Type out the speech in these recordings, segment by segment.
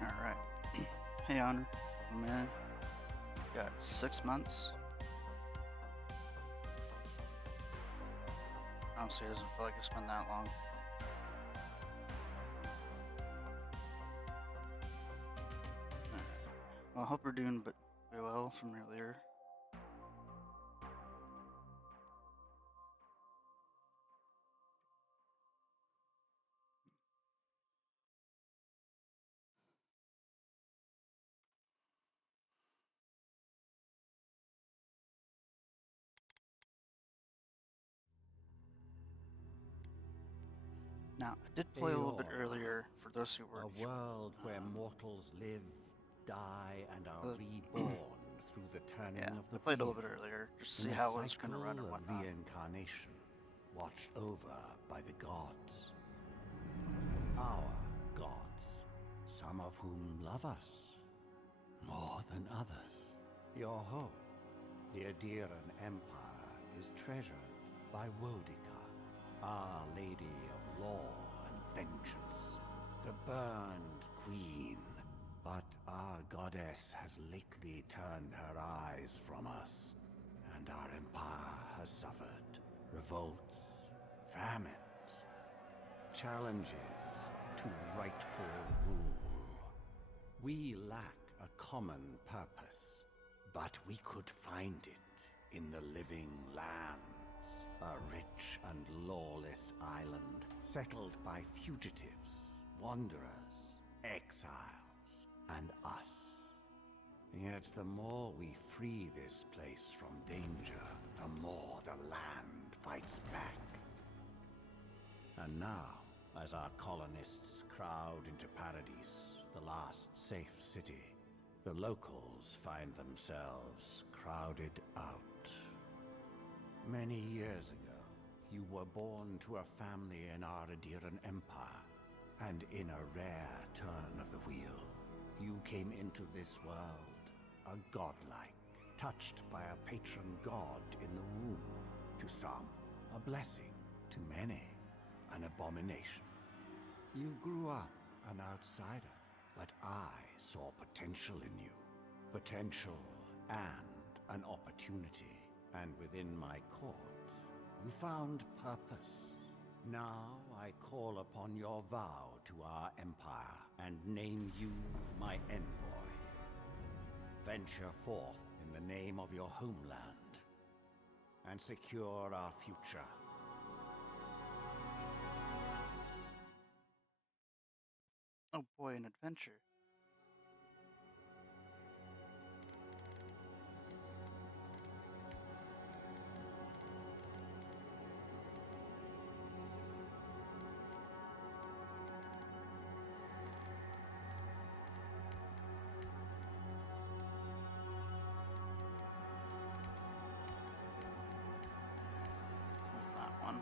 Alright. Hey, Honor. Oh, man. Got 6 months. Honestly, it doesn't feel like it's been that long. Well, I hope you're doing very well from earlier. Now, I did play a little bit earlier for those who were. A world where mortals live, die, and are reborn through the turning of the I played a wheel. little bit earlier just to see how it was going to run and whatnot. Reincarnation, watched over by the gods. Our gods, some of whom love us more than others. Your home, the Adiran Empire, is treasured by Wodica, Our Lady of Law and Vengeance, the burned queen. But our goddess has lately turned her eyes from us, and our empire has suffered revolts, famines, challenges to rightful rule. We lack a common purpose, but we could find it in the living lands, a rich and lawless island settled by fugitives, wanderers, exiles, and us. Yet the more we free this place from danger, the more the land fights back. And now, as our colonists crowd into Paradise, the last safe city, The locals find themselves crowded out. Many years ago, you were born to a family in our Adiran Empire, and in a rare turn of the wheel, you came into this world a godlike, touched by a patron god in the womb. To some, a blessing. To many, an abomination. You grew up an outsider, but I saw potential in you. Potential and an opportunity. And within my court, you found purpose. Now I call upon your vow to our empire and name you my envoy. Venture forth in the name of your homeland and secure our future. Oh boy, an adventure. There's that one.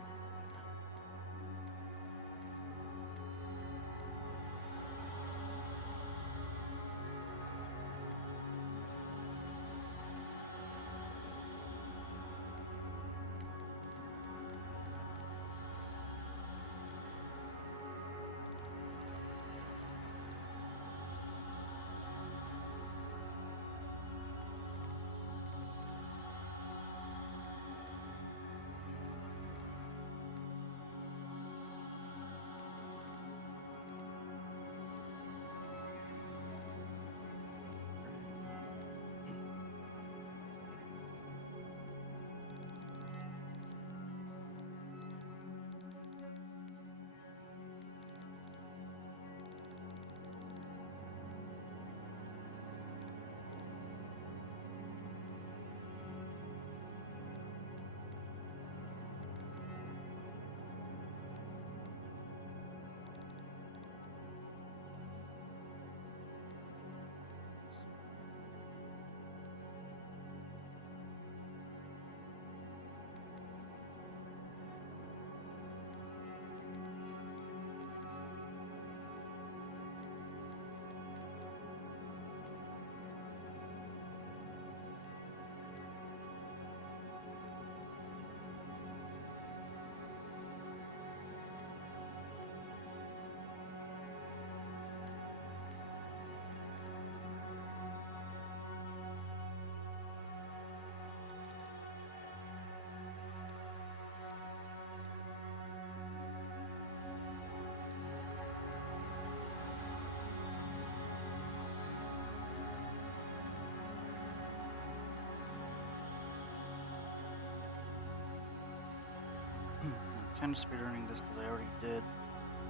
I'm kind of speedrunning this because I already did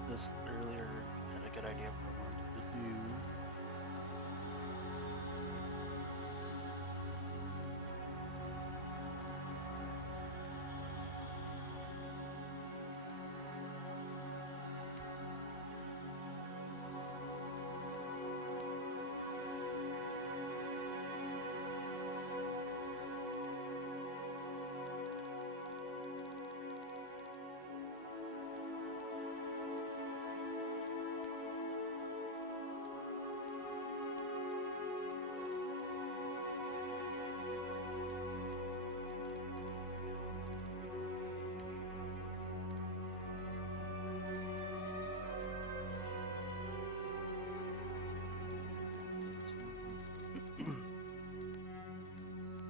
this earlier. Had a good idea of what I wanted to do.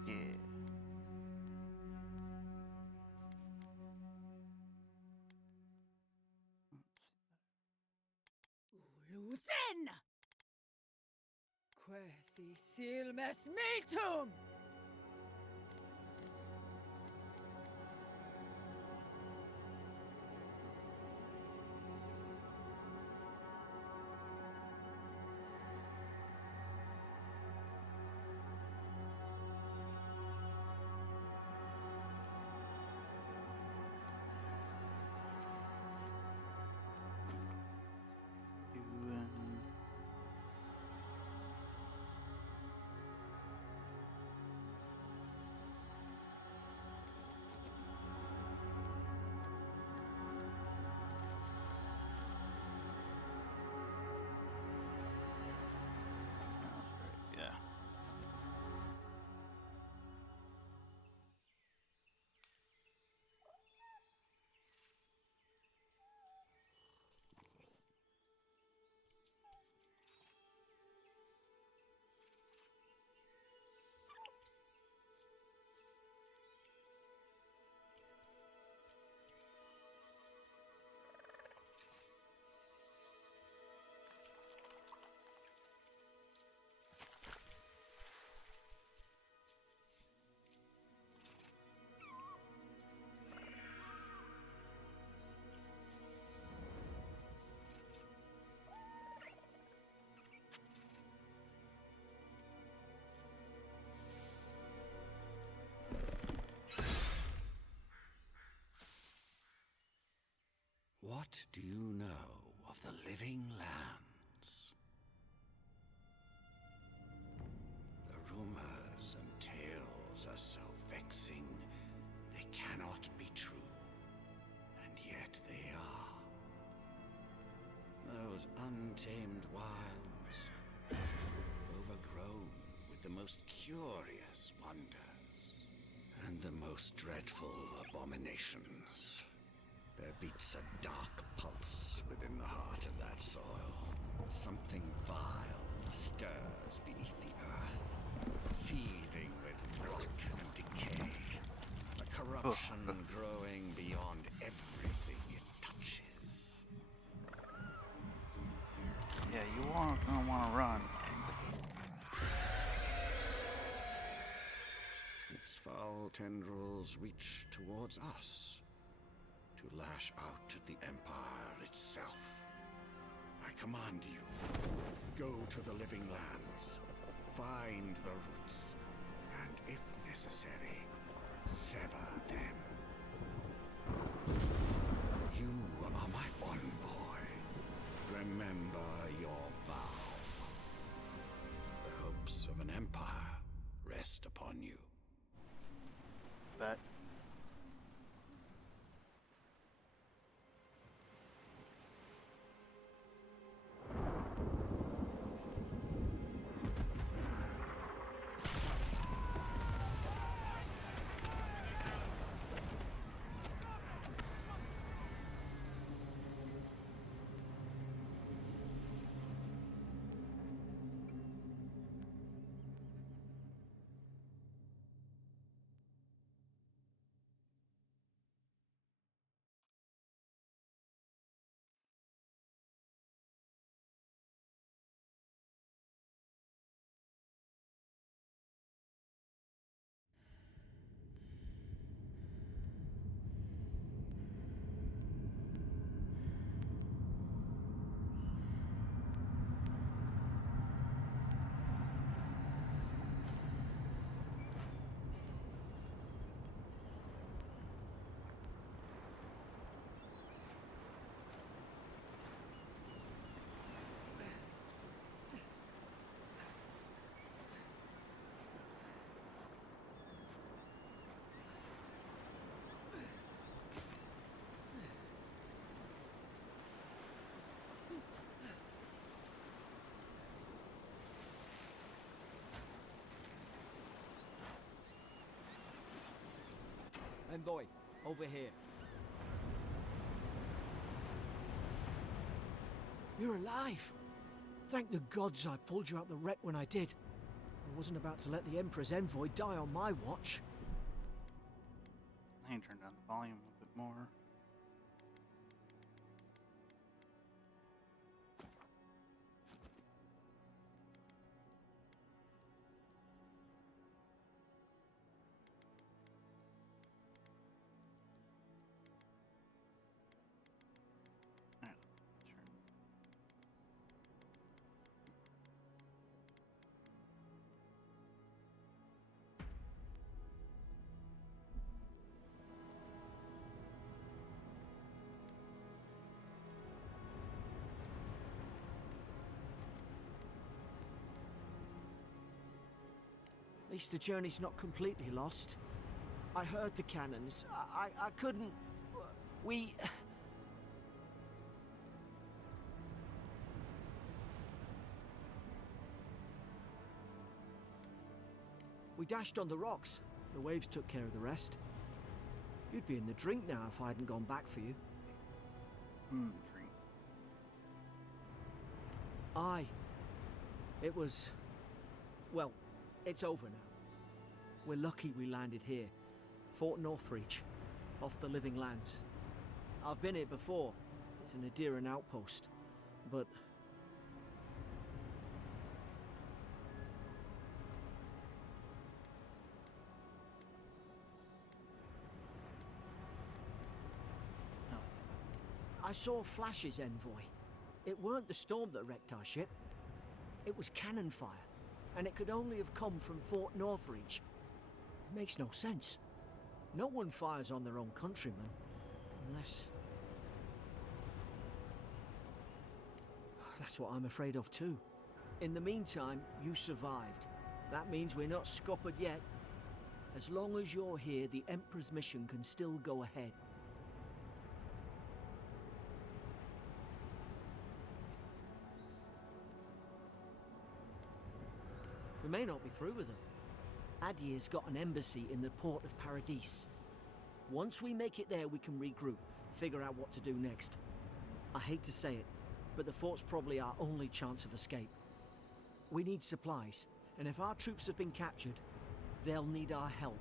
Yeah. Luthen! Quethi silmes miltum! Doing What do you know of the living lands? The rumors and tales are so vexing, they cannot be true. And yet they are. Those untamed wilds, overgrown with the most curious wonders and the most dreadful abominations. There beats a dark pulse within the heart of that soil. Something vile stirs beneath the earth, seething with rot and decay. A corruption growing beyond everything it touches. Yeah, you are gonna want to run. Its foul tendrils reach towards us, to lash out at the Empire itself. I command you, go to the living lands, find the roots, and if necessary, sever them. You are my envoy. Remember your vow. The hopes of an empire rest upon you. Bet. Envoy, over here. You're alive! Thank the gods I pulled you out the wreck when I did. I wasn't about to let the Emperor's envoy die on my watch. I need to turn down the volume a bit more. At least the journey's not completely lost. I heard the cannons. I couldn't... We... We dashed on the rocks. The waves took care of the rest. You'd be in the drink now if I hadn't gone back for you. Drink. Aye. It was... Well, it's over now. We're lucky we landed here. Fort Northreach, off the living lands. I've been here before. It's an Adiran outpost. But... No. I saw flashes, Envoy. It weren't the storm that wrecked our ship. It was cannon fire. And it could only have come from Fort Northreach. It makes no sense. No one fires on their own countrymen, unless... That's what I'm afraid of too. In the meantime, you survived. That means we're not scuppered yet. As long as you're here, the Emperor's mission can still go ahead. We may not be through with them. Adier's got an embassy in the port of Paradis. Once we make it there, we can regroup, figure out what to do next. I hate to say it, but the fort's probably our only chance of escape. We need supplies, and if our troops have been captured, they'll need our help.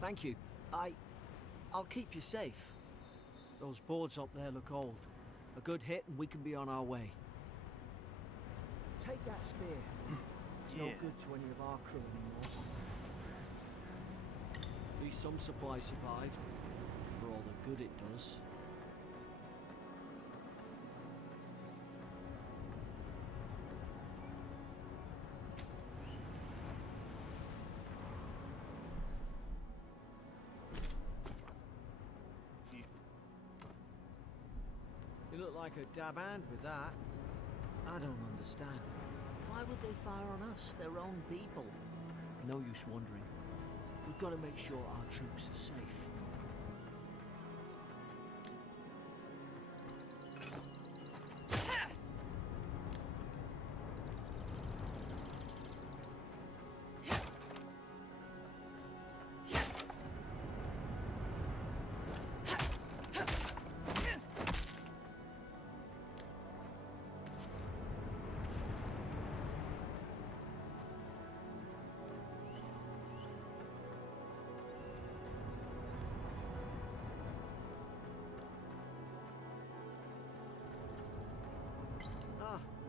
Thank you. I'll keep you safe. Those boards up there look old. A good hit and we can be on our way. Take that spear. It's no good to any of our crew anymore. At least some supplies survived, for all the good it does. You look like a dab hand with that. I don't understand. Why would they fire on us, their own people? No use wondering. We've got to make sure our troops are safe.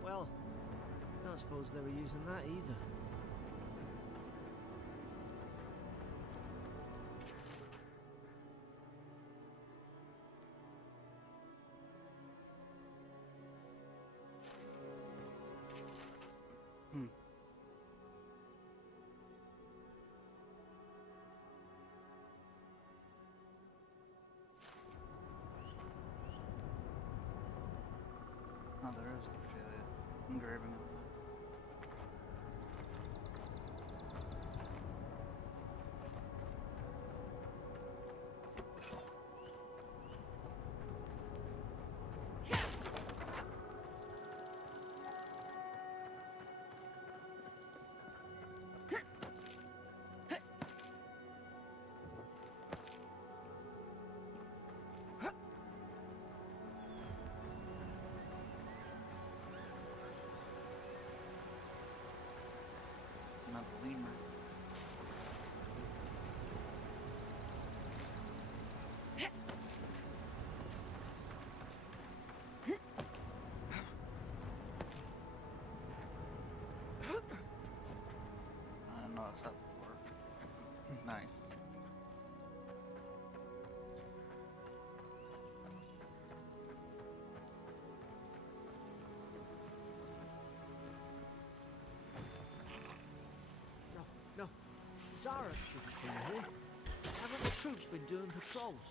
Well, I don't suppose they were using that either. Oh, there is actually the engraving on that. Not the lemur. I didn't notice that before. Nice. No. Zara should have been here. Haven't the troops been doing patrols?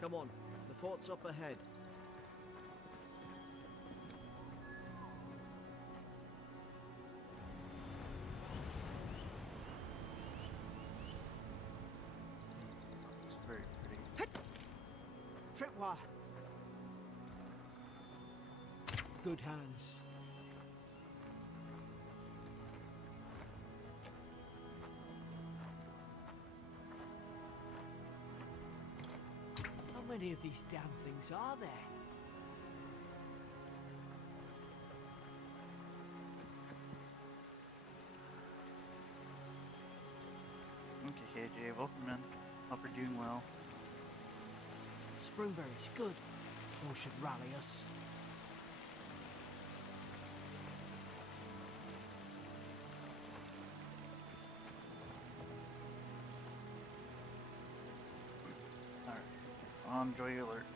Come on, the fort's up ahead. It's very pretty. Tripwire. Good hands. many of these damn things are there? Okay, KJ, welcome in. Hope you're doing well. Springberries, good. All should rally us. Alright. Well, enjoy your alert.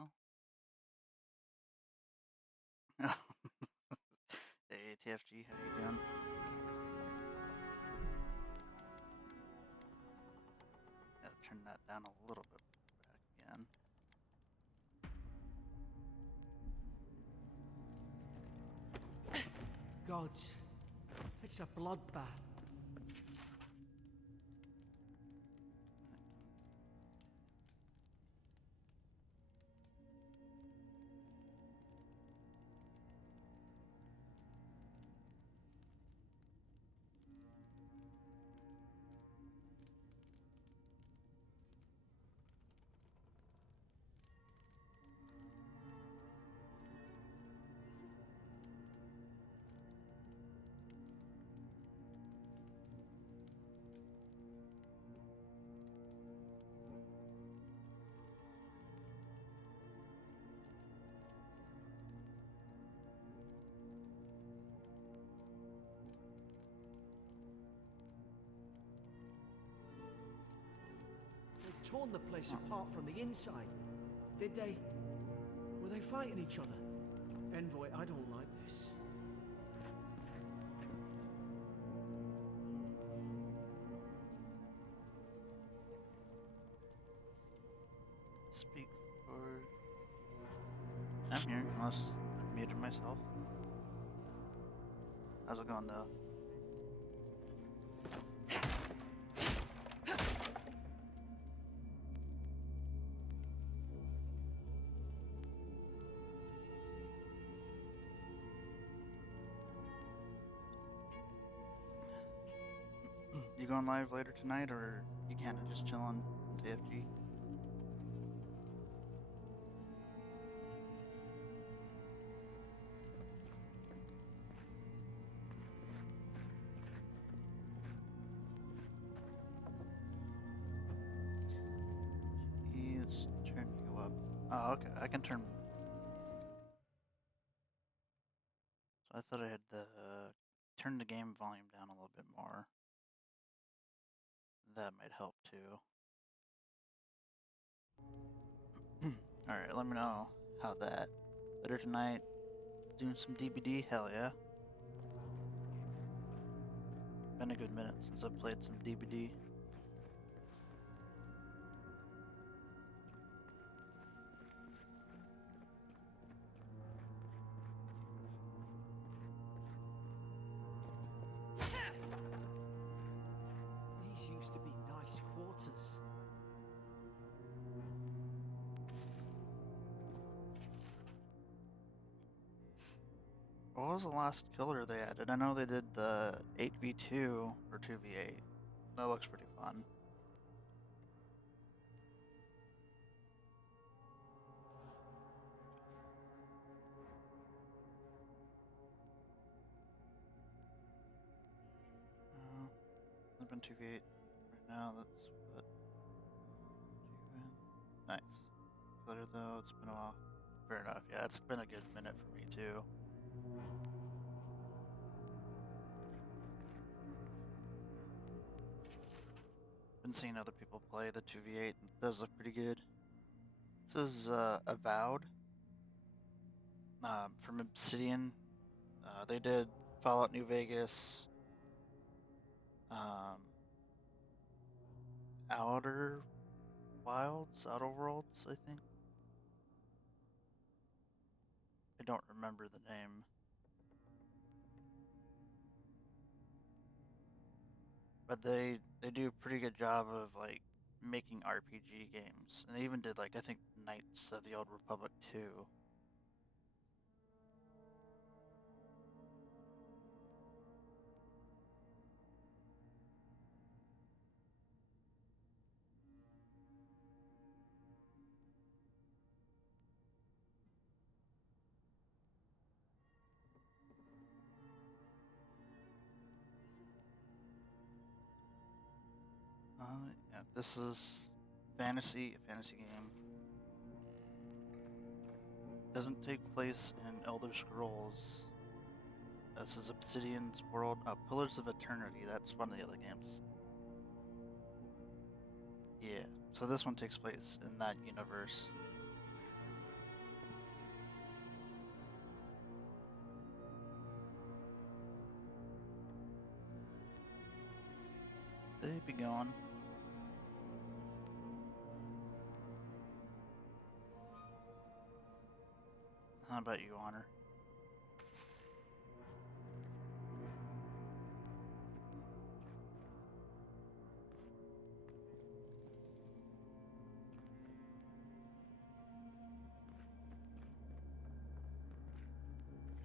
Oh. Hey, TFG, how you doing? Gotta turn that down a little bit back again. Gods, it's a bloodbath. They've torn the place apart from the inside. Did they? Were they fighting each other? Envoy, I don't like this. Speak for... I'm here, unless I muted myself. How's it going, though? You going live later tonight, or you kinda just chilling on TFG? up. Oh, okay. I can turn. So I thought I had the turn the game volume down a little bit more. That might help too. All right, let me know how that. Better tonight. Doing some DBD? Hell yeah. Been a good minute since I've played some DBD. These used to be nice quarters. What was the last killer they added? I know they did the 8v2 or 2v8. That looks pretty fun. I've been 2v8 right now. That's what. Nice. Killer though, it's been a while. Fair enough. Yeah, it's been a good minute for me too. Been seeing other people play the 2v8 and it does look pretty good. This is Avowed from Obsidian. They did Fallout New Vegas, Outer Outer Worlds, I think. I don't remember the name. But they do a pretty good job of like making RPG games. And they even did like I think Knights of the Old Republic 2. Yeah, this is a fantasy game. Doesn't take place in Elder Scrolls. This is Obsidian's world. Pillars of Eternity. That's one of the other games. Yeah. So this one takes place in that universe. They be going. How about you, Honor?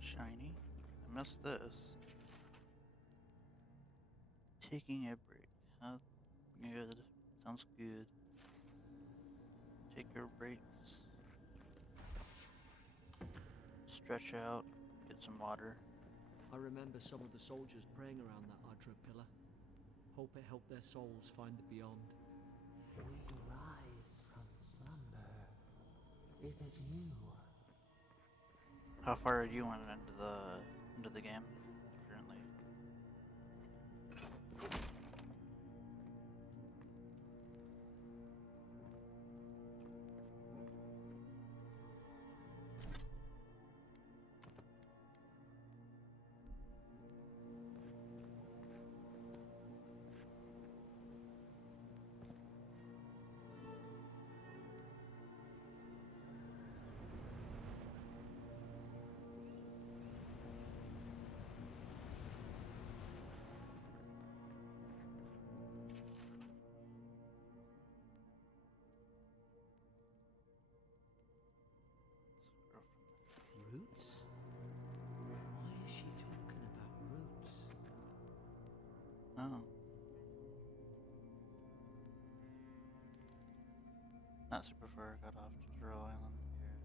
Shiny. I missed this. Taking a break. Good. Sounds good. Take your breaks. Stretch out. Get some water. I remember some of the soldiers praying around that Adra pillar. Hope it helped their souls find the beyond. We rise from slumber. Is it you? How far are you into the game currently? Roots? Why is she talking about roots? Oh. Not super far. Got off to Throw Island here.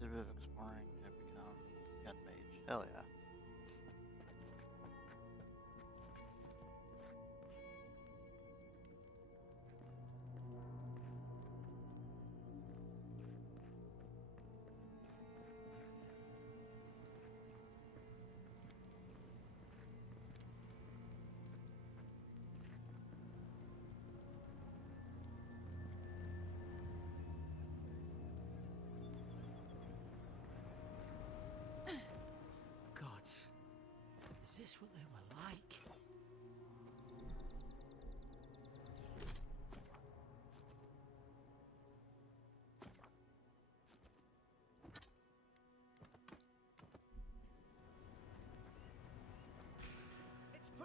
Did a bit of exploring. Have become gun mage. Hell yeah.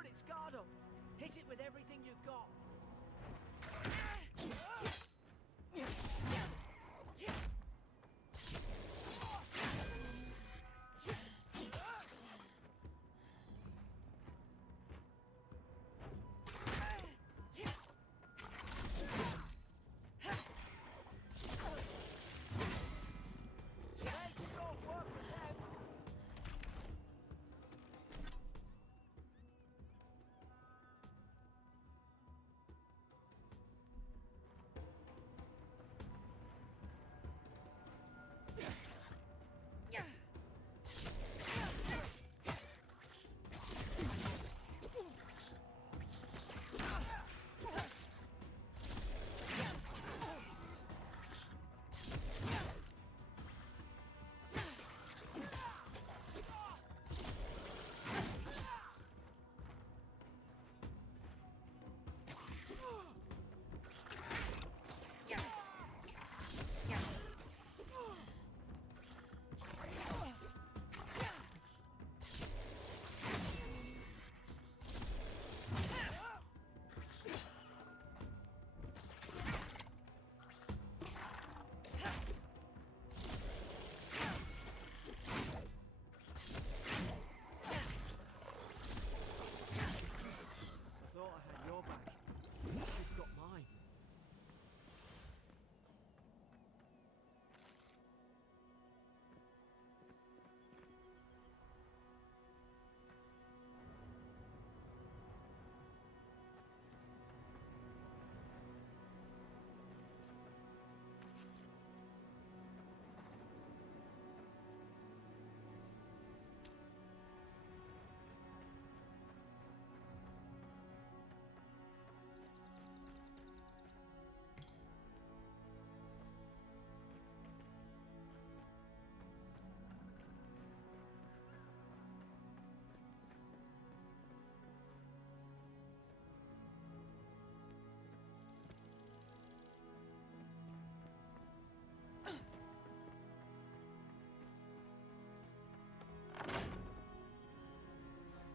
put its guard up. Hit it with everything you've got.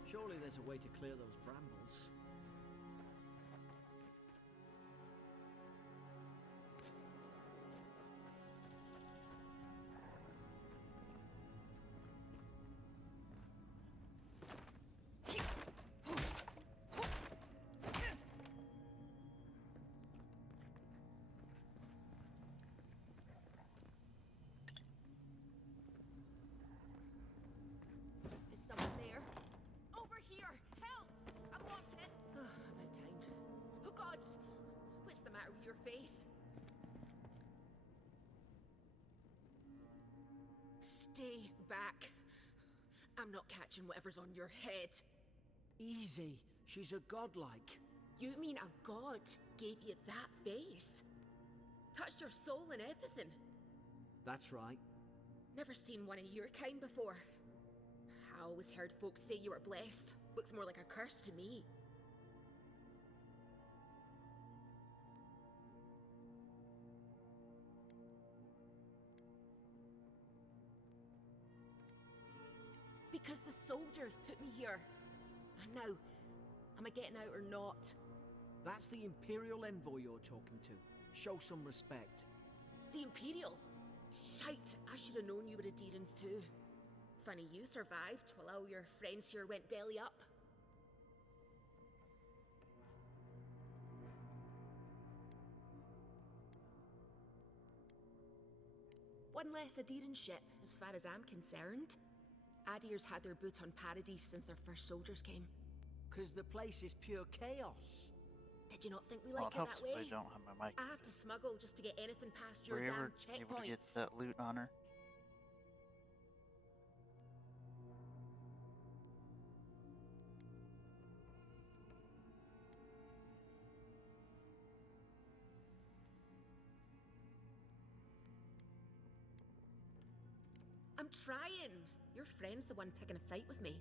Surely there's a way to clear those brambles. Is someone there? Over here! Help! I'm wanted! About time. Oh, gods! What's the matter with your face? Stay back. I'm not catching whatever's on your head. Easy. She's a godlike. You mean a god gave you that face? Touched your soul and everything? That's right. Never seen one of your kind before. I always heard folks say you were blessed. Looks more like a curse to me. Because the soldiers put me here. Now, am I getting out or not? That's the Imperial envoy you're talking to. Show some respect. The Imperial? Shite, I should have known you were a Deedens too. Funny you survived while all your friends here went belly up. One less Aderan ship, as far as I'm concerned. Adir's had their boot on Paradise since their first soldiers came. 'Cause the place is pure chaos. Did you not think we Well, liked it it helps that if I way? don't have my mic. I have to smuggle just to get anything past your Were you damn ever able to get checkpoints. that loot on her? I'm trying. Your friend's the one picking a fight with me.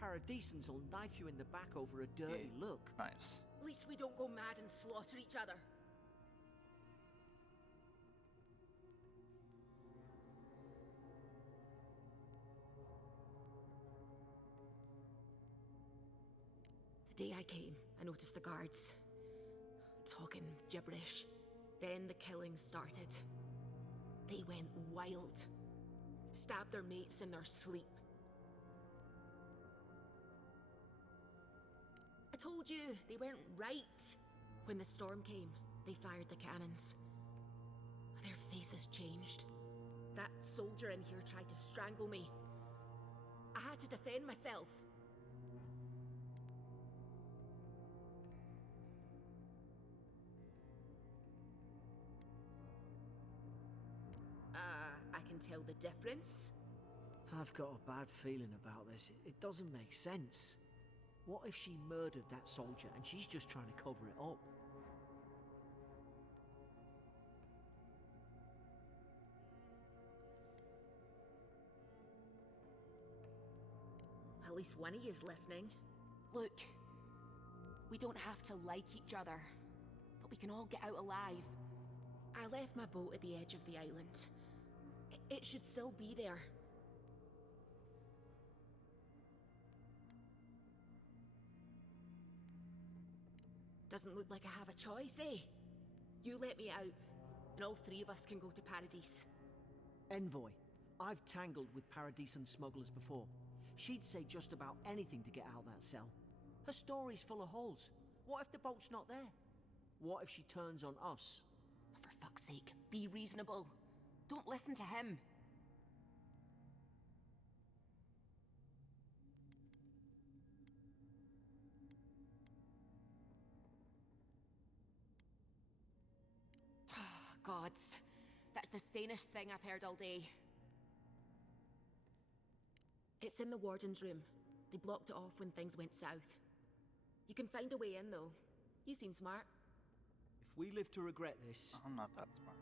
Paradisans will knife you in the back over a dirty look. Nice. At least we don't go mad and slaughter each other. I came, I noticed the guards talking gibberish. Then the killing started. They went wild. Stabbed their mates in their sleep. I told you, they weren't right. When the storm came, they fired the cannons. Their faces changed. That soldier in here tried to strangle me. I had to defend myself. I can tell the difference. I've got a bad feeling about this. It doesn't make sense. What if she murdered that soldier and she's just trying to cover it up? At least one of you is listening. Look, we don't have to like each other, but we can all get out alive. I left my boat at the edge of the island. It should still be there. Doesn't look like I have a choice, eh? You let me out, and all three of us can go to Paradise. Envoy, I've tangled with Paradisan smugglers before. She'd say just about anything to get out that cell. Her story's full of holes. What if the boat's not there? What if she turns on us? For fuck's sake, be reasonable. Don't listen to him. Gods, that's the sanest thing I've heard all day. It's in the warden's room. They blocked it off when things went south. You can find a way in, though. You seem smart. If we live to regret this... I'm not that smart.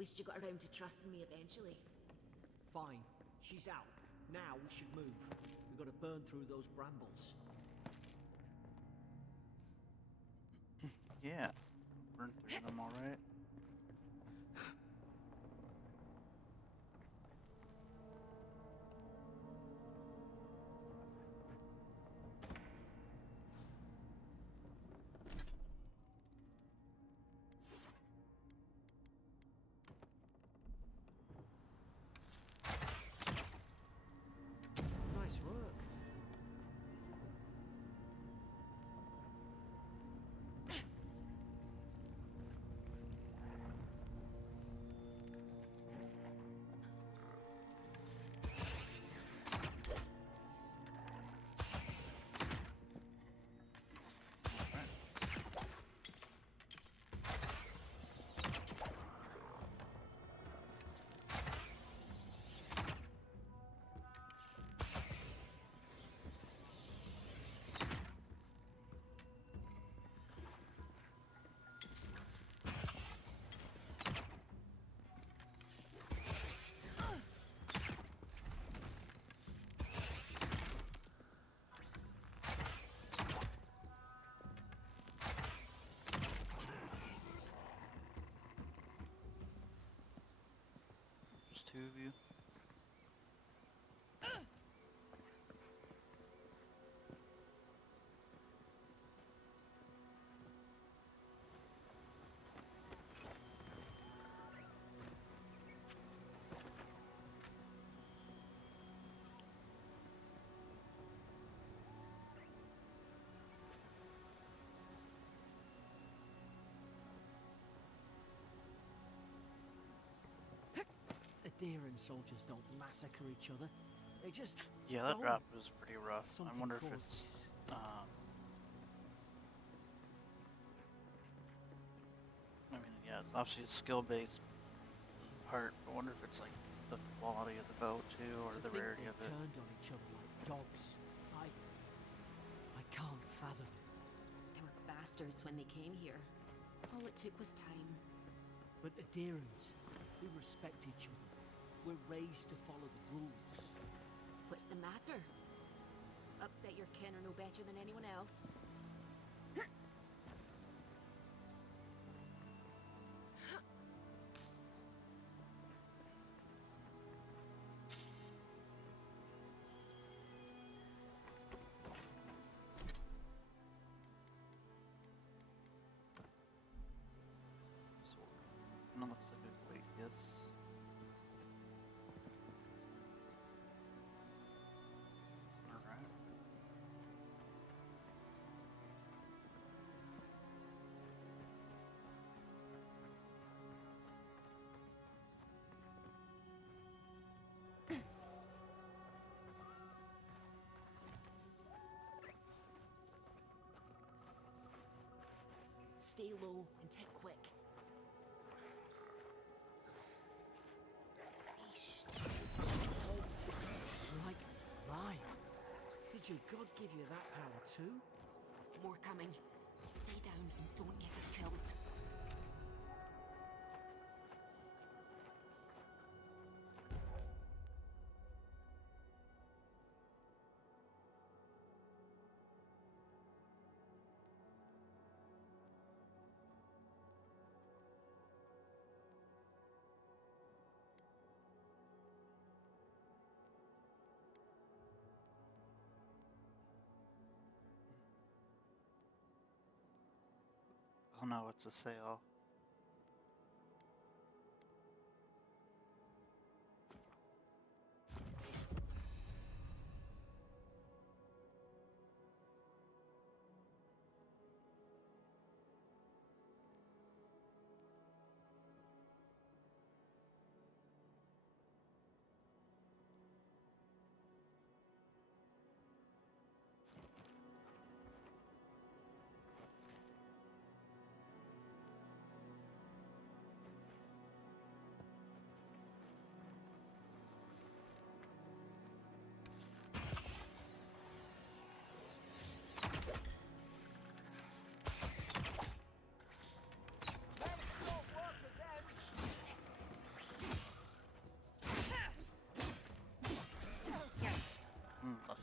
least you got around to trusting me eventually. Fine. She's out. Now we should move. We've got to burn through those brambles. Yeah. Burn through them alright. Nice work. Just two of you. Adherent soldiers don't massacre each other. They just Yeah, that don't. drop was pretty rough. Something I wonder if caused it's this. I mean, yeah, it's obviously a skill-based part. I wonder if it's like the quality of the bow too, or To the think rarity they of it. turned on each other like dogs. I can't fathom it. They were bastards when they came here. All it took was time. But adherents, we respect each other. We're raised to follow the rules. What's the matter? Upset your kin are no better than anyone else. That looks like a great yes. Alright. Stay low and take quick. Strike right. Did your god give you that power too? More coming. Stay down and don't get us killed. Oh no, it's a sail.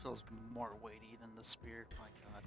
feels more weighty than the spear. My god.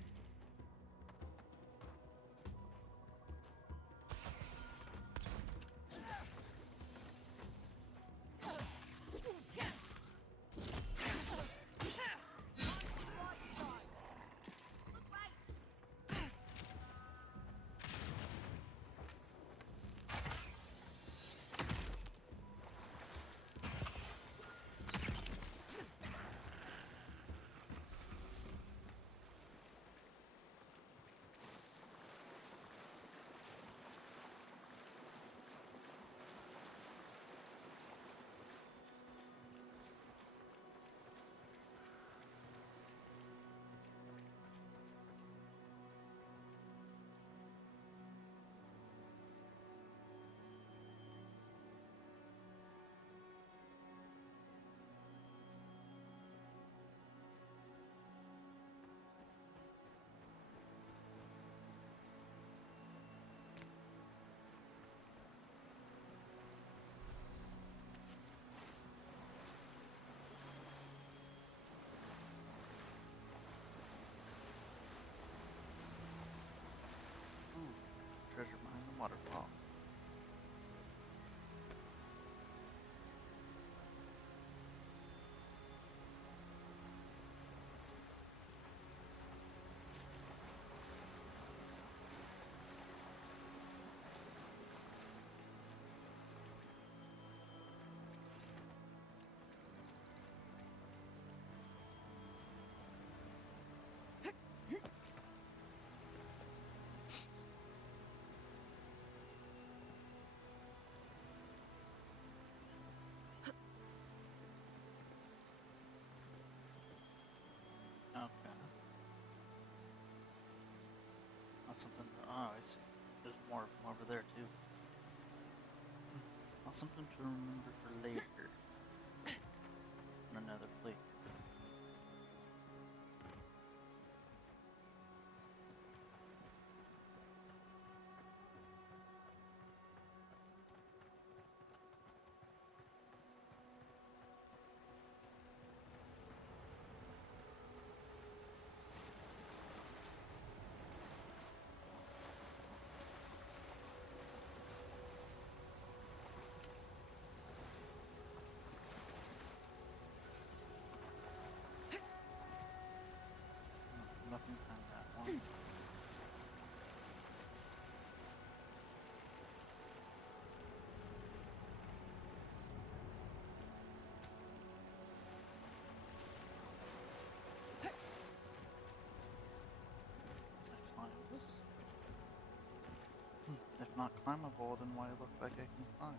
Treasure behind the waterfall. Okay. That's something. Oh, I see. There's more over there too. That's something to remember for later. On another plate. Nothing behind that one. Can I climb this? If not climbable, then why look like I can climb?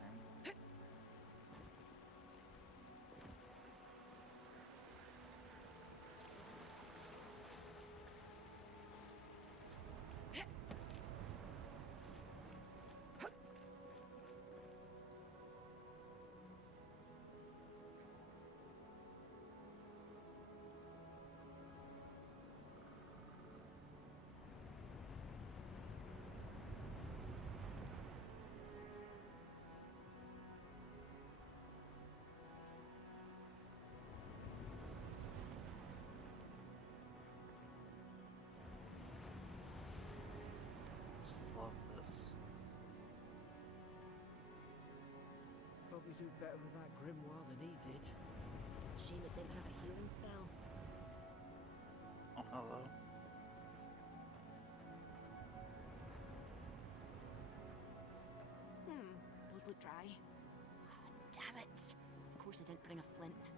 Just love this. Probably do better with that grimoire than he did. Shame it didn't have a healing spell. Oh, hello. Those look dry. Ah, damn it. Of course I didn't bring a flint.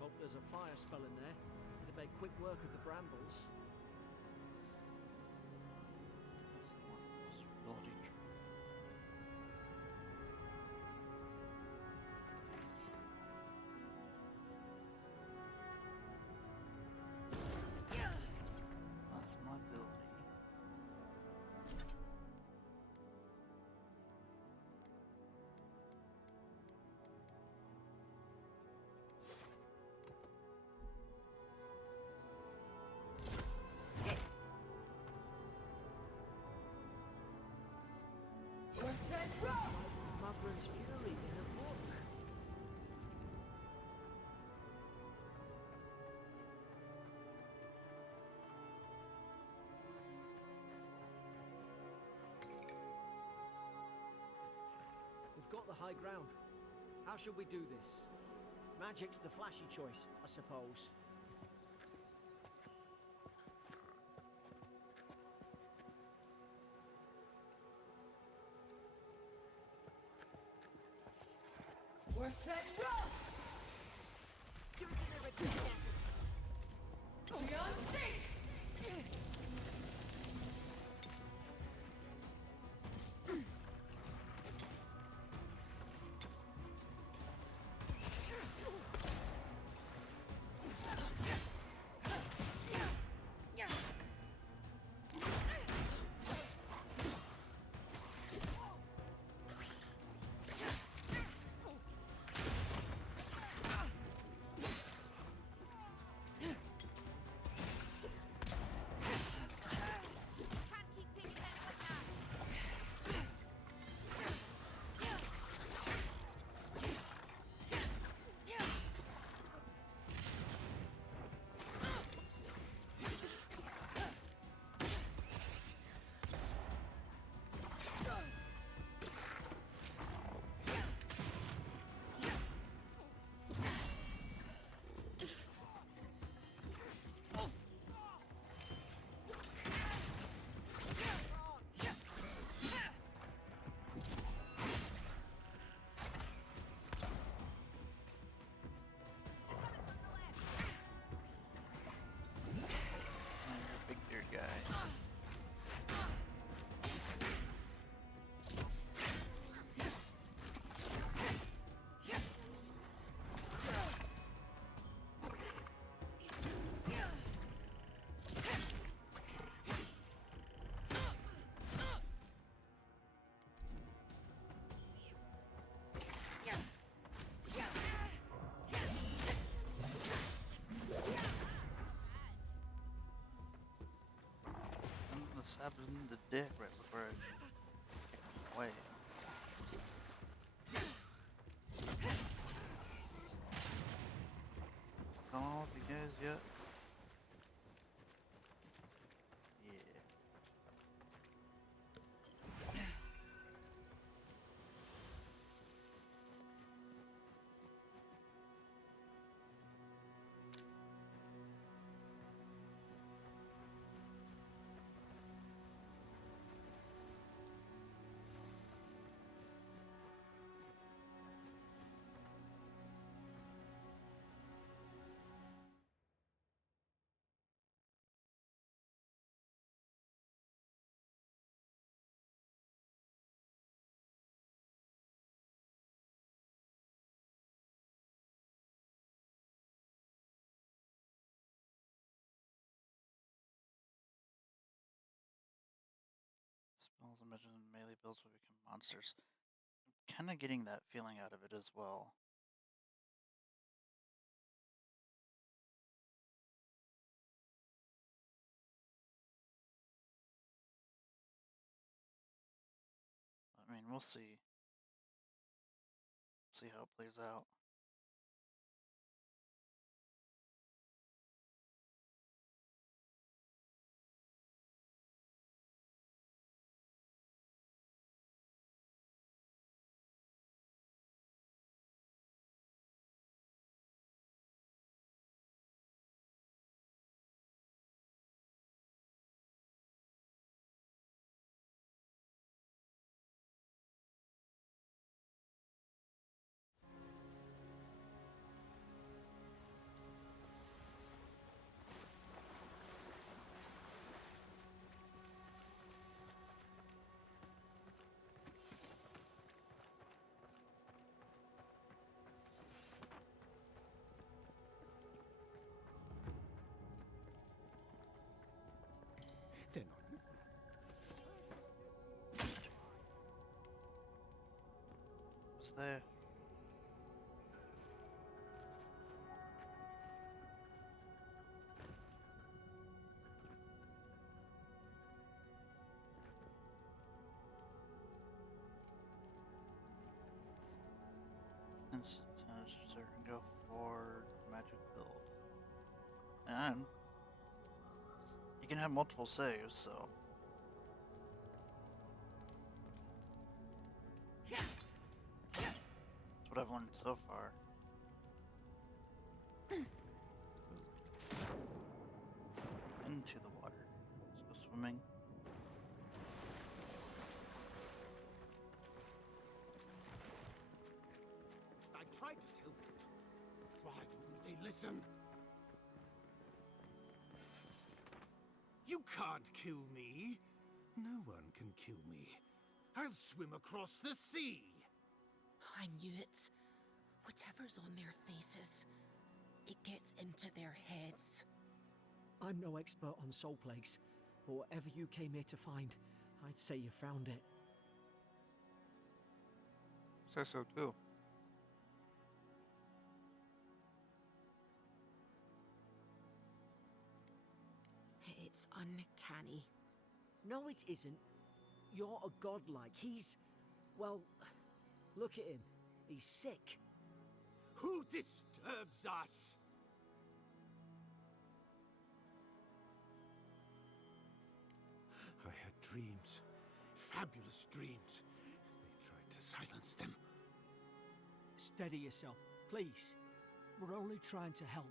Hope there's a fire spell in there. It'd make quick work of the brambles. Ability tree. That's my ability. got the high ground. How should we do this? Magic's the flashy choice, I suppose. Worth that rough! You're gonna regret this. Beyond sync! Big beard guy. Stabbed in the dick right before I kicked him away. Done all of you guys yet? Yeah. Spells, images, and melee builds will become monsters. I'm kind of getting that feeling out of it as well. I mean, we'll see. See how it plays out. They're not. Who's there? So we can go for magic build. And you can have multiple saves, so. one so far. Into the water. Let's go swimming. I tried to tell them. Why wouldn't they listen? You can't kill me. No one can kill me. I'll swim across the sea. I knew it. Whatever's on their faces, it gets into their heads. I'm no expert on soul plagues, but whatever you came here to find, I'd say you found it. Say so too. It's uncanny. No, it isn't. You're a godlike. He's... well, look at him. He's sick. Who disturbs us? I had dreams. Fabulous dreams. They tried to silence them. Steady yourself, please. We're only trying to help.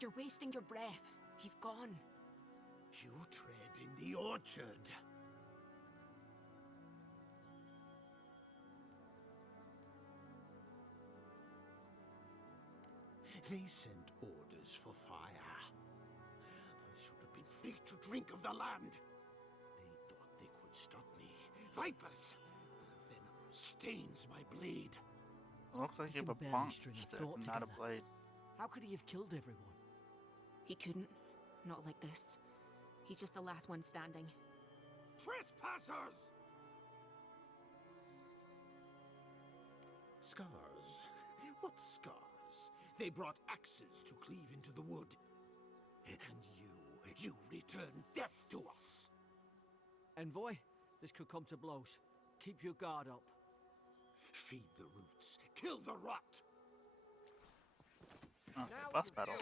You're wasting your breath. He's gone. You tread in the orchard. They sent orders for fire. I should have been free to drink of the land. They thought they could stop me. Vipers! Their venom stains my blade. It looks like You you have can a barely bonk string a stick, thought not a together. blade. How could he have killed everyone? He couldn't. Not like this. He's just the last one standing. Trespassers! Scars? What scars? They brought axes to cleave into the wood. And you return death to us. Envoy, this could come to blows. Keep your guard up. Feed the roots. Kill the rot. Oh, boss battle.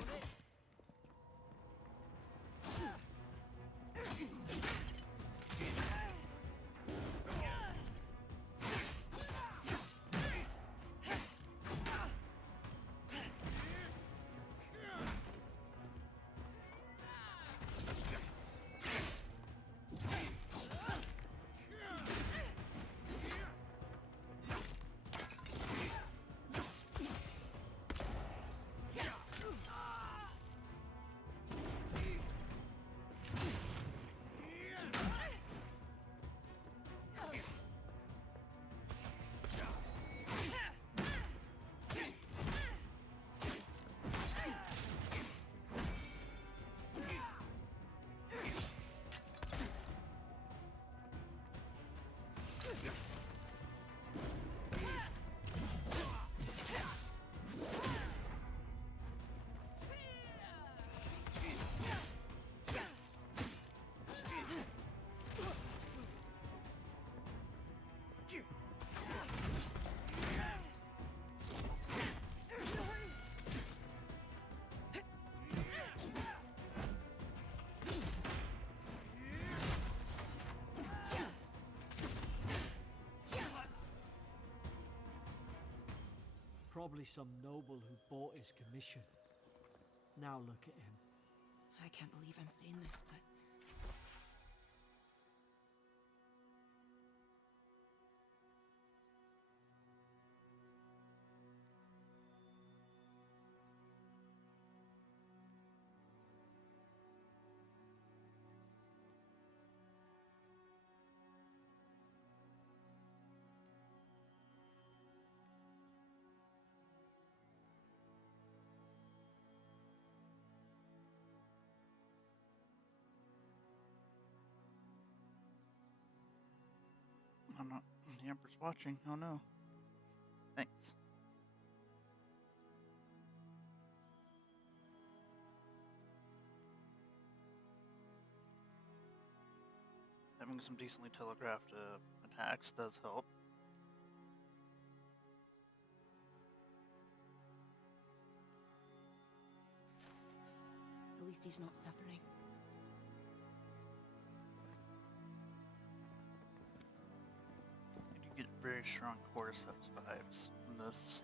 Probably some noble who bought his commission. Now look at him. I can't believe I'm saying this, but I'm not. The Emperor's watching. Oh no. Thanks. Having some decently telegraphed attacks does help. at least he's not suffering. You get very strong cordyceps vibes from this.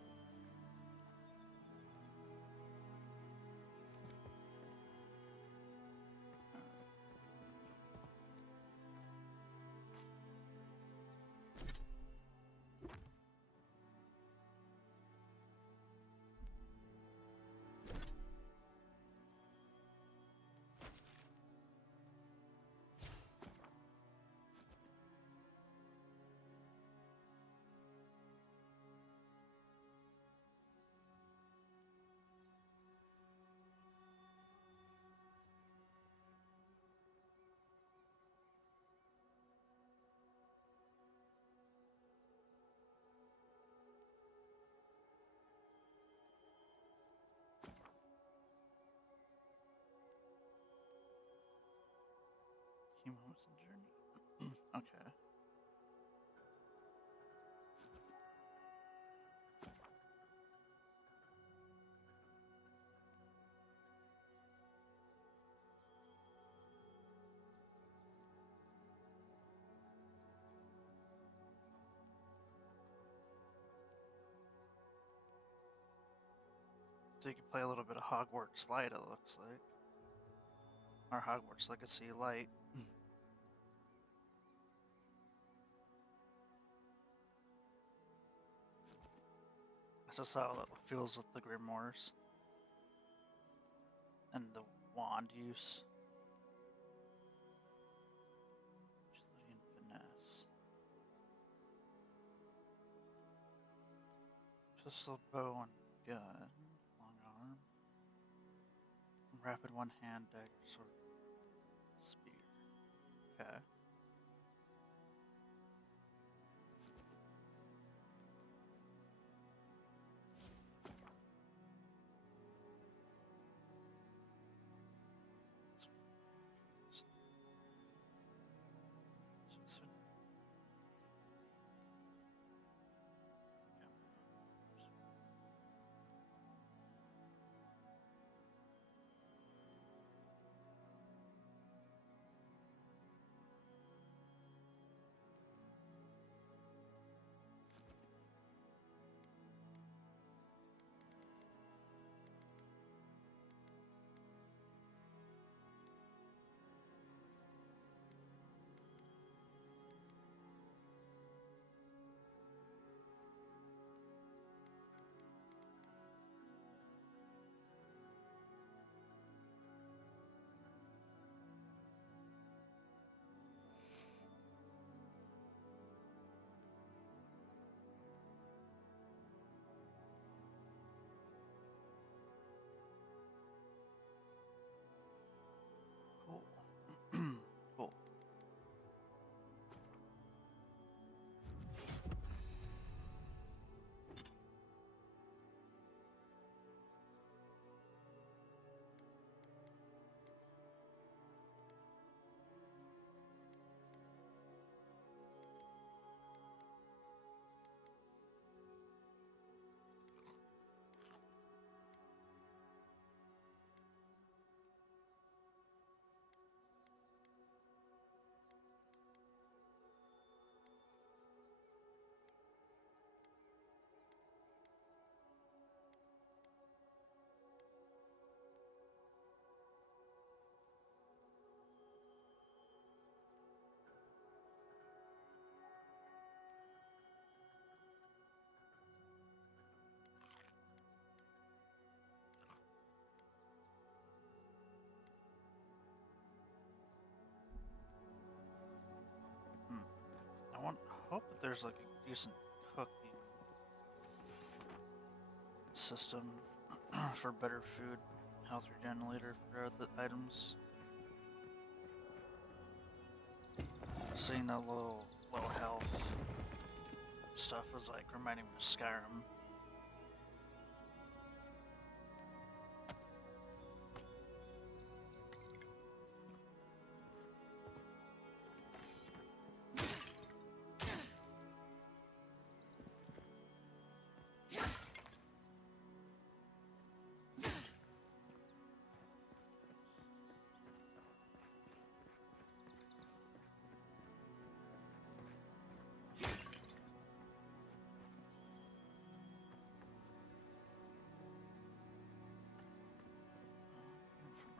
So you can play a little bit of Hogwarts Light, it looks like. Or Hogwarts Legacy Light. That's just how it feels with the Grimoires. And the wand use. Agility and finesse. Pistol, bow, and gun. Long arm. Rapid one hand, dagger, sword, spear. Okay. Cool. Cool. Hope that there's like a decent cooking system for better food, health regen later for the items. Seeing that low health stuff was like reminding me of Skyrim.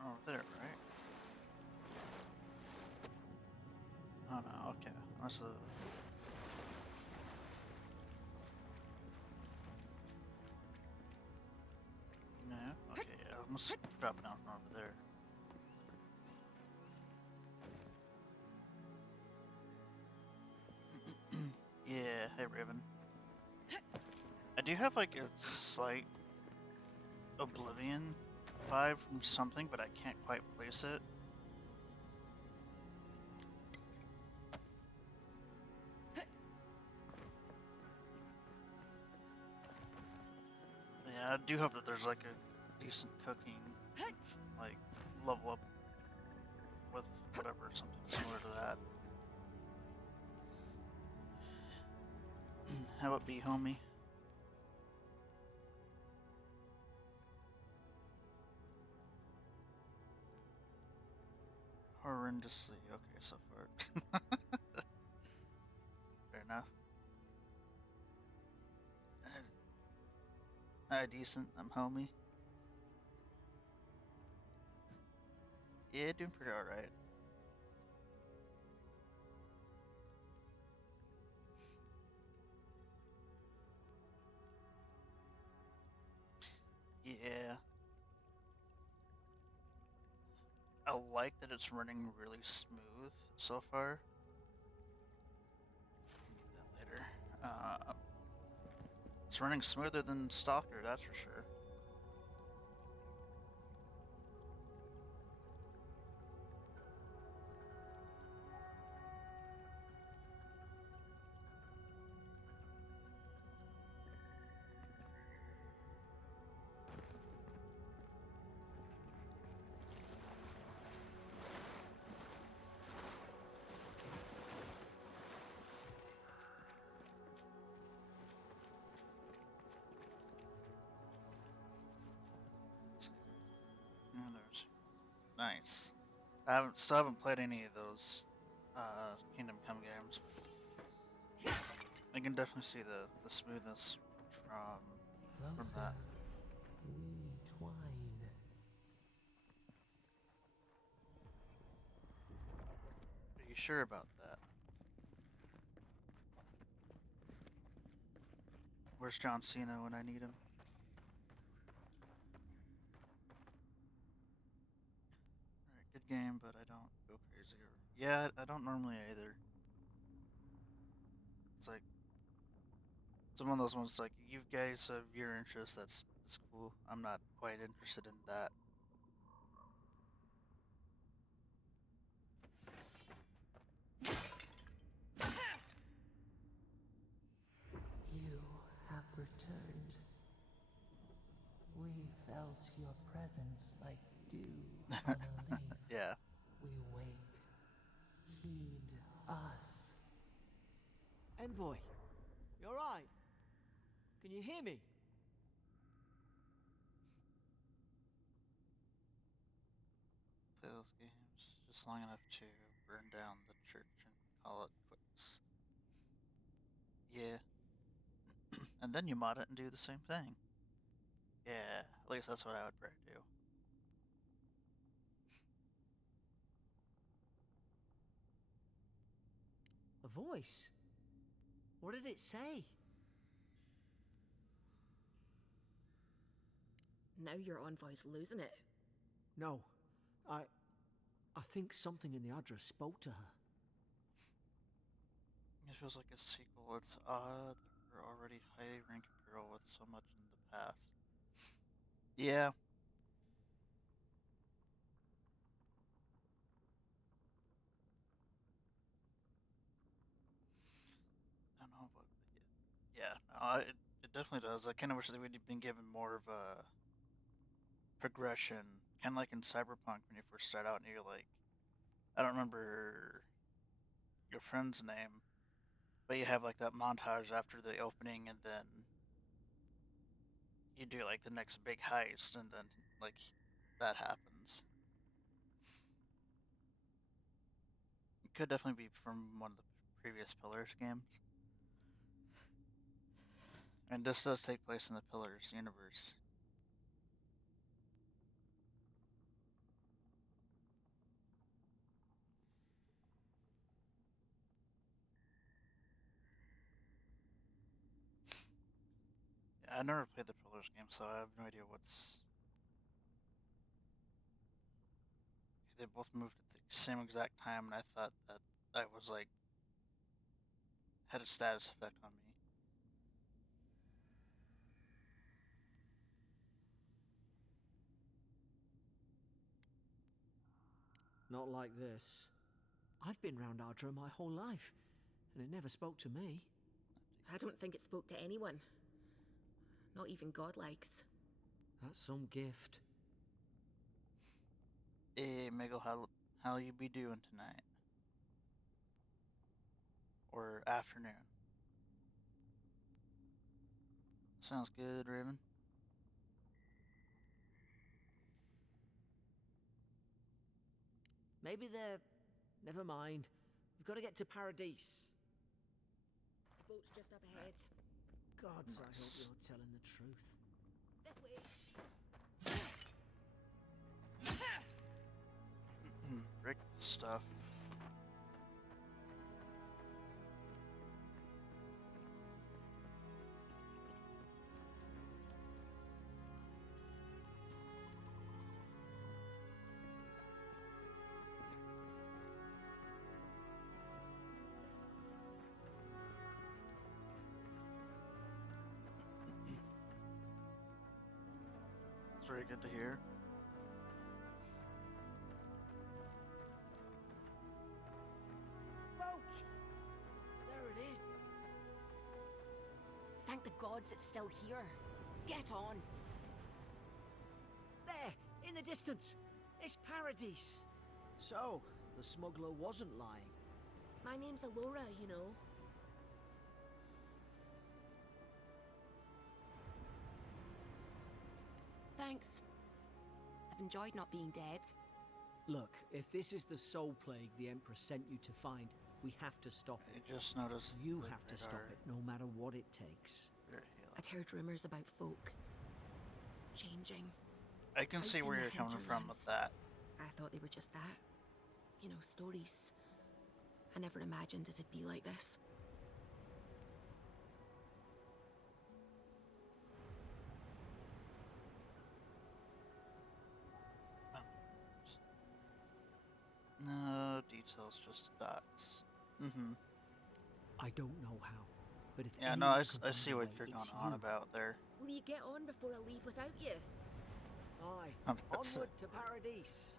Over there, right? Oh no, okay. That's the... No? Okay, yeah. I must drop down from over there. Yeah, hey Raven. I do have like a slight Oblivion vibe from something, but I can't quite place it. Yeah, I do hope that there's like a decent cooking, like level up with whatever, something similar to that. How about be, homie? Horrendously. Okay, so far. Fair enough. Decent. I'm homie. Yeah, doing pretty alright. Yeah. I like that it's running really smooth so far. That later. It's running smoother than Stalker, that's for sure. And there's nice. Still haven't played any of those Kingdom Come games. I can definitely see the smoothness from Closer, that. we twine. Are you sure about that? Where's John Cena when I need him? Alright, good game, but I don't go crazy. Yeah, I don't normally either. It's like it's one of those ones like you guys have your interest. That's cool. I'm not quite interested in that. You have returned. We felt your presence like dew on a leaf. Yeah. We wake. Heed us. Envoy, you alright? Can you hear me? Play those games just long enough to burn down the church and call it quits. Yeah. And then you mod it and do the same thing. Yeah, at least that's what I would probably do. A voice? What did it say? Now your envoy's losing it. No, I think something in the address spoke to her. It feels like a sequel. It's odd that we're already highly ranked Imperial with so much in the past. Yeah. I don't know, but yeah, no, it definitely does. I kind of wish that we'd been given more of a progression, kind of like in Cyberpunk when you first start out and you're like, I don't remember your friend's name, but you have like that montage after the opening, and then you do like the next big heist, and then like that happens. It could definitely be from one of the previous Pillars games. And this does take place in the Pillars universe. Yeah, I never played the Pillars game, so I have no idea what's. They both moved at the same exact time, and I thought that that was like had a status effect on me. Not like this. I've been round Ardra my whole life, and it never spoke to me. I don't think it spoke to anyone. Not even godlikes. That's some gift. Hey, Miguel, how you be doing tonight? Or afternoon? Sounds good, Raven. Maybe they're... Never mind. We've got to get to Paradise. Boat's just up ahead. Gods, I hope Nice. you're telling the truth. This way. break the stuff. It's very good to hear. Roach! There it is. Thank the gods it's still here. Get on. There, in the distance. It's Paradise. So, the smuggler wasn't lying. My name's Alora, you know. Thanks. I've enjoyed not being dead. Look, if this is the soul plague the Emperor sent you to find, we have to stop it. I just noticed You that have to they stop are it, no matter what it takes. very healing. I'd heard rumors about folk changing. I can see out where in you're the coming from with hinterlands. that. I thought they were just that. You know, stories. I never imagined it'd be like this. No details, just dots. Mm-hmm. I don't know how, but if Yeah, no, anyone I can I find see a what way, you're going it's on you. about there. Will you get on before I leave without you? Aye, I'm about to say- onward to Paradise.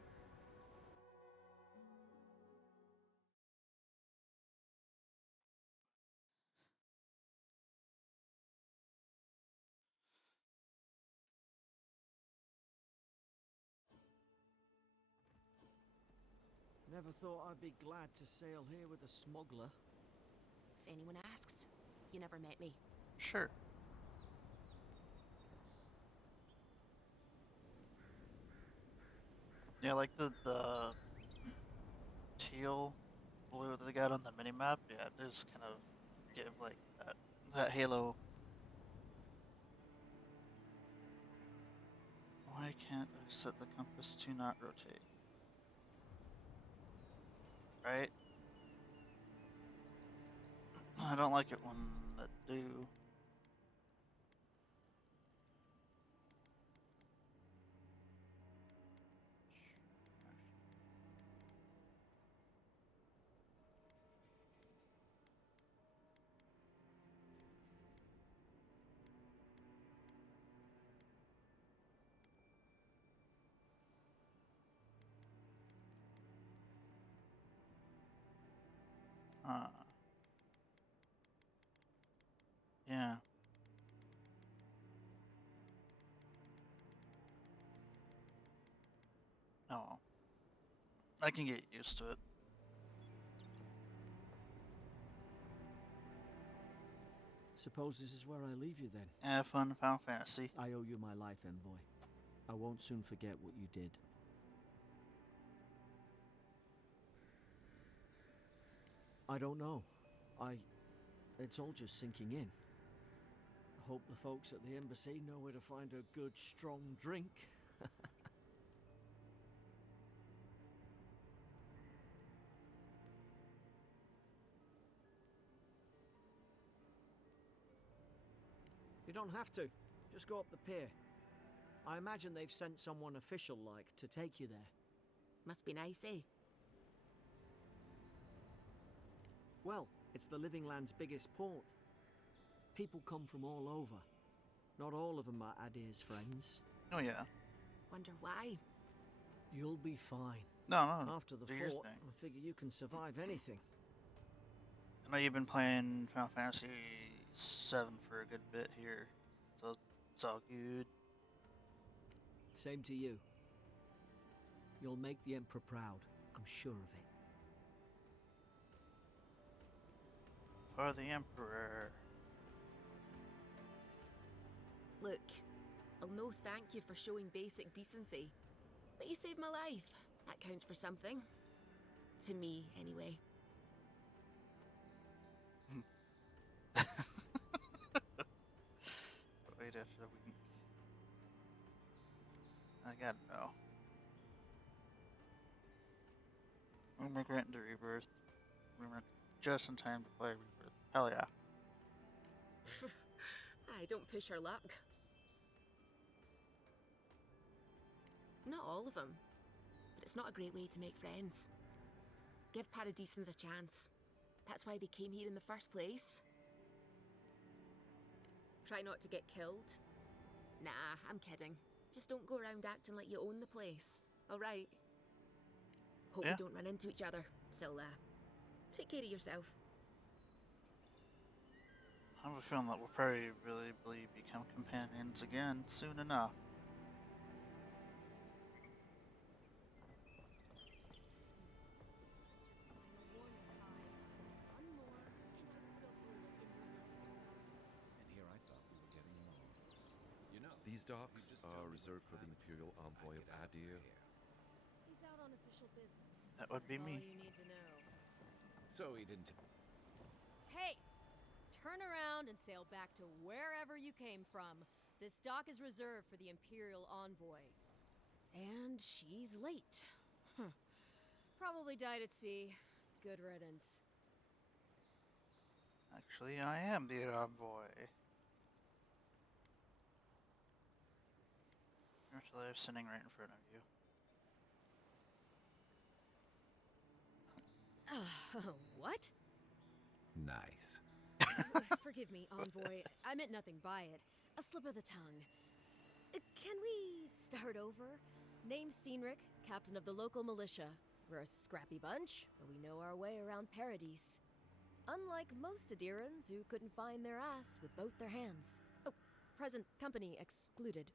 Never thought I'd be glad to sail here with a smuggler. If anyone asks, you never met me. Sure. Yeah, like the teal blue that they got on the minimap. Yeah, it does kind of give like that halo. Why can't I set the compass to not rotate? Right? I don't like it when that do. Yeah. Oh. I can get used to it. Suppose this is where I leave you then. Have fun, Final Fantasy. I owe you my life, Envoy. I won't soon forget what you did. I don't know. It's all just sinking in. I hope the folks at the embassy know where to find a good, strong drink. You don't have to. Just go up the pier. I imagine they've sent someone official-like to take you there. Must be nice, eh? Well, it's the Living Land's biggest port. People come from all over. Not all of them are Adir's friends. Oh yeah. Wonder why. You'll be fine. No, no. After the do your fort, thing. I figure you can survive anything. I know you've been playing Final Fantasy VII for a good bit here, so it's all good. Same to you. You'll make the Emperor proud. I'm sure of it. For the Emperor. Look, I'll no thank you for showing basic decency. But you saved my life. That counts for something. To me, anyway. Wait after the week. I gotta know. We make it into Rebirth. We were just in time to play Rebirth. Hell yeah. I don't push our luck. Not all of them, but it's not a great way to make friends. Give Paradisans a chance. That's why they came here in the first place. Try not to get killed. Nah, I'm kidding. Just don't go around acting like you own the place. Alright? Hope Yeah. we don't run into each other. Still, take care of yourself. I have a feeling that we'll probably really become companions again soon enough. And here I thought we were getting along. You know, These docks are reserved for the Imperial Envoy of Adveture. He's out on official business. That would be That's me. all you need to know. so he didn't. Hey! Turn around and sail back to wherever you came from. This dock is reserved for the Imperial Envoy. And she's late. Probably died at sea. Good riddance. Actually, I am the envoy. Actually, I'm sitting right in front of you. What? Nice. Forgive me, Envoy. I meant nothing by it. A slip of the tongue. Can we start over? Name's Cynric, captain of the local militia. We're a scrappy bunch, but we know our way around Paradise. Unlike most Adirans who couldn't find their ass with both their hands. Oh, present company excluded.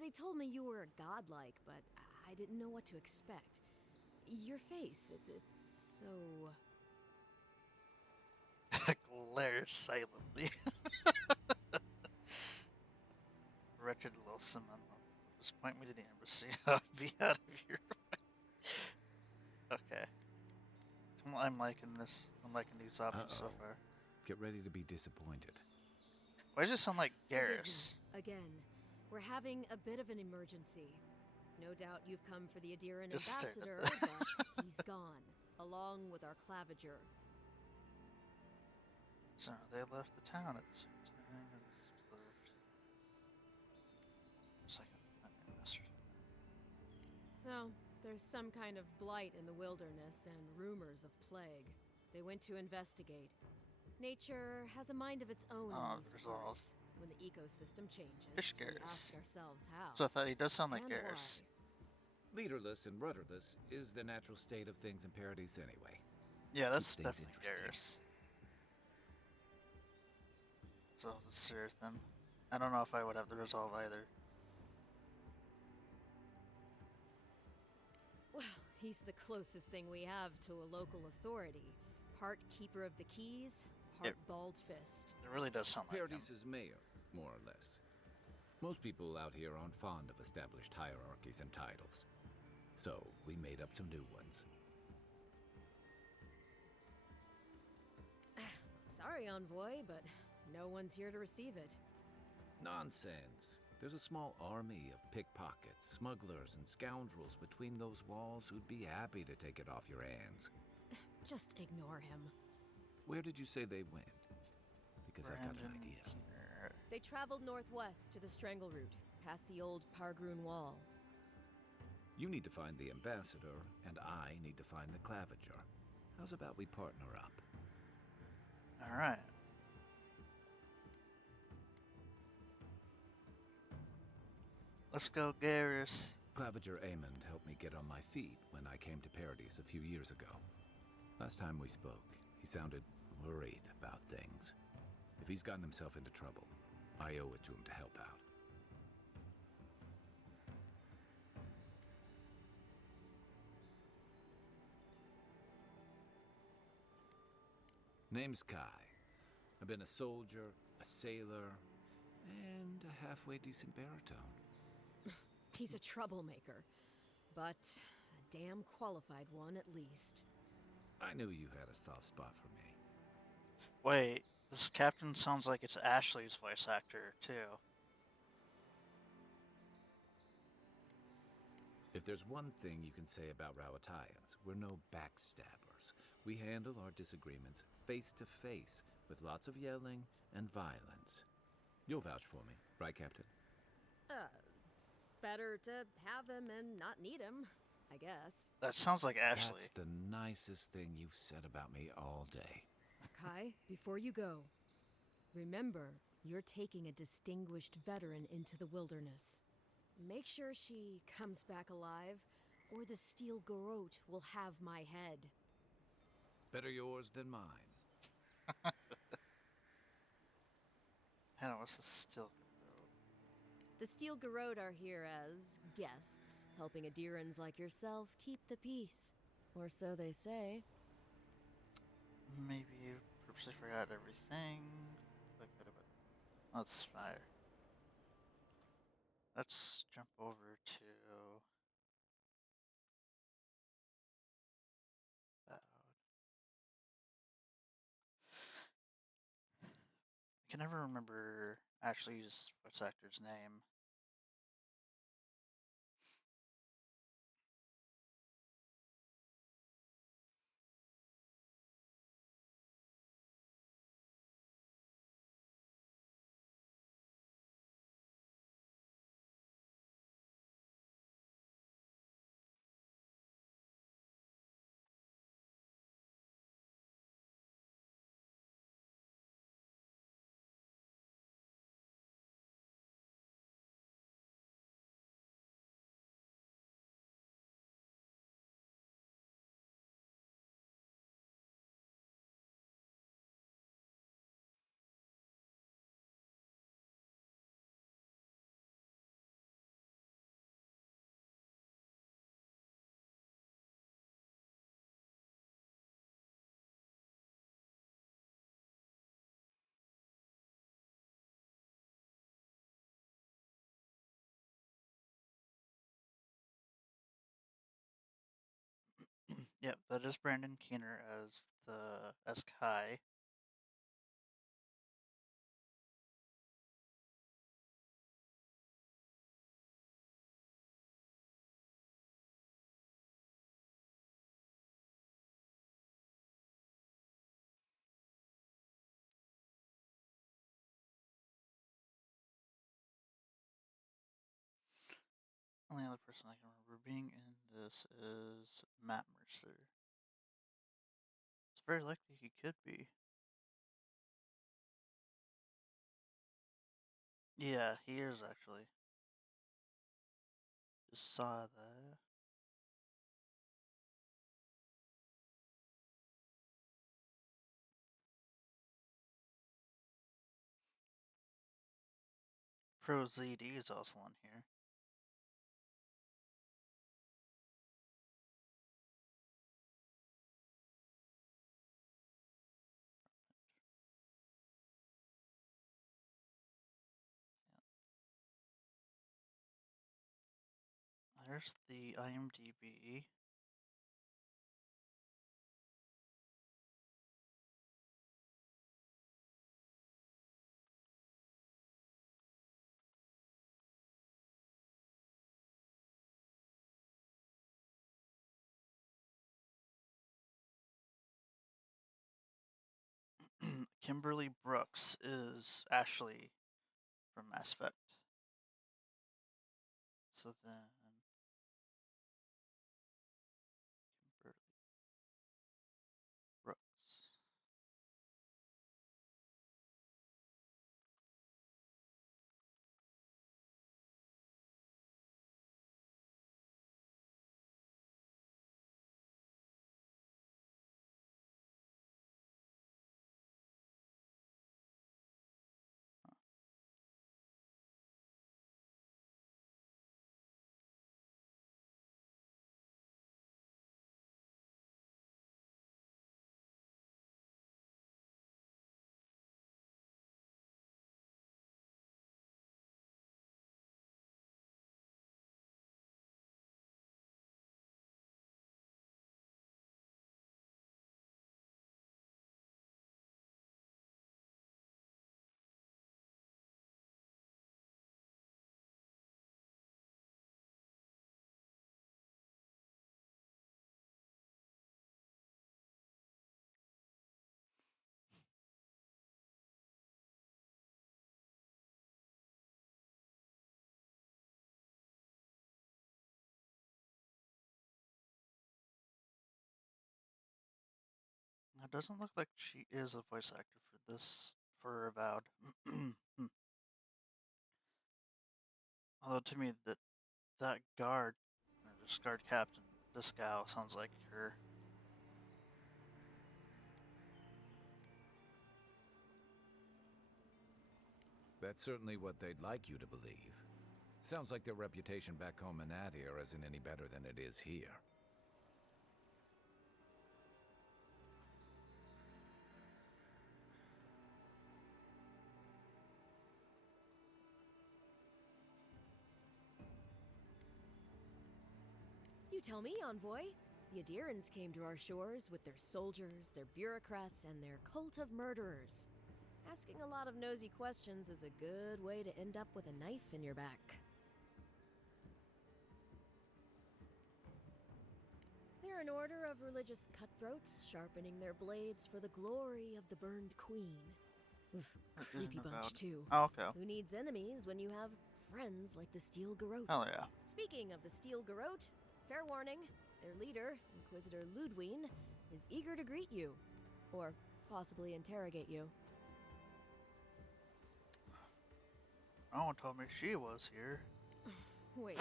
They told me you were godlike, but I didn't know what to expect. Your face, it's so... Glares silently. Wretched little Simon. Just point me to the embassy. I'll be out of here. Okay. I'm liking this. I'm liking these options so Uh-oh. far. Get ready to be disappointed. Why does it sound like Forgive Garrus? me. Again, we're having a bit of an emergency. No doubt you've come for the Adiran Just stared at ambassador, that. but he's gone, along with our Clavager. So they left the town at the same time as Blerp. Second, No, there's some kind of blight in the wilderness and rumors of plague. They went to investigate. Nature has a mind of its own in these resolve. parts. When the ecosystem changes, Fish we Garrus. ask ourselves how. So I thought he does sound like and Garrus. why. Leaderless and rudderless is the natural state of things in Paradise anyway. Yeah, that's Keeps things definitely interesting. Garrus. So the Seraphim. I don't know if I would have the resolve either. Well, he's the closest thing we have to a local authority. Part keeper of the keys, part bald fist. It really does sound like him. Paradise's mayor, more or less. Most people out here aren't fond of established hierarchies and titles. So we made up some new ones. Sorry, Envoy, but no one's here to receive it. Nonsense. There's a small army of pickpockets, smugglers, and scoundrels between those walls who'd be happy to take it off your hands. Just ignore him. Where did you say they went? Because I've got an Brandon idea. Keener. They traveled northwest to the Strangle Route, past the old Pargroon Wall. You need to find the ambassador, and I need to find the Clavager. How's about we partner up? Alright. Let's go, Garrus. Clavager Amond helped me get on my feet when I came to Paradise a few years ago. Last time we spoke, he sounded worried about things. If he's gotten himself into trouble, I owe it to him to help out. Name's Kai. I've been a soldier, a sailor, and a halfway decent baritone. He's a troublemaker, but a damn qualified one at least. I knew you had a soft spot for me. Wait, this captain sounds like it's Ashley's voice actor, too. If there's one thing you can say about Rowatayans, we're no backstabbers. We handle our disagreements face to face, with lots of yelling and violence. You'll vouch for me, right, Captain? Better to have him and not need him, I guess. That sounds like Ashley. That's the nicest thing you've said about me all day. Kai, before you go, remember, you're taking a distinguished veteran into the wilderness. Make sure she comes back alive, or the steel garrote will have my head. Better yours than mine. I know, what's the still? The steel garrote are here as guests, helping Adirans like yourself keep the peace. Or so they say. Maybe you purposely forgot everything. That's fire. Let's jump over to that. I can never remember Ashley's voice actor's name. Yep, that is Brandon Keener as Kai. Only other person I can remember being in this is Matt Mercer. It's very likely he could be. Yeah, he is actually. Just saw that. Pro ZD is also on here. There's the IMDb. Kimberly Brooks is Ashley from Mass Effect. So then, Kimberly Brooks. doesn't look like she is a voice actor for this, for Avowed. Although to me, that guard, or this guard captain, this gal sounds like her. That's certainly what they'd like you to believe. Sounds like their reputation back home in Adveture isn't any better than it is here. You tell me, Envoy. The Adirans came to our shores with their soldiers, their bureaucrats, and their cult of murderers. Asking a lot of nosy questions is a good way to end up with a knife in your back. They're an order of religious cutthroats, sharpening their blades for the glory of the burned queen. Oof, creepy bunch, too. Oh, okay. Who needs enemies when you have friends like the Steel Garrote? Hell yeah. Speaking of the Steel Garrote, fair warning, their leader, Inquisitor Ludwine, is eager to greet you. Or possibly interrogate you. No one told me she was here. Wait,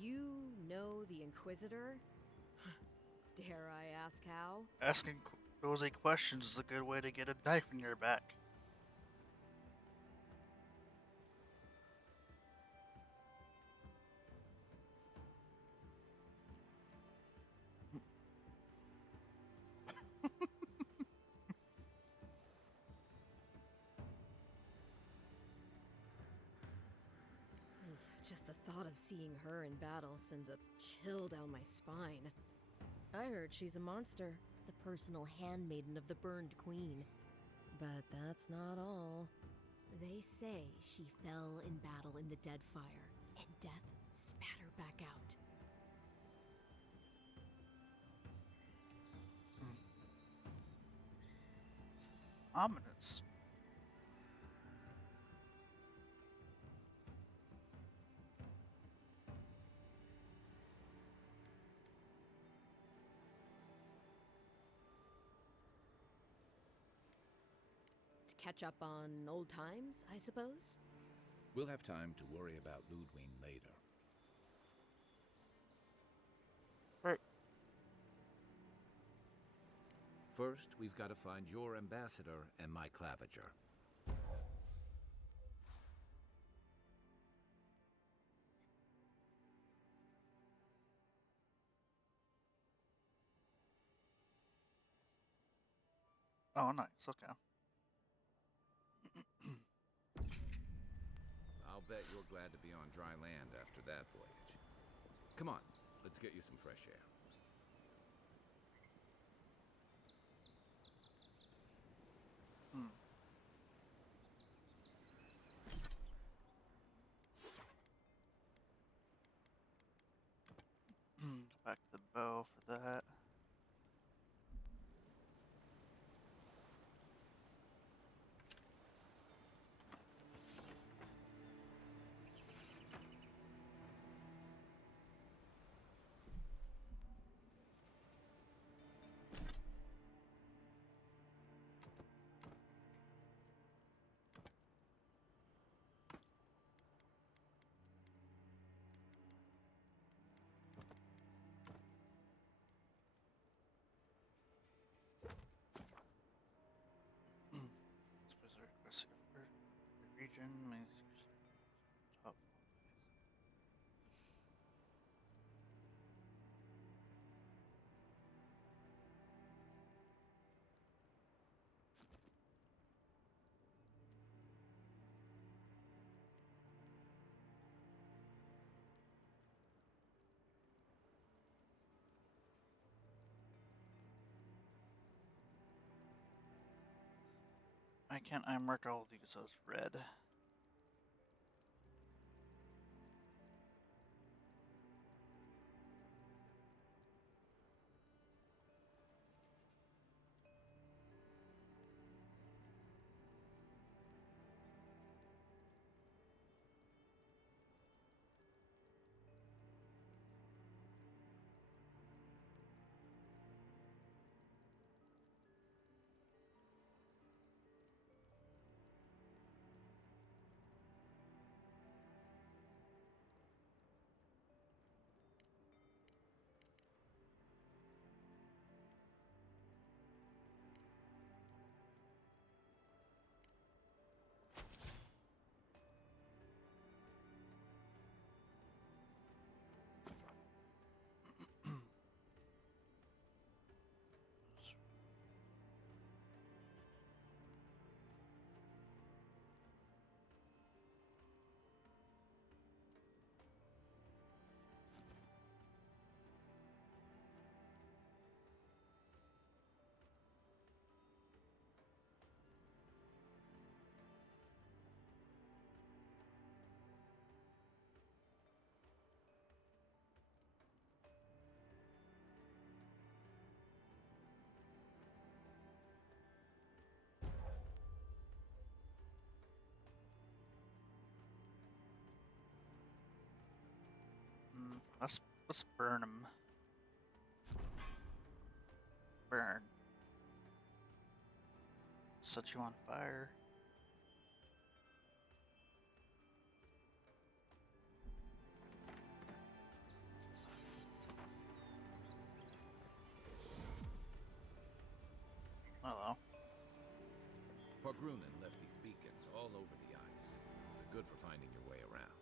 you know the Inquisitor? Dare I ask how? Asking nosy questions is a good way to get a knife in your back. Oof, just the thought of seeing her in battle sends a chill down my spine. I heard she's a monster, the personal handmaiden of the burned queen. But that's not all. They say she fell in battle in the dead fire, and death spat her back out. Ominous. To catch up on old times, I suppose? We'll have time to worry about Ludwine later. Right. First, we've got to find your ambassador and my claviger. Oh, nice. Okay. I'll bet you're glad to be on dry land after that voyage. Come on, let's get you some fresh air. Go back to the bow for that. Specific request for region. Top. Why can't I mark all of these as red? Let's burn him. Burn. Set you on fire. Hello. Pogrunin left these beacons all over the island. They're good for finding your way around.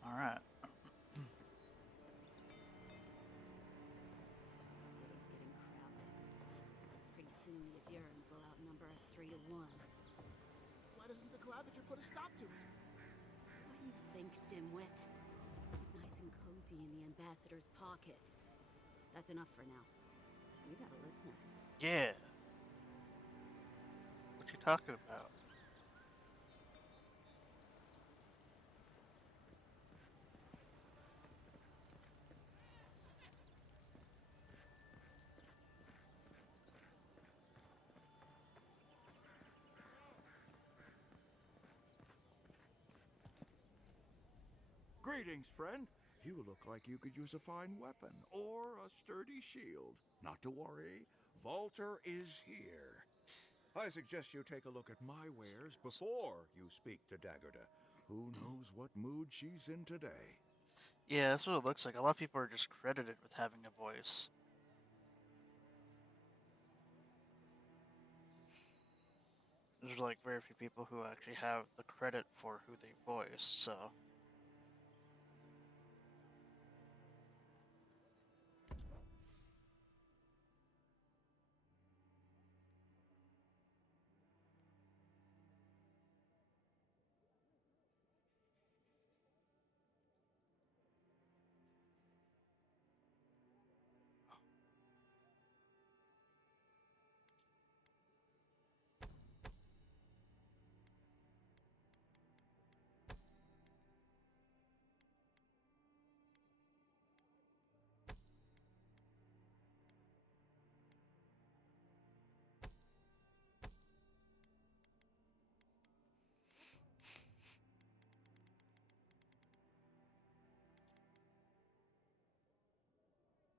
Alright. The city's getting crowded. Pretty soon the Adurans will outnumber us 3 to 1. Why doesn't the Clavager put a stop to it? What do you think, dimwit? He's nice and cozy in the ambassador's pocket. That's enough for now. We got a listener. Yeah. What you talking about? Greetings, friend. You look like you could use a fine weapon or a sturdy shield. Not to worry, Volter is here. I suggest you take a look at my wares before you speak to Daggerda. Who knows what mood she's in today? Yeah, that's what it looks like. A lot of people are just credited with having a voice. There's like very few people who actually have the credit for who they voiced, so.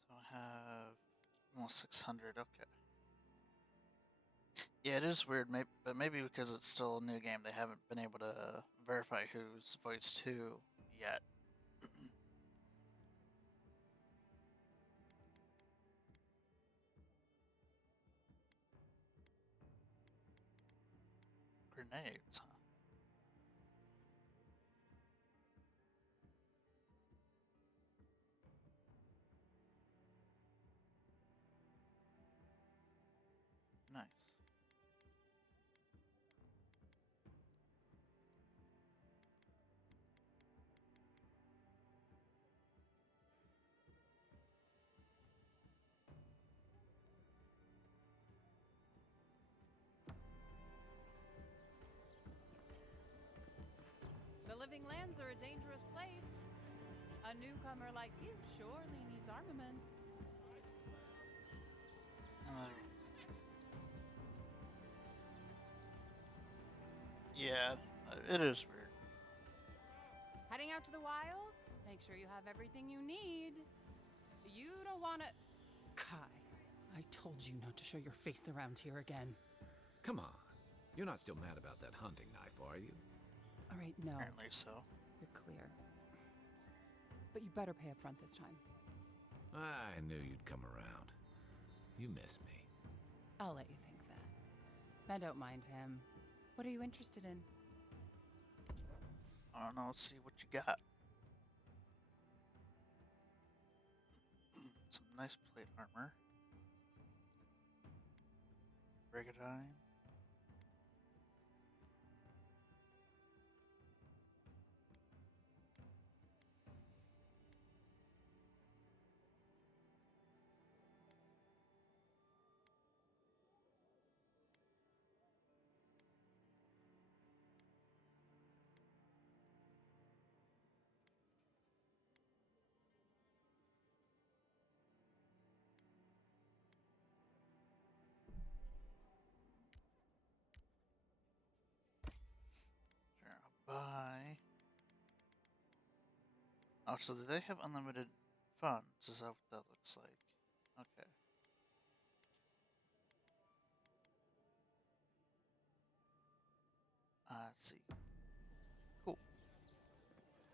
So I have almost 600, okay. Yeah, it is weird, but maybe because it's still a new game, they haven't been able to verify who's voiced who yet. Grenades, huh? Nice. The Living Lands are a dangerous place. A newcomer like you surely needs armaments. Yeah, it is weird. Heading out to the wilds? Make sure you have everything you need. You don't want to... Kai, I told you not to show your face around here again. Come on. You're not still mad about that hunting knife, are you? All right, no. Apparently so. You're clear. But you better pay up front this time. I knew you'd come around. You miss me. I'll let you think that. I don't mind him. What are you interested in? I don't know, let's see what you got. Some nice plate armor. Brigadine. Oh, so do they have unlimited funds? Is that what that looks like? Okay. Let's see. Cool.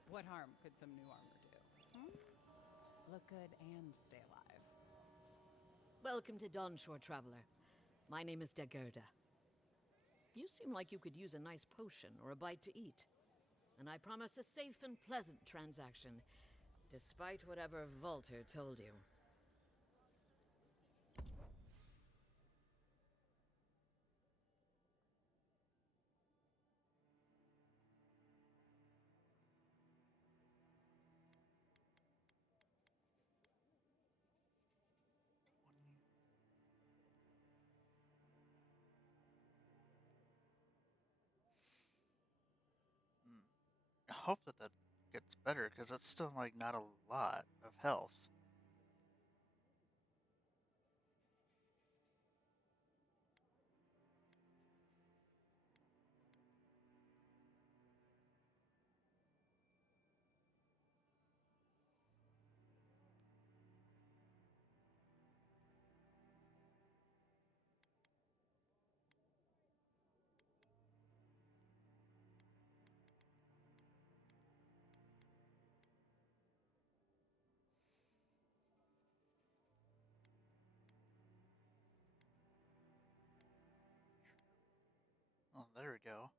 What harm could some new armor do? Look good and stay alive. Welcome to Dawnshore, Traveler. My name is Dagerda. You seem like you could use a nice potion or a bite to eat. And I promise a safe and pleasant transaction, despite whatever Volter told you. I hope that that gets better, because that's still, like, not a lot of health. Oh, there we go.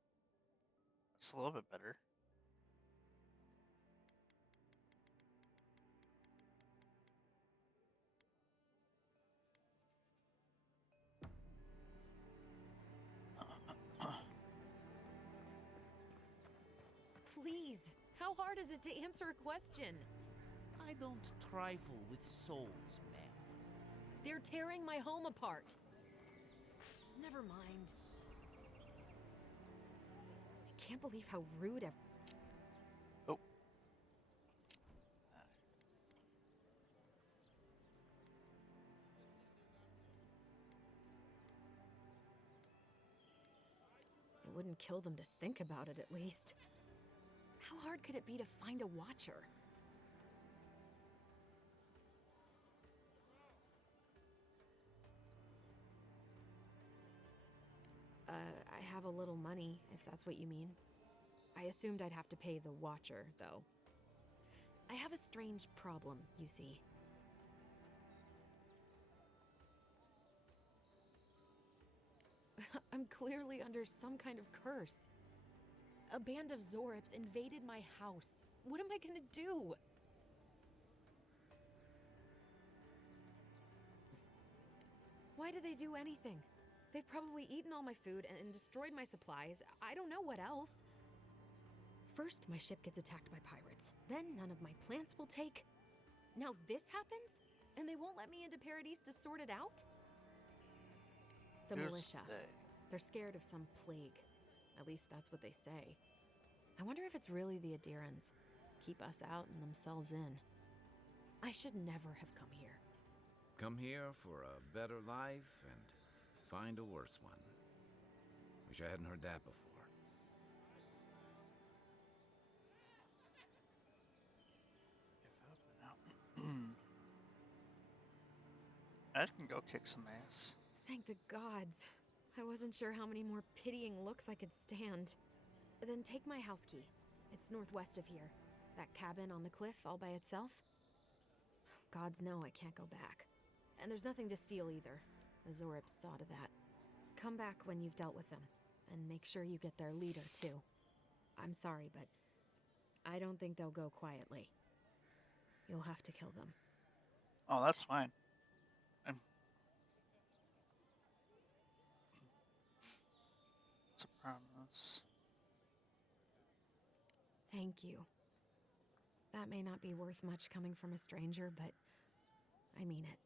It's a little bit better. Please, how hard is it to answer a question? I don't trifle with souls, ma'am. They're tearing my home apart. Never mind. I can't believe how rude Oh. It wouldn't kill them to think about it, at least. How hard could it be to find a watcher? I have a little money, if that's what you mean. I assumed I'd have to pay the watcher, though. I have a strange problem, you see. I'm clearly under some kind of curse. A band of Zorips invaded my house. What am I gonna do? Why do they do anything? They've probably eaten all my food and destroyed my supplies. I don't know what else. First, my ship gets attacked by pirates. Then none of my plants will take. Now this happens? And they won't let me into Paradise to sort it out? The militia. They're scared of some plague. At least that's what they say. I wonder if it's really the Adirans. Keep us out and themselves in. I should never have come here. Come here for a better life and find a worse one. Wish I hadn't heard that before. I can go kick some ass. Thank the gods. I wasn't sure how many more pitying looks I could stand. Then take my house key. It's northwest of here. That cabin on the cliff all by itself. Gods know I can't go back. And there's nothing to steal either. The Zorips saw to that. Come back when you've dealt with them. And make sure you get their leader, too. I'm sorry, but I don't think they'll go quietly. You'll have to kill them. Oh, that's fine. It's a promise. Thank you. That may not be worth much coming from a stranger, but I mean it.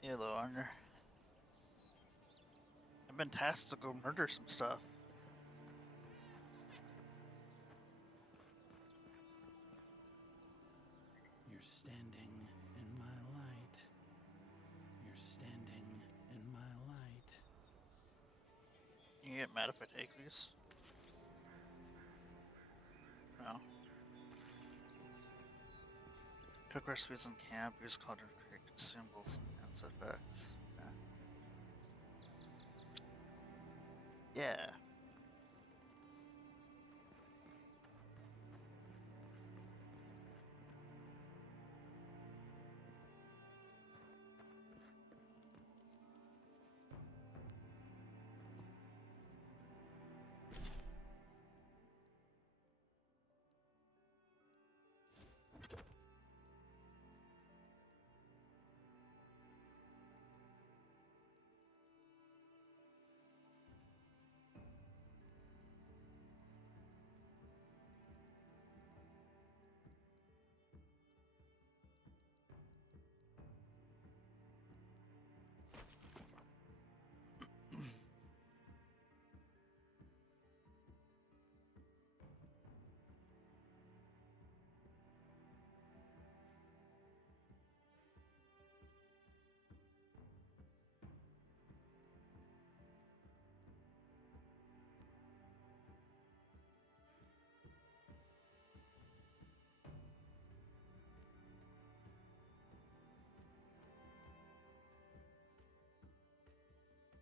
Hello, Arner. I've been tasked to go murder some stuff. you get mad if I take these? No. Cook recipes in camp, use cauldron to create consumables and effects. Yeah.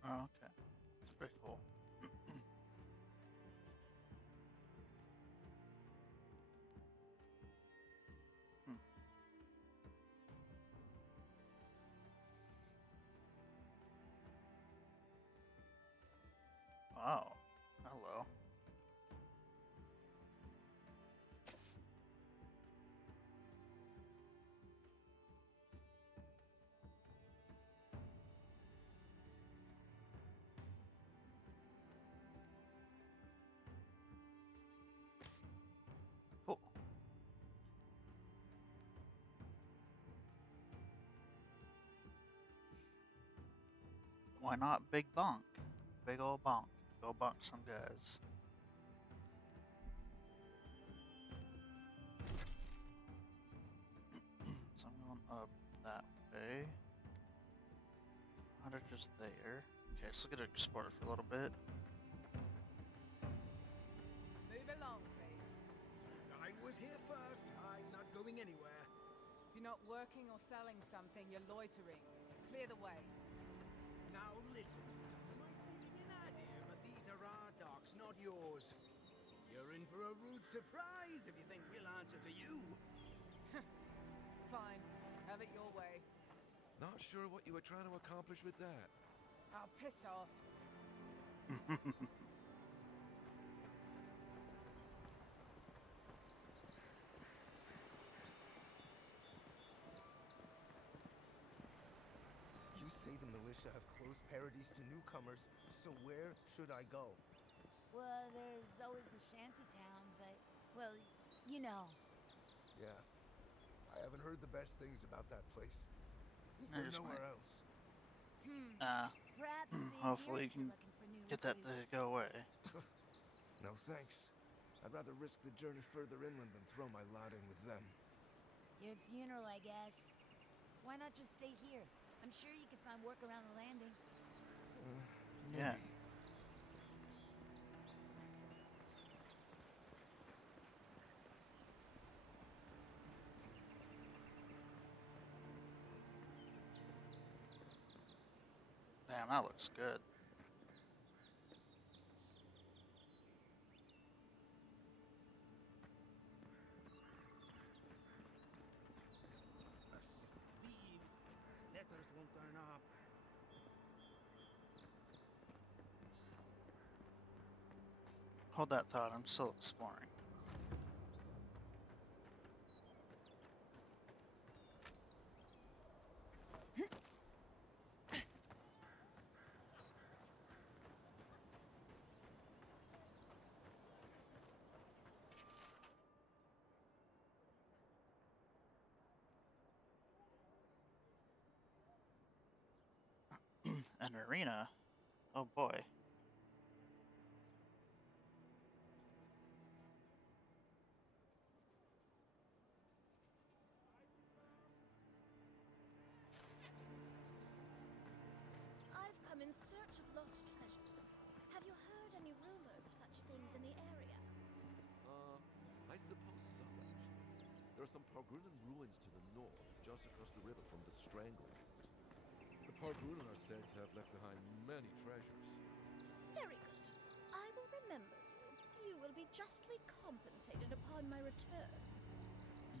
Oh, okay. That's pretty cool. Hmm. Wow. Hello. Cool. Why not big bonk? Big ol' bonk. Go bonk some guys. So I'm going up that way. Just there. Okay, so get explored for a little bit. Move along, please. I was here first. I'm not going anywhere. If you're not working or selling something, you're loitering. Clear the way. Now listen. You might be an idea, but these are our docks, not yours. You're in for a rude surprise if you think we'll answer to you. Fine. Have it your way. Not sure what you were trying to accomplish with that. Oh, piss off. You say the militia have closed Paradise to newcomers, so where should I go? Well, there's always the shanty town, but, well, you know. Yeah. I haven't heard the best things about that place. Is I there just nowhere might- else? Perhaps the Hopefully you can adherents are looking for new get that to recruits. go away. No thanks. I'd rather risk the journey further inland than throw my lot in with them. Your funeral, I guess. Why not just stay here? I'm sure you could find work around the landing. Yeah. Damn, that looks good. Leaves. Letters won't turn up. Hold that thought, I'm still exploring. An arena? Oh boy. I've come in search of lost treasures. Have you heard things in the area? I suppose so, actually. There are some Pargrunan ruins to the north, just across the river from the Stranglehold. The Pargrunan are said to have left behind many treasures. Very good. I will remember you. You will be justly compensated upon my return.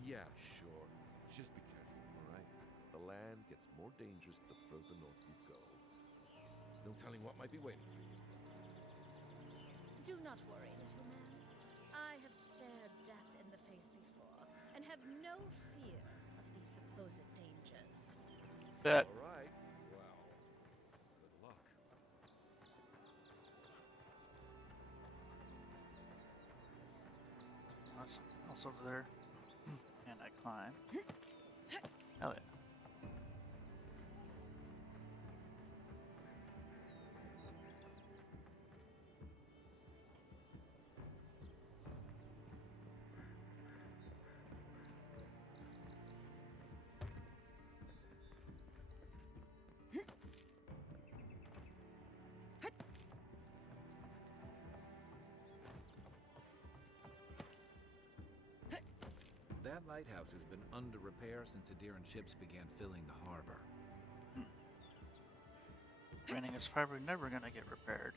Yeah, sure. Just be careful, all right? The land gets more dangerous the further north you go. No telling what might be waiting for you. Do not worry, little man. I have stared death in the face before, and have no fear of these supposed dangers. Bet. All right. Well, good luck. What's else over there? And I climb. Hell yeah. That lighthouse has been under repair since Adiran ships began filling the harbor. Meaning it's probably never gonna get repaired.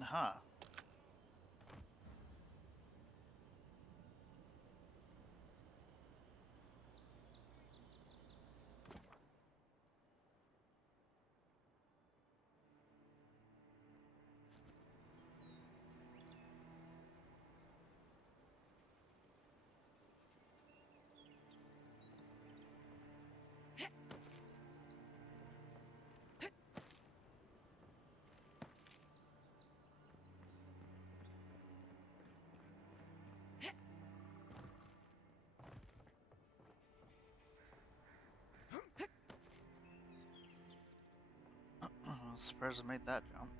Huh. Surprised I made that jump.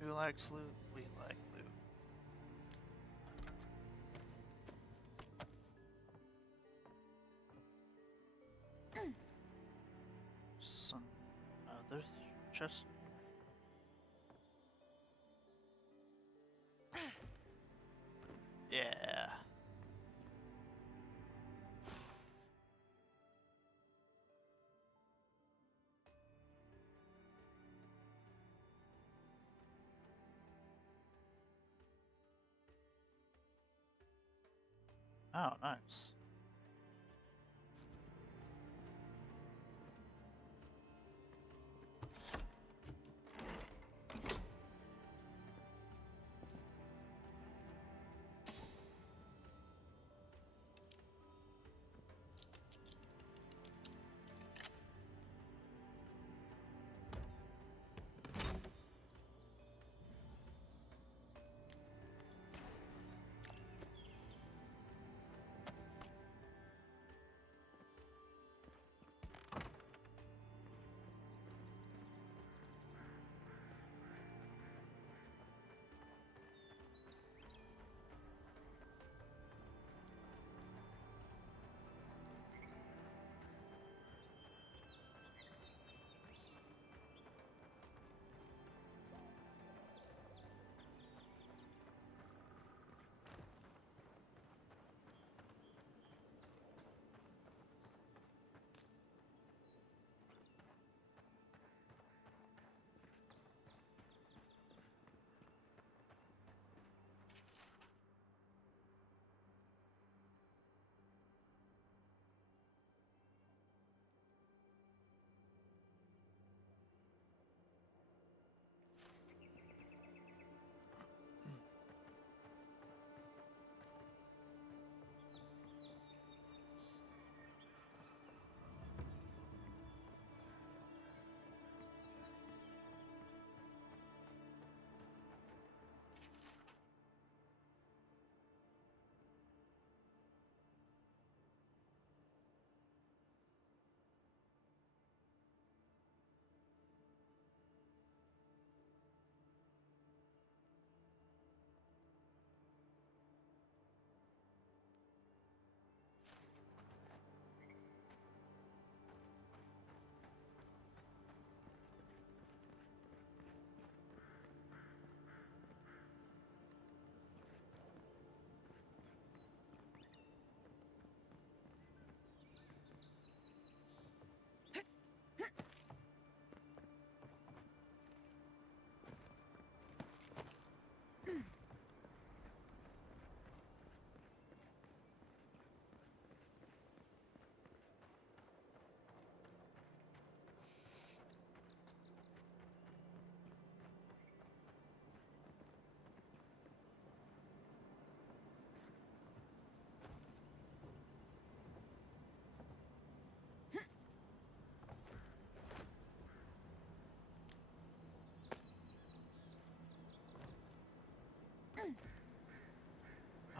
Who likes loot? We like loot. Some other chest. Yeah. Oh, nice.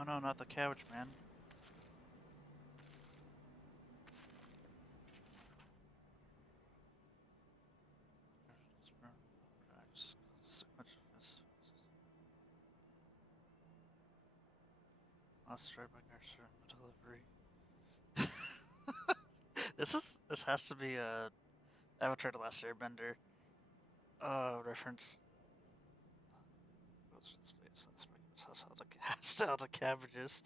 Oh no, not the cabbage man. Lost straight by Garcia delivery. This has to be a Avatar: The Last Airbender reference. Goes to space. Has out the cabbages.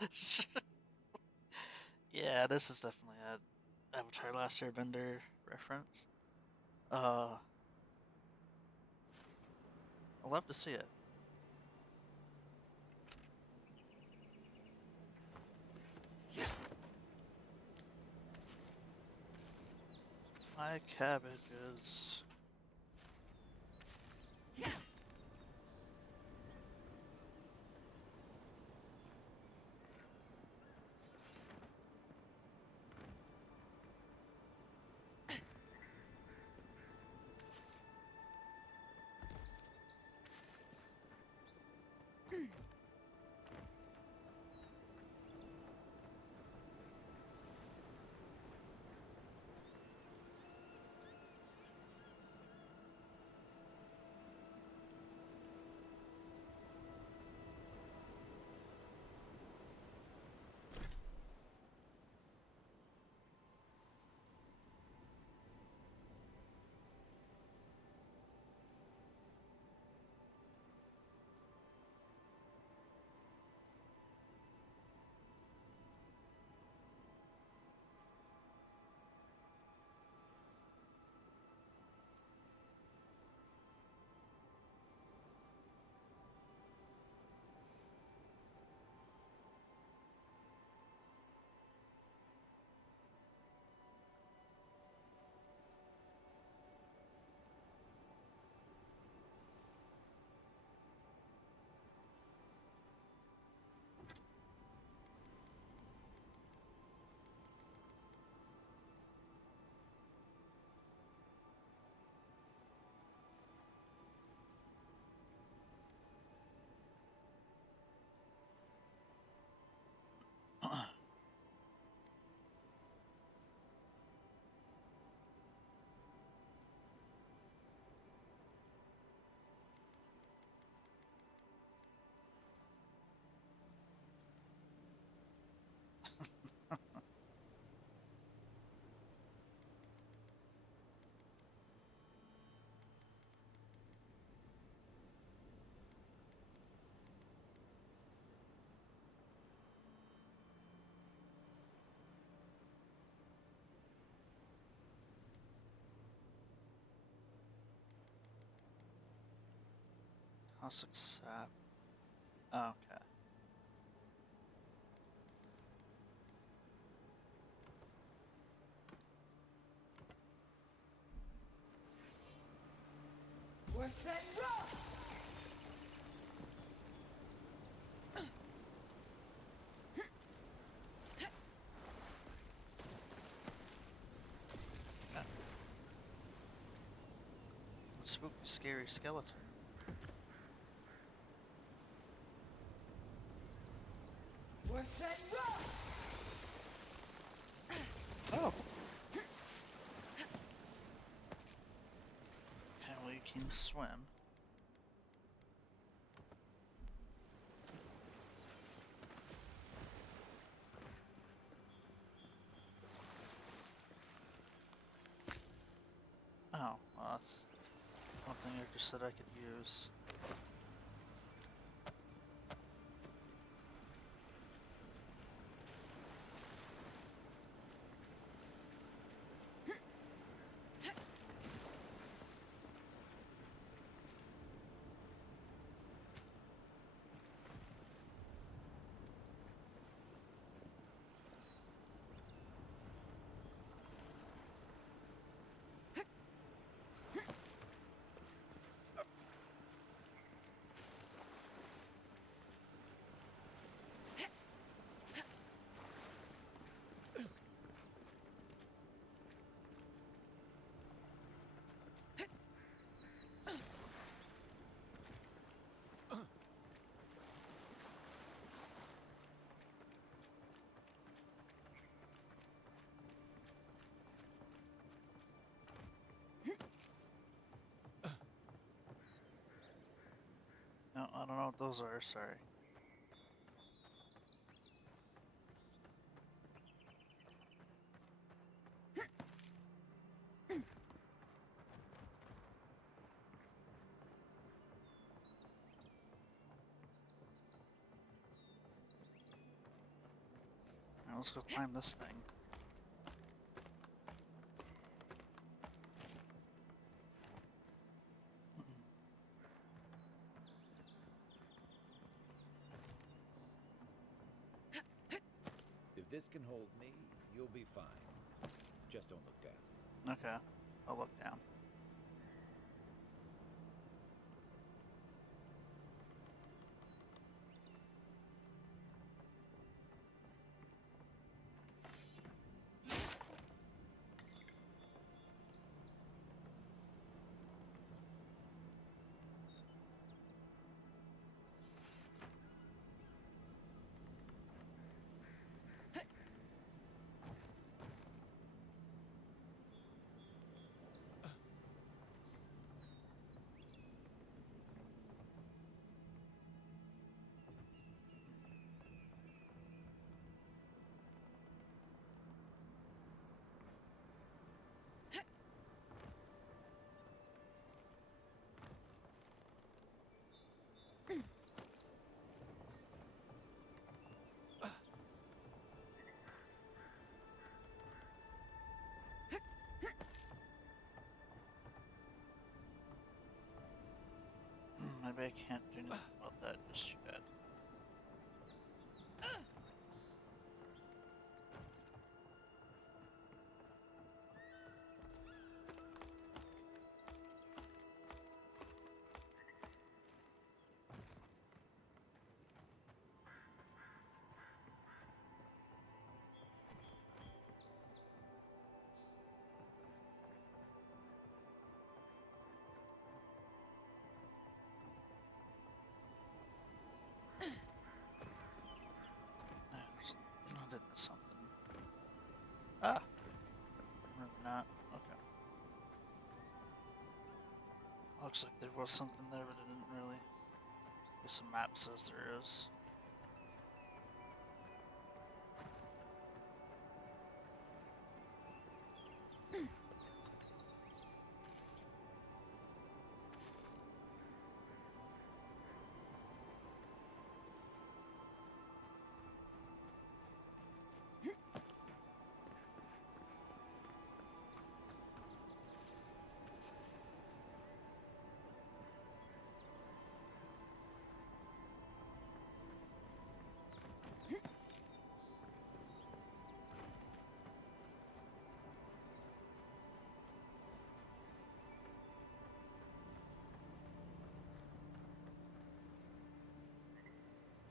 Yeah, this is definitely a Avatar: Last Airbender reference. I'll love to see it. My cabbages. Caustic sap. Oh, okay. We're set rough! Spooky, scary skeleton. We're set rough! Oh. Okay, well you can swim. Oh, well that's one thing I just said I could use. I don't know what those are, sorry. Now let's go climb this thing. If this can hold me, you'll be fine. Just don't look down. Okay, I'll look down. Maybe I can't do anything about that just yet. I did miss something. Ah! Maybe not. Okay. Looks like there was something there, but it didn't really. At least the map says there is.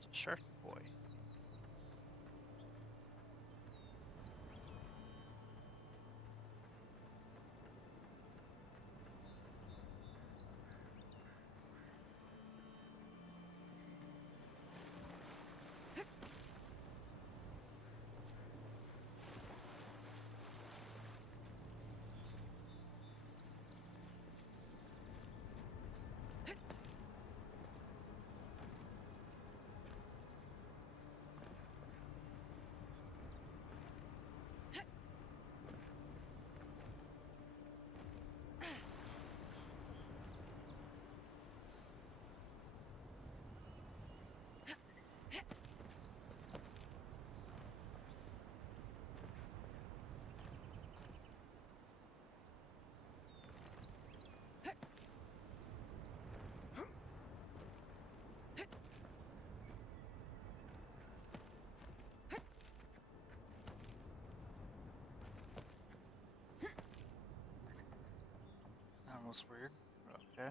It's a shark boy. That was weird. Okay.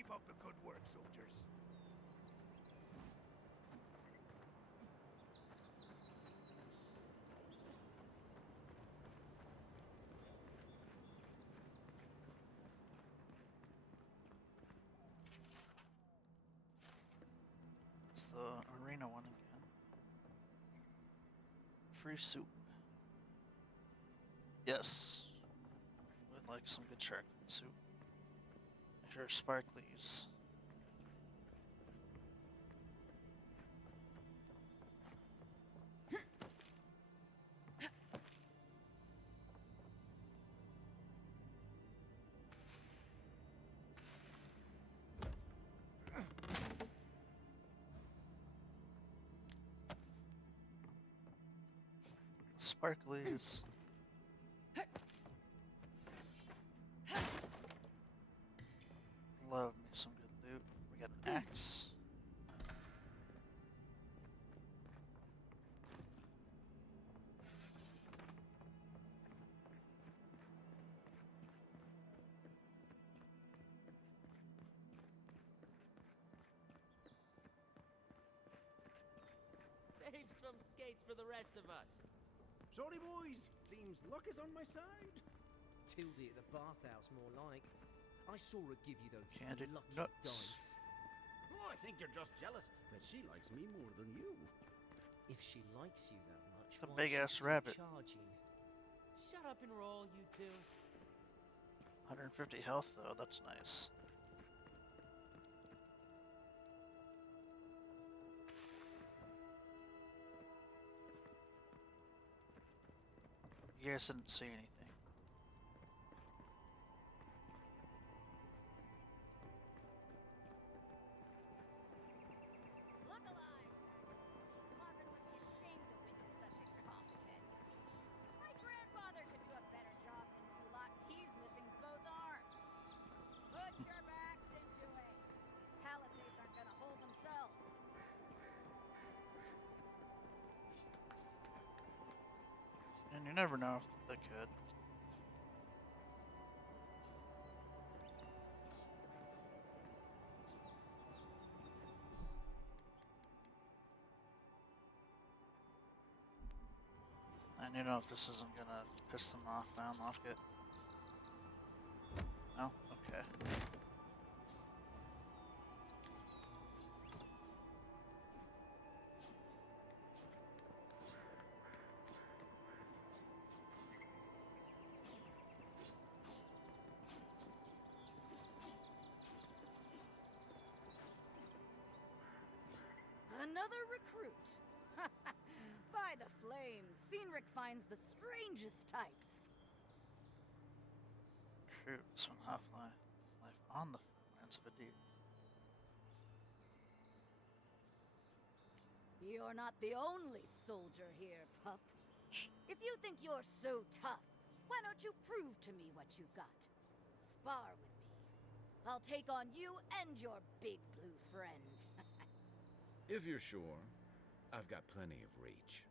Keep up the good work, soldiers. It's the arena one again. Free soup. Yes. Would like some good shark fin soup. Here are sparklies. Sparklies. Love me some good loot. We got an axe. Save some skates for the rest of us. Sorry, boys. Seems luck is on my side. Tildy at the bathhouse, more like. I saw her give you those Candied lucky nuts. dice. Oh, I think you're just jealous that she likes me more than you. If she likes you that much, The why big should ass she be rabbit. charging? Shut up and roll, you two. 150 health though, that's nice. You guys didn't see anything. Look alive! Margaret would be ashamed to witness such incompetence. My grandfather could do a better job than you lot. He's missing both arms. Put your backs into it. These palisades aren't gonna hold themselves. And you never know if they could. And you know if this isn't gonna piss them off, I unlock it. No? Okay. Another recruit. By the flames, Cynric finds the strangest types. Troops from Half-Life. Life on the lands of Adveture. You're not the only soldier here, pup. If you think you're so tough, why don't you prove to me what you've got? Spar with me. I'll take on you and your big blue friend. If you're sure, I've got plenty of reach.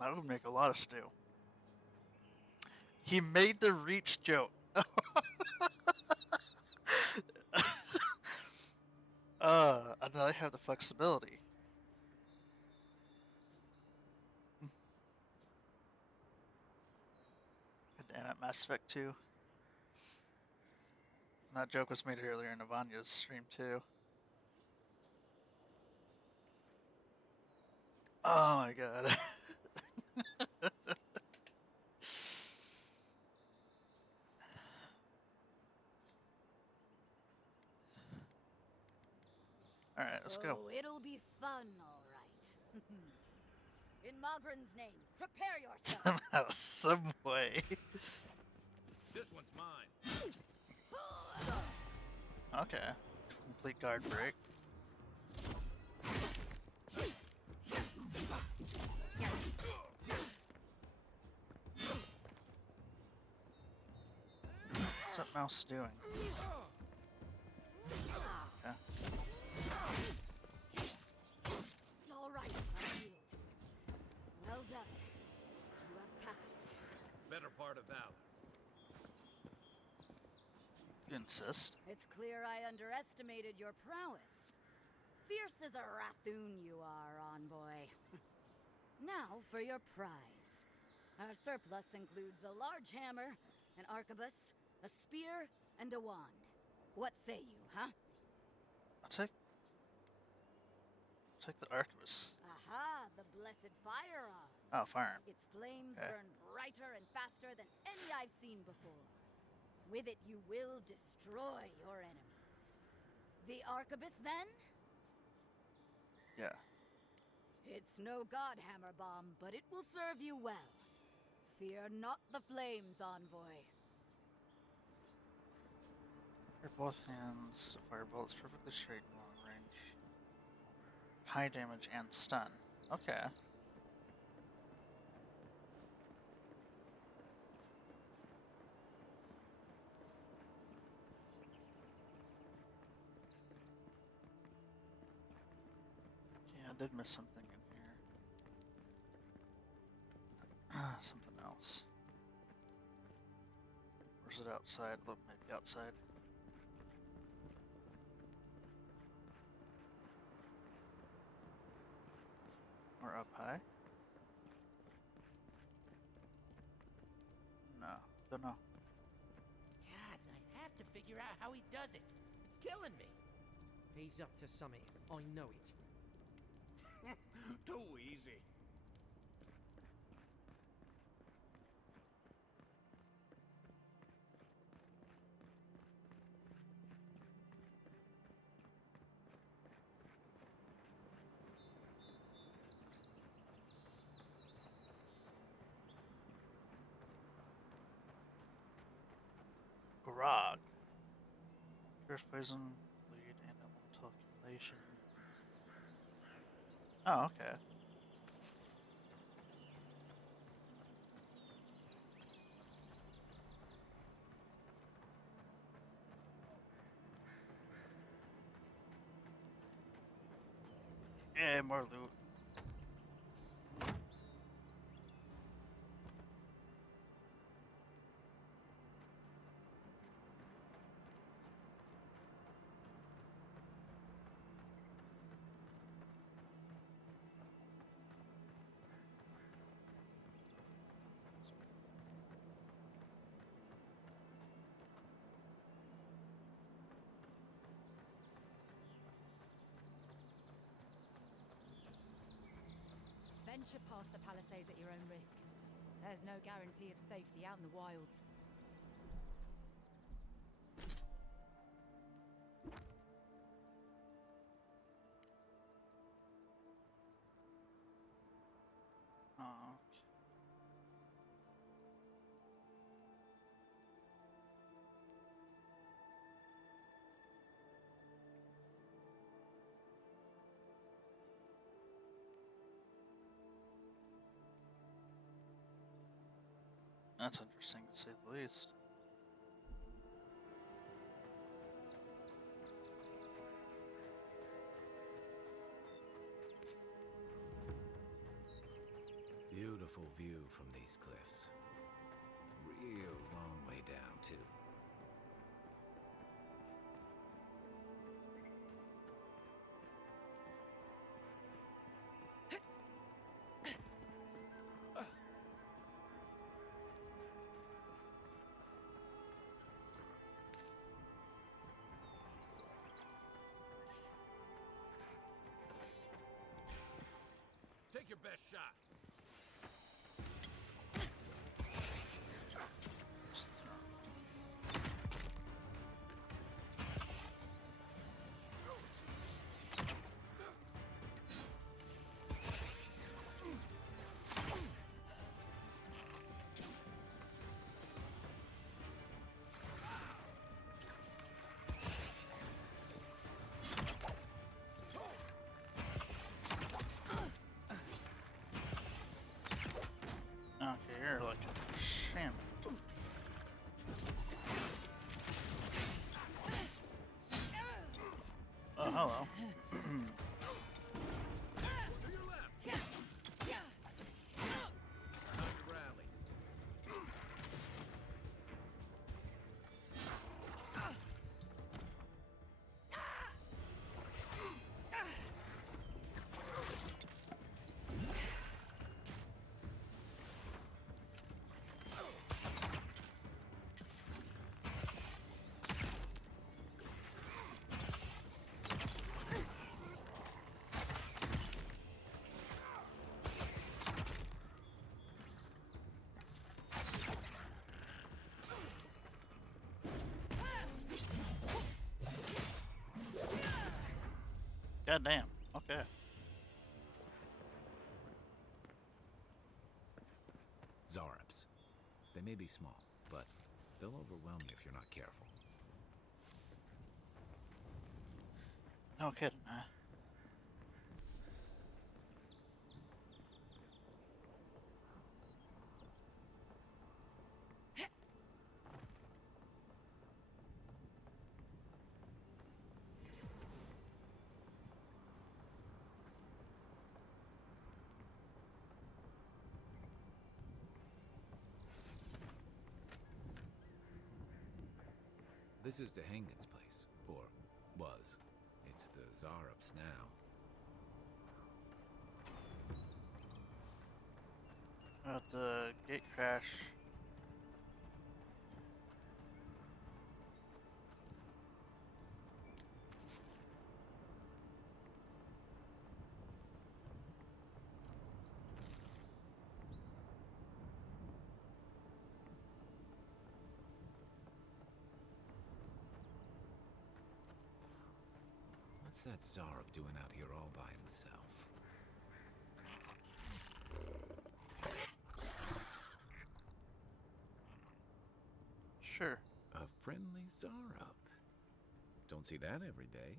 That would make a lot of stew. He made the reach joke. And I have the flexibility. God damn it, Mass Effect 2. That joke was made earlier in Ivanya's stream too. Oh my god. Alright, let's go. Oh, it'll be fun, all right. In Mogren's name, prepare yourself. Somehow, some way. This one's mine. Okay. Complete guard break. What's that mouse doing? Okay. All right, I yield. Well done. You have passed. Better part of valor. You insist. It's clear I underestimated your prowess. Fierce as a Rathoon you are, envoy. Now for your prize. Our surplus includes a large hammer, an arquebus, a spear, and a wand. What say you, huh? I'll take the arquebus. Aha, the blessed firearm. Oh, firearm. Its flames Okay. burn brighter and faster than any I've seen before. With it, you will destroy your enemies. The arquebus, then? Yeah. It's no god hammer bomb, but it will serve you well. Fear not the flames, envoy. Fire both hands. The fireball is perfectly straight and long range. High damage and stun. Okay. Yeah, I did miss something in here. Something else. Or is it outside? Look, maybe outside. Or up high? No, don't know. Dad, I have to figure out how he does it. It's killing me. He's up to something. I know it. Too easy. Grog. Cures poison, bleed, and elemental accumulation. Oh, okay. Yeah, more loot. Venture past the palisades at your own risk. There's no guarantee of safety out in the wilds. Oh. That's interesting to say the least. Beautiful view from these cliffs. Real long way down, too. Take your best shot. Okay, you're like a sham. Oh, hello. To your left. Time to rally. Goddamn. Okay. Zarops. They may be small, but they'll overwhelm you if you're not careful. No kidding, huh? This is the Hengen's place, or was. It's the Zarops now. At the gate crash. What's that Zarop doing out here all by himself? Sure. A friendly Zarop. Don't see that every day.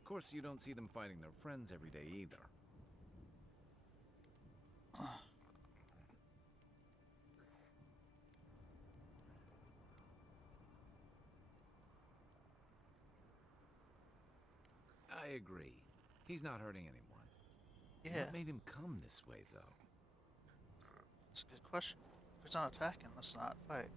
Of course, you don't see them fighting their friends every day either. I agree. He's not hurting anyone. Yeah. What made him come this way, though? That's a good question. If he's not attacking, let's not fight.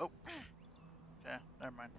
Oh. Okay, never mind.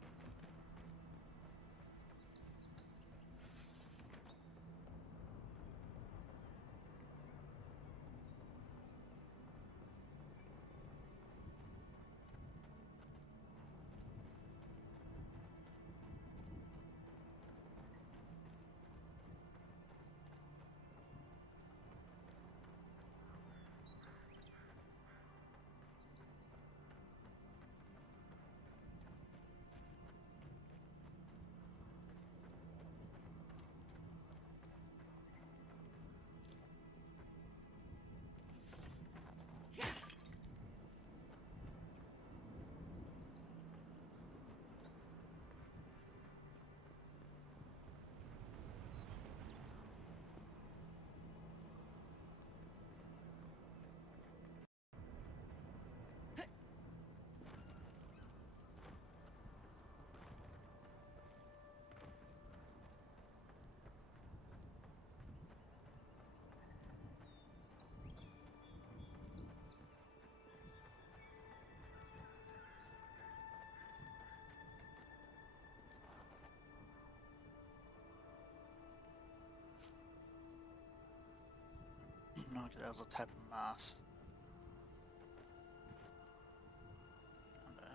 No, that was a type of moss.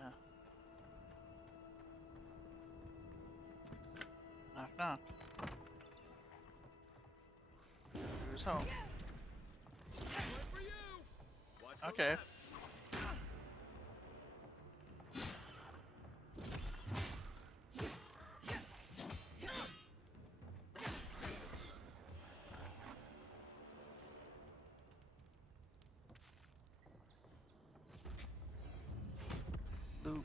And, knock knock. Who's home? Okay. Loot.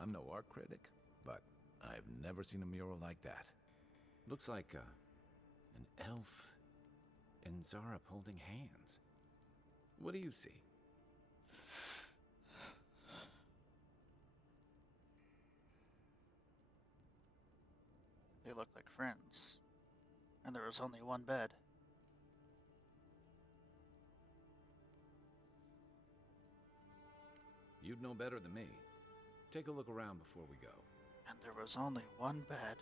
I'm no art critic, but I've never seen a mural like that. Looks like an elf and Zarop holding hands. What do you see? They looked like friends, and there was only one bed. You'd know better than me. Take a look around before we go. And there was only one bed.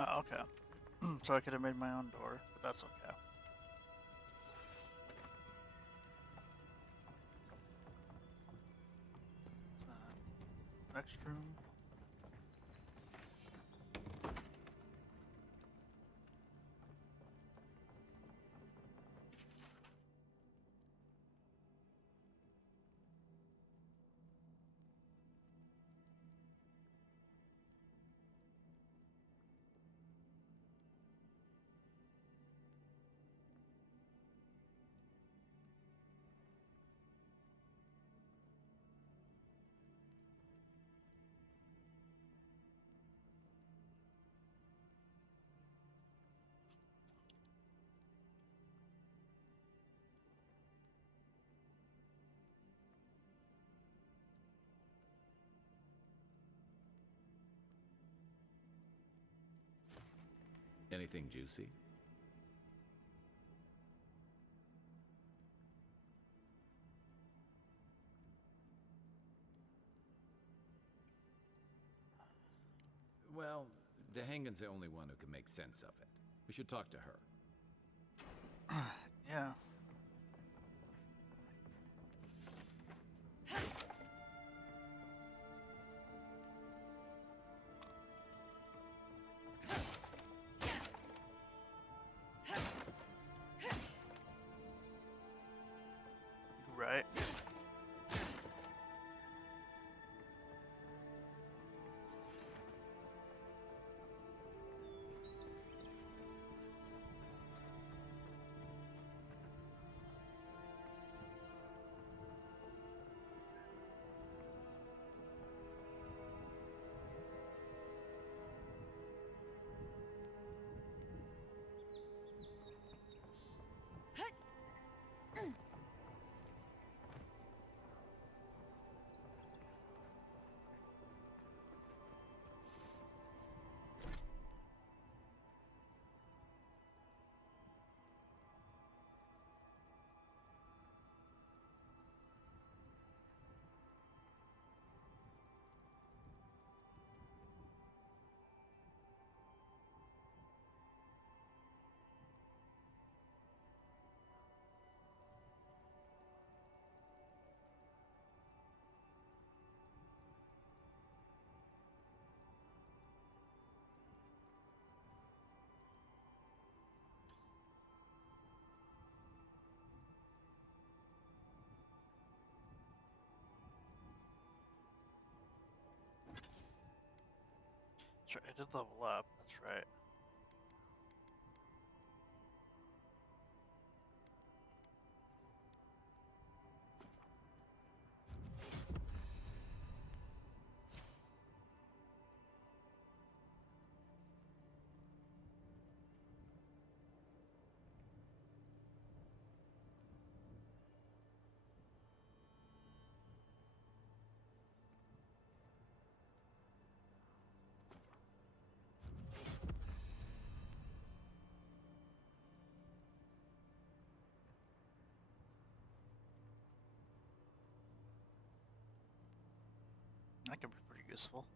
Oh, okay. So I could have made my own door, but that's okay. Next room. Anything juicy? Well, Dehangan's the only one who can make sense of it. We should talk to her. Yeah. Right. That's right. I did level up. That's right. That could be pretty useful.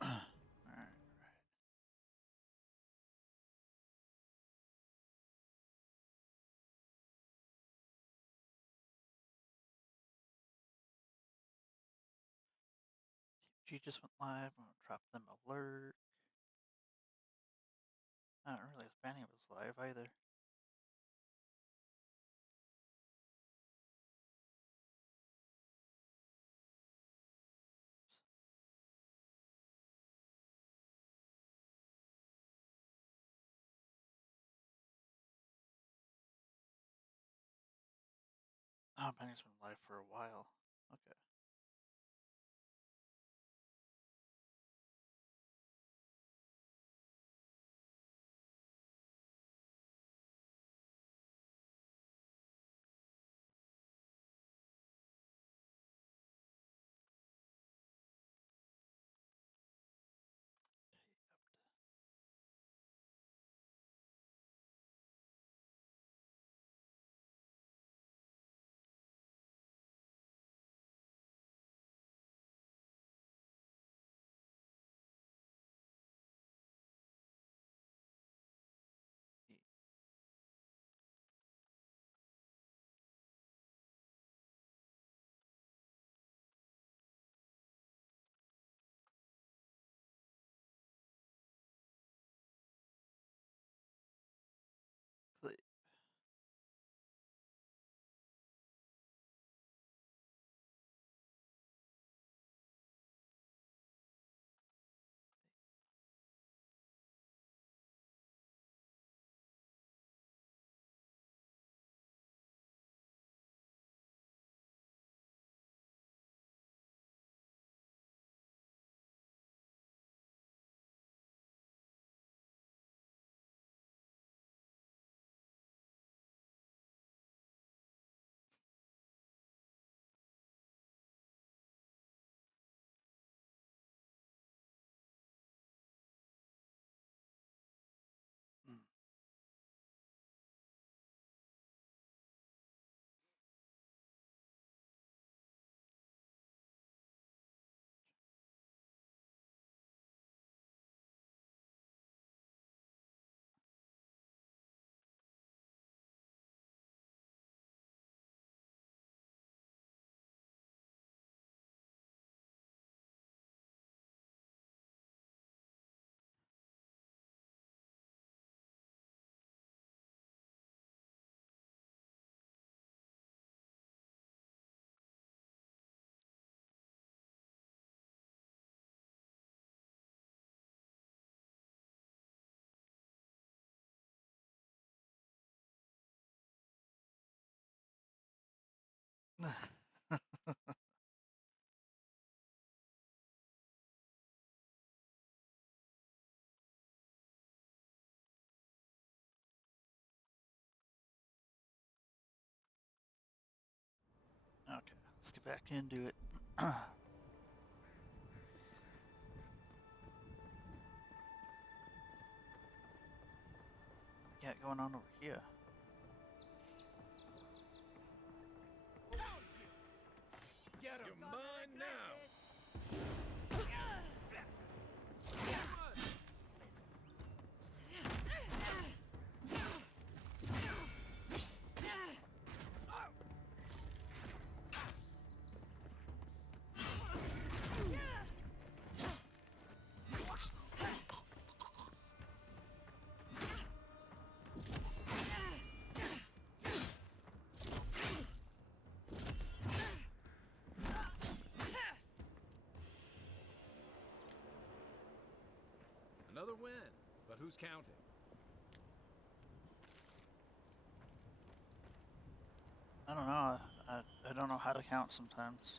Alright, right. She just went live. I'm gonna drop them alert. I don't realize Banny was live either. Oh, Penny's been alive for a while. Okay. Click. Mm. Okay, let's get back into it. Got going on over here? Get him! You're mine now! Another win, but who's counting? I don't know. I don't know how to count sometimes.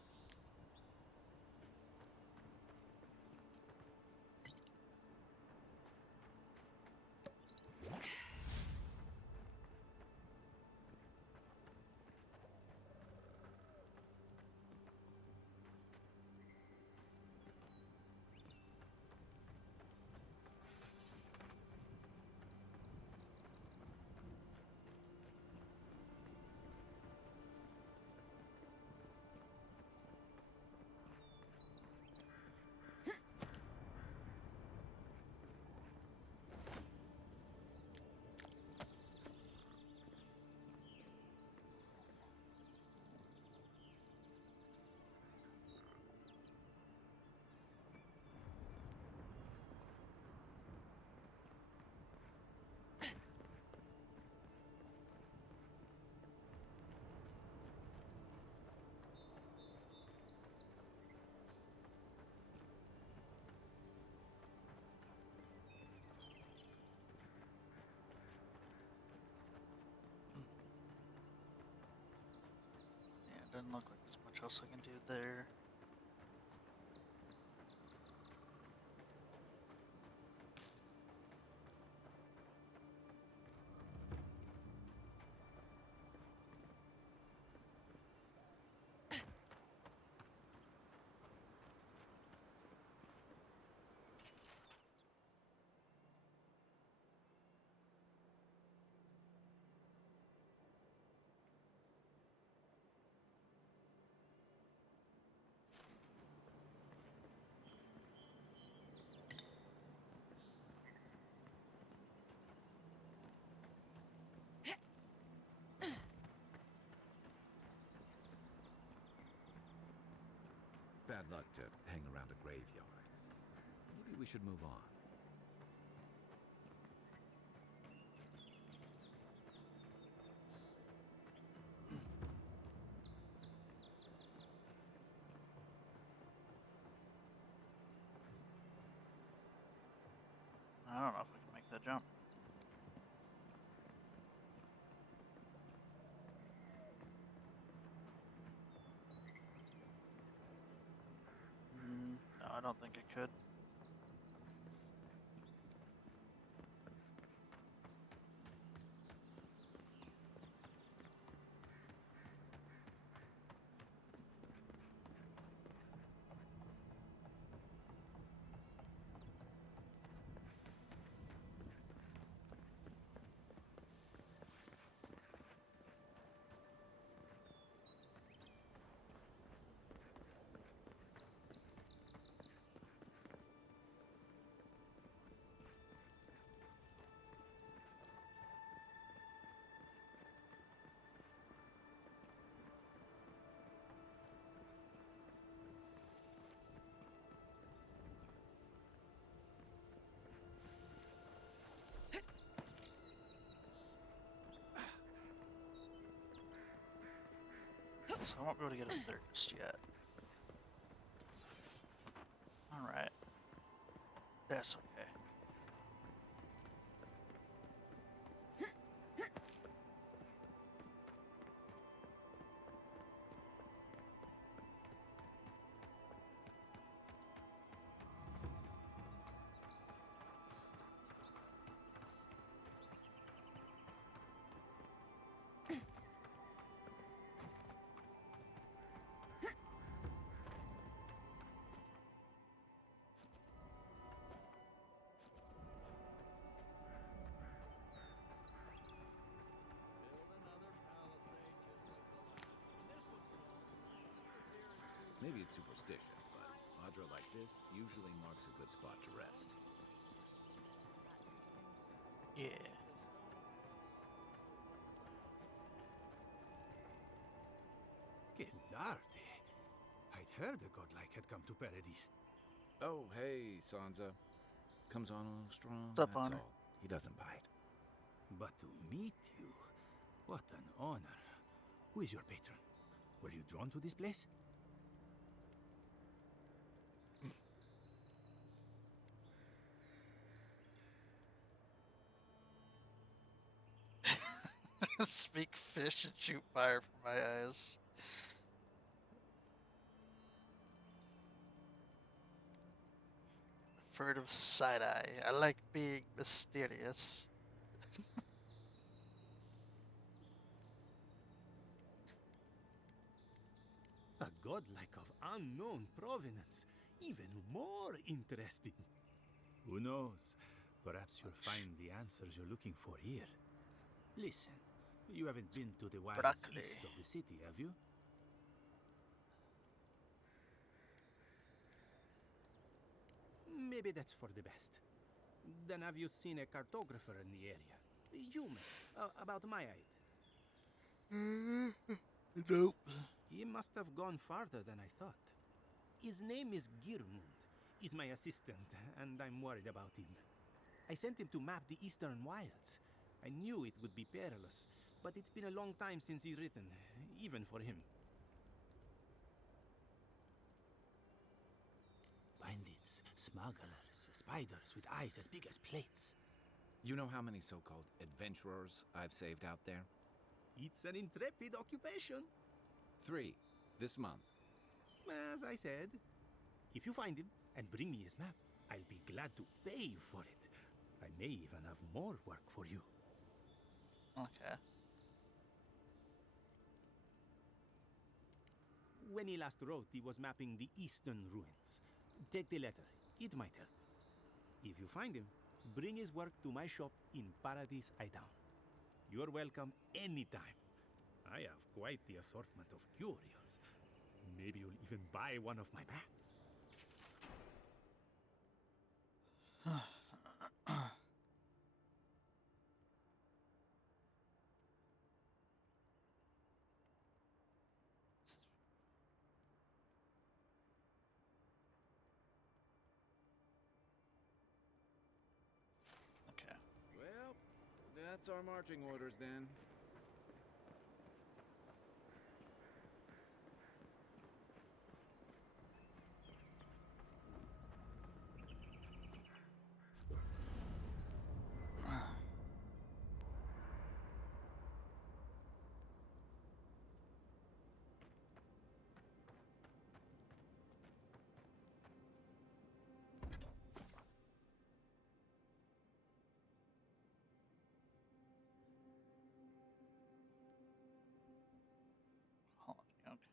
doesn't look like there's much else I can do there. Bad luck to hang around a graveyard. Maybe we should move on. I don't know if we can make that jump. No, I don't think it could. So I won't be able to get up there just yet. Alright. That's okay. Maybe it's superstition, but Audra like this usually marks a good spot to rest. Yeah. Que larde. I'd heard a godlike had come to Paradise. Oh, hey, Sansa. Comes on a little strong, What's up, that's Honor? all. He doesn't bite. But to meet you, what an honor. Who is your patron? Were you drawn to this place? Speak fish and shoot fire from my eyes. Furtive side-eye. I like being mysterious. A godlike of unknown provenance. Even more interesting. Who knows? Perhaps you'll find the answers you're looking for here. Listen, you haven't been to the wilds Broccoli. east of the city, have you? Maybe that's for the best. Then have you seen a cartographer in the area? Human, about my height. Nope. He must have gone farther than I thought. His name is Girmund. He's my assistant, and I'm worried about him. I sent him to map the eastern wilds. I knew it would be perilous, but it's been a long time since he's written, even for him. Bandits, smugglers, spiders with eyes as big as plates. You know how many so-called adventurers I've saved out there? It's an intrepid occupation. 3. This month. As I said, if you find him and bring me his map, I'll be glad to pay you for it. I may even have more work for you. Okay. When he last wrote, he was mapping the eastern ruins. Take the letter. It might help. If you find him, bring his work to my shop in Paradise Town. You're welcome anytime. I have quite the assortment of curios. Maybe you'll even buy one of my maps. Okay. Well, that's our marching orders then.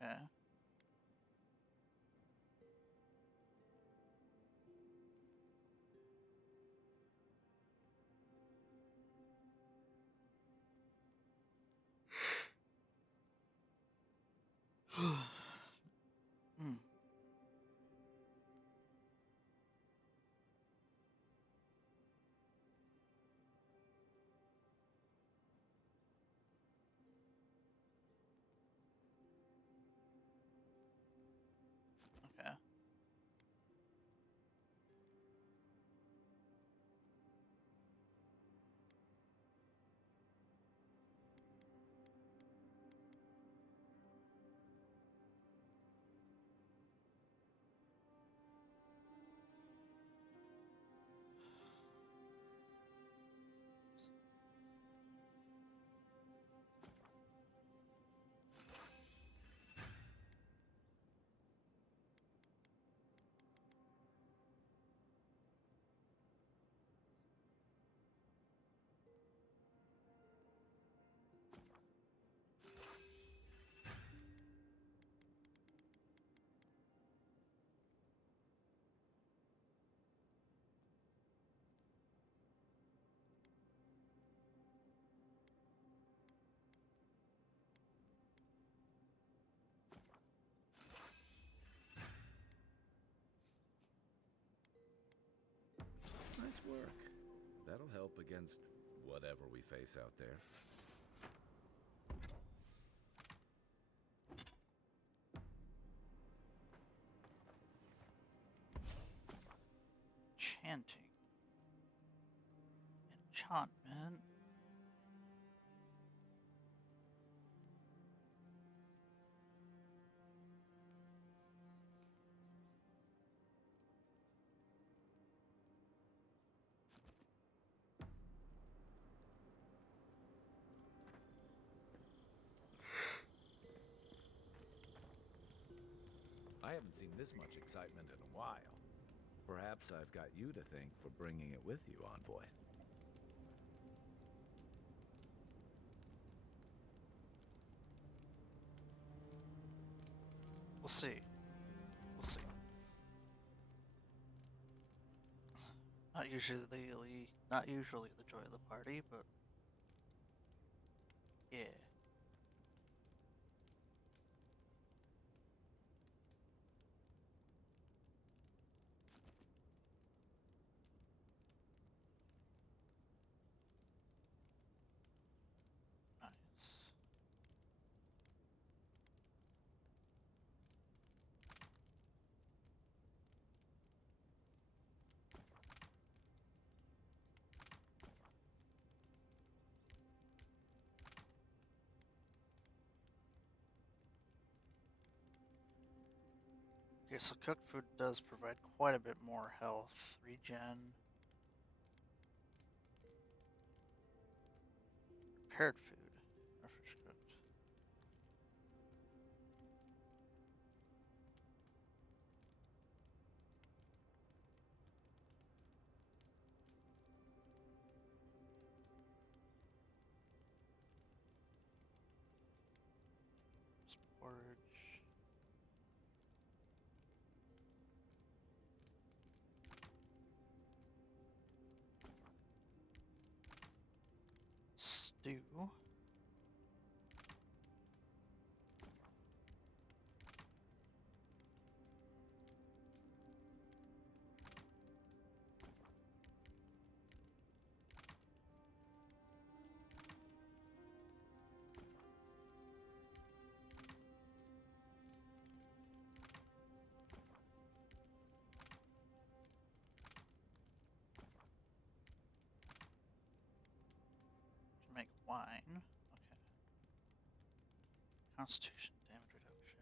Okay. Hmm. Okay. Nice work. That'll help against whatever we face out there. Chanting. Enchantment. I haven't seen this much excitement in a while. Perhaps I've got you to thank for bringing it with you, Envoy. We'll see. We'll see. Not usually the joy of the party, but yeah. Nice. Okay, so cooked food does provide quite a bit more health, regen. Prepared food, or fish cooked. wine. Okay. Constitution damage reduction.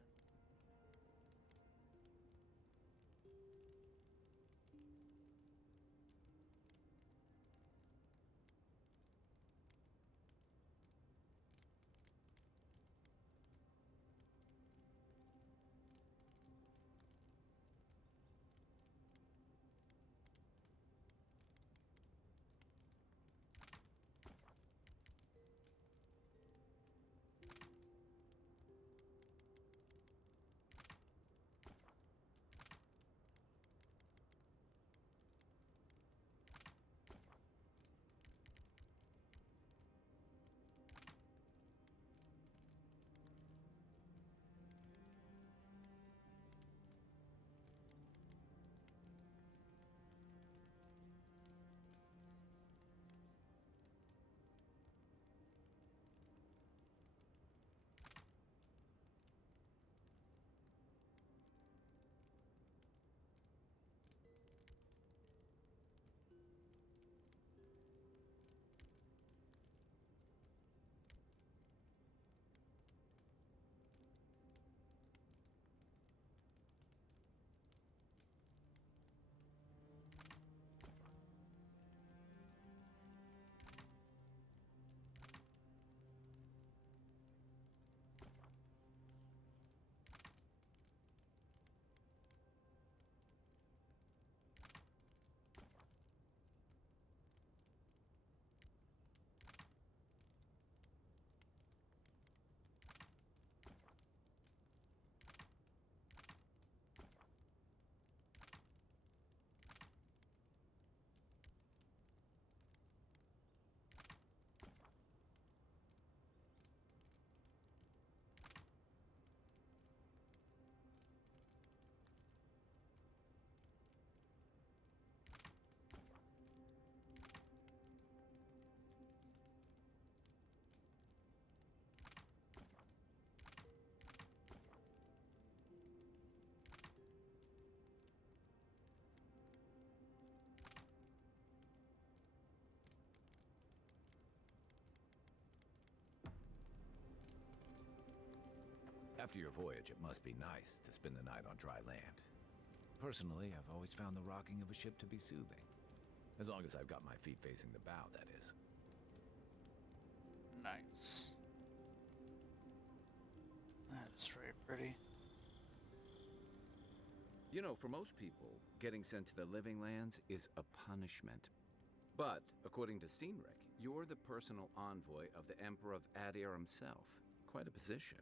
After your voyage, it must be nice to spend the night on dry land. Personally, I've always found the rocking of a ship to be soothing. As long as I've got my feet facing the bow, that is. Nice. That is very pretty. You know, for most people, getting sent to the Living Lands is a punishment. But, according to Steenrick, you're the personal envoy of the Emperor of Adveture himself. Quite a position.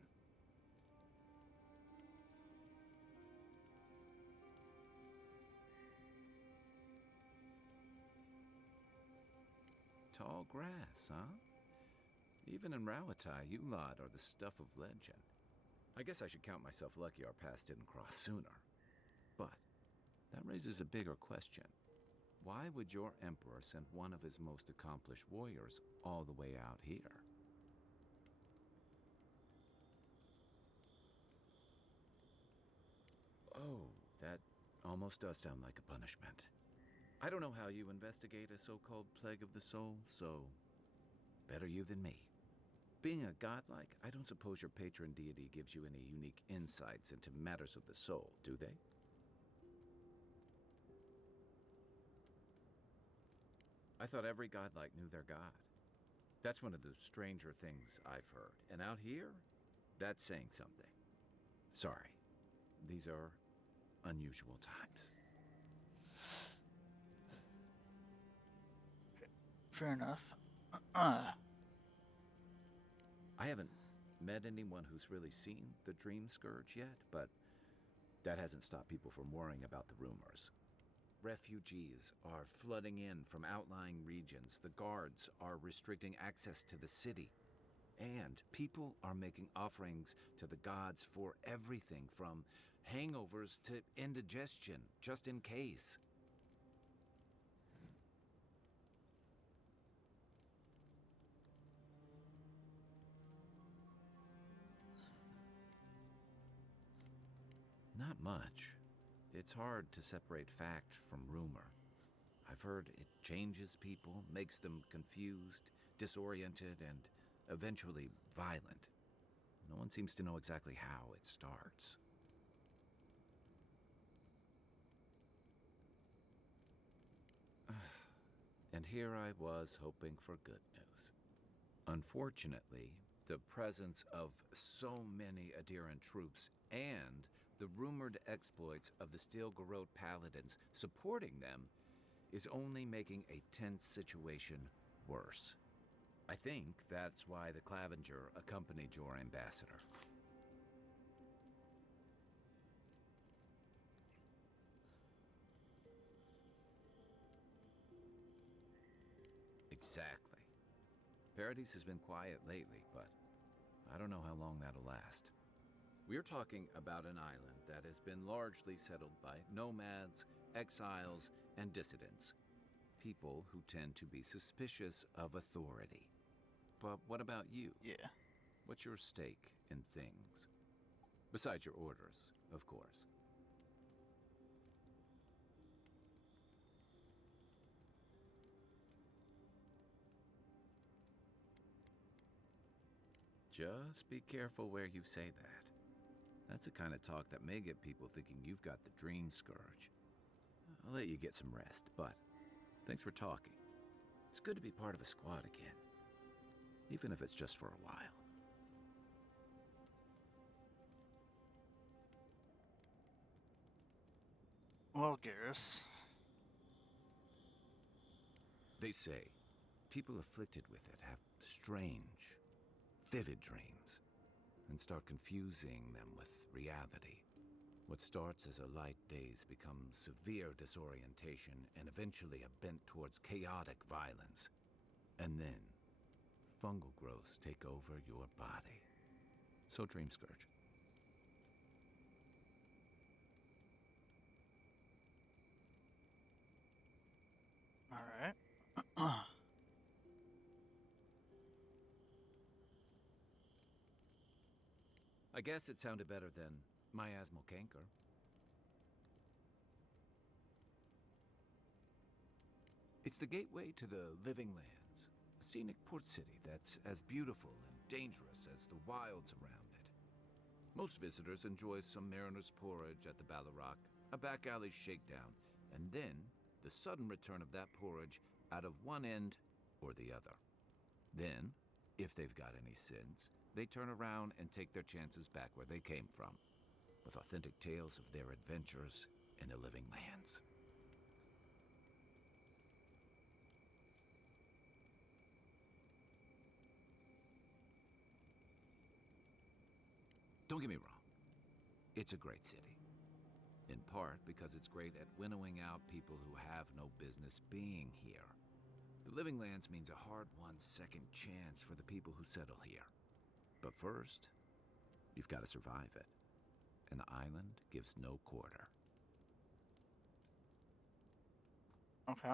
Tall grass, huh? Even in Rawatai, you lot are the stuff of legend. I guess I should count myself lucky our paths didn't cross sooner. But that raises a bigger question. Why would your emperor send one of his most accomplished warriors all the way out here? Oh, that almost does sound like a punishment. I don't know how you investigate a so-called plague of the soul, so better you than me. Being a godlike, I don't suppose your patron deity gives you any unique insights into matters of the soul, do they? I thought every godlike knew their god. That's one of the stranger things I've heard. And out here, that's saying something. Sorry, these are unusual times. Fair enough. I haven't met anyone who's really seen the Dream Scourge yet, but that hasn't stopped people from worrying about the rumors. Refugees are flooding in from outlying regions. The guards are restricting access to the city. And people are making offerings to the gods for everything from hangovers to indigestion, just in case. Not much. It's hard to separate fact from rumor. I've heard it changes people, makes them confused, disoriented, and eventually violent. No one seems to know exactly how it starts. And here I was hoping for good news. Unfortunately, the presence of so many adherent troops and the rumored exploits of the Steel Garrote paladins supporting them is only making a tense situation worse. I think that's why the Clavenger accompanied your ambassador. Exactly. Paradise has been quiet lately, but I don't know how long that'll last. We're talking about an island that has been largely settled by nomads, exiles, and dissidents. People who tend to be suspicious of authority. But what about you? Yeah. What's your stake in things? Besides your orders, of course. Just be careful where you say that. That's the kind of talk that may get people thinking you've got the Dream Scourge. I'll let you get some rest, but thanks for talking. It's good to be part of a squad again, even if it's just for a while. Well, Garrus. They say people afflicted with it have strange, vivid dreams and start confusing them with reality. What starts as a light daze becomes severe disorientation and eventually a bent towards chaotic violence. And then, fungal growths take over your body. So Dream Scourge. Alright. I guess it sounded better than miasmal canker. It's the gateway to the Living Lands, a scenic port city that's as beautiful and dangerous as the wilds around it. Most visitors enjoy some mariner's porridge at the Ballarrock, a back alley shakedown, and then the sudden return of that porridge out of one end or the other. Then, if they've got any sense, they turn around and take their chances back where they came from, with authentic tales of their adventures in the Living Lands. Don't get me wrong, it's a great city. In part because it's great at winnowing out people who have no business being here. The Living Lands means a hard-won second chance for the people who settle here. But first, you've got to survive it. And the island gives no quarter. Okay.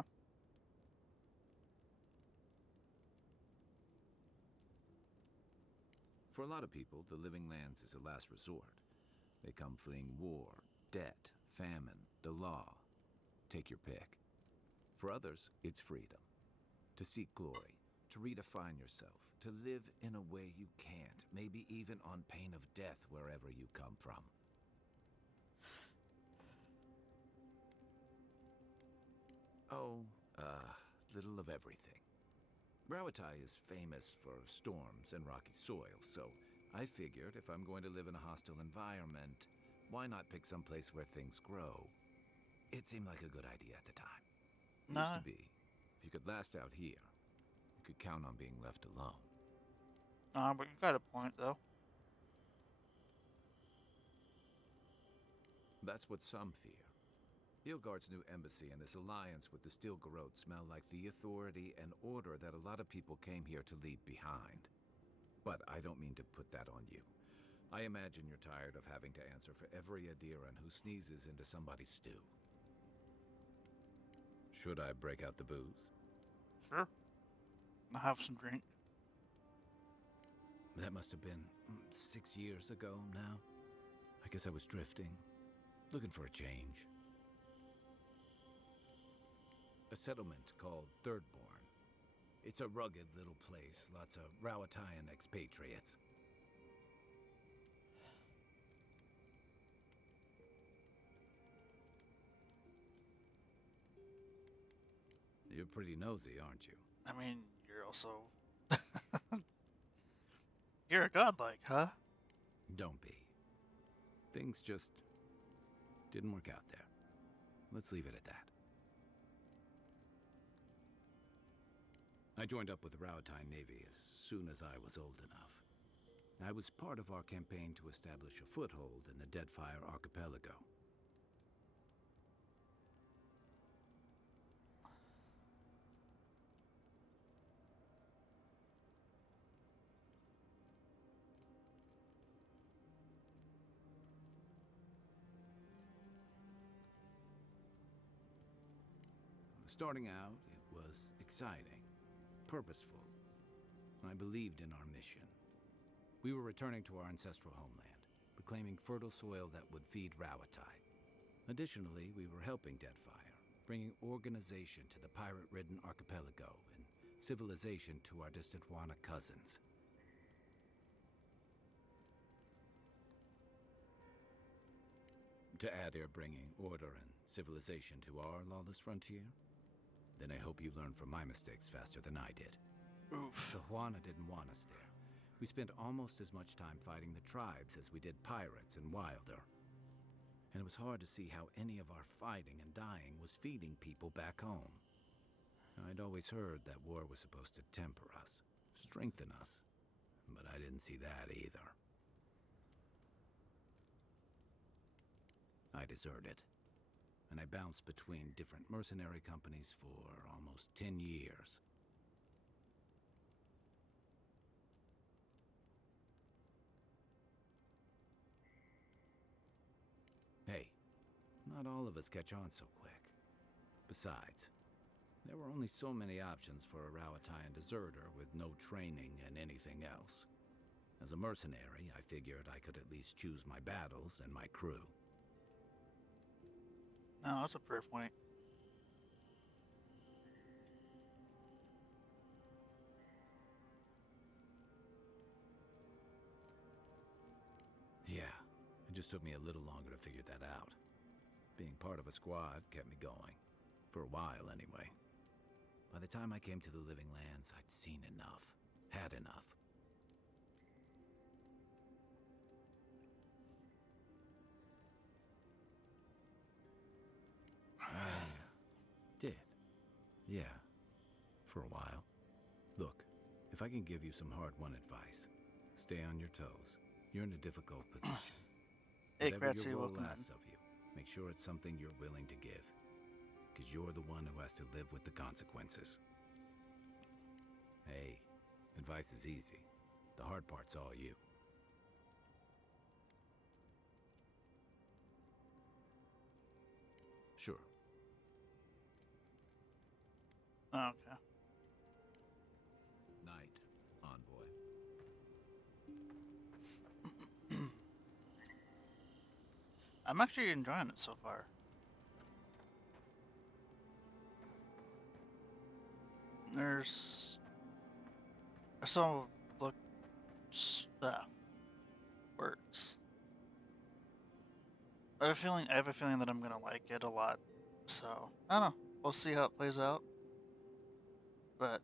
For a lot of people, the Living Lands is a last resort. They come fleeing war, debt, famine, the law. Take your pick. For others, it's freedom. To seek glory, to redefine yourself, to live in a way you can't, maybe even on pain of death wherever you come from. Oh, little of everything. Rawatai is famous for storms and rocky soil, so I figured if I'm going to live in a hostile environment, why not pick some place where things grow? It seemed like a good idea at the time. Used to be, if you could last out here, you could count on being left alone. But you got a point, though. That's what some fear. Ilgard's new embassy and his alliance with the Steel Garrote smell like the authority and order that a lot of people came here to leave behind. But I don't mean to put that on you. I imagine you're tired of having to answer for every Adiran who sneezes into somebody's stew. Should I break out the booze? Sure. I'll have some drink. That must have been 6 years ago now. I guess I was drifting, looking for a change. A settlement called Thirdborn. It's a rugged little place, lots of Rawatayan expatriates. You're pretty nosy, aren't you? I mean, you're also... You're a godlike, huh? Don't be. Things just didn't work out there. Let's leave it at that. I joined up with the Rawatayan Navy as soon as I was old enough. I was part of our campaign to establish a foothold in the Deadfire Archipelago. Starting out, it was exciting, purposeful. I believed in our mission. We were returning to our ancestral homeland, reclaiming fertile soil that would feed Rawatai. Additionally, we were helping Deadfire, bringing organization to the pirate-ridden archipelago and civilization to our distant Wana cousins. To add, they're bringing order and civilization to our lawless frontier? Then I hope you learn from my mistakes faster than I did. Oof. The Huana didn't want us there. We spent almost as much time fighting the tribes as we did pirates and Wilder. And it was hard to see how any of our fighting and dying was feeding people back home. I'd always heard that war was supposed to temper us, strengthen us, but I didn't see that either. I deserted, and I bounced between different mercenary companies for almost 10 years. Hey, not all of us catch on so quick. Besides, there were only so many options for a Rawatayan deserter with no training and anything else. As a mercenary, I figured I could at least choose my battles and my crew. No, that's a fair point. Yeah, it just took me a little longer to figure that out. Being part of a squad kept me going. For a while, anyway. By the time I came to the Living Lands, I'd seen enough. Had enough. I did. Yeah. For a while. Look, if I can give you some hard-won advice, stay on your toes. You're in a difficult position. Hey, Whatever Grazie, your role welcome asks in. of you, make sure it's something you're willing to give. Because you're the one who has to live with the consequences. Hey, advice is easy. The hard part's all you. Sure. Okay. Night, envoy. I'm actually enjoying it so far. There's some look works. I have a feeling that I'm gonna like it a lot. So I don't know. We'll see how it plays out. But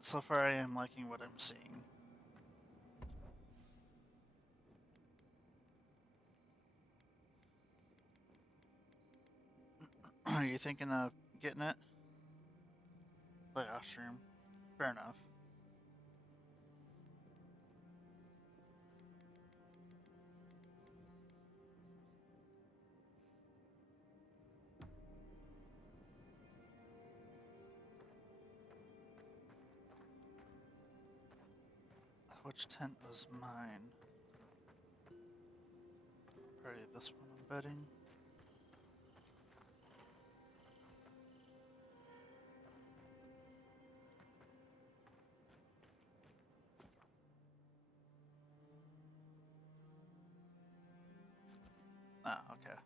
so far, I am liking what I'm seeing. Are you thinking of getting it? Playoff stream. Fair enough. Which tent was mine? Probably this one, I'm betting. Ah, okay.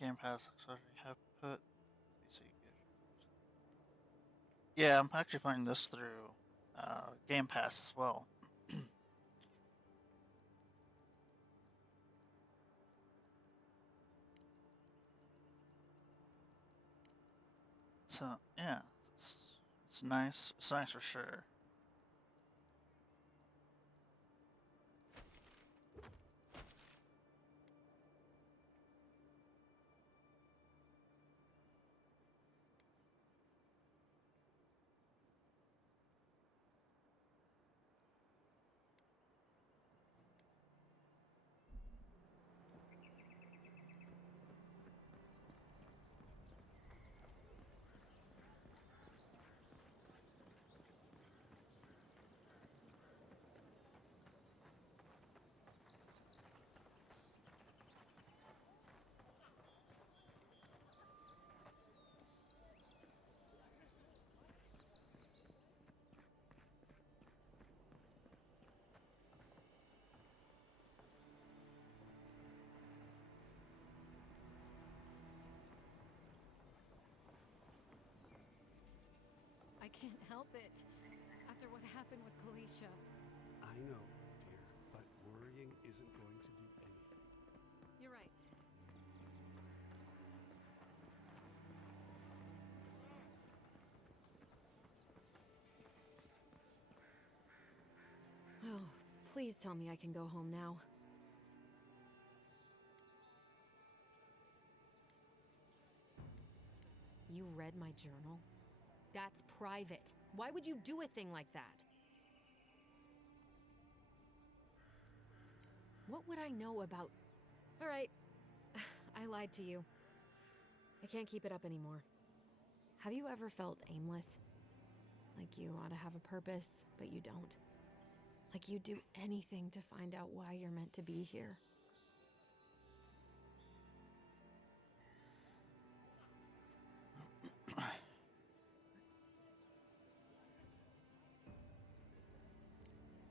Game Pass already have put PC gift. Yeah, I'm actually playing this through Game Pass as well. So yeah, it's nice. It's nice for sure. I can't help it. After what happened with Kalisha. I know, dear, but worrying isn't going to do anything. You're right. Oh, please tell me I can go home now. You read my journal? That's private. Why would you do a thing like that? What would I know about... All right, I lied to you. I can't keep it up anymore. Have you ever felt aimless? Like you ought to have a purpose, but you don't? Like you'd do anything to find out why you're meant to be here?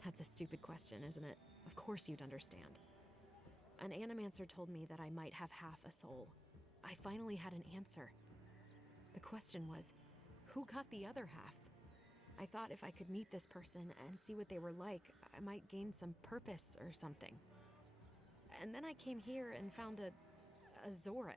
That's a stupid question, isn't it? Of course you'd understand. An animancer told me that I might have half a soul. I finally had an answer. The question was, who got the other half? I thought if I could meet this person and see what they were like, I might gain some purpose or something. And then I came here and found a Zorip.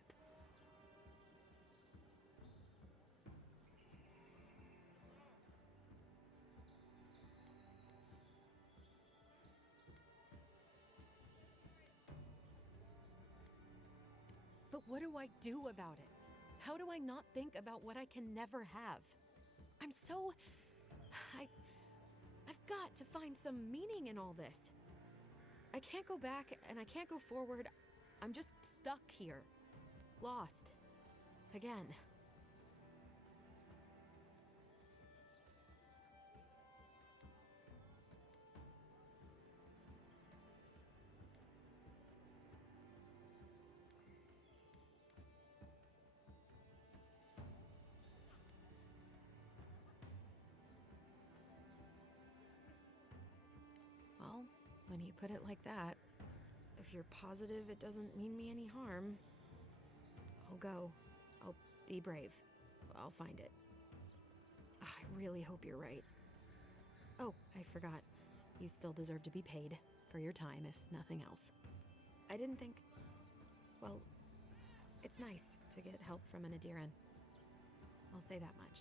But what do I do about it? How do I not think about what I can never have? I'm so... I've got to find some meaning in all this. I can't go back and I can't go forward. I'm just stuck here. Lost. Again. Well, when you put it like that, if you're positive it doesn't mean me any harm, I'll go. I'll be brave. I'll find it. I really hope you're right. Oh, I forgot. You still deserve to be paid for your time, if nothing else. I didn't think... Well, it's nice to get help from an Adiran. I'll say that much.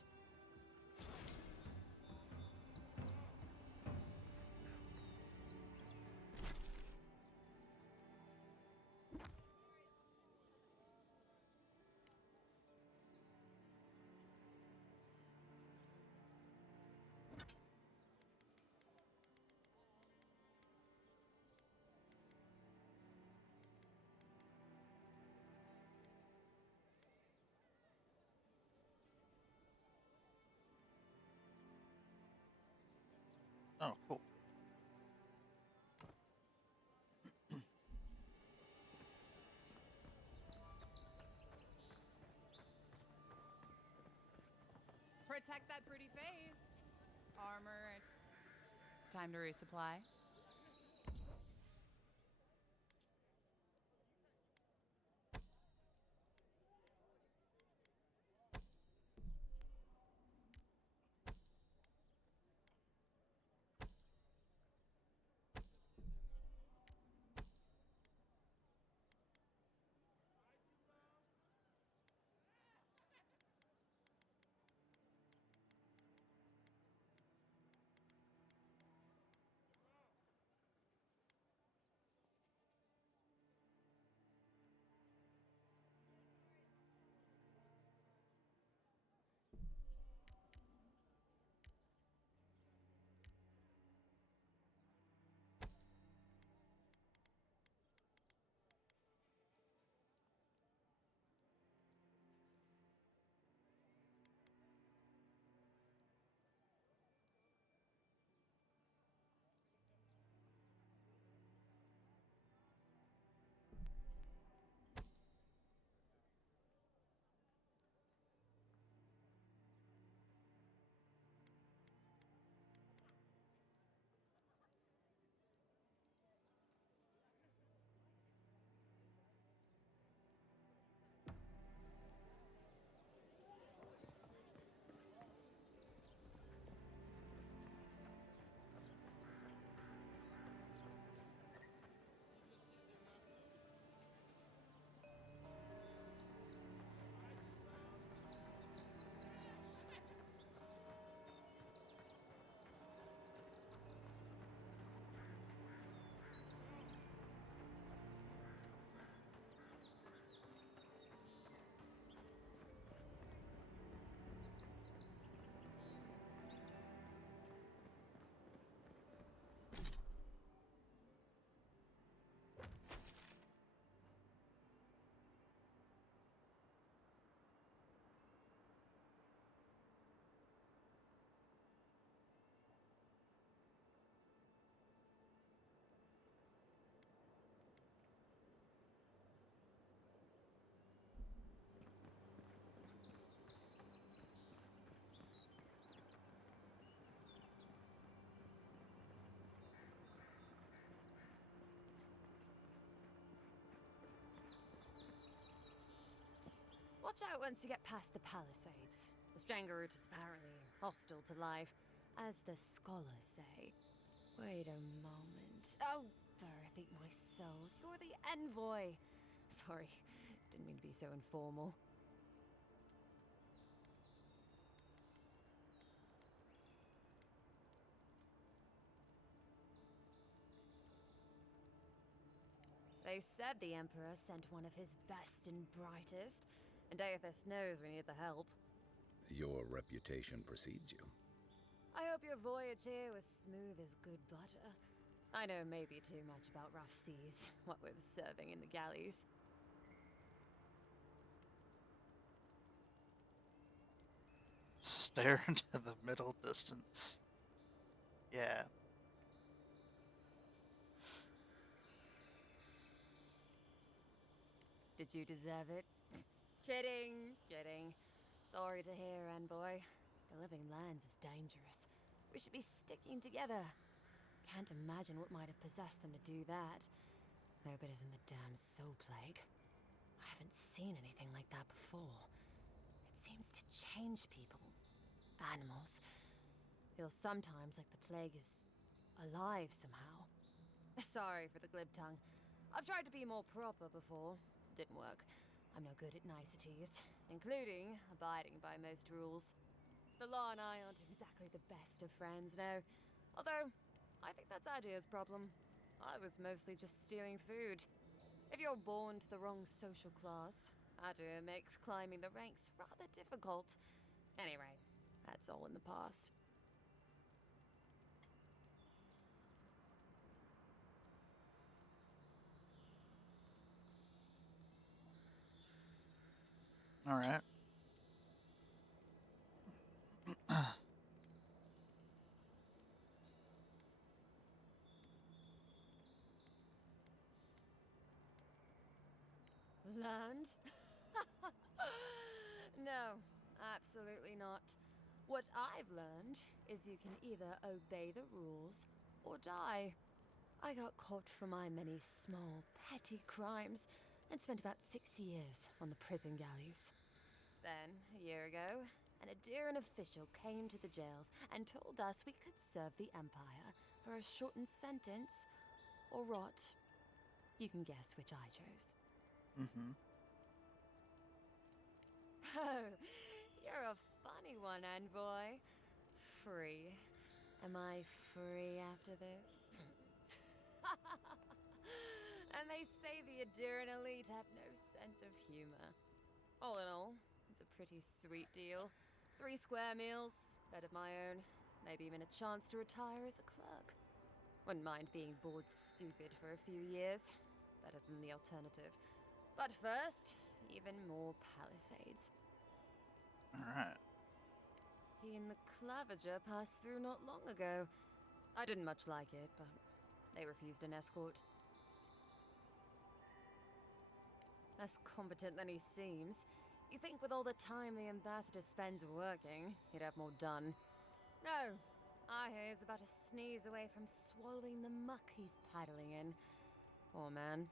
Oh, cool. Protect that pretty face. Armor and... Time to resupply. Watch out once you get past the palisades. The Strangleroot is apparently hostile to life, as the scholars say. Wait a moment. Oh, Blerp, eat my soul. You're the envoy. Sorry, didn't mean to be so informal. They said the Emperor sent one of his best and brightest, and Aethys knows we need the help. Your reputation precedes you. I hope your voyage here was smooth as good butter. I know maybe too much about rough seas, what with serving in the galleys. Stare into the middle distance. Yeah. Did you deserve it? Kidding, kidding. Sorry to hear, envoy. The living lands is dangerous. We should be sticking together. Can't imagine what might have possessed them to do that. Hope it isn't the damn soul plague. I haven't seen anything like that before. It seems to change people. Animals. Feels sometimes like the plague is alive somehow. Sorry for the glib tongue. I've tried to be more proper before. Didn't work. I'm no good at niceties, including abiding by most rules. The law and I aren't exactly the best of friends, no. Although, I think that's Adir's problem. I was mostly just stealing food. If you're born to the wrong social class, Adir makes climbing the ranks rather difficult. Anyway, that's all in the past. All right. Land? No, absolutely not. What I've learned is you can either obey the rules or die. I got caught for my many small, petty crimes and spent about 6 years on the prison galleys. Then, a year ago, an Adiran official came to the jails and told us we could serve the Empire for a shortened sentence or rot. You can guess which I chose. Mm-hmm. Oh, you're a funny one, envoy. Free. Am I free after this? And they say the Adiran elite have no sense of humor. All in all, it's a pretty sweet deal. 3 square meals, bed of my own, maybe even a chance to retire as a clerk. Wouldn't mind being bored stupid for a few years. Better than the alternative. But first, even more palisades. Alright. He and the Clavager passed through not long ago. I didn't much like it, but they refused an escort. Less competent than he seems. You think with all the time the ambassador spends working, he'd have more done. No, I hear he's about to sneeze away from swallowing the muck he's paddling in. Poor man.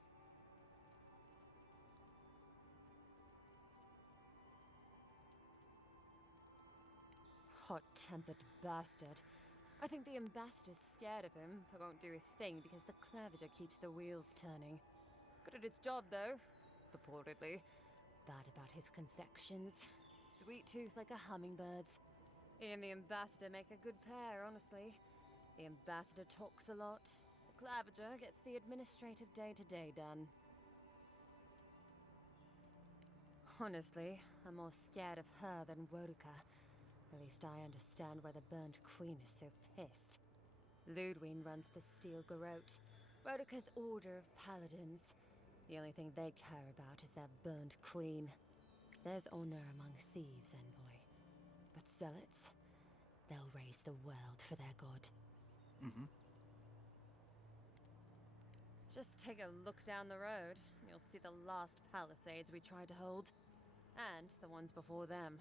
Hot-tempered bastard. I think the ambassador's scared of him, but won't do a thing because the Clavager keeps the wheels turning. Good at its job, though. Purportedly. Bad about his confections. Sweet tooth like a hummingbird's. He and the ambassador make a good pair, honestly. The ambassador talks a lot. The Clavager gets the administrative day-to-day done. Honestly, I'm more scared of her than Woduka. At least I understand why the Burned Queen is so pissed. Ludwine runs the Steel Garrote, Woduka's order of paladins. The only thing they care about is their Burned Queen. There's honor among thieves, envoy. But zealots, they'll raise the world for their god. Mm-hmm. Just take a look down the road, and you'll see the last palisades we tried to hold. And the ones before them.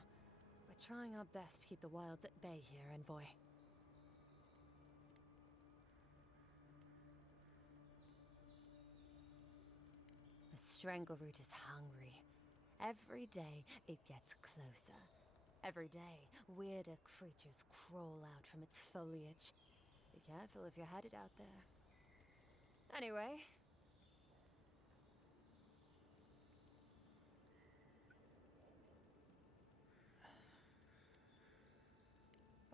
We're trying our best to keep the wilds at bay here, envoy. The Strangleroot is hungry. Every day, it gets closer. Every day, weirder creatures crawl out from its foliage. Be careful if you're headed out there. Anyway.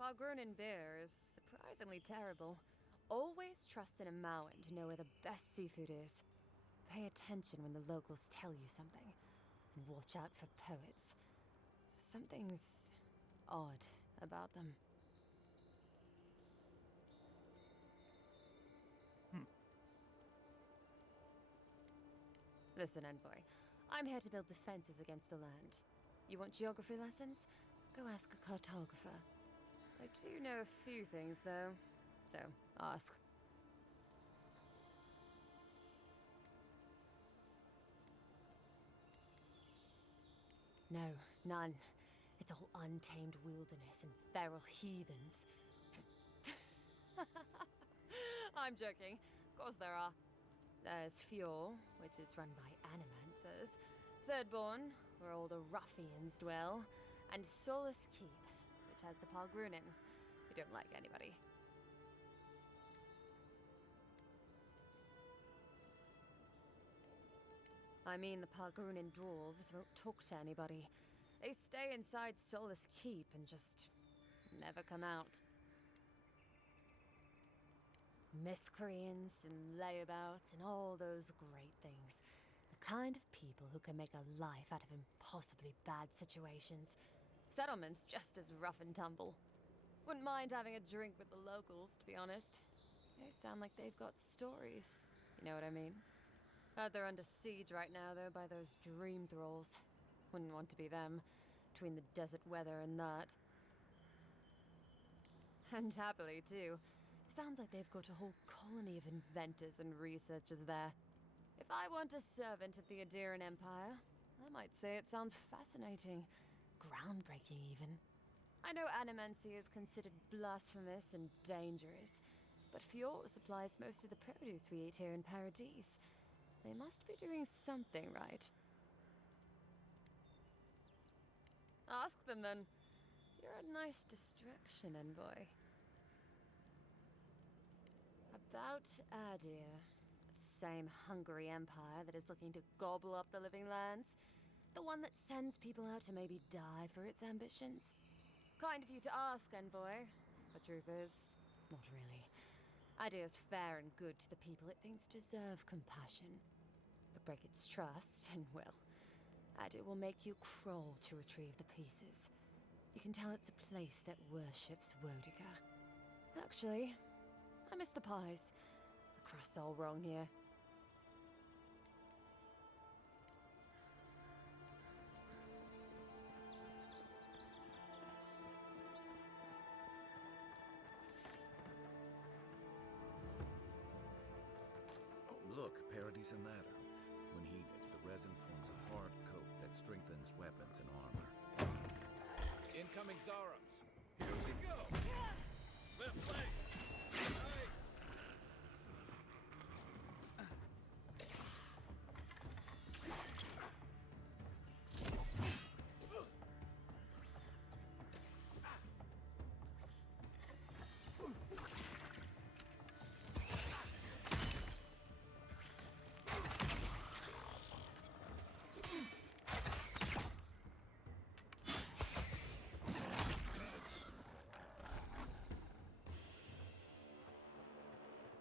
Palgrunin beer is surprisingly terrible. Always trust in a Mauen to know where the best seafood is. Pay attention when the locals tell you something. And watch out for poets. Something's odd about them. Listen, envoy. I'm here to build defenses against the land. You want geography lessons? Go ask a cartographer. I do know a few things, though. So, ask. No, none. It's all untamed wilderness and feral heathens. I'm joking. Of course there are. There's Fjord, which is run by animancers. Thirdborn, where all the ruffians dwell. And Solace Keep, which has the Palgrunin, who don't like anybody. I mean, the Palgrunin dwarves won't talk to anybody. They stay inside Solace Keep and just never come out. Miscreants and layabouts and all those great things. The kind of people who can make a life out of impossibly bad situations. Settlements just as rough and tumble. Wouldn't mind having a drink with the locals, to be honest. They sound like they've got stories. You know what I mean? Heard they're under siege right now, though, by those dream thralls. Wouldn't want to be them, between the desert weather and that. And happily, too. Sounds like they've got a whole colony of inventors and researchers there. If I want a servant of the Adveture Empire, I might say it sounds fascinating. Groundbreaking, even. I know animancy is considered blasphemous and dangerous, but Fjord supplies most of the produce we eat here in Paradise. They must be doing something right. Ask them, then. You're a nice distraction, envoy. About Adveture, that same hungry empire that is looking to gobble up the living lands. The one that sends people out to maybe die for its ambitions. Kind of you to ask, envoy. The truth is, not really. Adveture's fair and good to the people it thinks deserve compassion. But break its trust, and well, Adveture will make you crawl to retrieve the pieces. You can tell it's a place that worships Wodiga. Actually, I miss the pies. The crust's all wrong here. Oh, look, Paradise and Ladder. When heated, the resin forms a hard coat that strengthens weapons and armor. Incoming Zarums. Here we go. Left leg. Nice.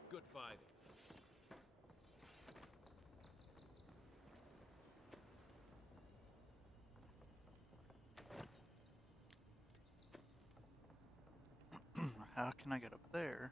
Good fighting. How can I get up there?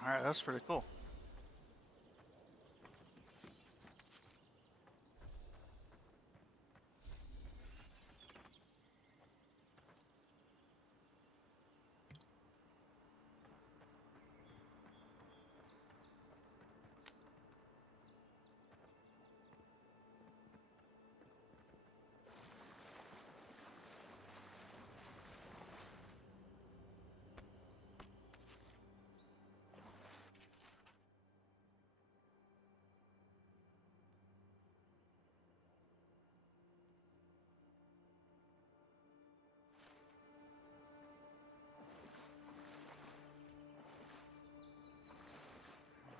Alright, that's pretty cool.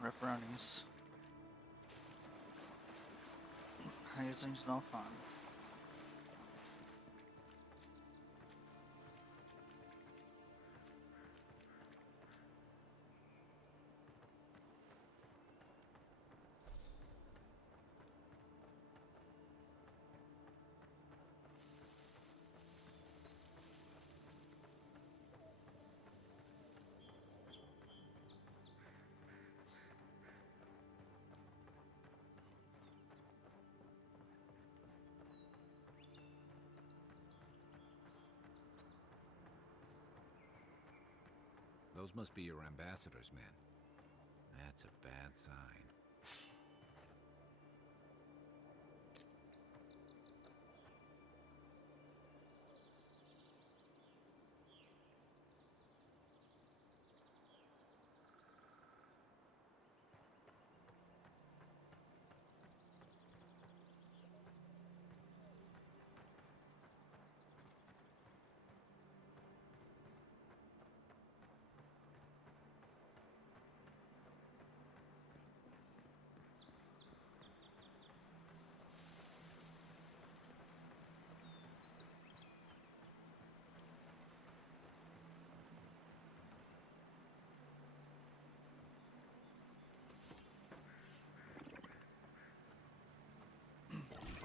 Ripperonis. Hazing's no fun. Those must be your ambassadors, man. That's a bad sign.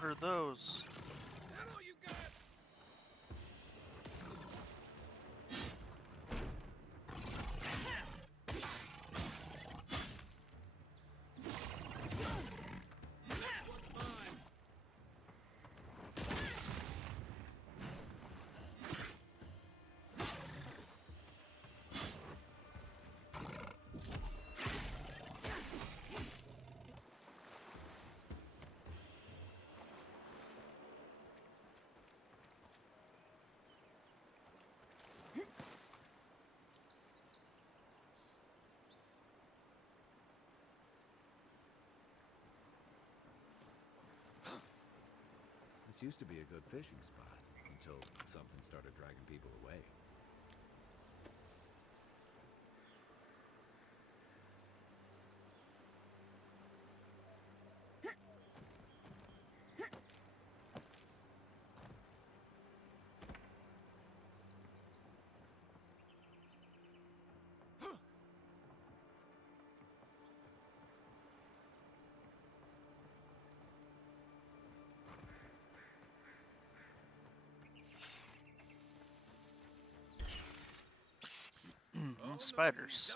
What are those? This used to be a good fishing spot until something started dragging people away. Spiders.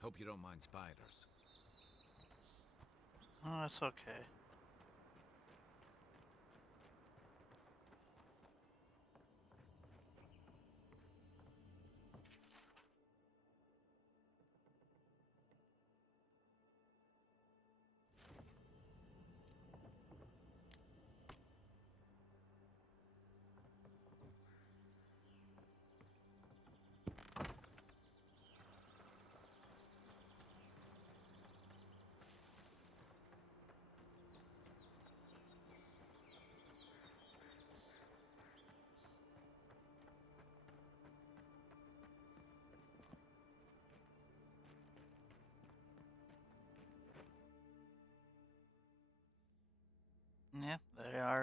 Hope you don't mind spiders. Oh, it's okay.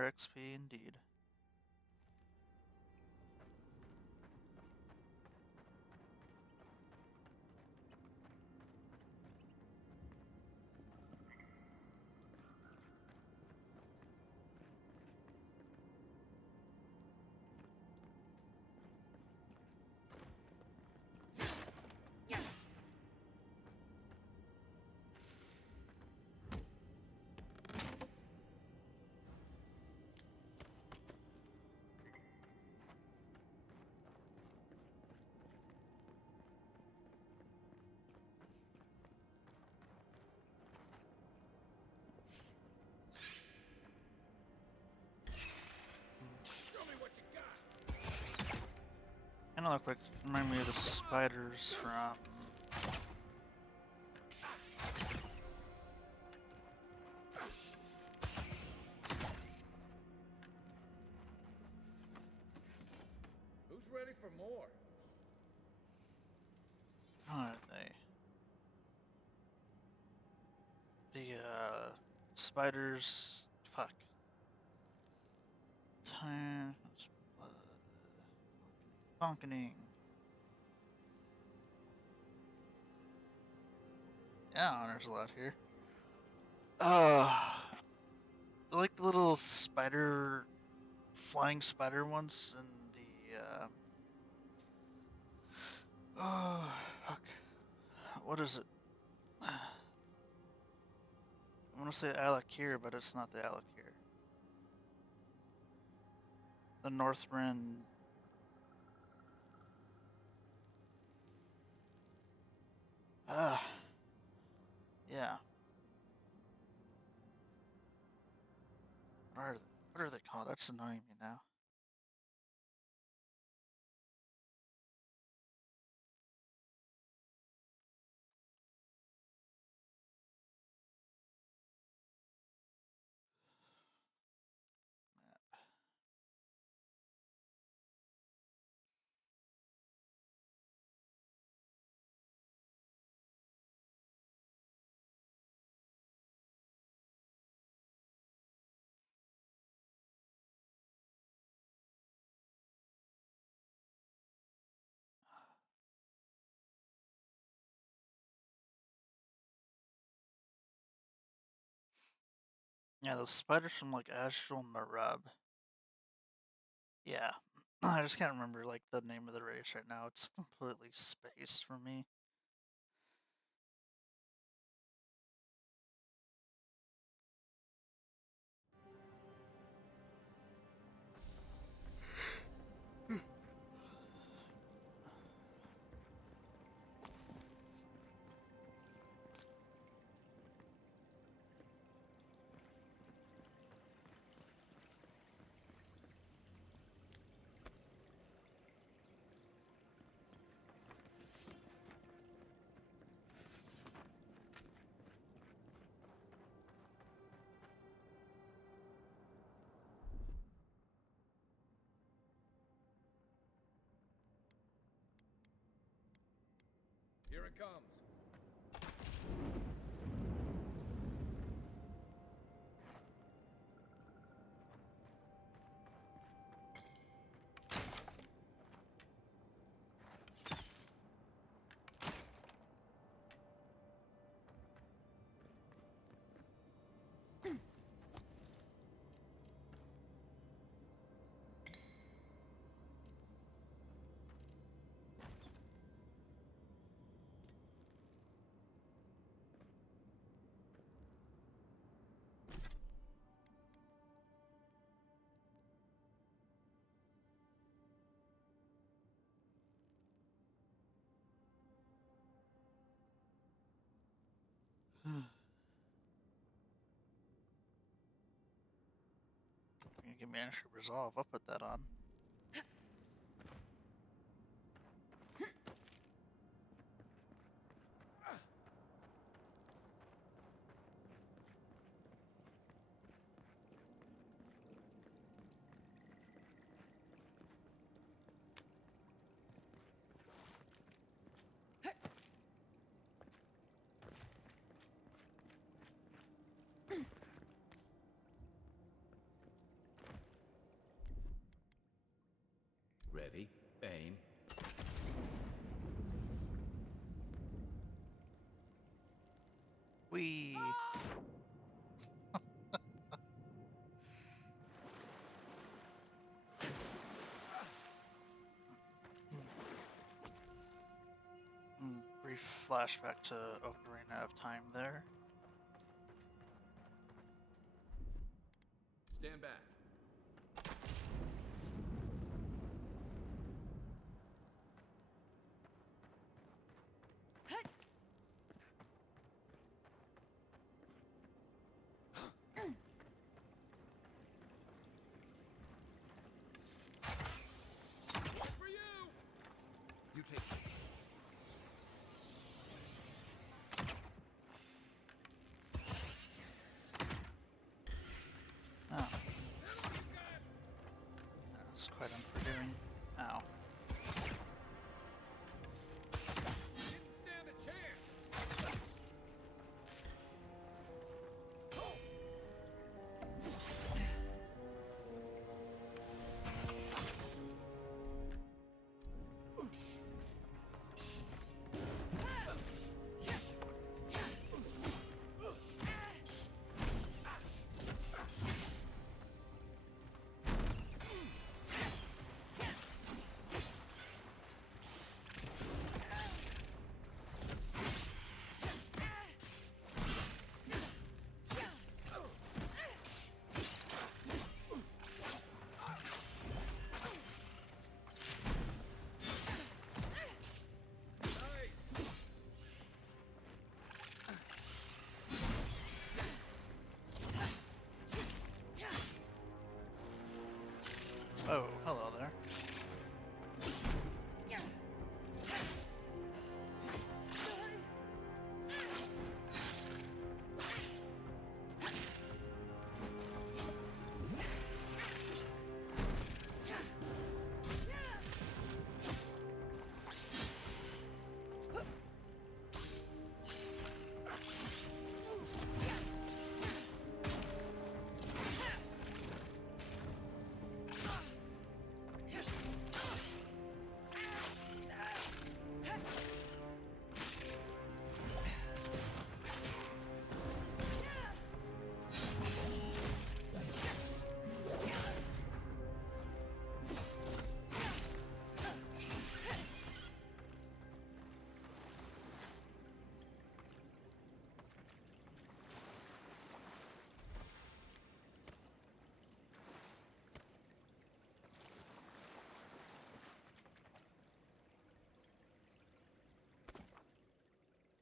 More XP indeed. Kinda look like, remind me of the spiders from Who's ready for more? how are they? The spiders, fuck. Time bonkening. Yeah, there's a lot here. I like the little spider, flying spider ones in the, oh, fuck. What is it? I want to say Alakir, but it's not the Alakir. The North Rin. Yeah. What are they called? That's annoying me now. Yeah, those spiders from like Astral Marab. Yeah. I just can't remember like the name of the race right now. It's completely spaced for me. Here it comes. You give me extra resolve, I'll put that on. flashback to Ocarina of Time there. Stand back. For you! You take it. Oh. That's quite unforgiving. Ow. Didn't stand a chance. Oh, hello there.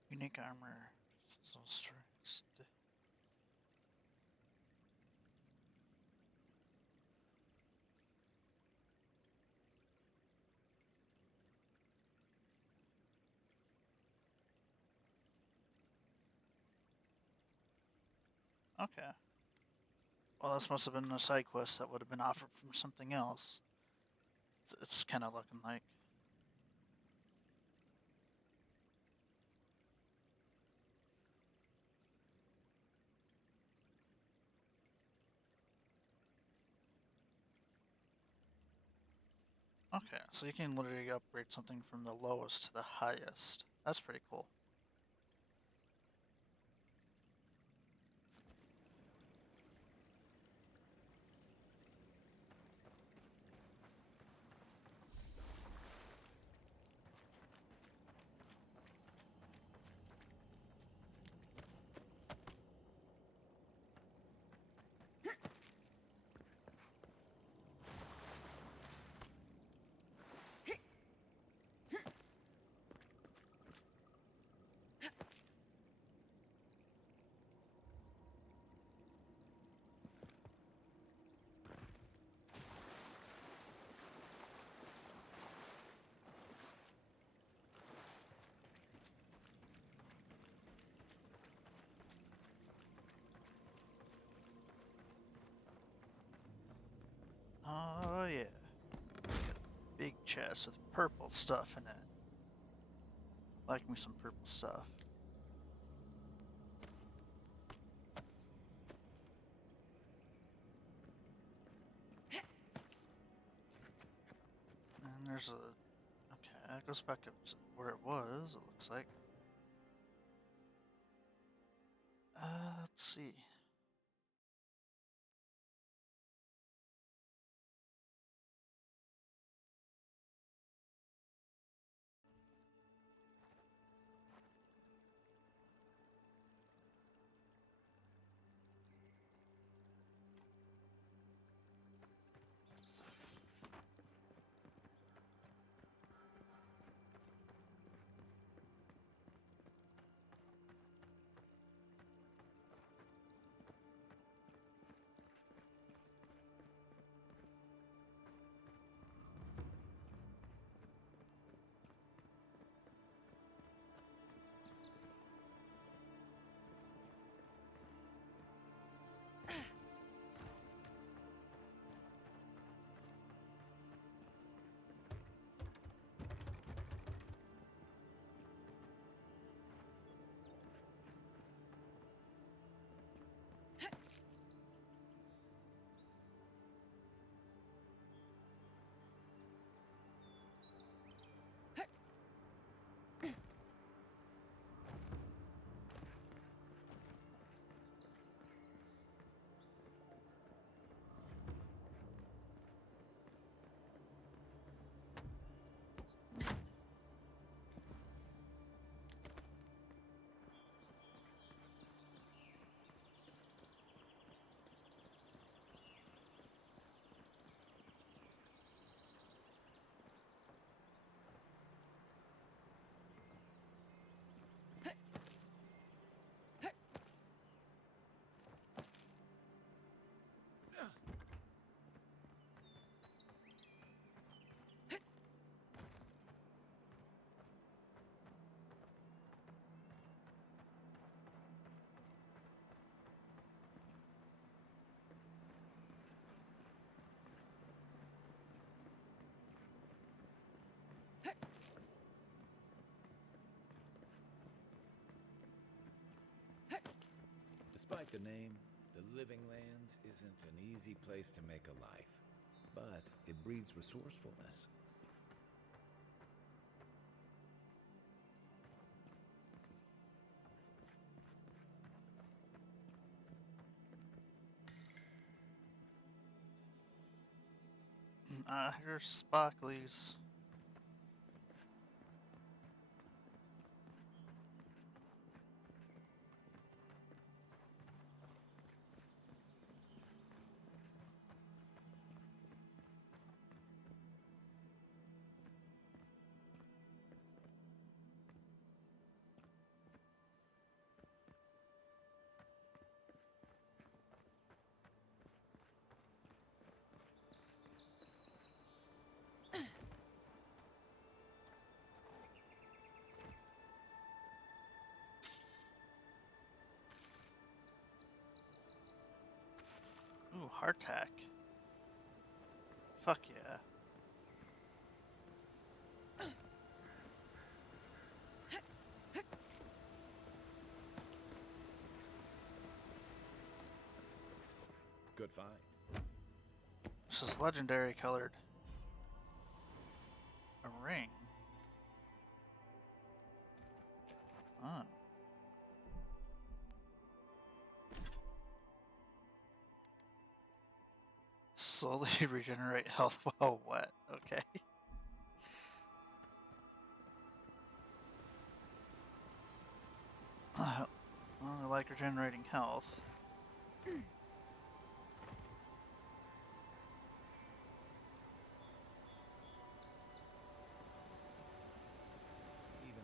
Unique armor. So strength. Okay. Well, this must have been a side quest that would have been offered from something else. It's kind of looking like. Okay, so you can literally upgrade something from the lowest to the highest. That's pretty cool. Oh yeah. Big chest with purple stuff in it. Like me some purple stuff. And there's a... Okay, it goes back up to where it was, it looks like. Let's see. Despite the name, the Living Lands isn't an easy place to make a life, but it breeds resourcefulness. Here's Sparklies. Ooh, hardtack. Fuck yeah. Good find. This is legendary colored. A ring. Oh. Slowly regenerate health while wet. Okay. Well, I like regenerating health. Even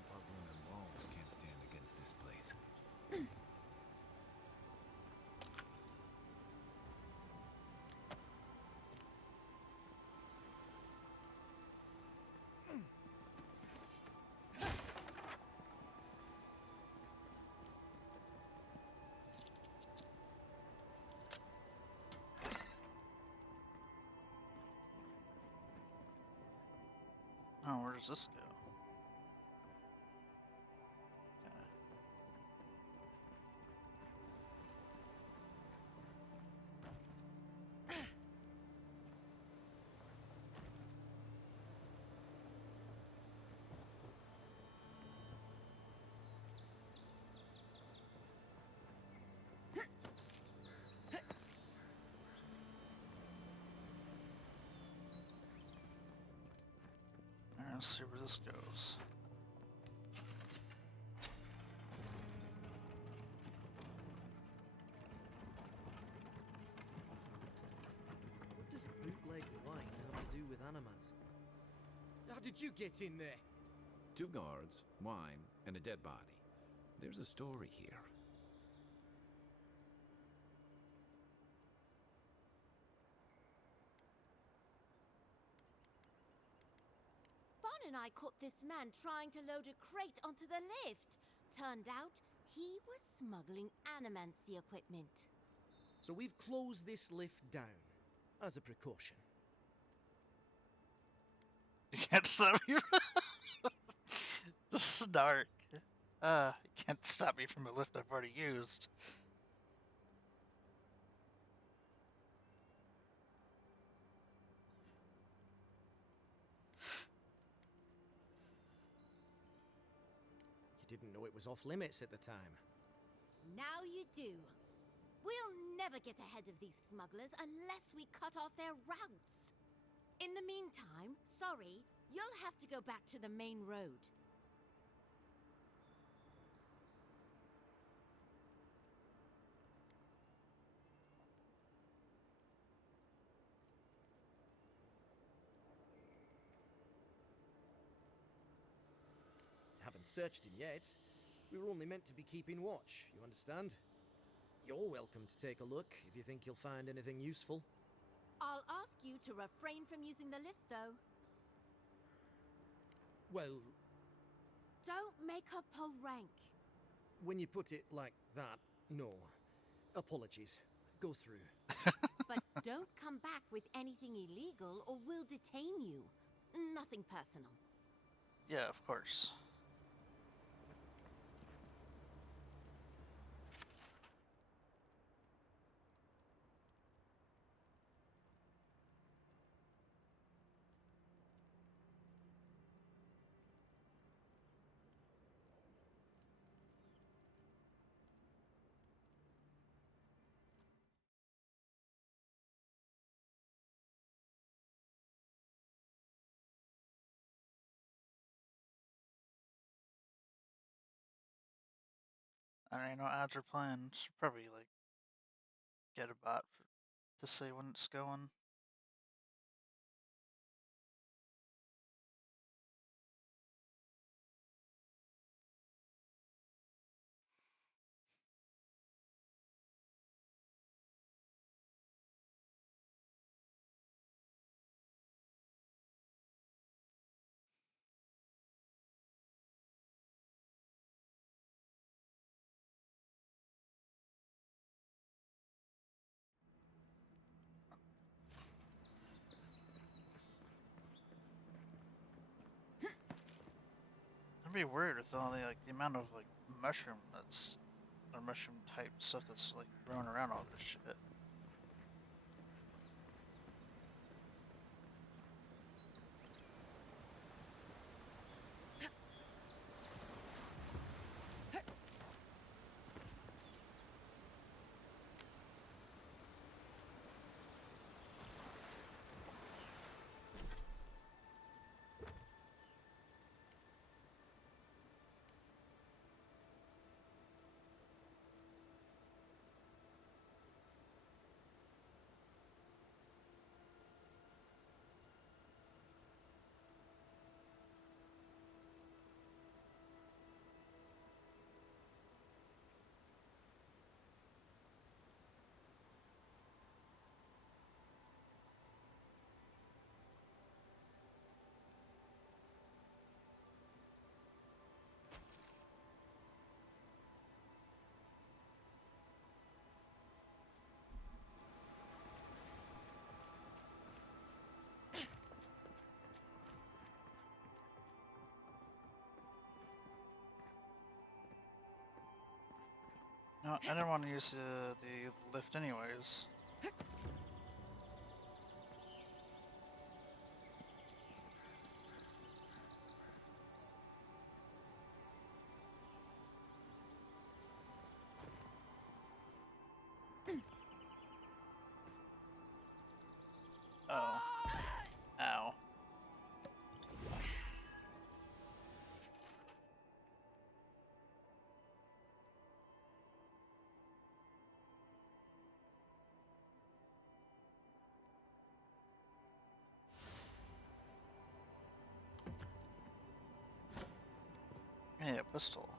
Pargrunan walls can't stand against this place. Oh, where does this go? Let's see where this goes. What does bootleg wine have to do with animals? How did you get in there? 2 guards, wine, and a dead body. There's a story here. Bon and I caught this man trying to load a crate onto the lift. Turned out he was smuggling animancy equipment. So we've closed this lift down as a precaution. You can't stop me from the snark. You can't stop me from a lift I've already used. You didn't know it was off limits at the time. Now you do. We'll never get ahead of these smugglers unless we cut off their routes. In the meantime, sorry, you'll have to go back to the main road. Haven't searched him yet. We were only meant to be keeping watch, you understand? You're welcome to take a look if you think you'll find anything useful. I'll ask you to refrain from using the lift, though. Well, Don't make her pull rank. when you put it like that, no. Apologies. Go through. But don't come back with anything illegal or we'll detain you. Nothing personal. Yeah, of course. I don't know ads are playing. Should probably like get a bot to say when it's going. I'd be weird with all the amount of like mushroom that's or mushroom type stuff that's like growing around all this shit. No, I didn't want to use the lift anyways. Oh. Ow. Hey, a pistol.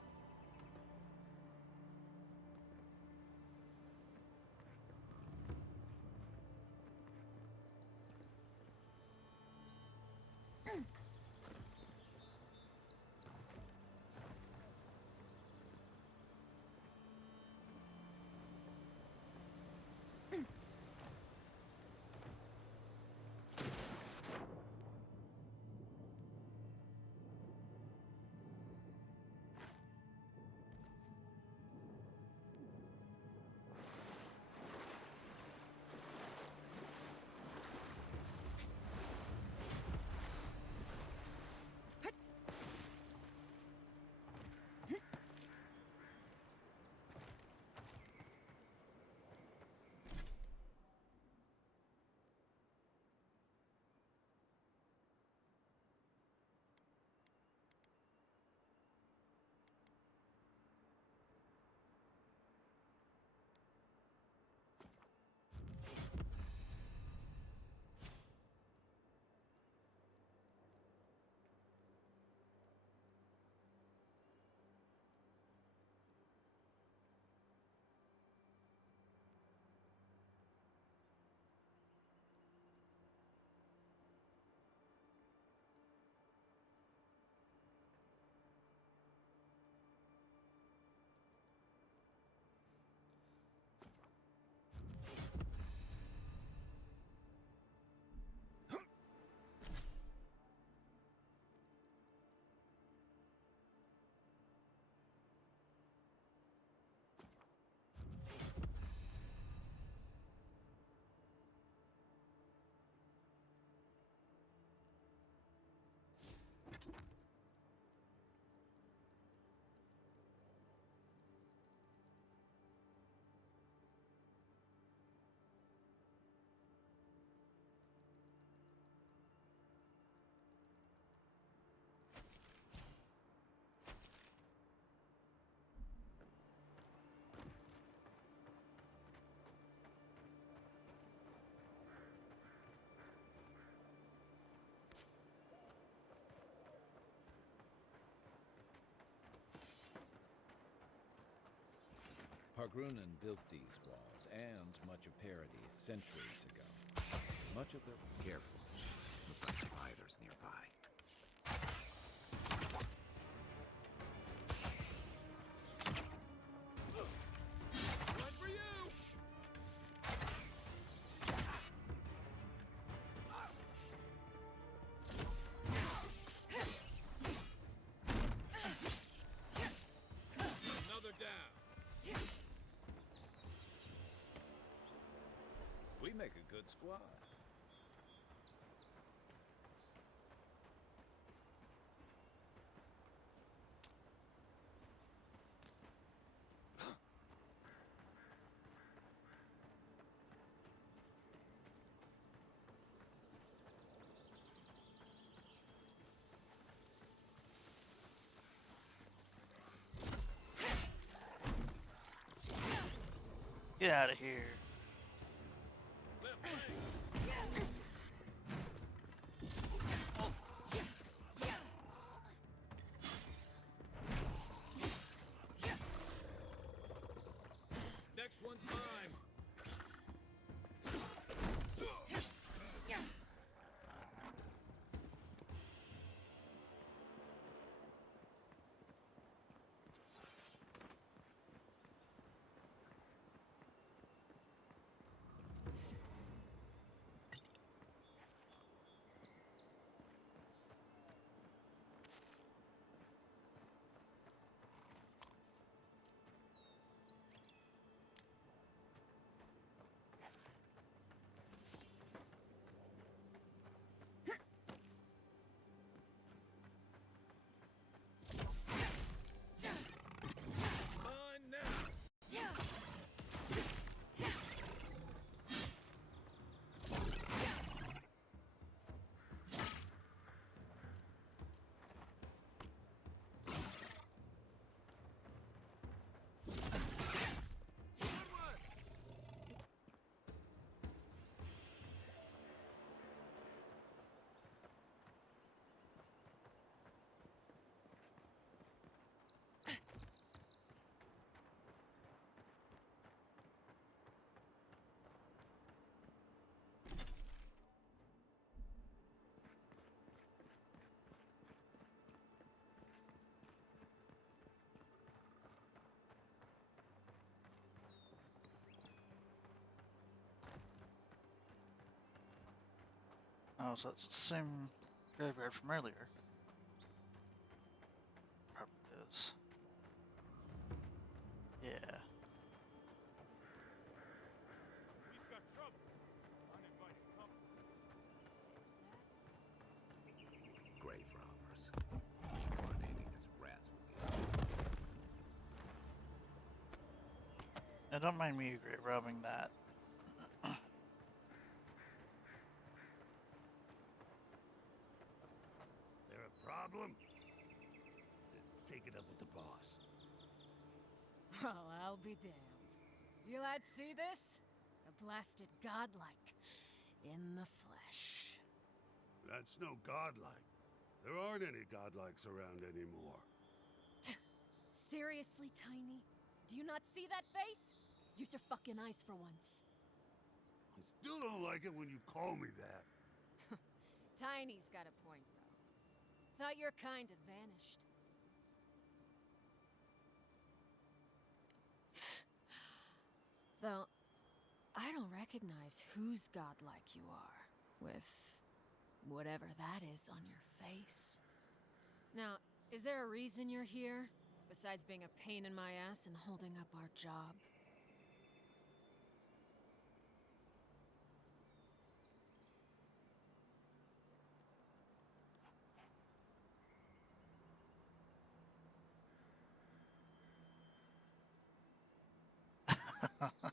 Pargrunen built these walls and much of Paradis centuries ago. Much of their... Careful. Looks like spiders nearby. One for you! Another down. We make a good squad. Get out of here. Next one's mine. Oh, so it's the same graveyard from earlier. Probably is. Yeah. We've got trouble. Uninvited company. Grave robbers. Incarnating as rats with these. Now, don't mind me robbing that. There a problem? Take it up with the boss. Oh, I'll be damned. You lads see this? A blasted godlike. In the flesh. That's no godlike. There aren't any godlikes around anymore. Seriously, Tiny? Do you not see that face? Use your fucking eyes for once. I still don't like it when you call me that. Tiny's got a point, though. Thought your kind had vanished. Though, I don't recognize whose godlike you are, with whatever that is on your face. Now, is there a reason you're here, besides being a pain in my ass and holding up our job?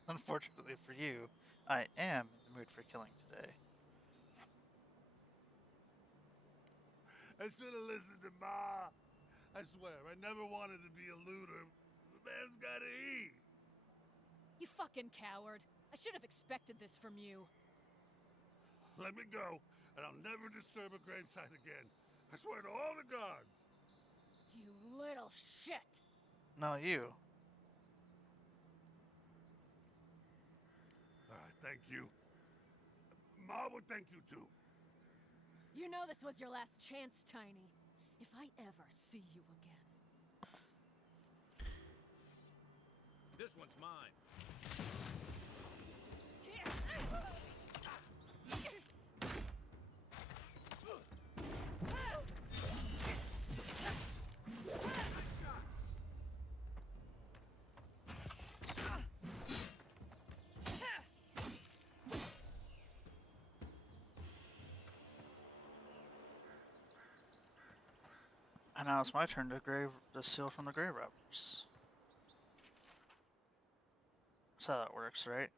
Unfortunately for you, I am in the mood for killing today. I should have listened to Ma. I swear, I never wanted to be a looter. The man's gotta eat. You fucking coward. I should have expected this from you. Let me go, and I'll never disturb a gravesite again. I swear to all the gods. You little shit! No, you. thank you. Ma would thank you too. You know this was your last chance, Tiny. If I ever see you again. This one's mine. And now it's my turn to steal from the grave robbers. That's how that works, right?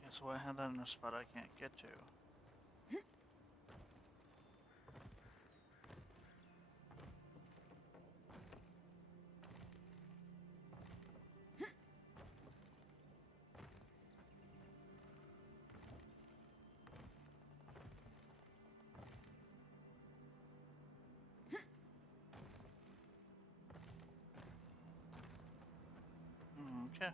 Okay, so I have that in a spot I can't get to. Okay.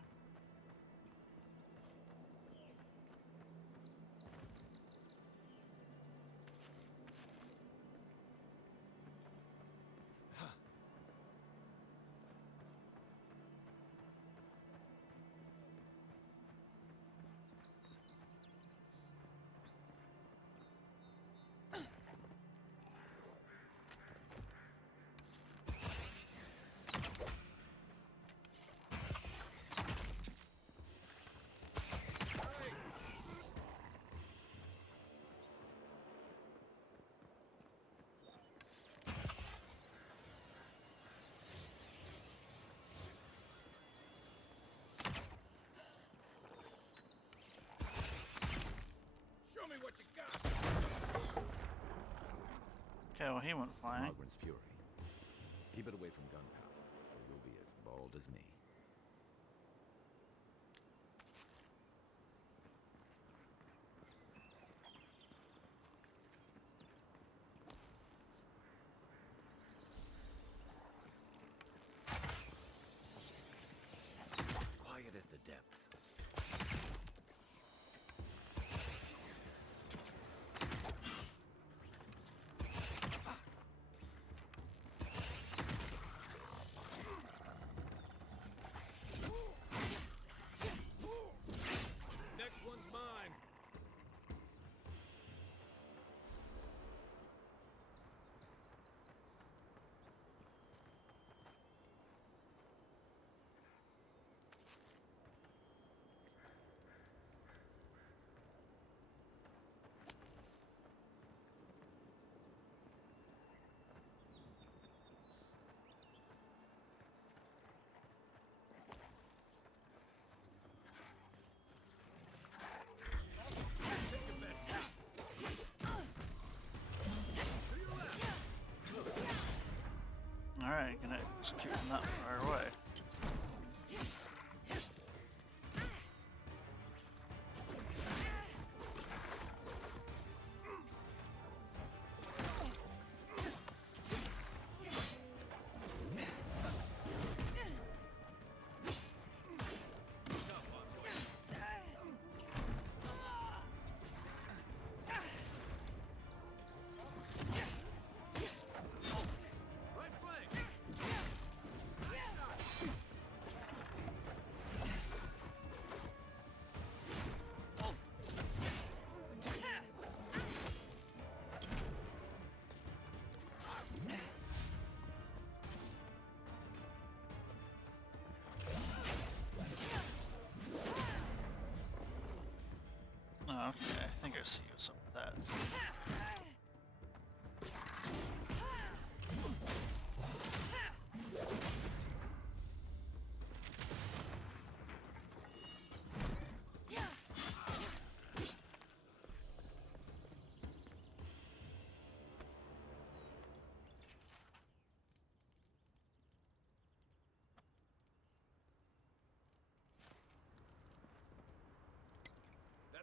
Show me what you got. Okay, well he went flying. Ogren's fury. Keep it away from gunpowder, or you'll be as bald as me. Quiet as the depths. Next one's mine. Alright, gonna execute from that far away.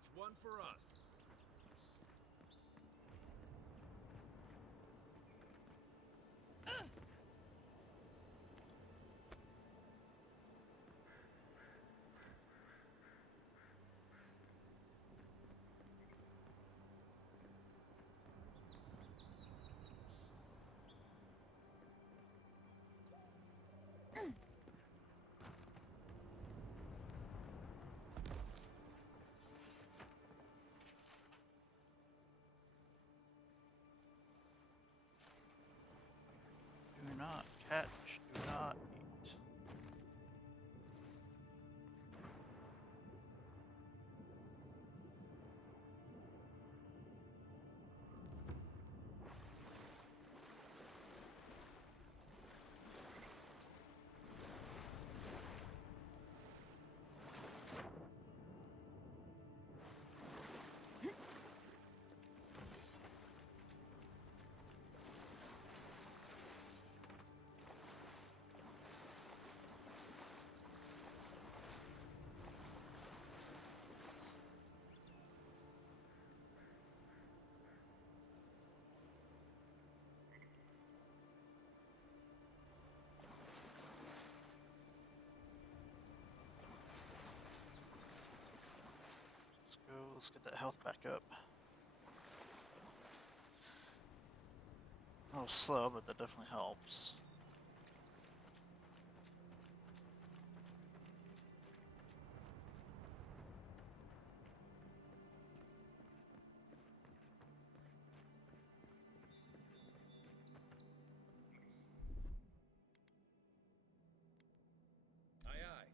That's one for us. Do not catch, do not eat. Let's get that health back up. A little slow, but that definitely helps. Aye, aye.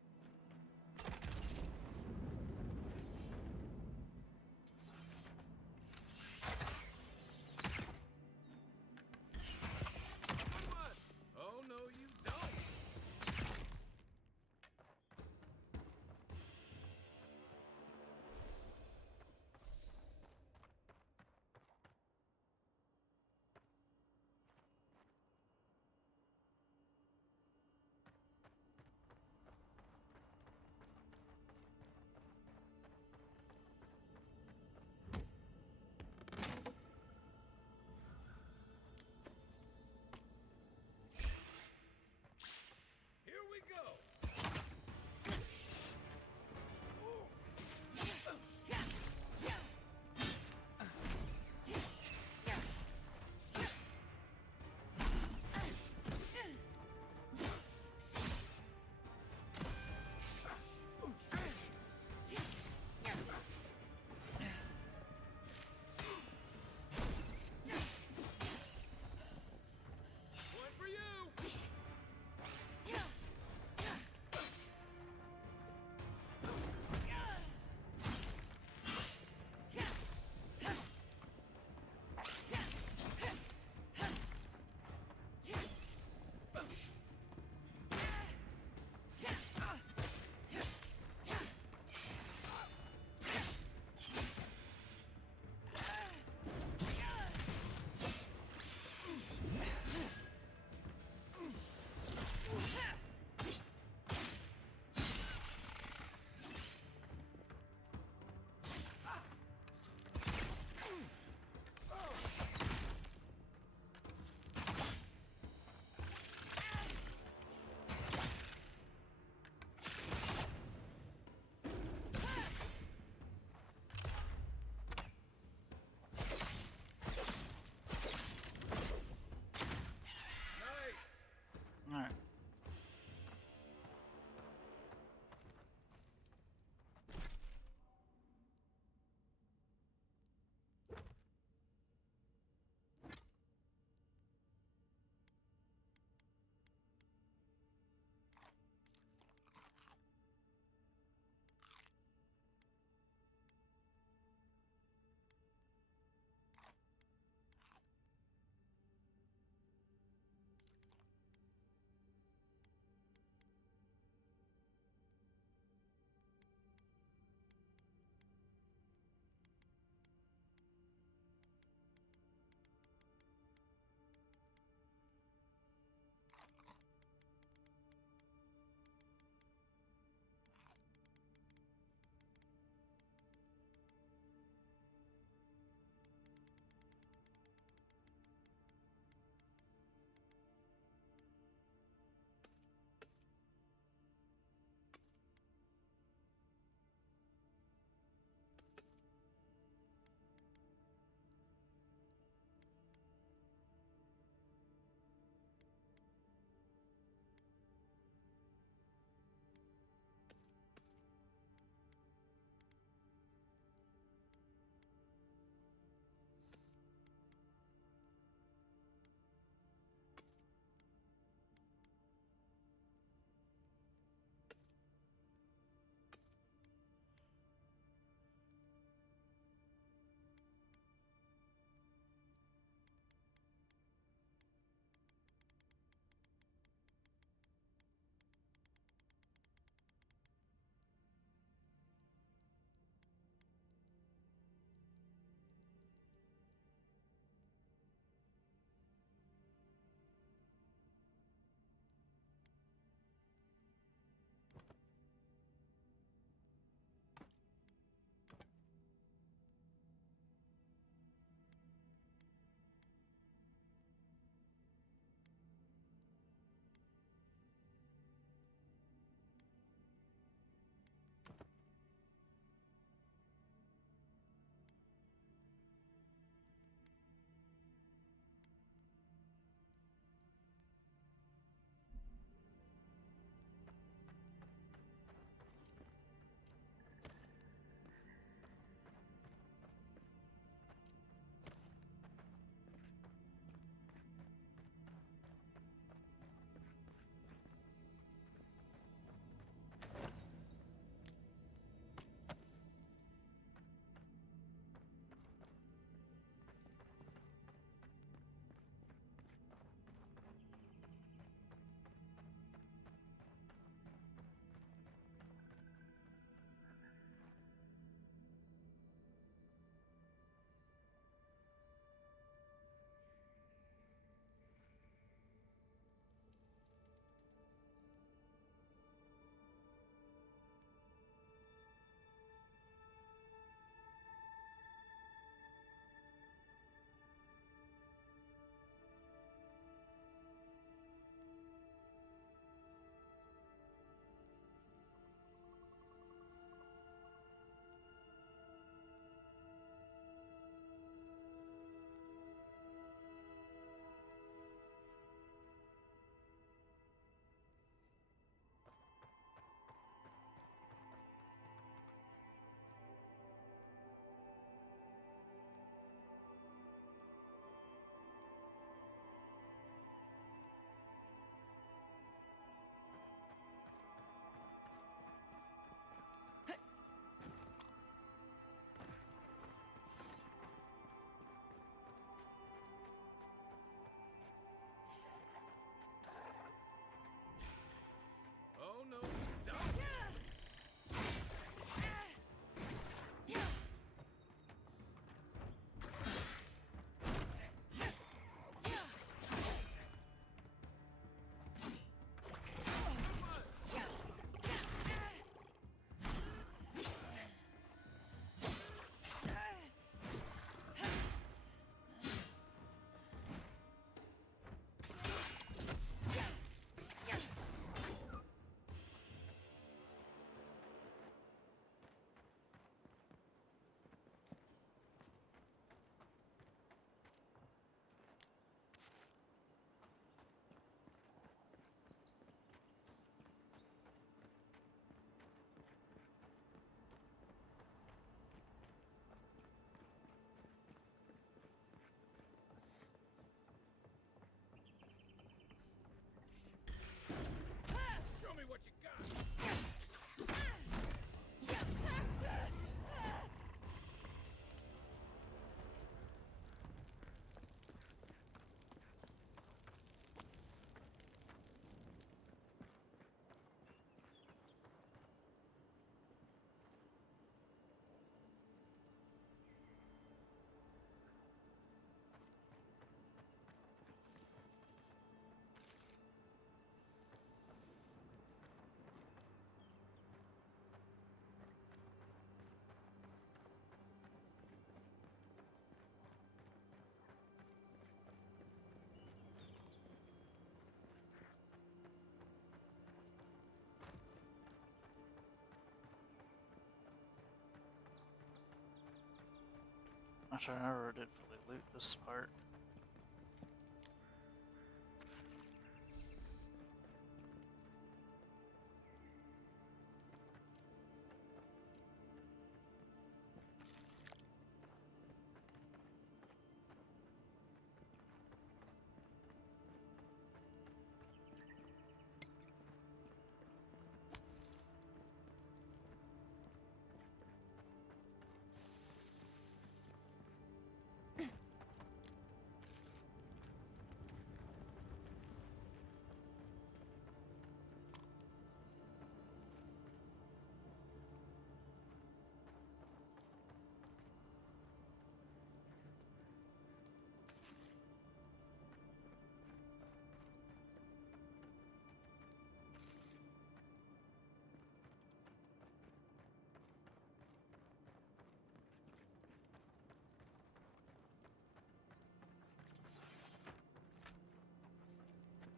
Which I never did fully loot this part.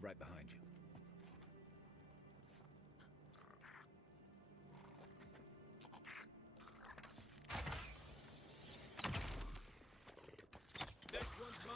Right behind you. Next one's mine.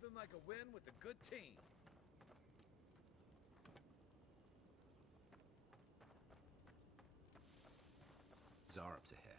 Nothing like a win with a good team. Zarub's ahead.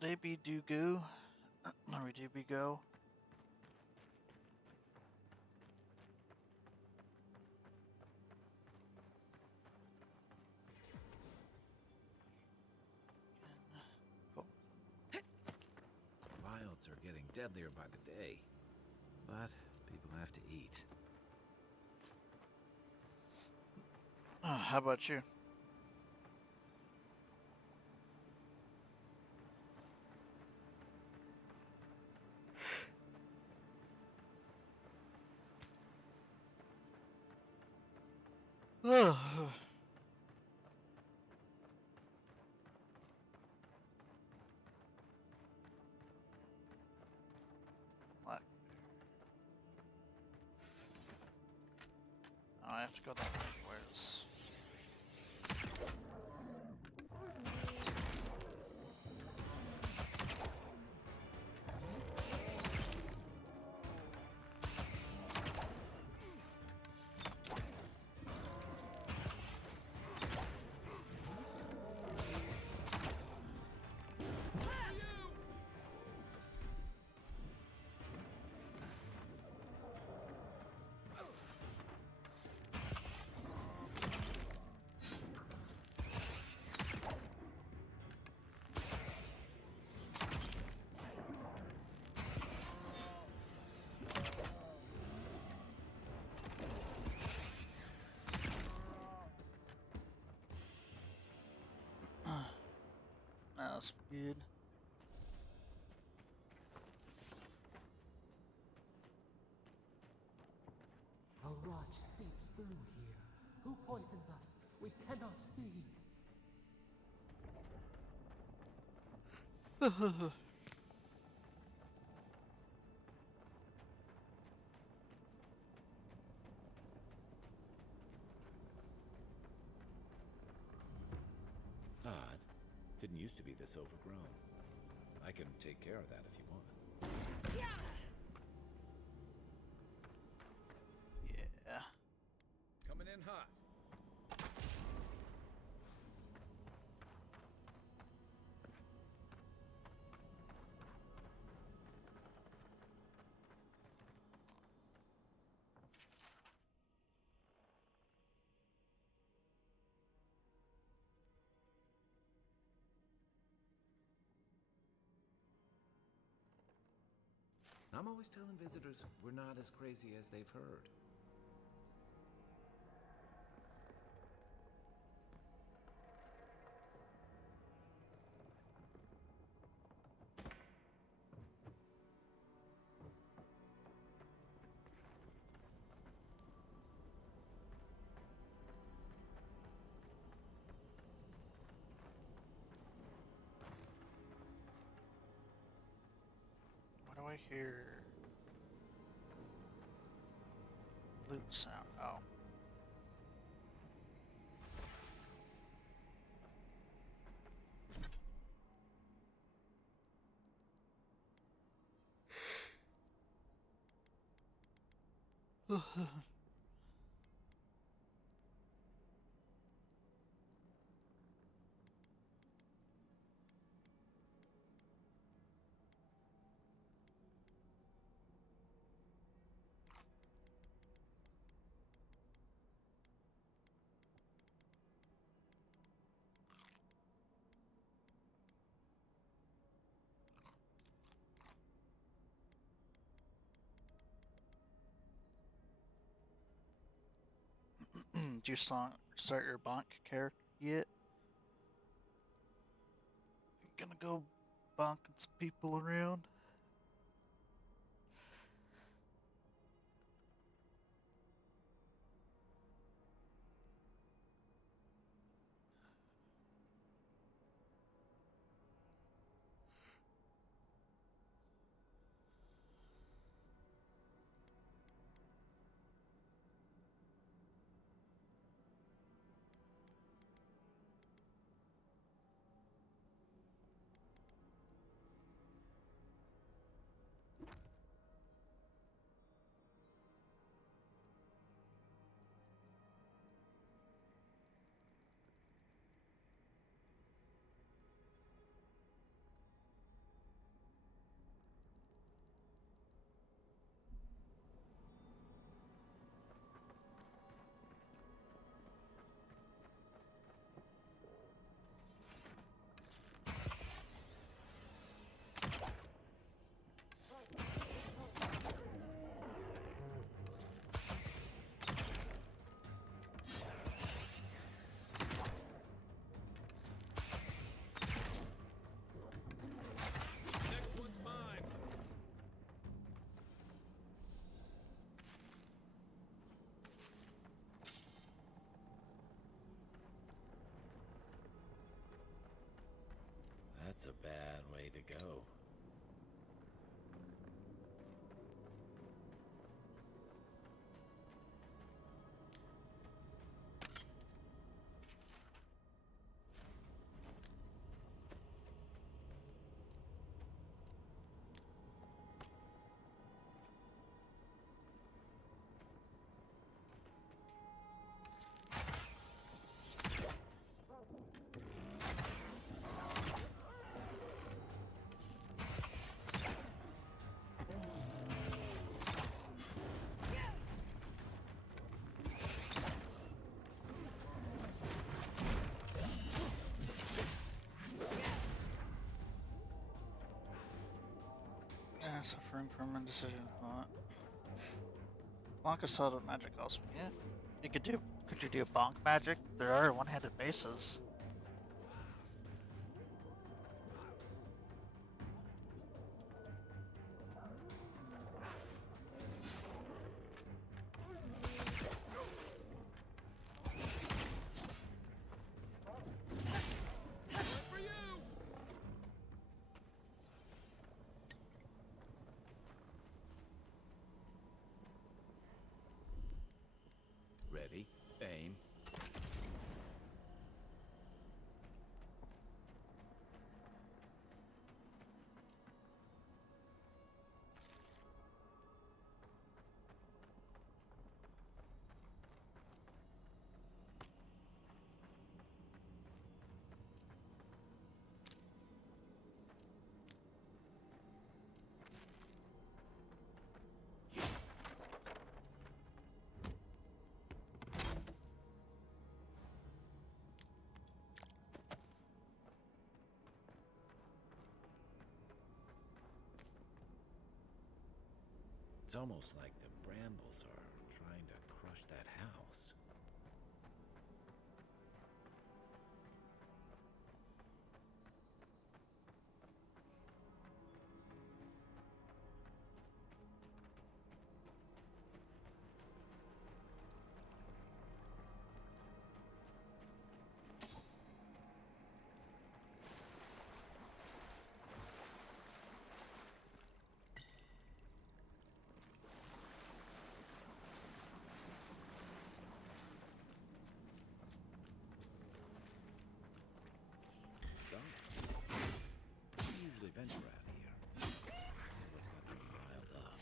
They be do go. Or we do be go. Wilds are getting deadlier by the day, but people have to eat. How about you? What? Oh, I have to go that way. Where's... That's good. A rot seeps through here. Who poisons us? We cannot see. Odd. Didn't used to be this overgrown. I can take care of that if you want. Yeah. Coming in hot. I'm always telling visitors we're not as crazy as they've heard. What do I hear? Loot sound. Oh. Did you start your bonk character yet? You gonna go bonking some people around? That's a bad way to go. Yeah, suffering from indecision thought. Bonk assaulted magic also. Yeah. Could you do bonk magic? There are one-handed bases. Ready, aim. It's almost like the brambles are trying to crush that house. We usually venture out here. What's got them riled up?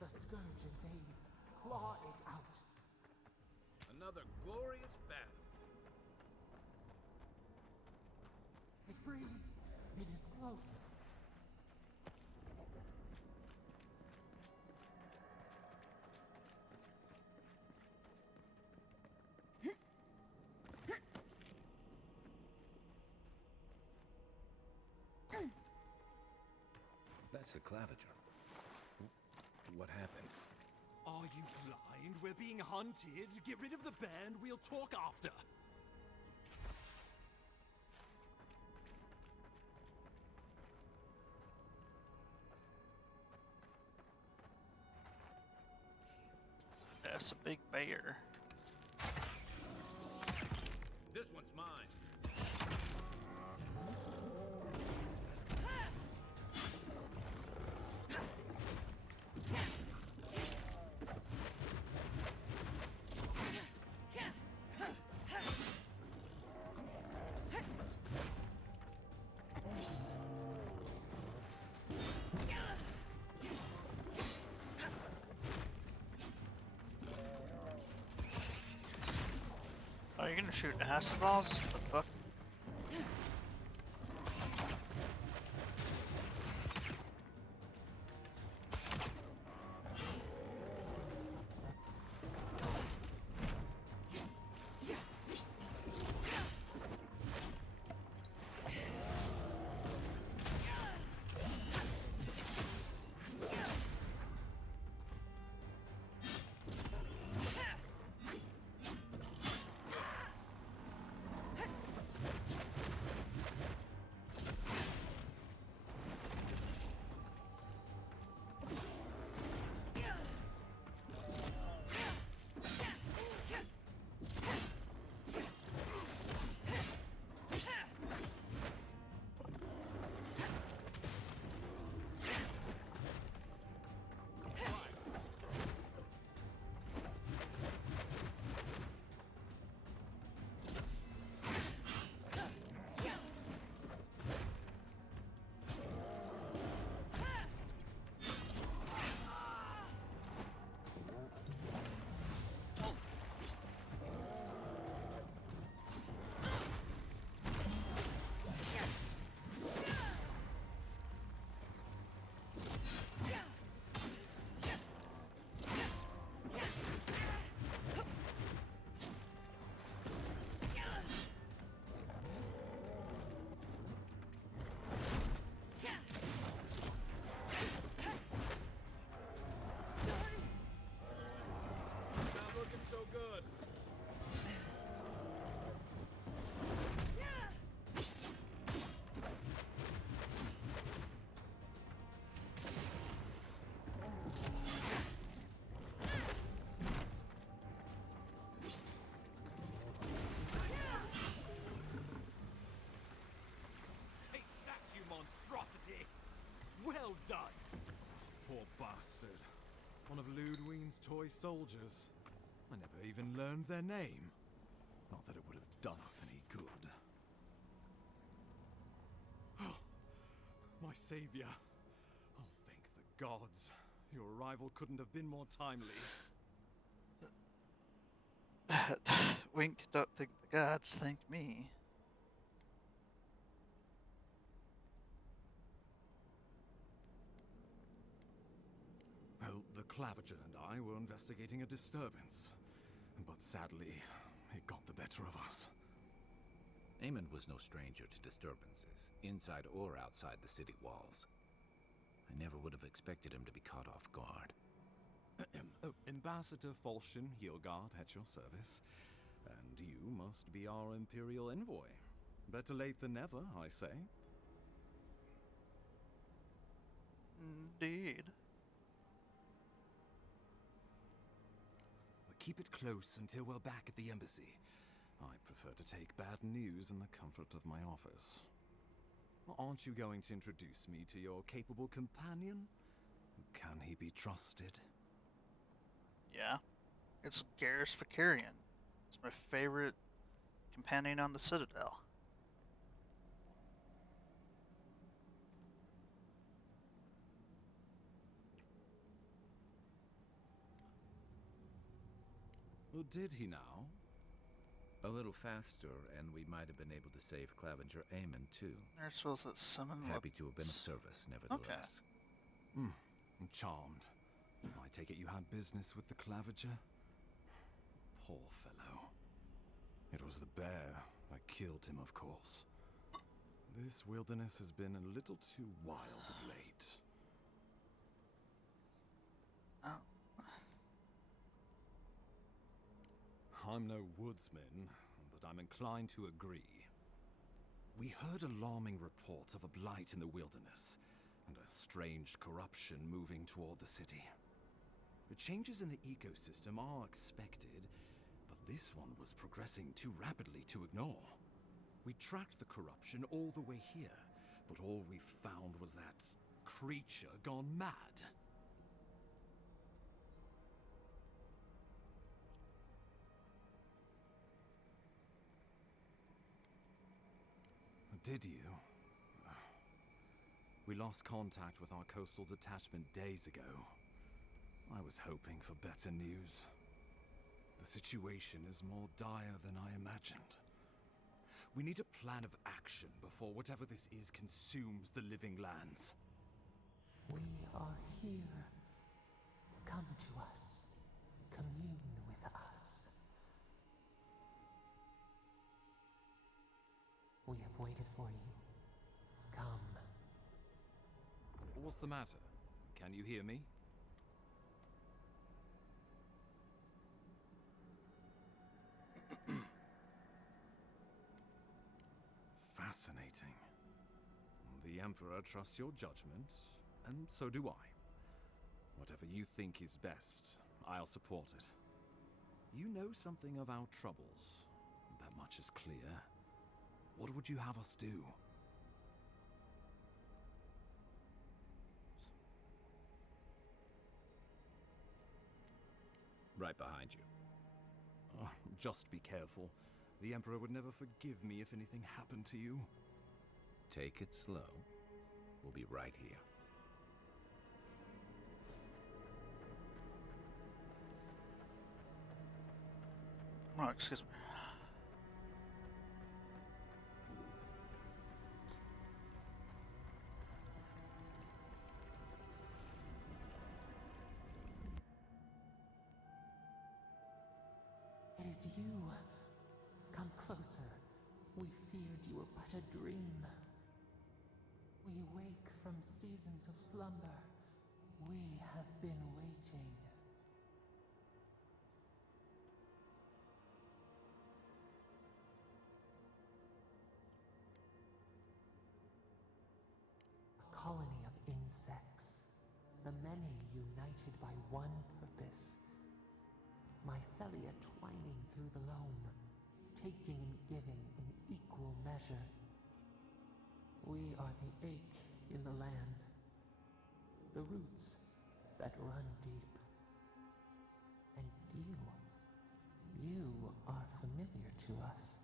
The scourge invades. Claw it out. Another glorious battle. It breathes. It is close. That's the claviger. What happened? Are you blind? We're being hunted. Get rid of the band. We'll talk after. Yes, a big bear. This one's mine. Oh, you're gonna shoot acid balls? What the fuck? Not looking so good. Take that, you monstrosity! Well done! Poor bastard. One of Ludwine's toy soldiers. I never even learned their name. Not that it would have done us any good. Oh, my savior. Oh, thank the gods. Your arrival couldn't have been more timely. Wink, don't think the gods thank me. Well, the Clavager and I were investigating a disturbance. But sadly, it got the better of us. Eamon was no stranger to disturbances, inside or outside the city walls. I never would have expected him to be caught off guard. Oh, Ambassador Falchion Heelguard at your service. And you must be our Imperial envoy. Better late than never, I say. Indeed. Keep it close until we're back at the embassy. I prefer to take bad news in the comfort of my office. Aren't you going to introduce me to your capable companion? Can he be trusted? Yeah. It's Garrus Vakarian. It's my favorite companion on the Citadel. Or did he now? A little faster, and we might have been able to save Clavenger Eamon, too. They're supposed to summon Happy to have been of service, nevertheless. Okay. I'm charmed. I take it you had business with the Clavager? Poor fellow. It was the bear that killed him, of course. This wilderness has been a little too wild of late. I'm no woodsman, but I'm inclined to agree. We heard alarming reports of a blight in the wilderness, and a strange corruption moving toward the city. The changes in the ecosystem are expected, but this one was progressing too rapidly to ignore. We tracked the corruption all the way here, but all we found was that creature gone mad. Did you? We lost contact with our coastal detachment days ago. I was hoping for better news. The situation is more dire than I imagined. We need a plan of action before whatever this is consumes the living lands. We are here. Come to us. Commune with us. We have waited for you. Come. What's the matter? Can you hear me? Fascinating. The Emperor trusts your judgment, and so do I. Whatever you think is best, I'll support it. You know something of our troubles. That much is clear. What would you have us do? Right behind you. Oh, just be careful. The Emperor would never forgive me if anything happened to you. Take it slow. We'll be right here. Oh, excuse me. It is you. Come closer. We feared you were but a dream. We wake from seasons of slumber. We have been waiting. A colony of insects. The many united by one purpose. Mycelia twining through the loam, taking and giving in equal measure. We are the ache in the land, the roots that run deep. And you are familiar to us.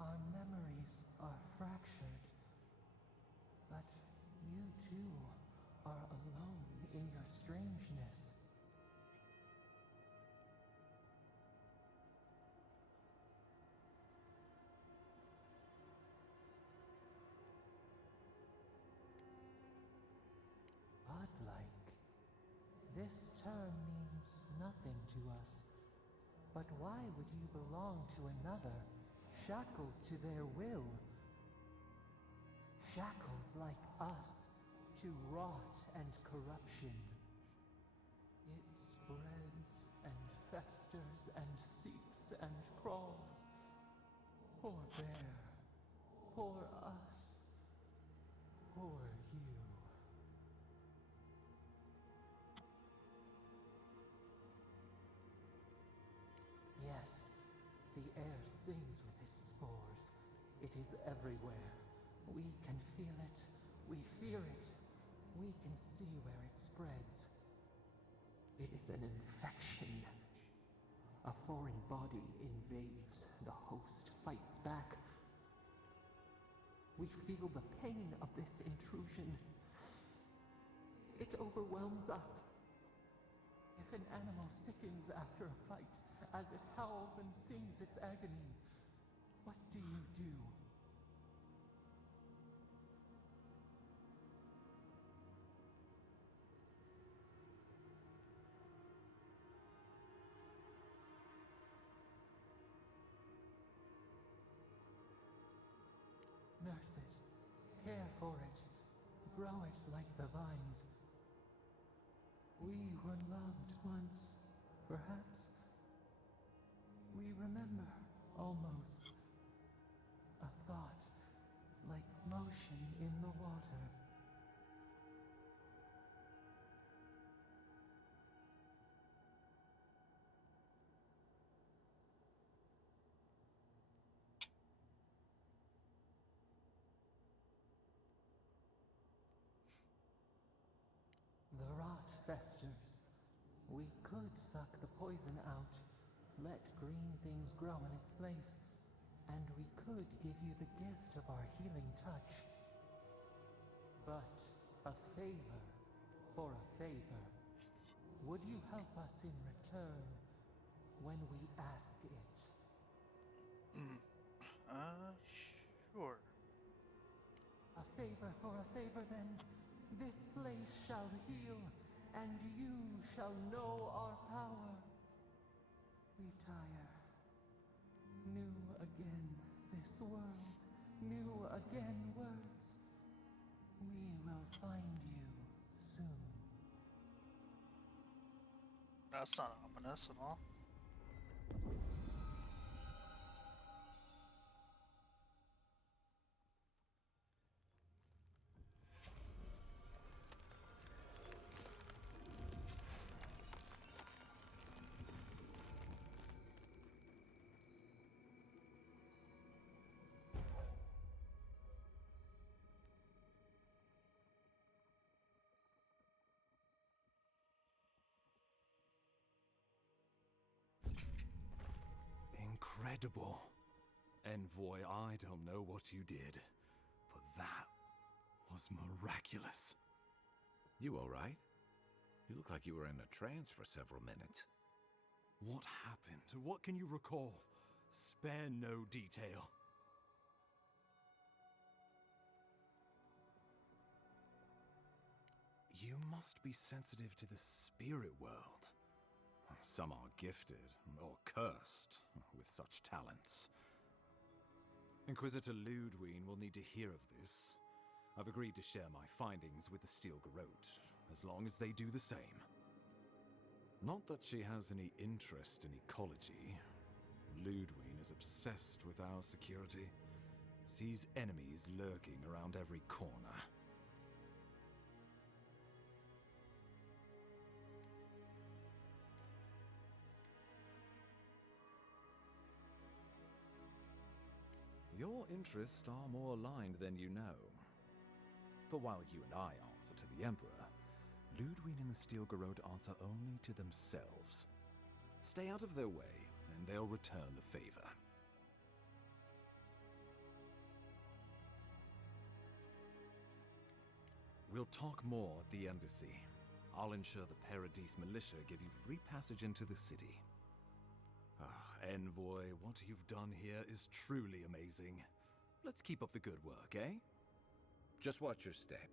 Our memories are fractured, but you too are alone in your strangeness. Godlike. This term means nothing to us. But why would you belong to another, shackled to their will? Shackled like us to rot and corruption. It spreads and festers and seeps and crawls. Poor bear. Poor us. Poor you. Yes, the air sings with its spores. It is everywhere. We can feel it. We fear it. We can see where it spreads. It is an infection. A foreign body invades. The host fights back. We feel the pain of this intrusion. It overwhelms us. If an animal sickens after a fight, as it howls and sings its agony, what do you do? Nurse it, care for it, grow it like the vines. We were loved once, perhaps. We remember, almost. A thought, like motion in the water. festers. We could suck the poison out, let green things grow in its place, and we could give you the gift of our healing touch. But a favor for a favor. Would you help us in return when we ask it? Sure. A favor for a favor, then. This place shall heal, and you shall know our power. Retire. New again this world, new again words. We will find you soon. That's not ominous at all. Incredible. Envoy, I don't know what you did, but that was miraculous. You all right? You look like you were in a trance for several minutes. What happened? What can you recall? Spare no detail. You must be sensitive to the spirit world. Some are gifted, or cursed, with such talents. Inquisitor Ludwine will need to hear of this. I've agreed to share my findings with the Steel Garrote, as long as they do the same. Not that she has any interest in ecology. Ludwine is obsessed with our security, sees enemies lurking around every corner. Your interests are more aligned than you know. But while you and I answer to the Emperor, Ludwine and the Steel Garrote answer only to themselves. Stay out of their way, and they'll return the favor. We'll talk more at the embassy. I'll ensure the Paradise militia give you free passage into the city. Envoy, what you've done here is truly amazing. Let's keep up the good work, eh? Just watch your step.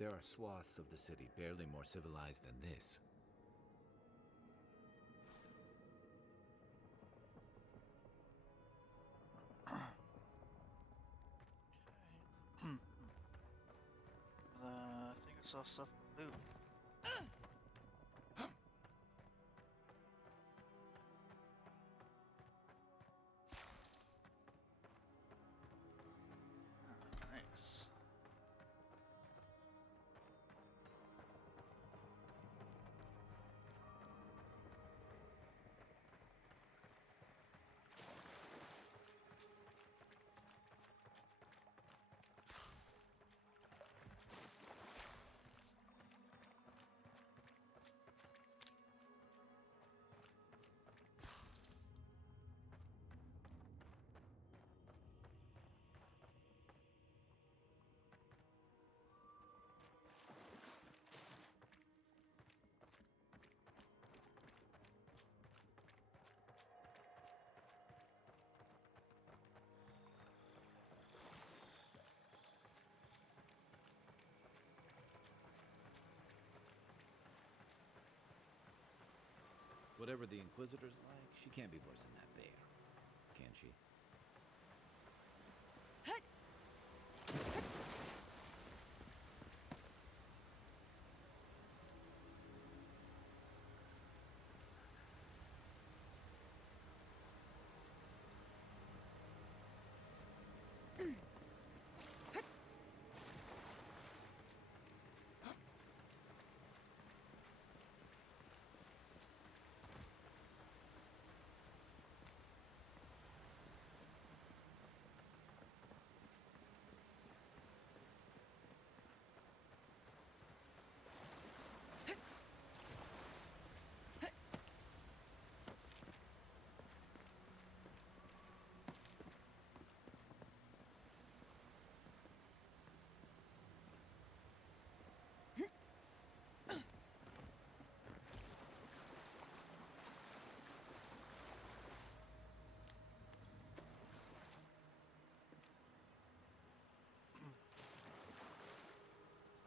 There are swaths of the city barely more civilized than this. I think I saw stuff in loot. Nice. Whatever the Inquisitor's like, she can't be worse than that bear. Can she?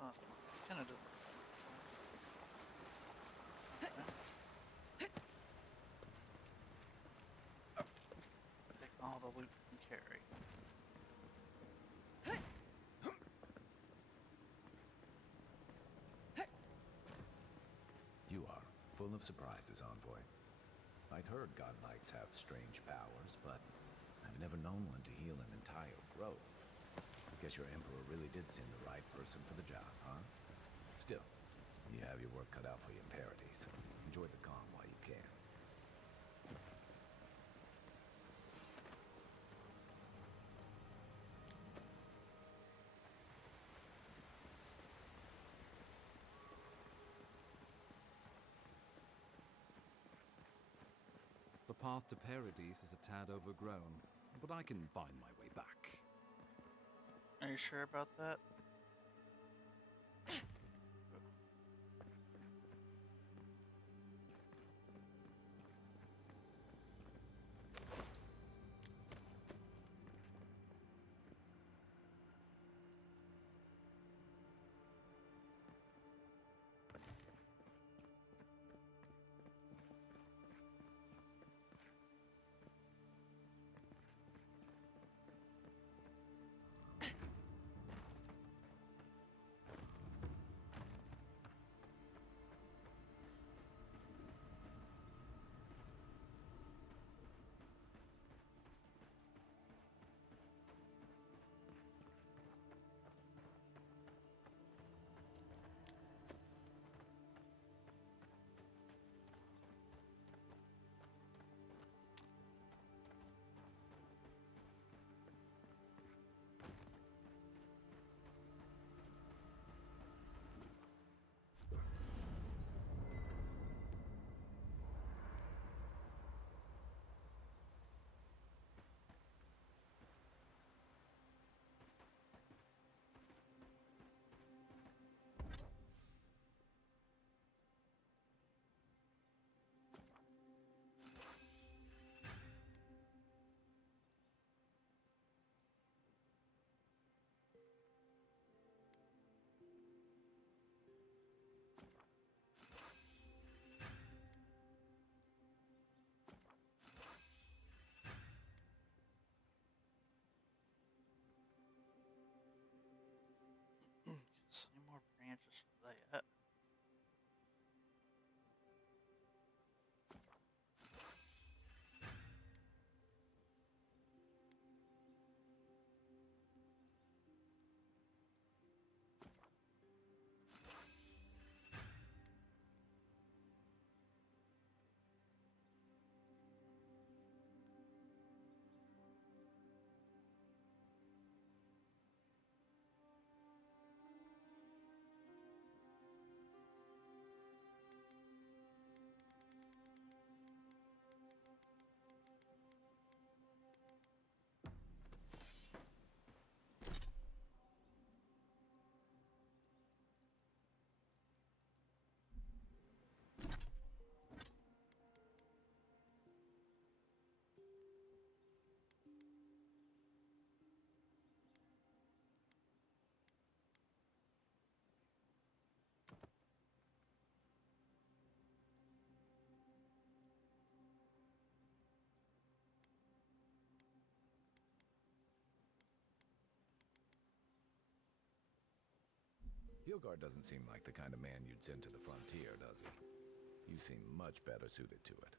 Oh, kind of did. Take all the loot we can carry. You are full of surprises, Envoy. I'd heard godlikes have strange powers, but I've never known one to heal an entire grove. I guess your Emperor really did send the right person for the job, huh? Still, you have your work cut out for you in Paradise. Enjoy the calm while you can. The path to Paradise is a tad overgrown, but I can find my way back. Are you sure about that? Any more branches for that? Hilgard doesn't seem like the kind of man you'd send to the frontier, does he? You seem much better suited to it.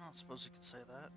I don't suppose you could say that.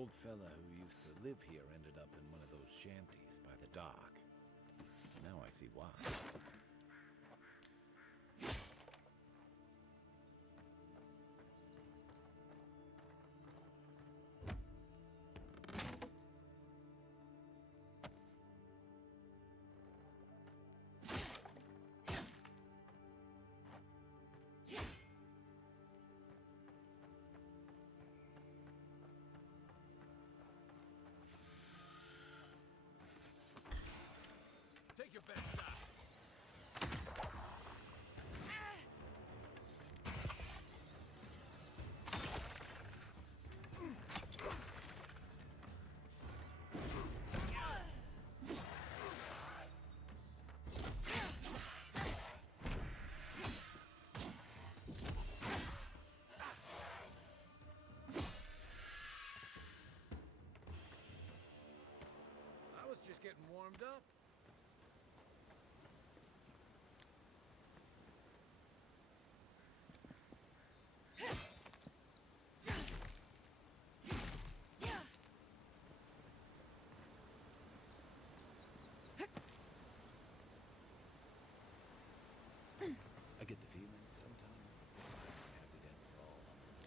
old fella who used to live here ended up in one of those shanties by the dock. Now I see why. Take your best shot. I was just getting warmed up. I get the feeling sometimes I'm happy to fall on this.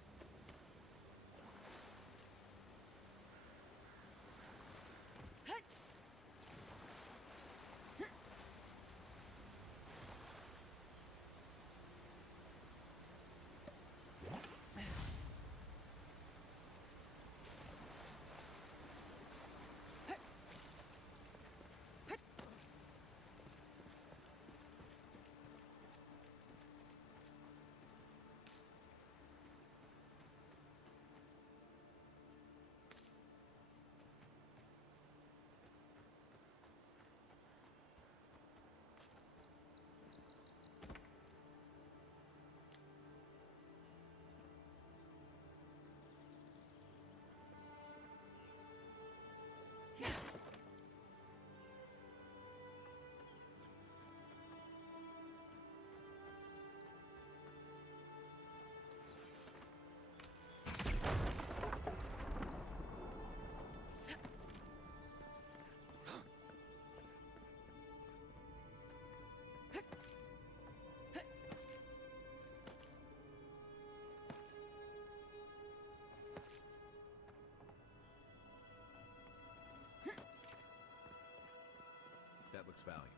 That looks valuable.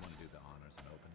Want to do the honors and open?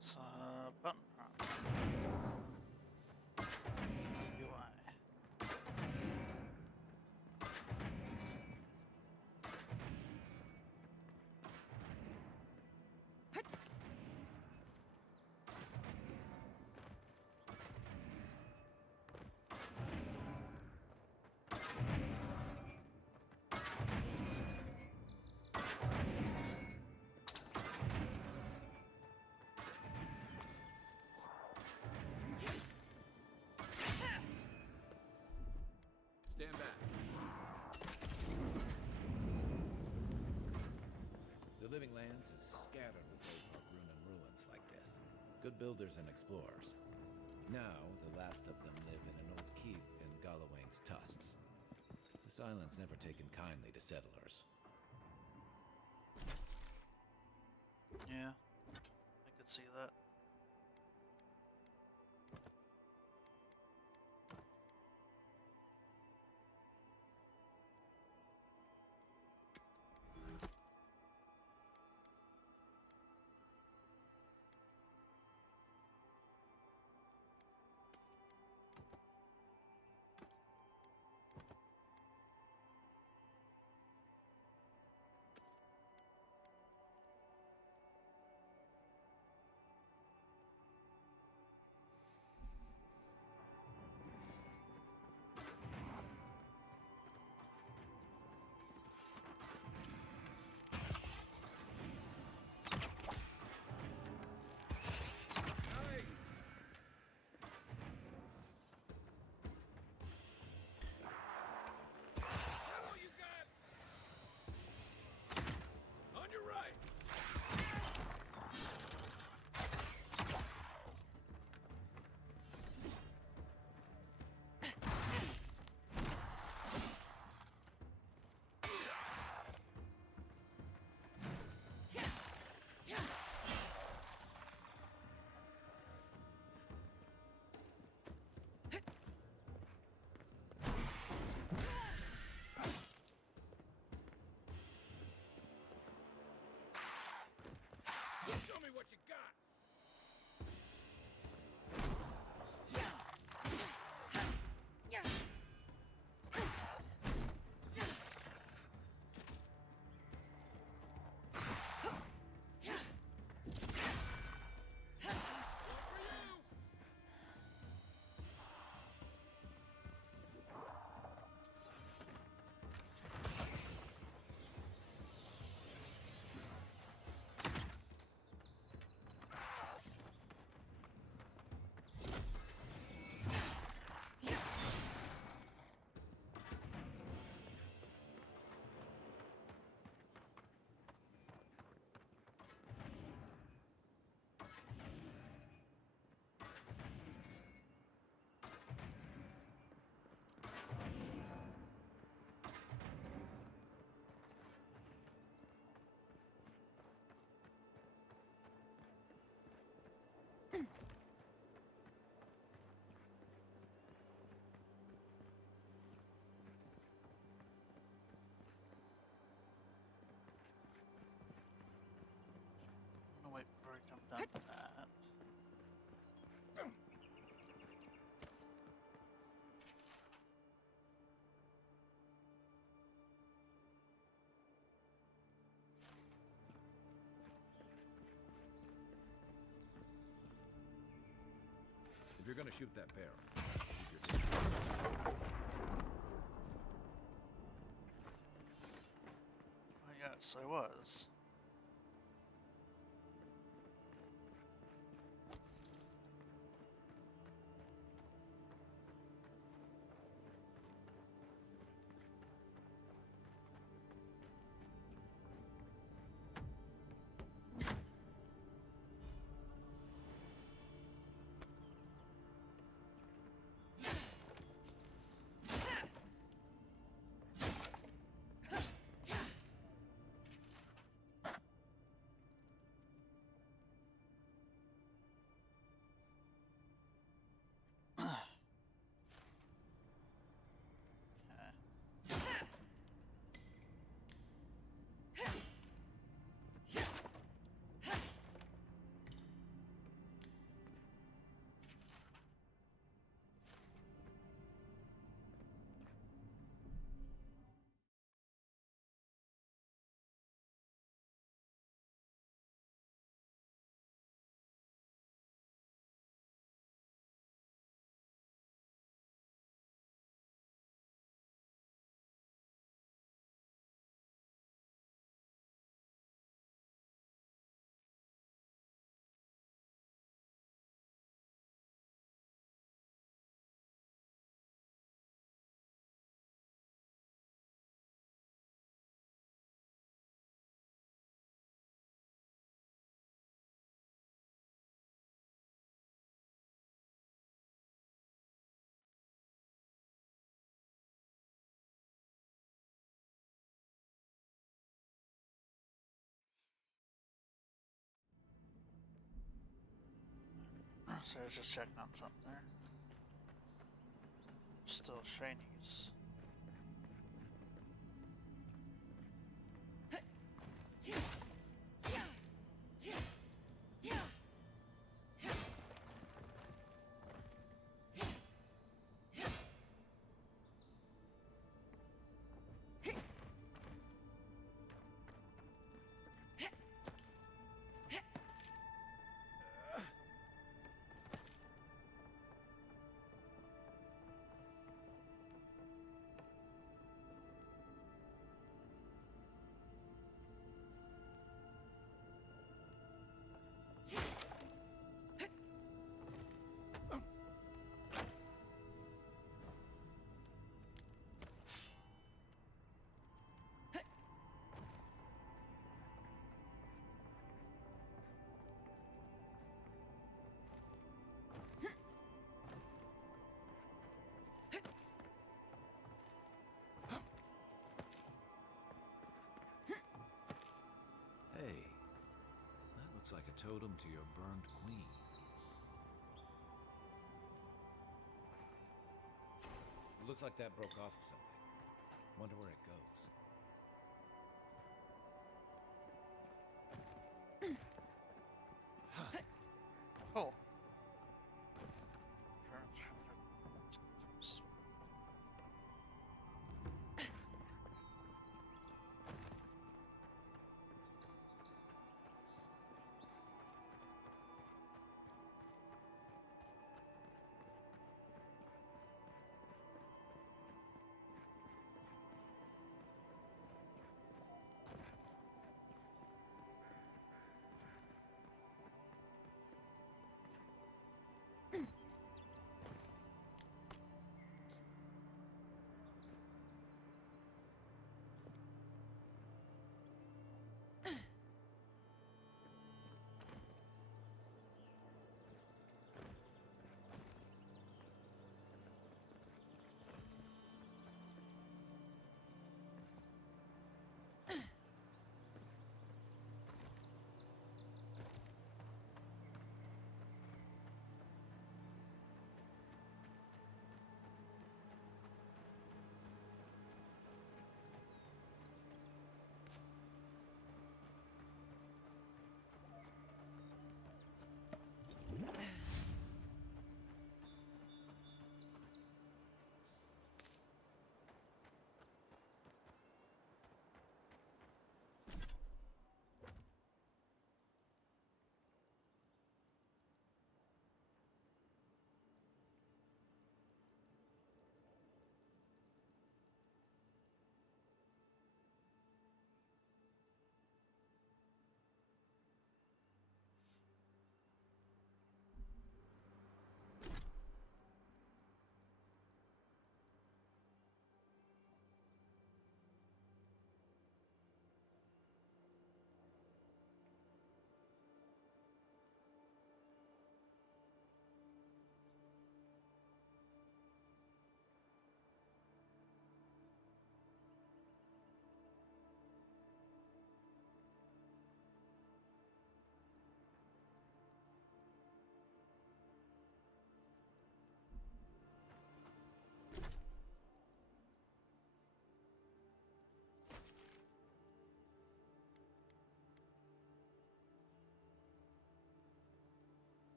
It's a button prompt. UI. Stand back. The Living Lands is scattered with those Hargrunan ruins like this. Good builders and explorers. Now, the last of them live in an old keep in Galawain's tusks. This island's never taken kindly to settlers. Yeah, I could see that. you're gonna shoot that bear, keep your distance. Yes, I was. So I was just checking on something there. Still shinies. Hey, that looks like a totem to your burned queen. Looks like that broke off of something. Wonder where it goes. Cool.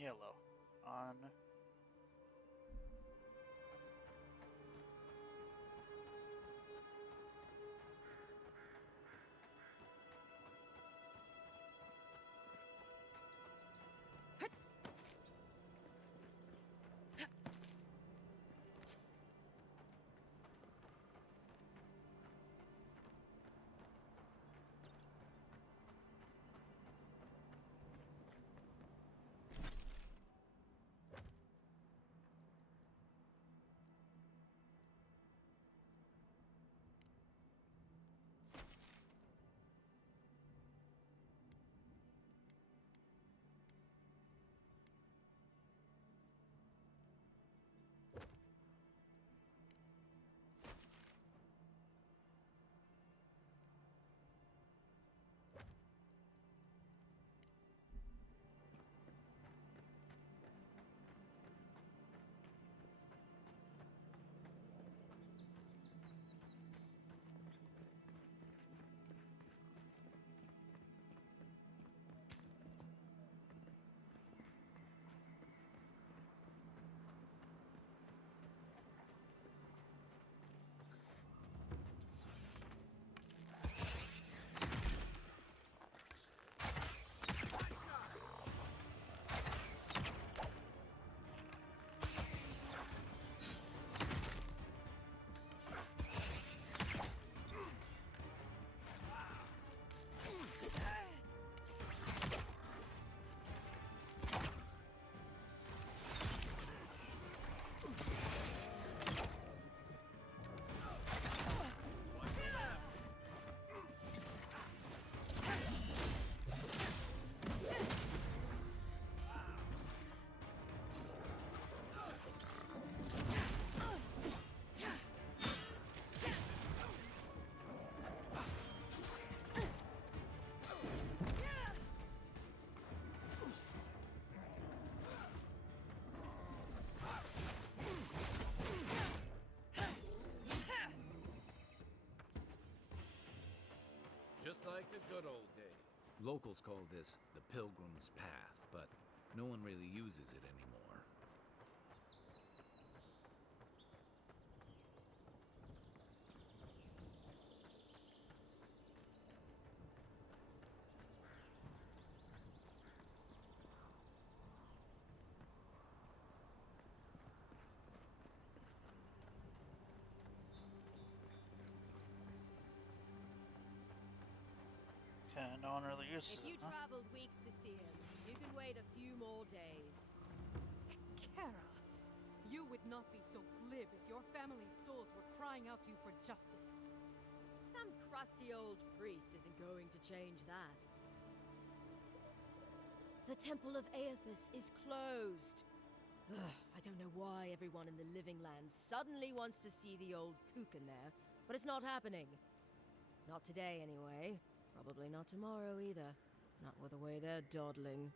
Yellow. On. Just like the good old days. Locals call this the Pilgrim's Path, but no one really uses it anymore. Okay, no one really uses If you it, huh? traveled weeks to see him, you can wait a few more days. Kara, you would not be so glib if your family's souls were crying out to you for justice. Some crusty old priest isn't going to change that. The Temple of Aethys is closed. Ugh, I don't know why everyone in the Living Lands suddenly wants to see the old kook in there, but it's not happening. Not today, anyway. Probably not tomorrow either. Not with the way they're dawdling.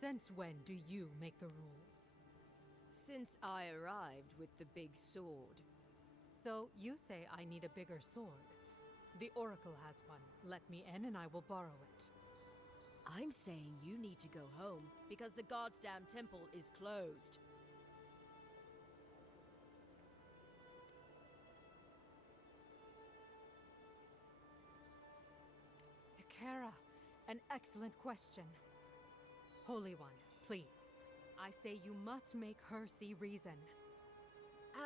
Since when do you make the rules? Since I arrived with the big sword. So you say I need a bigger sword. The Oracle has one. Let me in and I will borrow it. I'm saying you need to go home because the goddamn temple is closed. Kara, an excellent question. Holy One, please. I say you must make her see reason.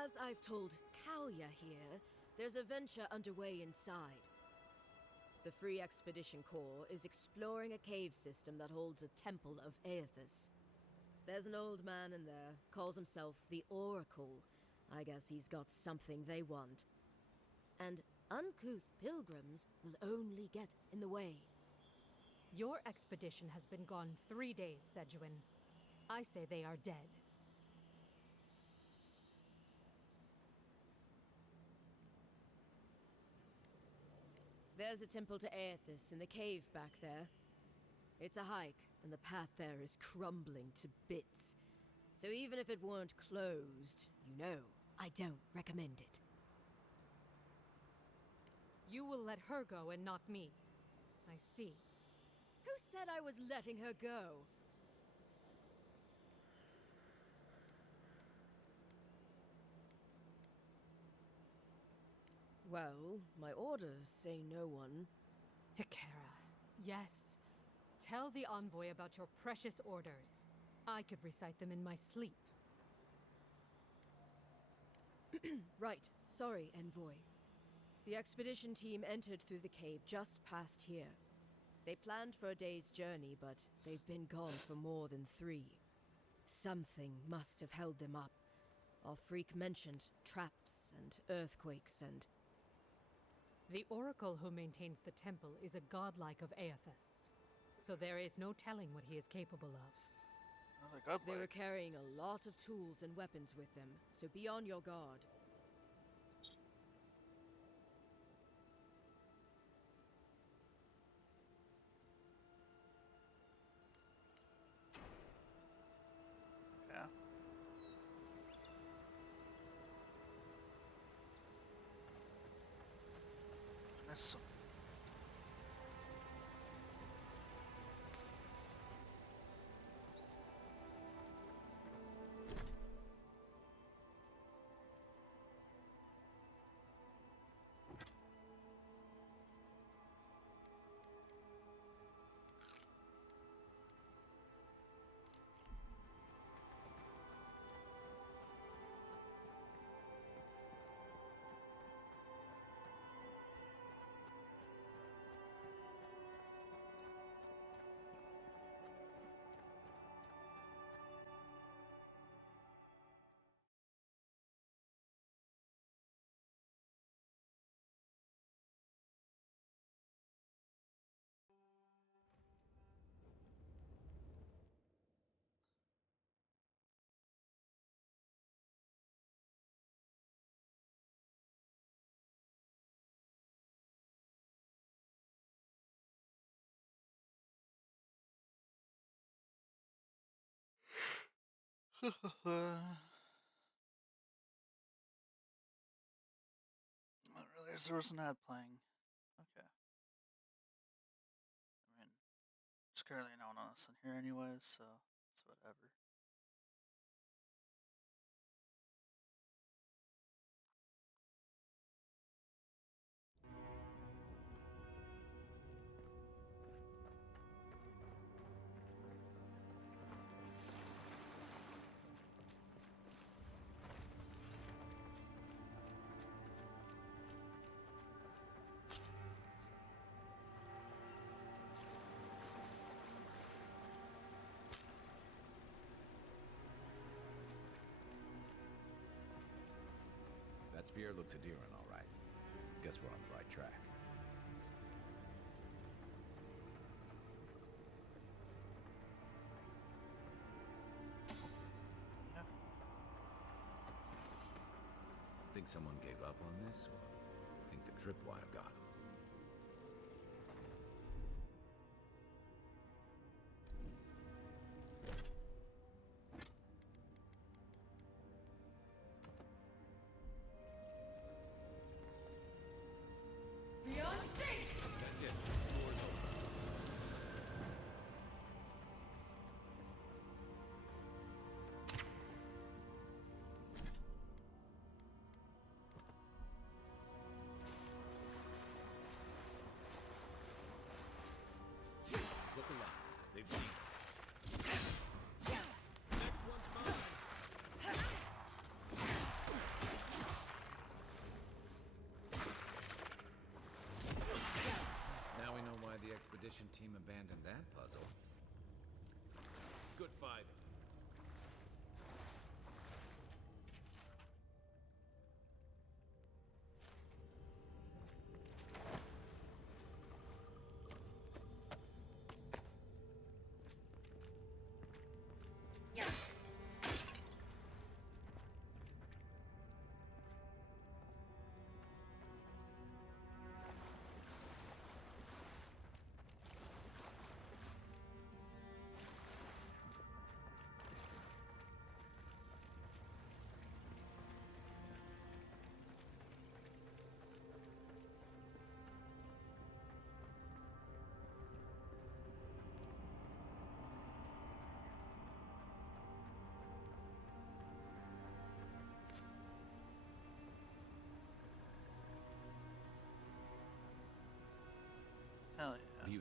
As I've told Kalya here, there's a venture underway inside. The Free Expedition Corps is exploring a cave system that holds a temple of Aethys. There's an old man in there, calls himself the Oracle. I guess he's got something they want. And uncouth pilgrims will only get in the way. Your expedition has been gone 3 days, Sejuin. I say they are dead. There's a temple to Aethys in the cave back there. It's a hike, and the path there is crumbling to bits. So even if it weren't closed, you know, I don't recommend it. You will let her go and not me. I see. Who said I was letting her go? Well, my orders say no one. Hikera, yes. Tell the envoy about your precious orders. I could recite them in my sleep. Right. Sorry, envoy. The expedition team entered through the cave just past here. They planned for a day's journey, but they've been gone for more than 3. Something must have held them up. Our freak mentioned traps and earthquakes and... The oracle who maintains the temple is a godlike of Aethys, so there is no telling what he is capable of. Another godlike. They were carrying a lot of tools and weapons with them, so be on your guard. Yeah. Miss some. I didn't realize there was an ad playing. Okay. I mean, there's currently no one else in here anyways, so it's whatever. That spear looks endearing, all right. Guess we're on the right track. Yeah. Think someone gave up on this? Or think the tripwire got him? Beyond sync! That's it. Door's open.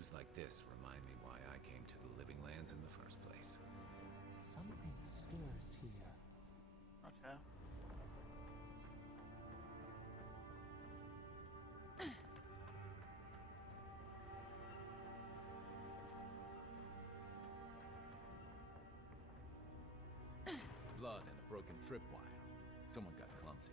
Views like this remind me why I came to the Living Lands in the first place. Something stirs here. Okay. Blood and a broken tripwire. Someone got clumsy.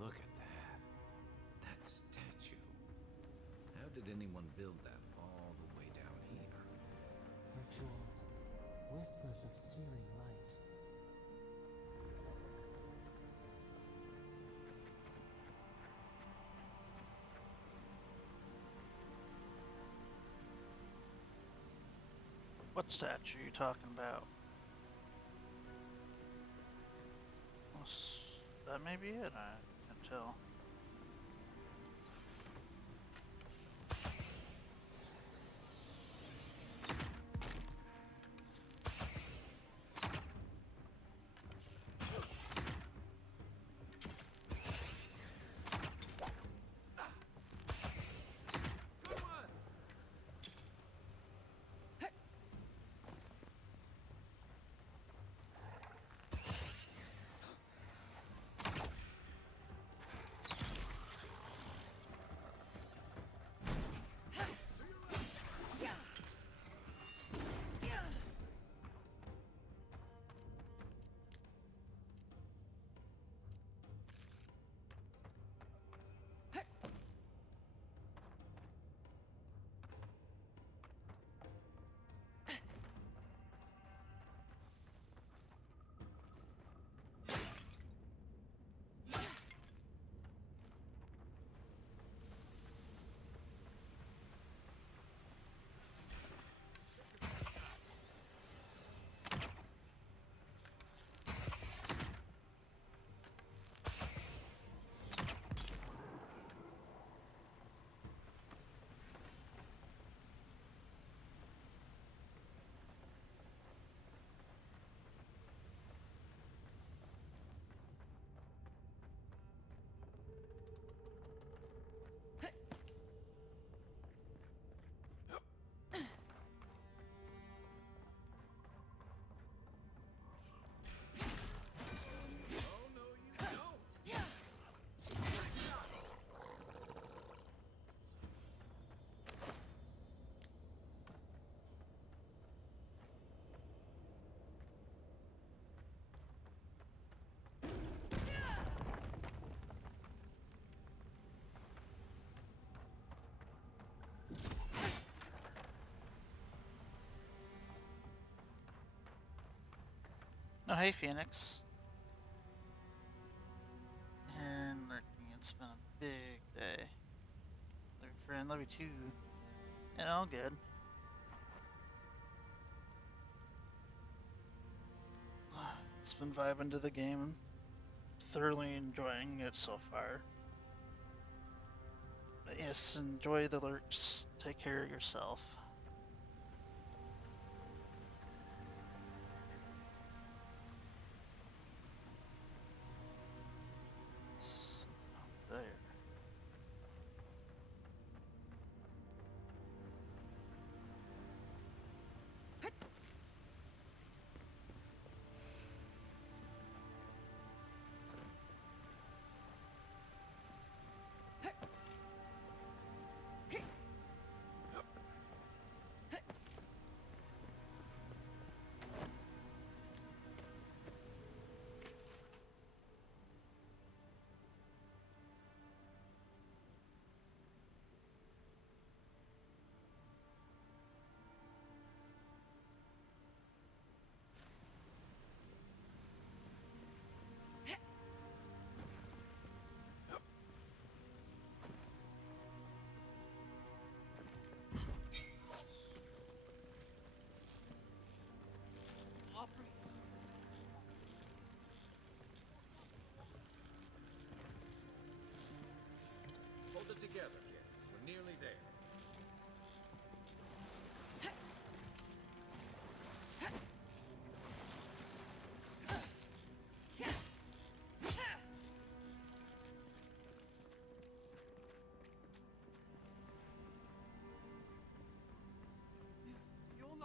Look at that. That statue. How did anyone build that all the way down here? Rituals, whispers of searing light. What statue are you talking about? That may be it, I can tell. Oh, hey, Phoenix. And lurking, it's been a big day. Love you, friend, love you too. And all good. Just been vibing to the game. Thoroughly enjoying it so far. But yes, enjoy the lurks. Take care of yourself. There.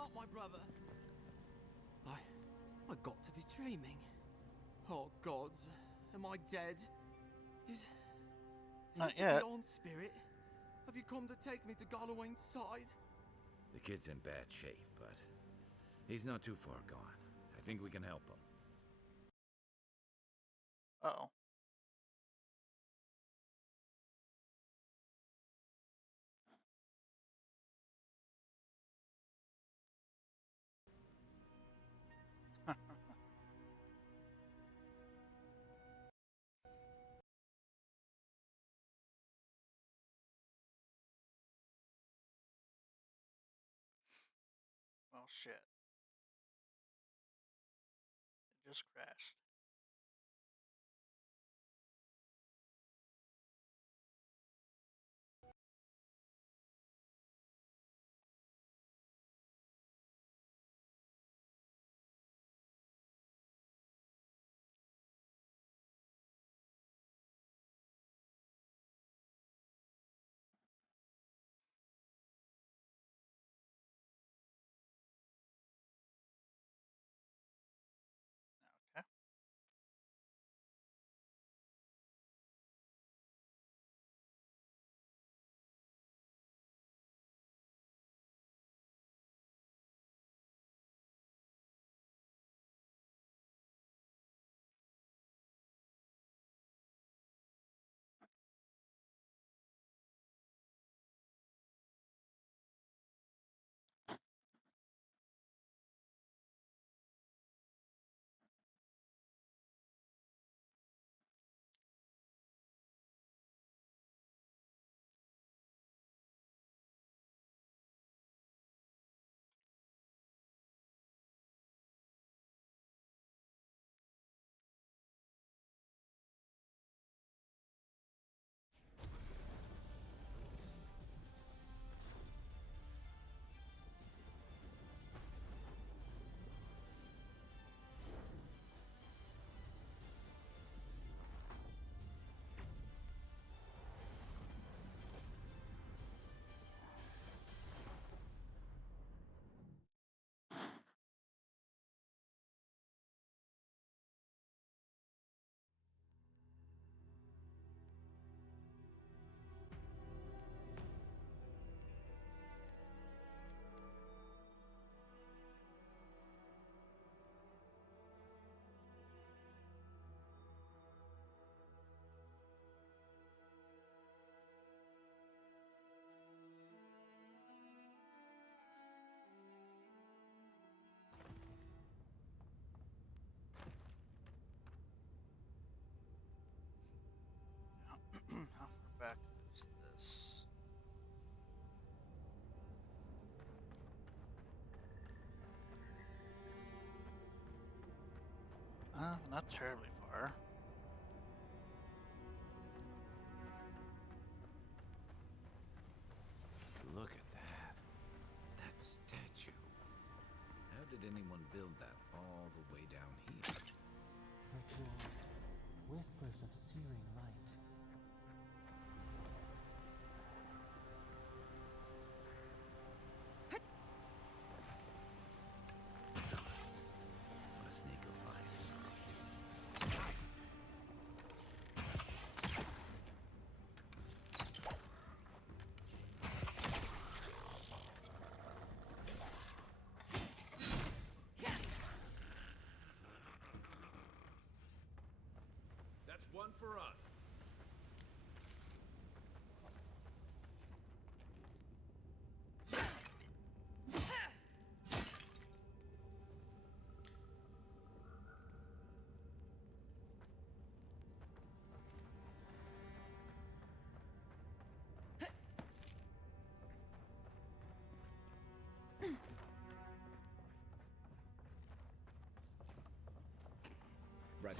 not my brother. I got to be dreaming. Oh gods, am I dead? Is Not this yet. the beyond spirit? Have you come to take me to Galloway's side? The kid's in bad shape, but he's not too far gone. I think we can help him. Uh-oh. Well, shit. It just crashed. Okay. How far back is this? Not terribly far. Look at that. That statue. How did anyone build that all the way down here? Rituals, whispers of searing light. What a sneak will find. That's one for us. Right.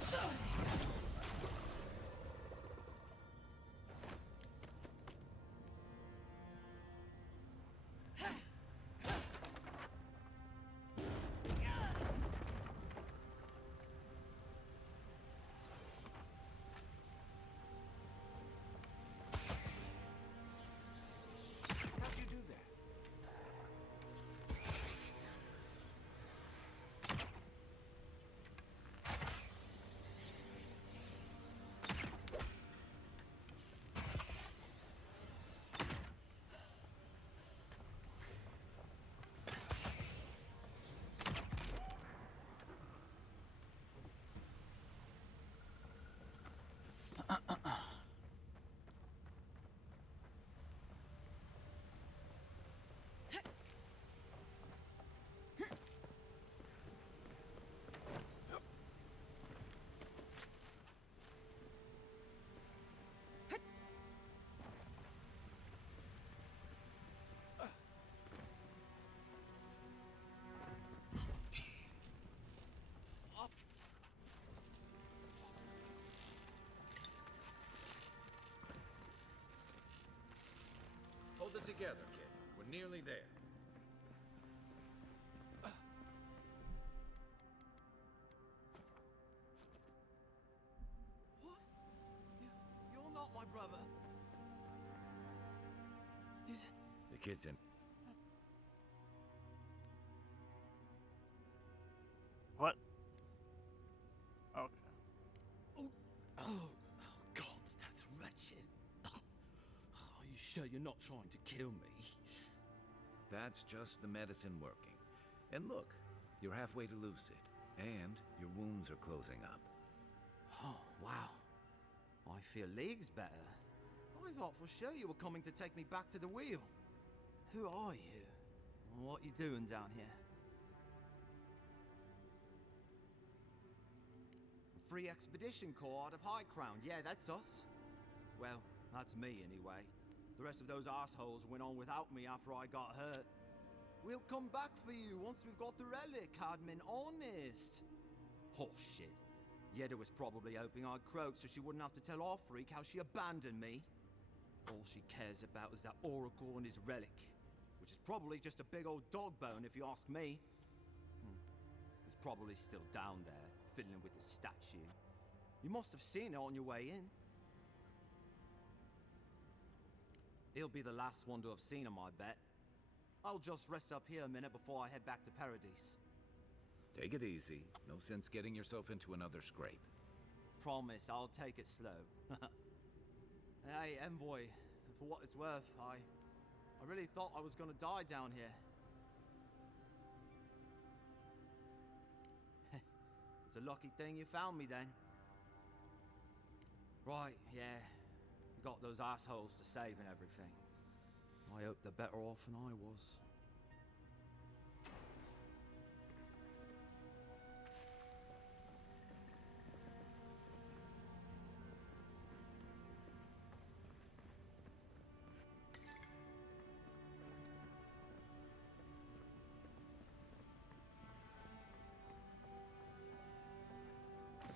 How'd you do that? Hold it together, kid. We're nearly there. What? You're not my brother. The kid's in. What? Okay. Oh, God, that's wretched. Are you sure you're not trying to kill me? That's just the medicine working. And look, you're halfway to lucid. And your wounds are closing up. Oh, wow. I feel leagues better. I thought for sure you were coming to take me back to the wheel. Who are you? What you doing down here? A free expedition corps out of High Crown. Yeah, that's us. Well, that's me anyway. The rest of those assholes went on without me after I got hurt. We'll come back for you once we've got the relic, Cadman, honest. Horseshit. Yeda was probably hoping I'd croak so she wouldn't have to tell our freak how she abandoned me. All she cares about is that Oracle and his relic, which is probably just a big old dog bone if you ask me. He's probably still down there, fiddling with the statue. You must have seen it on your way in. He'll be the last one to have seen him, I bet. I'll just rest up here a minute before I head back to Paradise. Take it easy. No sense getting yourself into another scrape. Promise, I'll take it slow. Hey, Envoy, for what it's worth, I really thought I was gonna die down here. It's a lucky thing you found me then. Right, yeah. You got those assholes to save and everything. I hope they're better off than I was.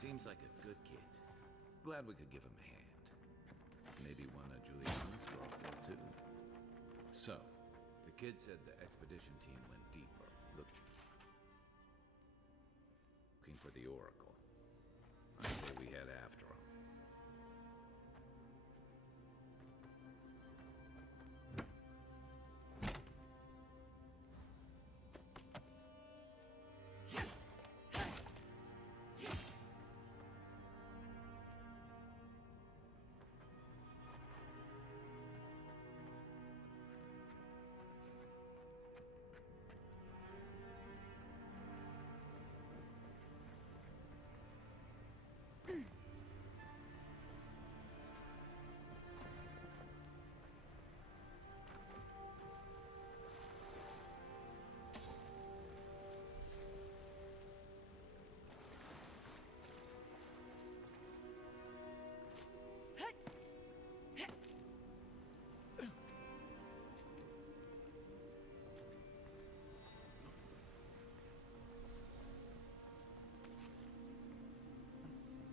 Seems like a good kid. Glad we could give him a hand. Maybe one of Juliana's well too. So, the kid said the expedition team went deeper, looking for the Oracle. I say we head after him.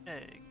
Egg.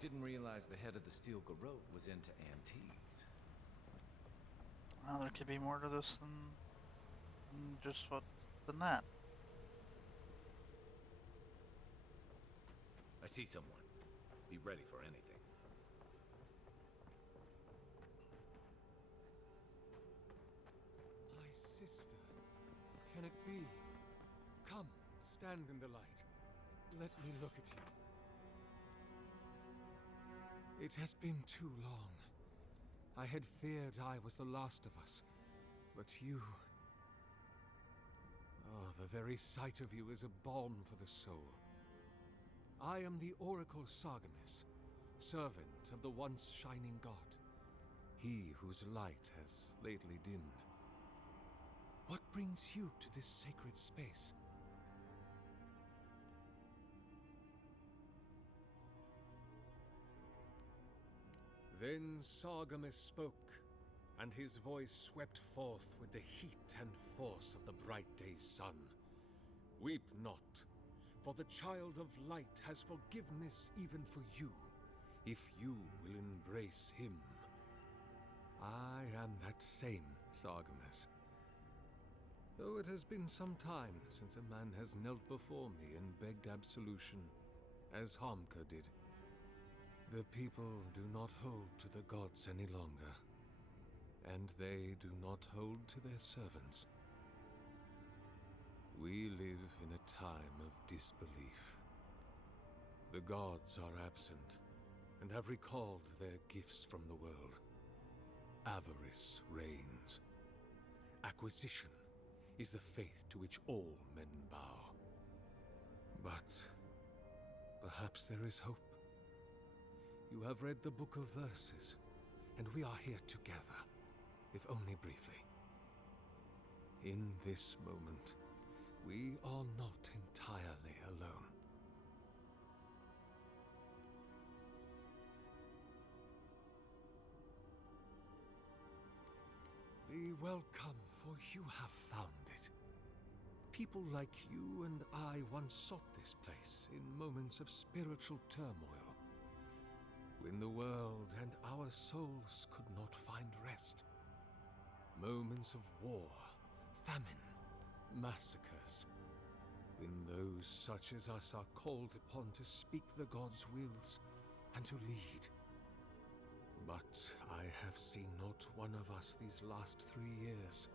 Didn't realize the head of the Steel Garrote was into antiques. Well, there could be more to this than than that. I see someone. Be ready for anything. My sister. Can it be? Come, stand in the light. Let me look at you. It has been too long. I had feared I was the last of us, but you... Oh, the very sight of you is a balm for the soul. I am the Oracle Sargamis, servant of the once shining god, he whose light has lately dimmed. What brings you to this sacred space? Then Sargamus spoke, and his voice swept forth with the heat and force of the bright day's sun. Weep not, for the child of light has forgiveness even for you, if you will embrace him. I am that same Sargamus. Though it has been some time since a man has knelt before me and begged absolution, as Harmka did. The people do not hold to the gods any longer, and they do not hold to their servants. We live in a time of disbelief. The gods are absent, and have recalled their gifts from the world. Avarice reigns. Acquisition is the faith to which all men bow. But perhaps there is hope. You have read the Book of Verses, and we are here together, if only briefly. In this moment, we are not entirely alone. Be welcome, for you have found it. People like you and I once sought this place in moments of spiritual turmoil, when the world and our souls could not find rest. Moments of war, famine, massacres, when those such as us are called upon to speak the gods' wills and to lead. But I have seen not one of us these last 3 years,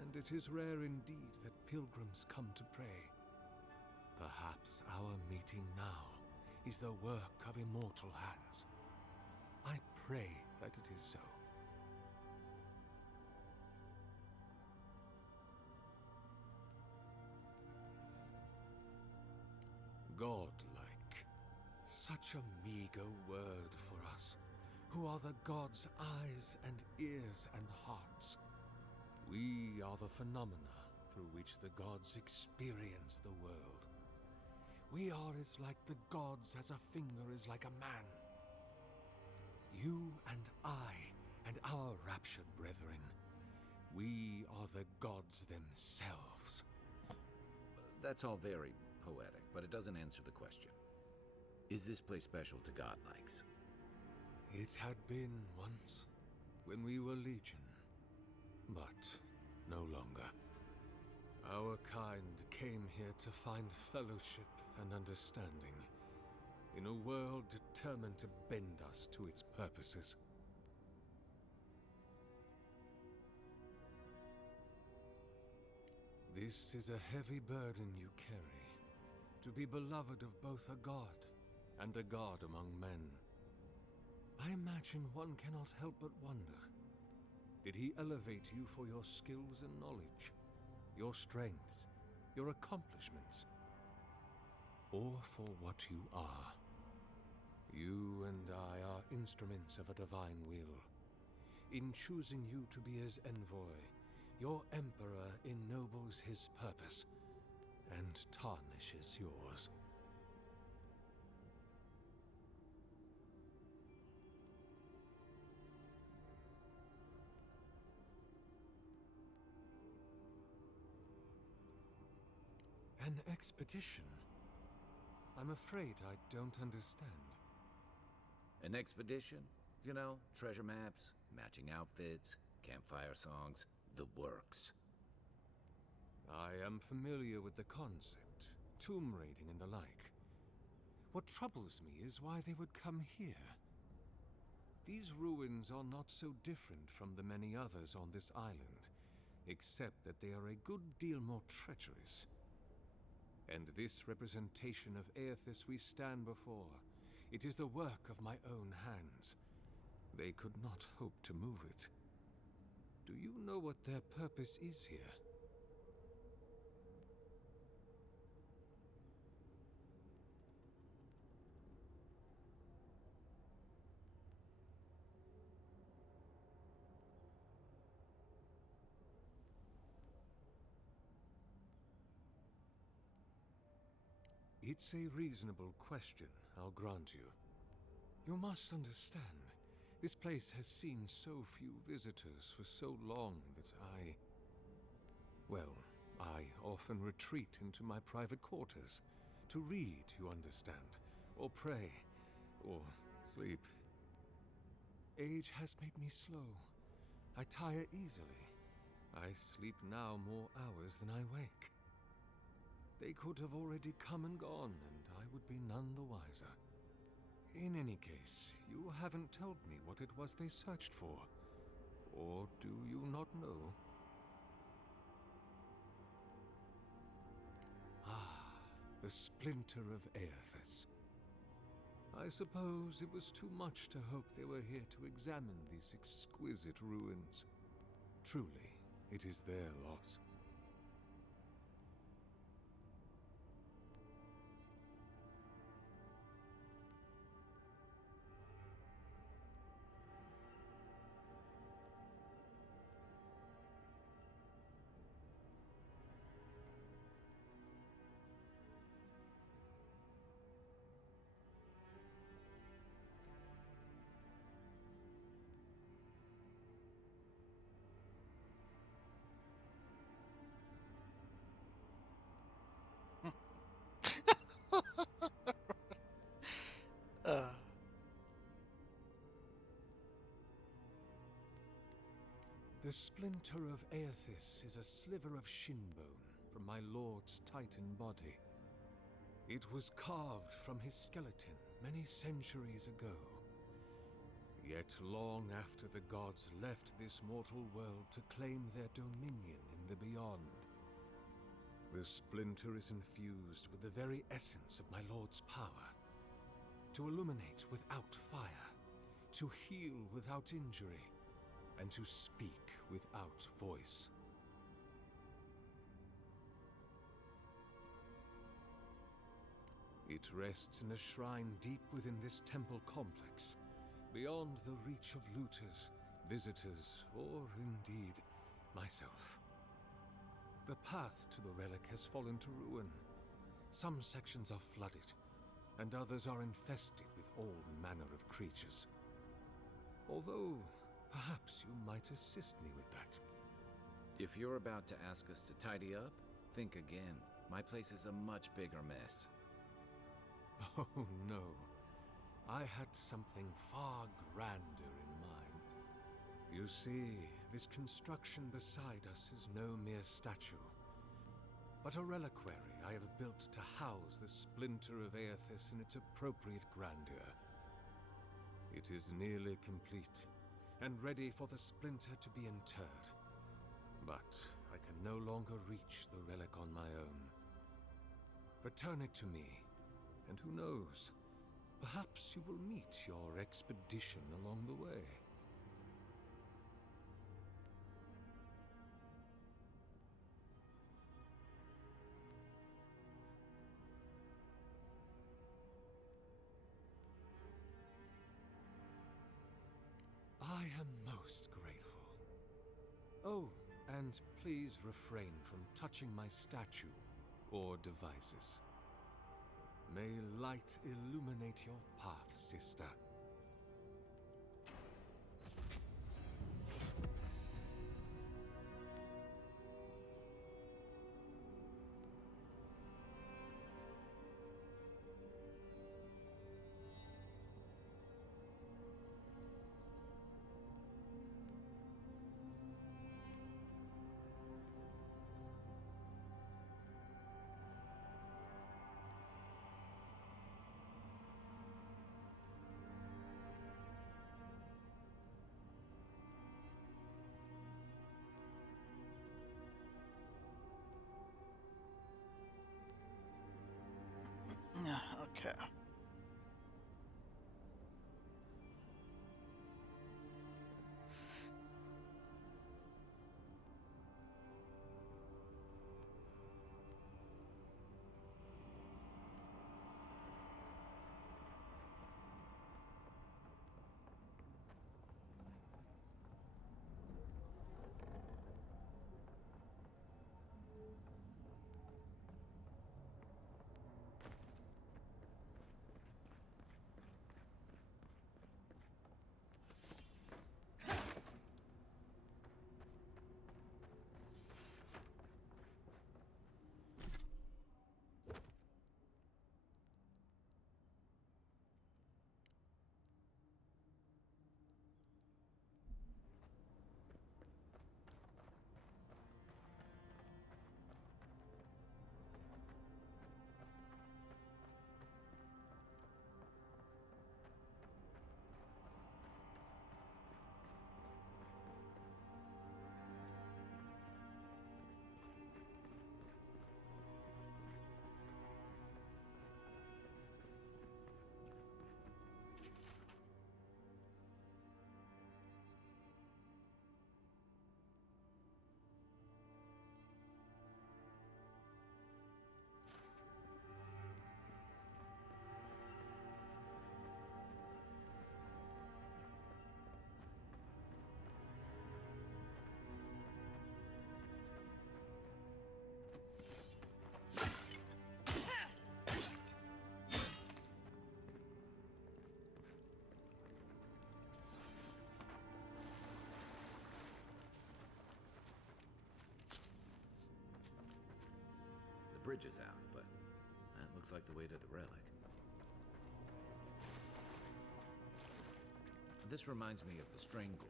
and it is rare indeed that pilgrims come to pray. Perhaps our meeting now is the work of immortal hands. I pray that it is so. Godlike. Such a meager word for us, who are the gods' eyes and ears and hearts. We are the phenomena through which the gods experience the world. We are as like the gods as a finger is like a man. You and I and our raptured brethren, we are the gods themselves. That's all very poetic, but it doesn't answer the question. Is this place special to godlikes? It had been once, when we were legion, but no longer. Our kind came here to find fellowship and understanding, in a world determined to bend us to its purposes. This is a heavy burden you carry, to be beloved of both a god and a god among men. I imagine one cannot help but wonder, did he elevate you for your skills and knowledge, your strengths, your accomplishments, or for what you are? You and I are instruments of a divine will. In choosing you to be his envoy, your emperor ennobles his purpose and tarnishes yours. An expedition? I'm afraid I don't understand. An expedition? You know, treasure maps, matching outfits, campfire songs, the works. I am familiar with the concept, tomb raiding and the like. What troubles me is why they would come here. These ruins are not so different from the many others on this island, except that they are a good deal more treacherous. And this representation of Aethys we stand before, it is the work of my own hands. They could not hope to move it. Do you know what their purpose is here? It's a reasonable question, I'll grant you. You must understand, this place has seen so few visitors for so long that I often retreat into my private quarters to read, you understand, or pray, or sleep. Age has made me slow. I tire easily. I sleep now more hours than I wake. They could have already come and gone, and I would be none the wiser. In any case, you haven't told me what it was they searched for. Or do you not know? Ah, the splinter of Aethys. I suppose it was too much to hope they were here to examine these exquisite ruins. Truly, it is their loss. uh, The splinter of Aethys is a sliver of shinbone from my lord's titan body. It was carved from his skeleton many centuries ago. Yet long after the gods left this mortal world to claim their dominion in the beyond, the splinter is infused with the very essence of my lord's power. To illuminate without fire, to heal without injury, and to speak without voice. It rests in a shrine deep within this temple complex, beyond the reach of looters, visitors, or indeed, myself. The path to the relic has fallen to ruin. Some sections are flooded, and others are infested with all manner of creatures. Although, perhaps you might assist me with that. If you're about to ask us to tidy up, think again. My place is a much bigger mess. Oh no. I had something far grander in mind. You see, this construction beside us is no mere statue, but a reliquary I have built to house the splinter of Aethys in its appropriate grandeur. It is nearly complete, and ready for the splinter to be interred. But I can no longer reach the relic on my own. Return it to me, and who knows, perhaps you will meet your expedition along the way. I am most grateful. Oh, and please refrain from touching my statue or devices. May light illuminate your path, sister. bridge is out, but that looks like the way to the relic. This reminds me of the Stranglehold.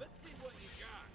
Let's see what you got.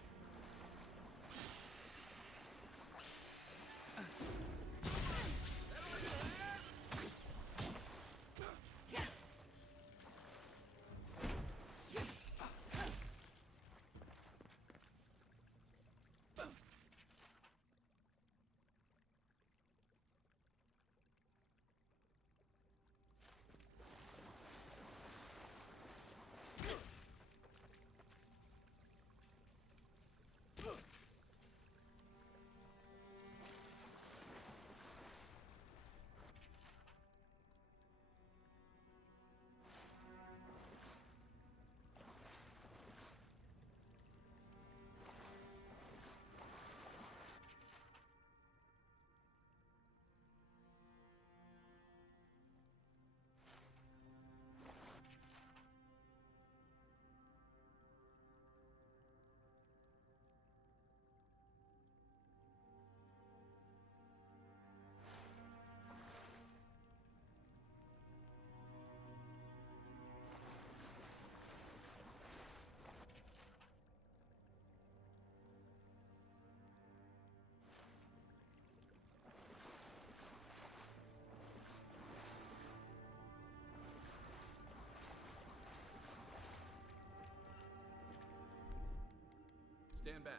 Stand back.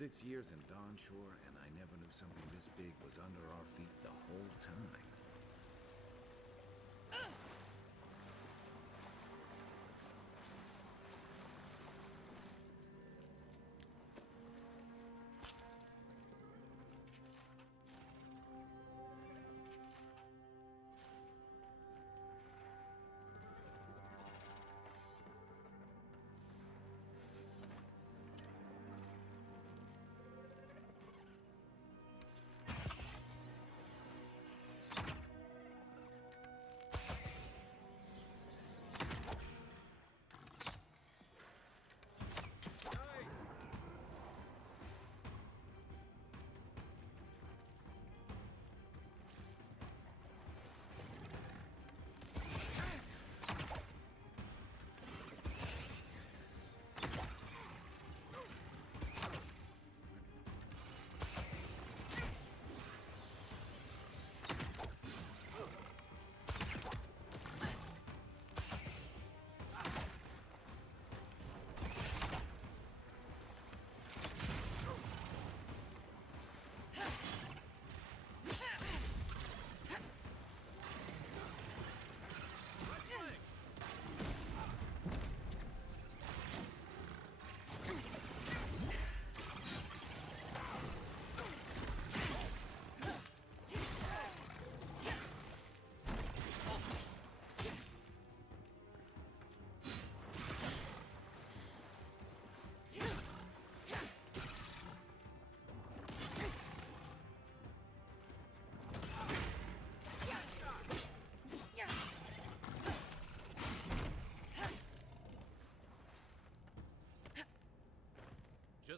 Six years in Dawnshore, and I never knew something this big was under our feet the whole time.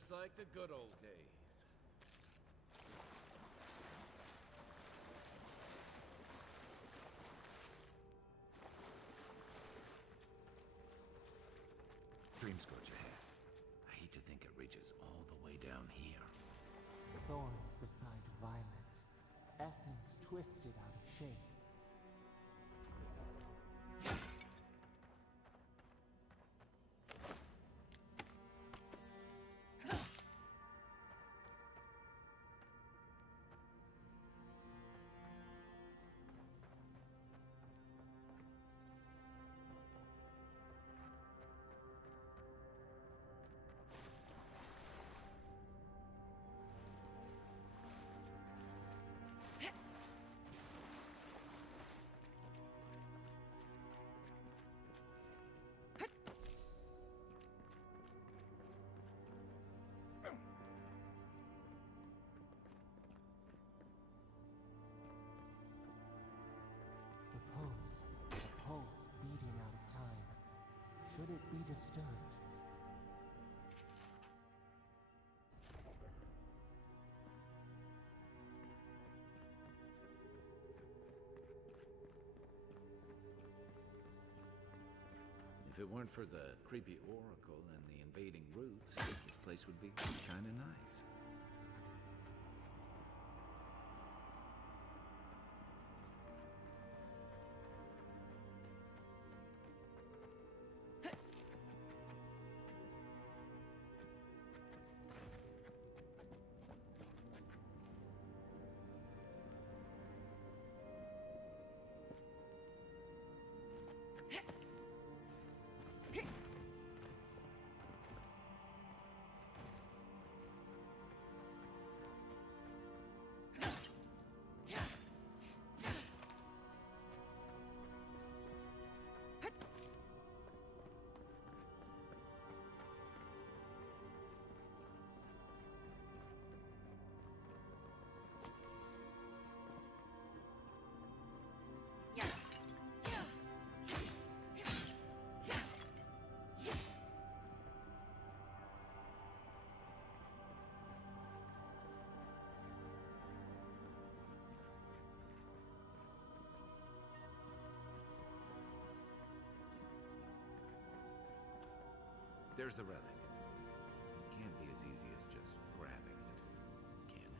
Just like the good old days. Dreamscourge ahead. I hate to think it reaches all the way down here. Thorns beside violets, essence twisted out of shape. A pulse beating out of time. Should it be disturbed? If it weren't for the creepy oracle and the invading roots, this place would be kinda nice. There's the relic. Can't be as easy as just grabbing it, can it?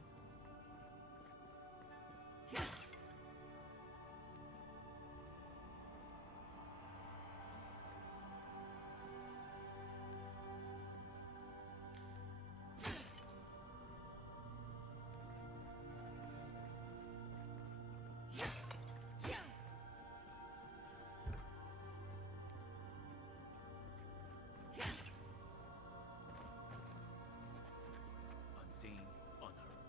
Unseen, unheard.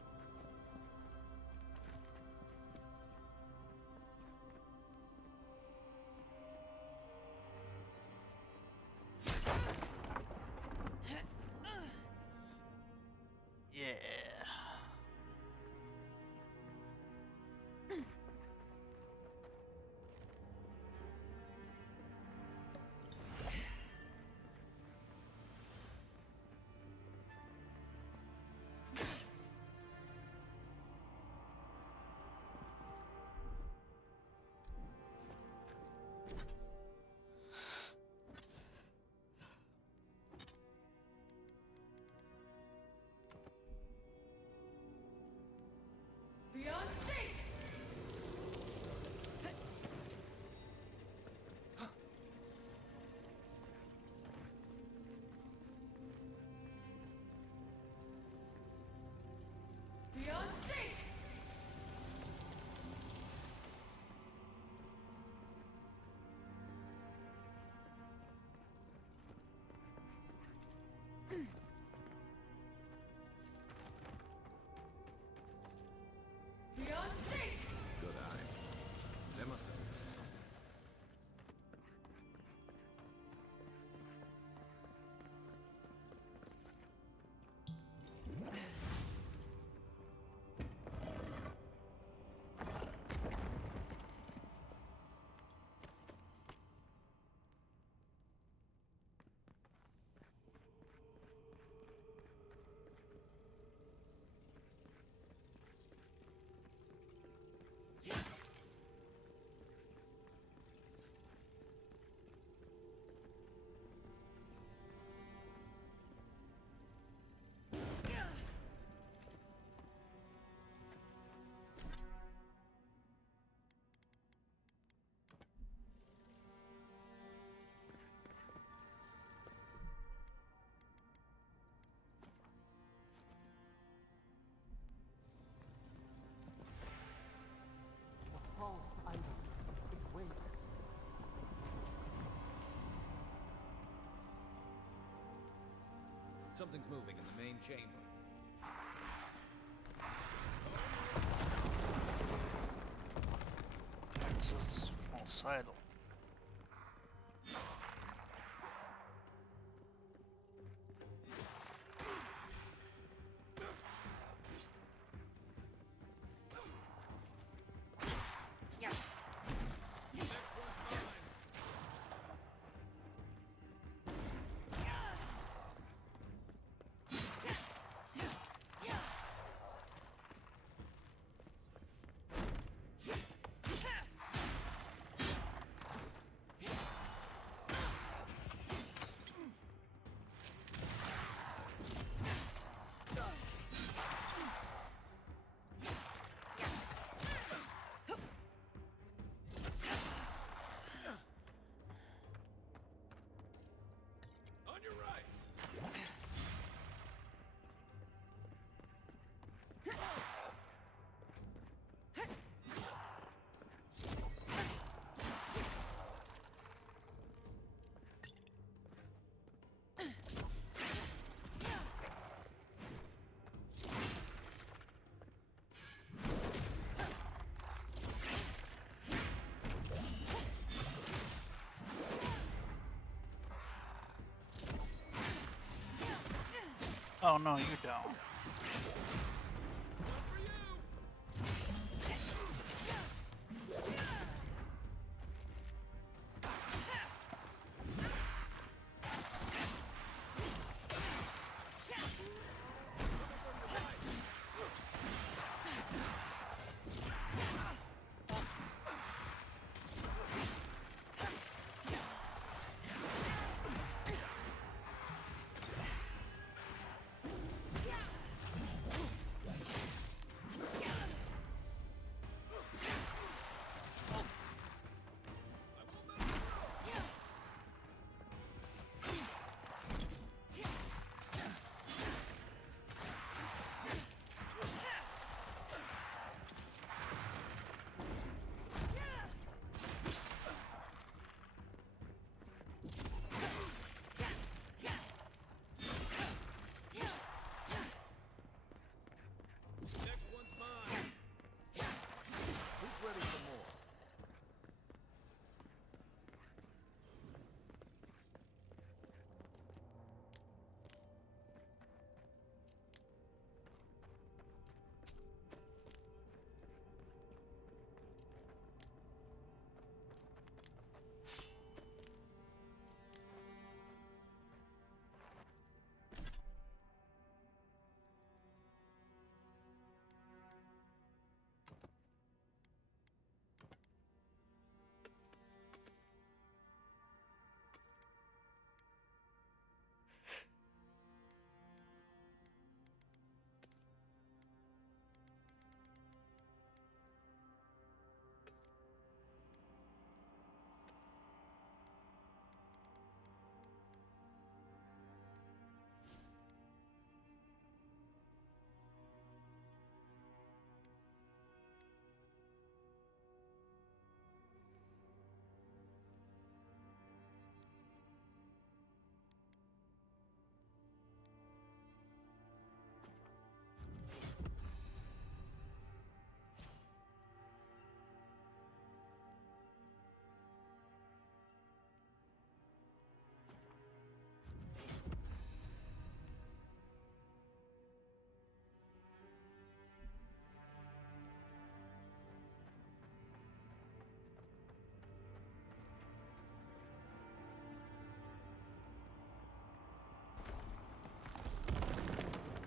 Yeah. Beyond sync! Beyond sync! Beyond sync! Good eye. They must have. Something's moving in the main chamber. So it's homicidal. On your right. Oh no, you don't. Next one's mine. Who's ready for more?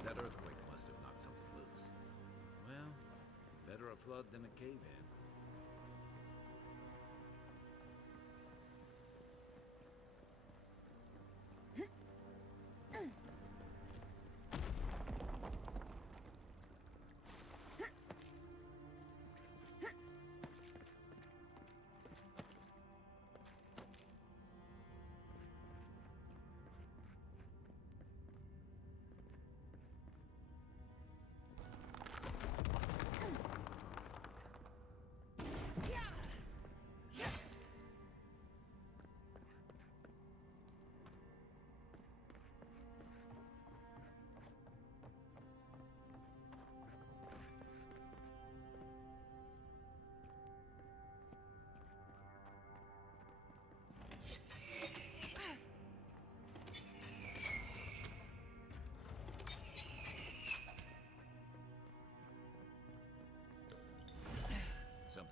That earthquake must have knocked something loose. Well, better a flood than a cave-in.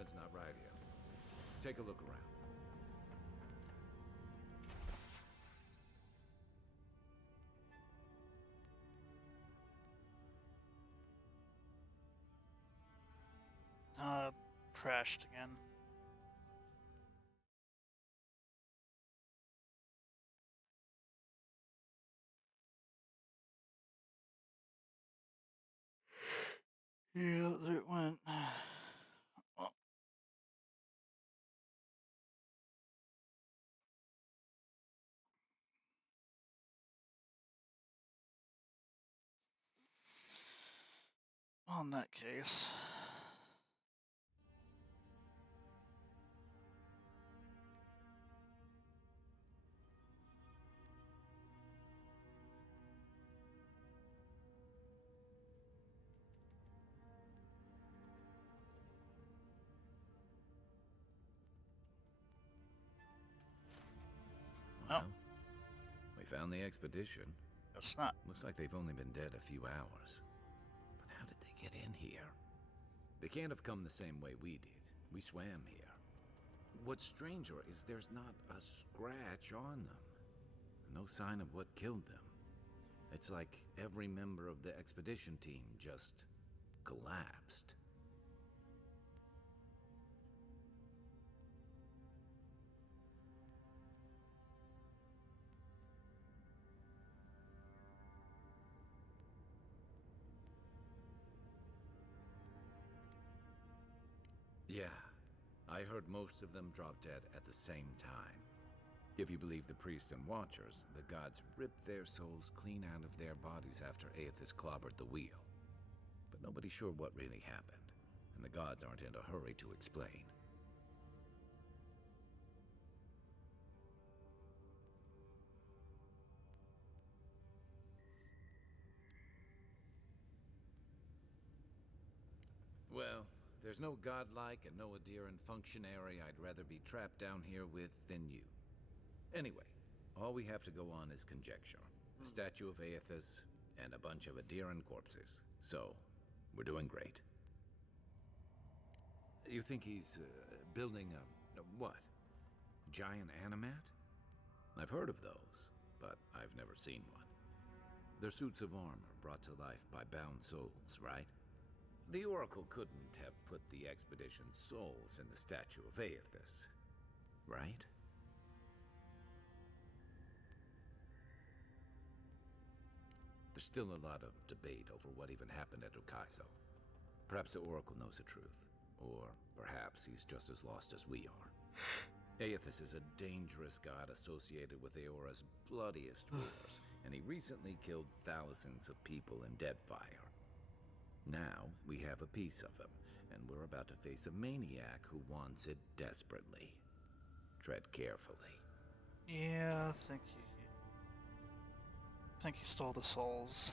That's not right here. Take a look around. Crashed again. Yeah, there it went. Oh. On that case. Well, we found the expedition. Guess not. Looks like they've only been dead a few hours. But how did they get in here? They can't have come the same way we did. We swam here. What's stranger is there's not a scratch on them. No sign of what killed them. It's like every member of the expedition team just collapsed. Yeah, I heard most of them drop dead at the same time. If you believe the priests and watchers, the gods ripped their souls clean out of their bodies after Aethys clobbered the wheel. But nobody's sure what really happened, and the gods aren't in a hurry to explain. Well, there's no godlike and no adherent functionary I'd rather be trapped down here with than you. Anyway, all we have to go on is conjecture. A statue of Aethys and a bunch of adherent corpses. So, we're doing great. You think he's building a what? Giant animat? I've heard of those, but I've never seen one. They're suits of armor brought to life by bound souls, right? The Oracle couldn't have put the expedition's souls in the statue of Aethys, right? There's still a lot of debate over what even happened at Ukaizo. Perhaps the Oracle knows the truth, or perhaps he's just as lost as we are. Aethys is a dangerous god associated with Eora's bloodiest wars, and he recently killed thousands of people in Deadfire. Now, we have a piece of him, and we're about to face a maniac who wants it desperately. Tread carefully. Yeah, I think he stole the souls.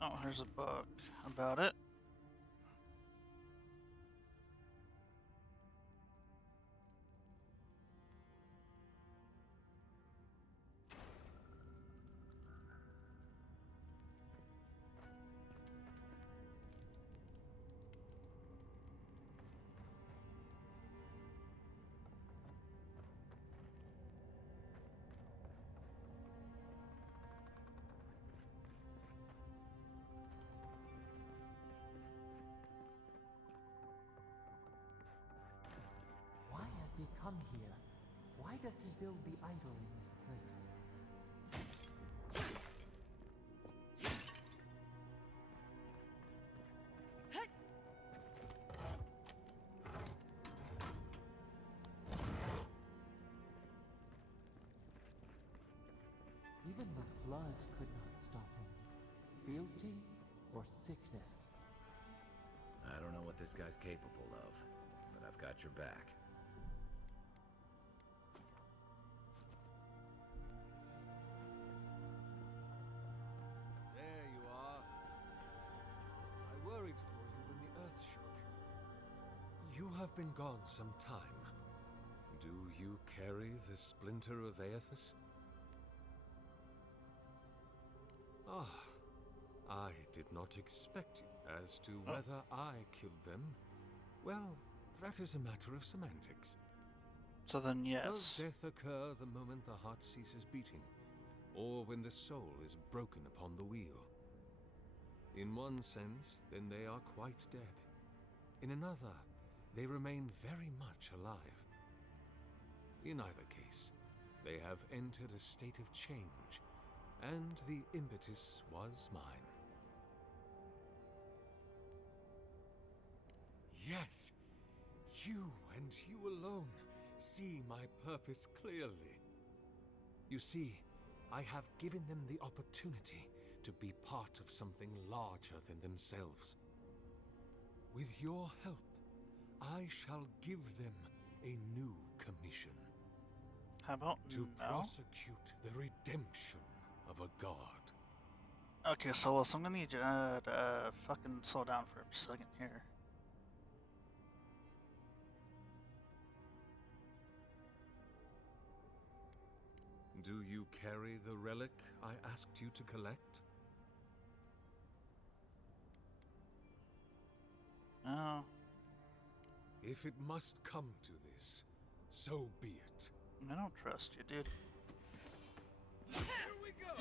Oh, here's a book about it. Why has he come here? Why does he build the idol in this place? blood could not stop him. Fealty or sickness? I don't know what this guy's capable of, but I've got your back. There you are. I worried for you when the earth shook. You have been gone some time. Do you carry the splinter of Aethys? Ah, I did not expect you. As to whether I killed them, well, that is a matter of semantics. So then, yes. Does death occur the moment the heart ceases beating, or when the soul is broken upon the wheel? In one sense, then they are quite dead. In another, they remain very much alive. In either case, they have entered a state of change, and the impetus was mine. Yes, you and you alone see my purpose clearly. You see, I have given them the opportunity to be part of something larger than themselves. With your help, I shall give them a new commission. How about to no? prosecute the redemption of a god. Okay, so I'm gonna need you to fucking slow down for a second here. Do you carry the relic I asked you to collect? No. If it must come to this, so be it. I don't trust you, dude. Here we go!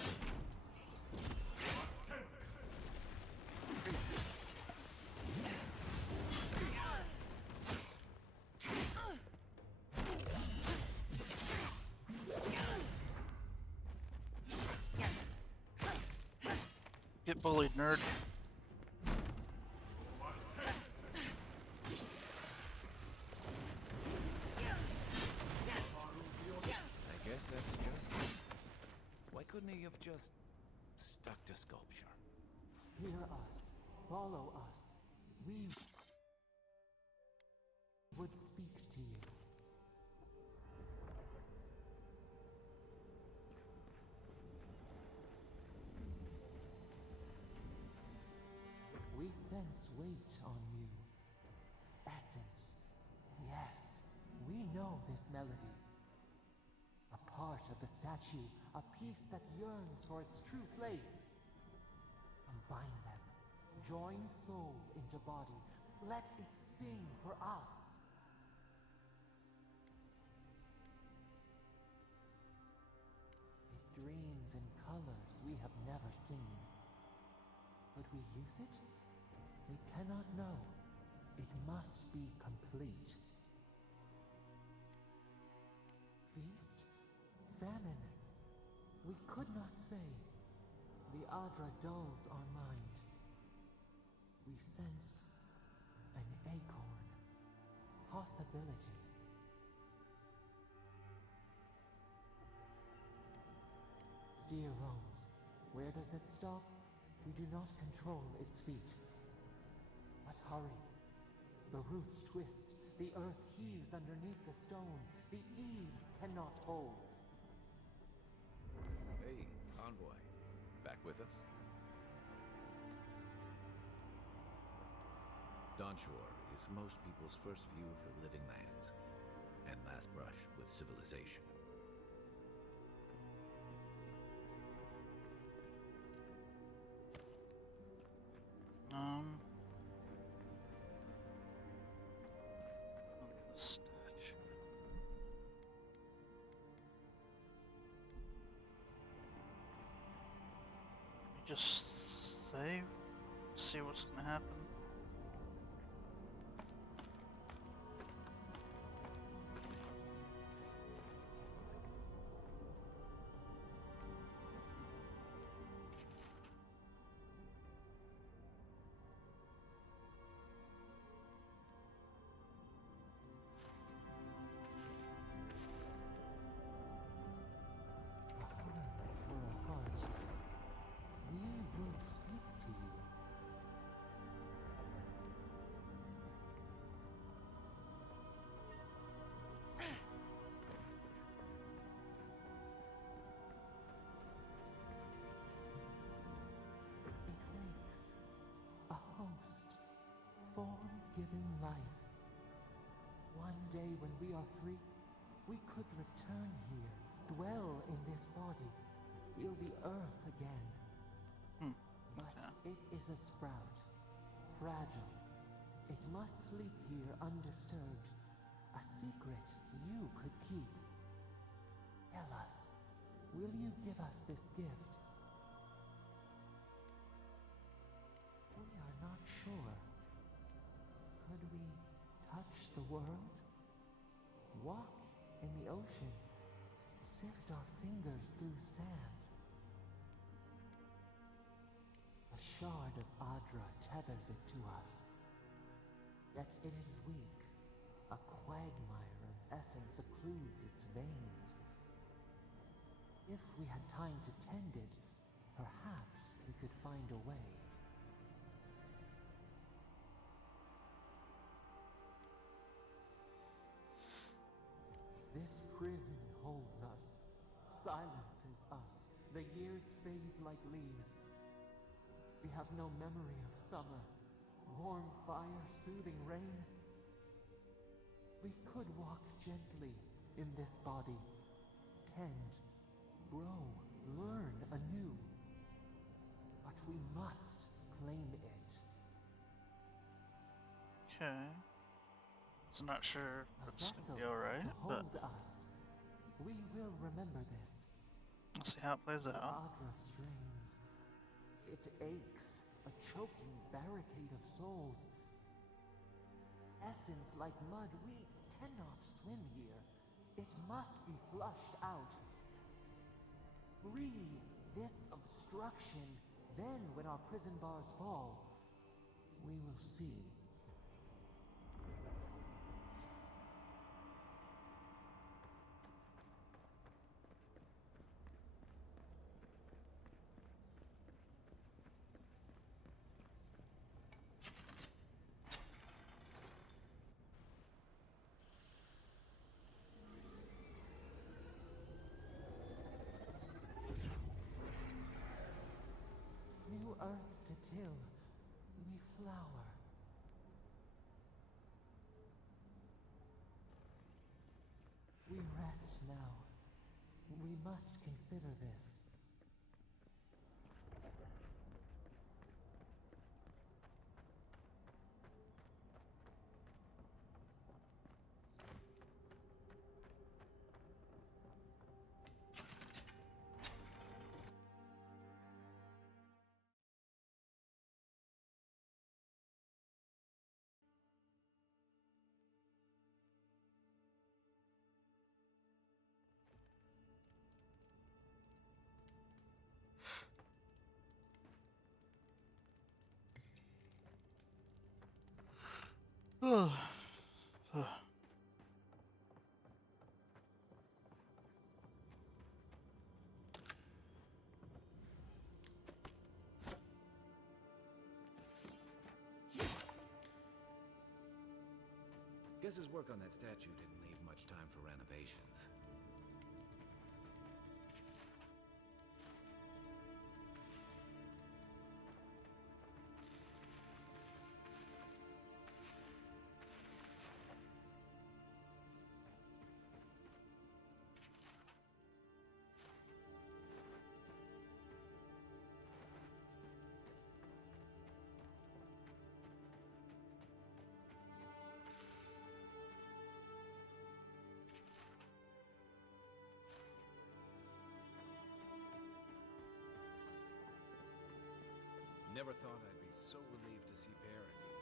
Get bullied, nerd. I guess that's just it. Why couldn't he have just stuck to sculpture? Hear us. Follow us. We would speak to you. We sense weight on you. Essence. Yes, we know this melody. A part of the statue, a piece that yearns for its true place. Combine them. Join soul into body. Let it sing for us. It dreams in colors we have never seen. Would we use it? We cannot know. It must be complete. Feast? Famine? We could not say. The Adra dulls our mind. We sense an acorn. Possibility. Dear Rose, where does it stop? We do not control its feet. But hurry. The roots twist. The earth heaves underneath the stone. The eaves cannot hold. Hey, envoy. Back with us? Dawnshore is most people's first view of the living lands, and last brush with civilization. The statue. You just save, see what's gonna happen. For a heart giving life. One day when we are free, we could return here, dwell in this body, feel the earth again. But it is a sprout, fragile. It must sleep here undisturbed, a secret you could keep. Tell us, will you give us this gift? We are not sure. Could we touch the world? Walk in the ocean? Sift our fingers through sand? A shard of Adra tethers it to us. Yet it is weak. A quagmire of essence occludes its veins. If we had time to tend it, perhaps we could find a way. This prison holds us, silences us. The years fade like leaves. We have no memory of summer, warm fire, soothing rain. We could walk gently in this body, tend, grow, learn anew. But we must claim it. Okay. So not sure if A it's gonna be vessel alright, to but hold us. We will remember this. let's see how it plays The out. Adra strains. It aches, a choking barricade of souls. Essence like mud, we cannot swim here. It must be flushed out. Free this obstruction. Then, when our prison bars fall, we will see. New earth to till, we flower. We rest now. We must consider this. Guess his work on that statue didn't leave much time for renovations. Never thought I'd be so relieved to see Paradise.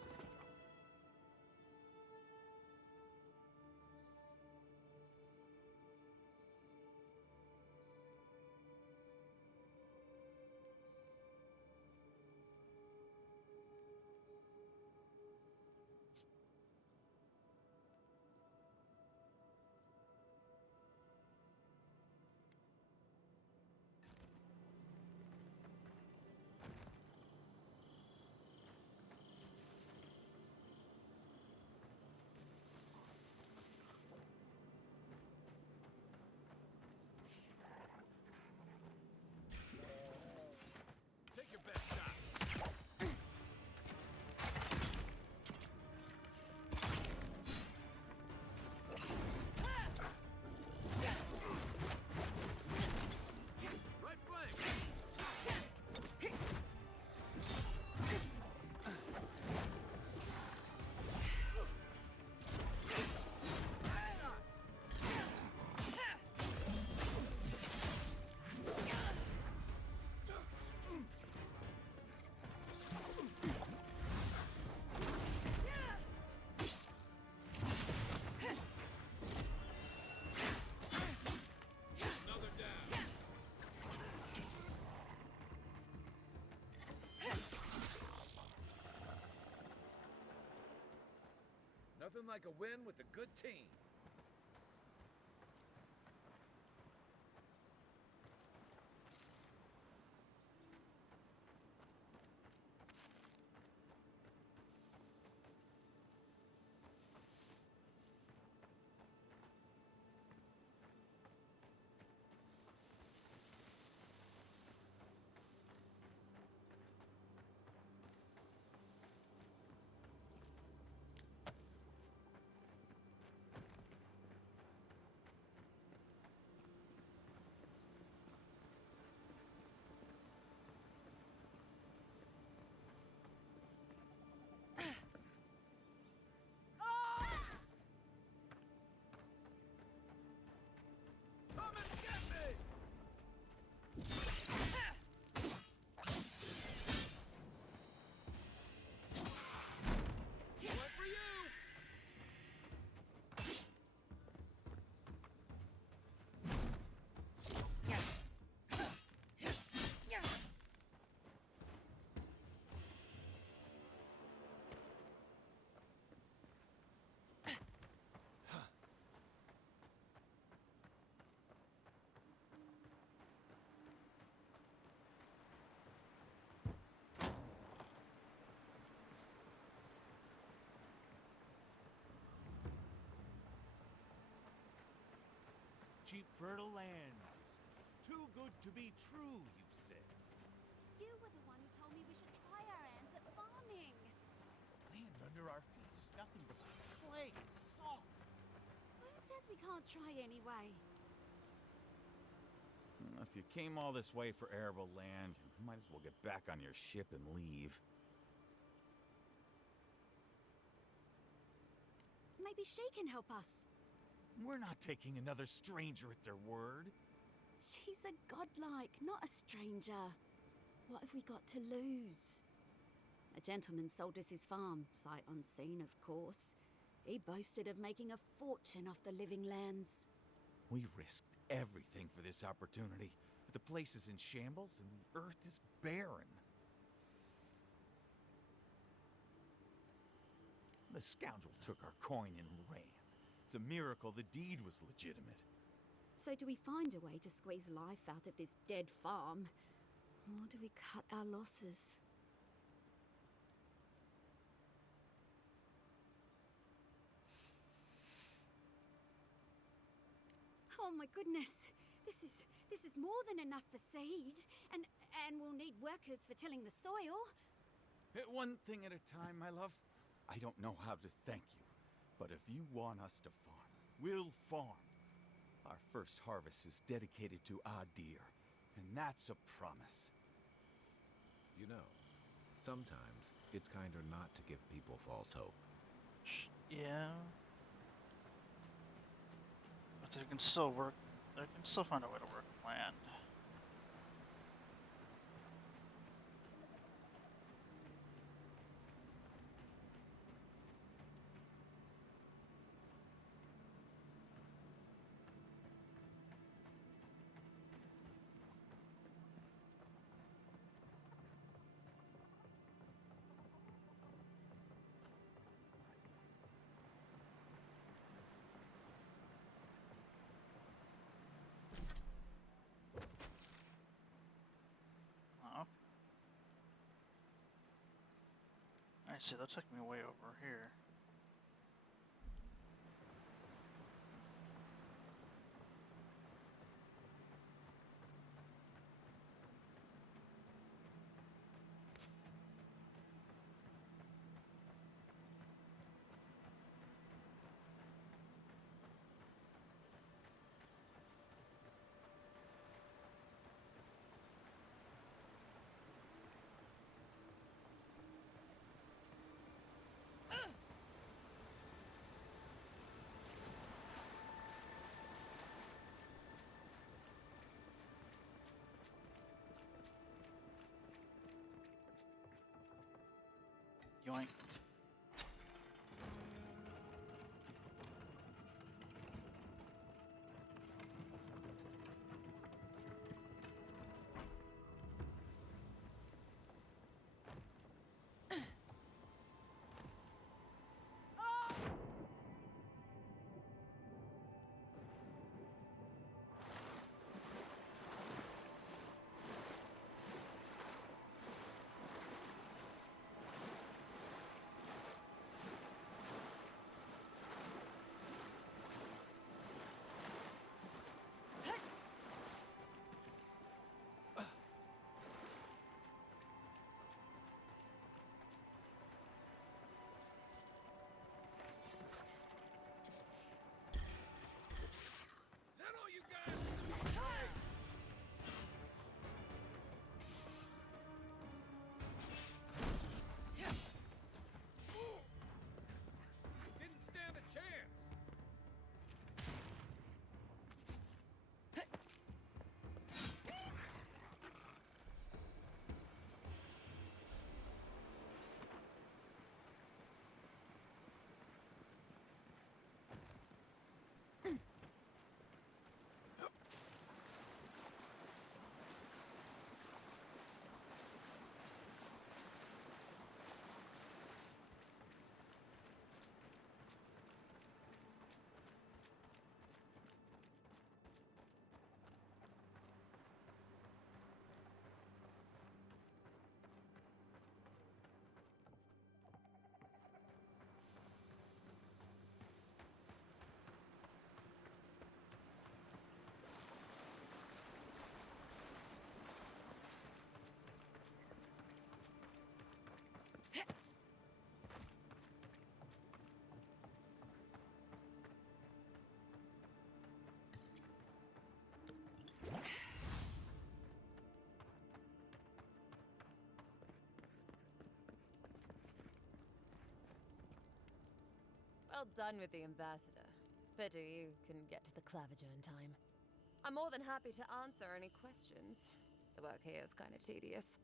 Nothing like a win with a good team. Cheap, fertile land. Too good to be true, you said. You were the one who told me we should try our hands at farming. Land under our feet is nothing but clay and salt. Who says we can't try anyway? If you came all this way for arable land, you might as well get back on your ship and leave. Maybe she can help us. We're not taking another stranger at their word. She's a godlike, not a stranger. What have we got to lose? A gentleman sold us his farm, sight unseen, of course. He boasted of making a fortune off the living lands. We risked everything for this opportunity. But the place is in shambles and the earth is barren. The scoundrel took our coin and ran. It's a miracle the deed was legitimate. So do we find a way to squeeze life out of this dead farm? Or do we cut our losses? Oh my goodness! This is more than enough for seed, and we'll need workers for tilling the soil. One thing at a time, my love. I don't know how to thank you, but if you want us to farm, we'll farm. Our first harvest is dedicated to Adir, and that's a promise. You know, sometimes it's kinder not to give people false hope. Yeah. But they can still work. They can still find a way to work land. I see, that took me way over here. Yoink. Well done with the ambassador. Pity you couldn't get to the Clavager in time. I'm more than happy to answer any questions. The work here is kind of tedious.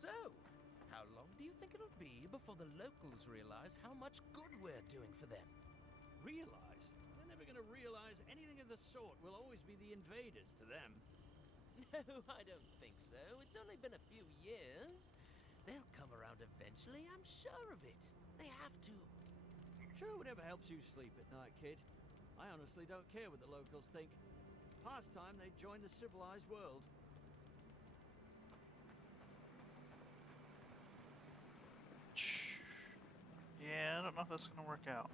So, how long do you think it'll be before the locals realize how much good we're doing for them? Realize? They're never gonna realize anything of the sort. We'll always be the invaders to them. No, I don't think so. It's only been a few years. They'll come around eventually, I'm sure of it. They have to. Sure, whatever helps you sleep at night, kid. I honestly don't care what the locals think. Past time they'd join the civilized world. Yeah, I don't know if that's gonna work out.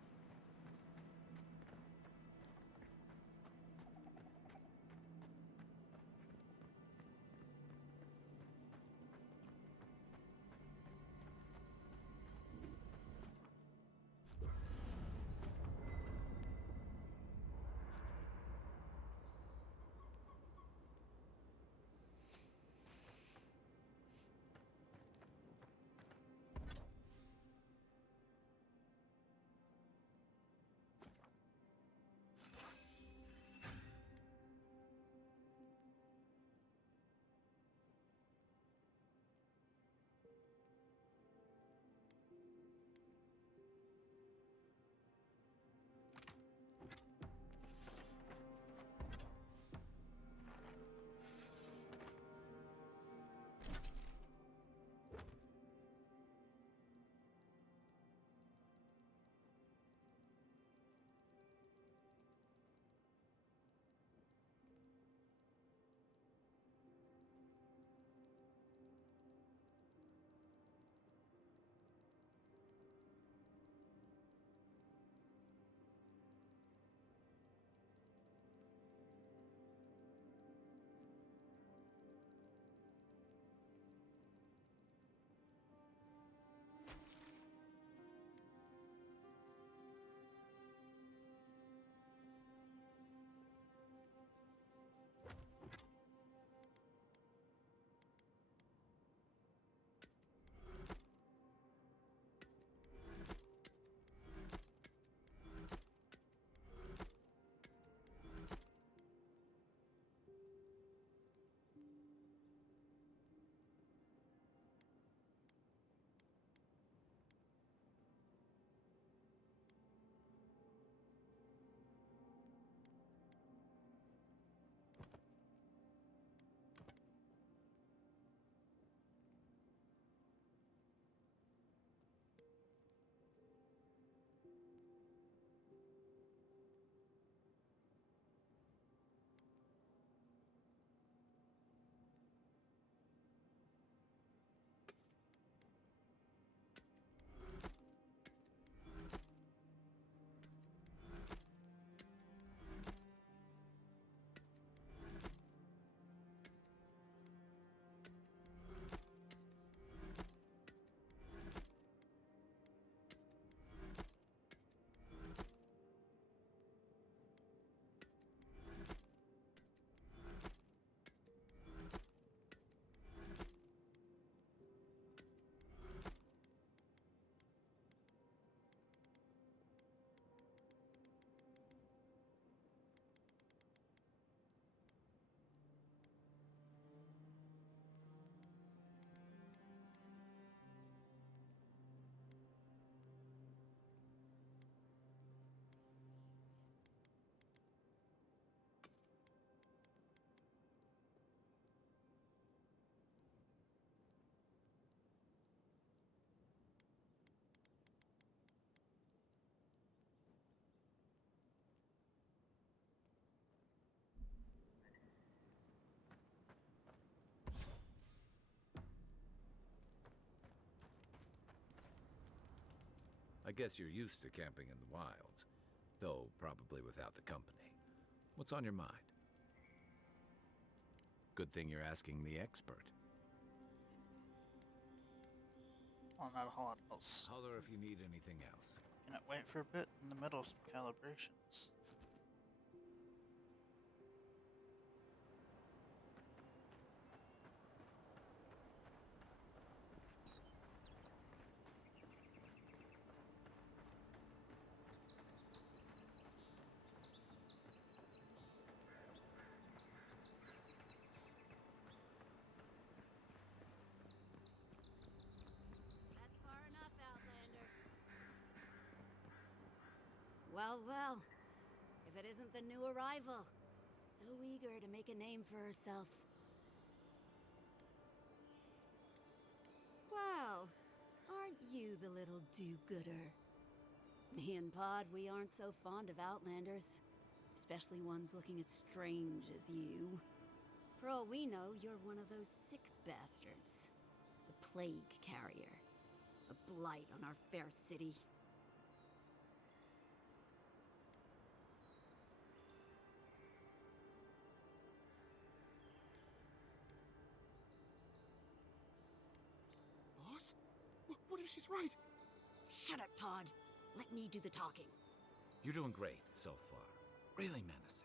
I guess you're used to camping in the wilds, though probably without the company. What's on your mind? Good thing you're asking the expert. Well, not a whole lot else. Holler if you need anything else. Cannot wait for a bit in the middle of some calibrations. That's far enough, Outlander. Well, well. If it isn't the new arrival. So eager to make a name for herself. Well, aren't you the little do-gooder? Me and Pod, we aren't so fond of Outlanders. Especially ones looking as strange as you. For all we know, you're one of those sick bastards. A plague carrier. A blight on our fair city. Boss? What if she's right? Shut up, Pod. Let me do the talking. You're doing great so far. Really menacing.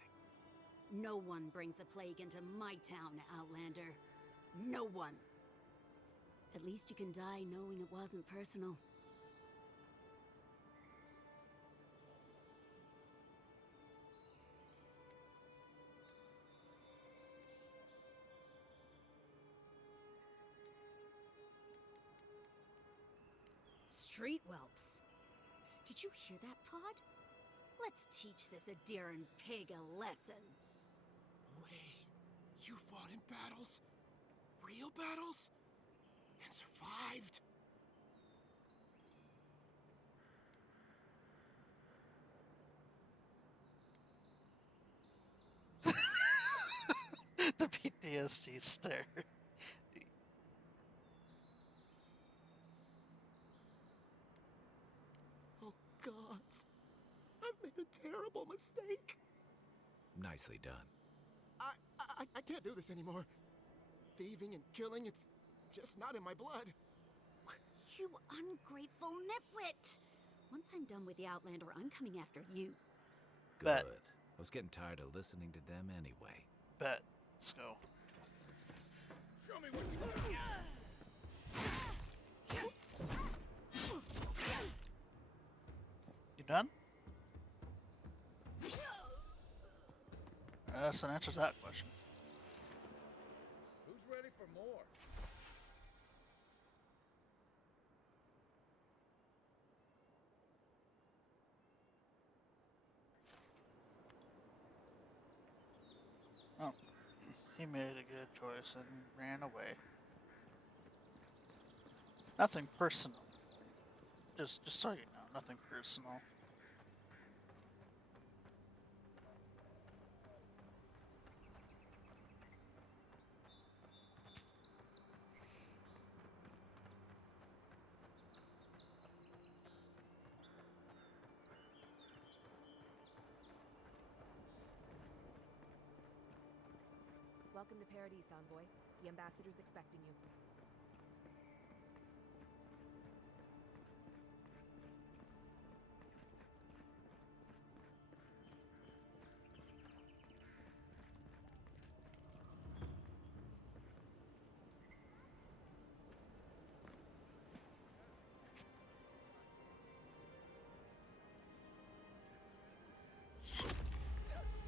No one brings the plague into my town, Outlander. No one. At least you can die knowing it wasn't personal. Street whelps. Did you hear that, Pod? Let's teach this Adiran pig a lesson. Wait, you fought in battles? Real battles? And survived? The PTSD stare. Oh, gods. I've made a terrible mistake. Nicely done. I can't do this anymore. Thieving and killing, it's just not in my blood. You ungrateful nitwit! Once I'm done with the Outlander, I'm coming after you. Good. Bet. I was getting tired of listening to them anyway. Bet. Let's go. Show me what you got. You done? That's an answer to that question. Who's ready for more? Oh, he made a good choice and ran away. Nothing personal. Just so you know, nothing personal. Welcome to Paradise, Envoy. The ambassador's expecting you.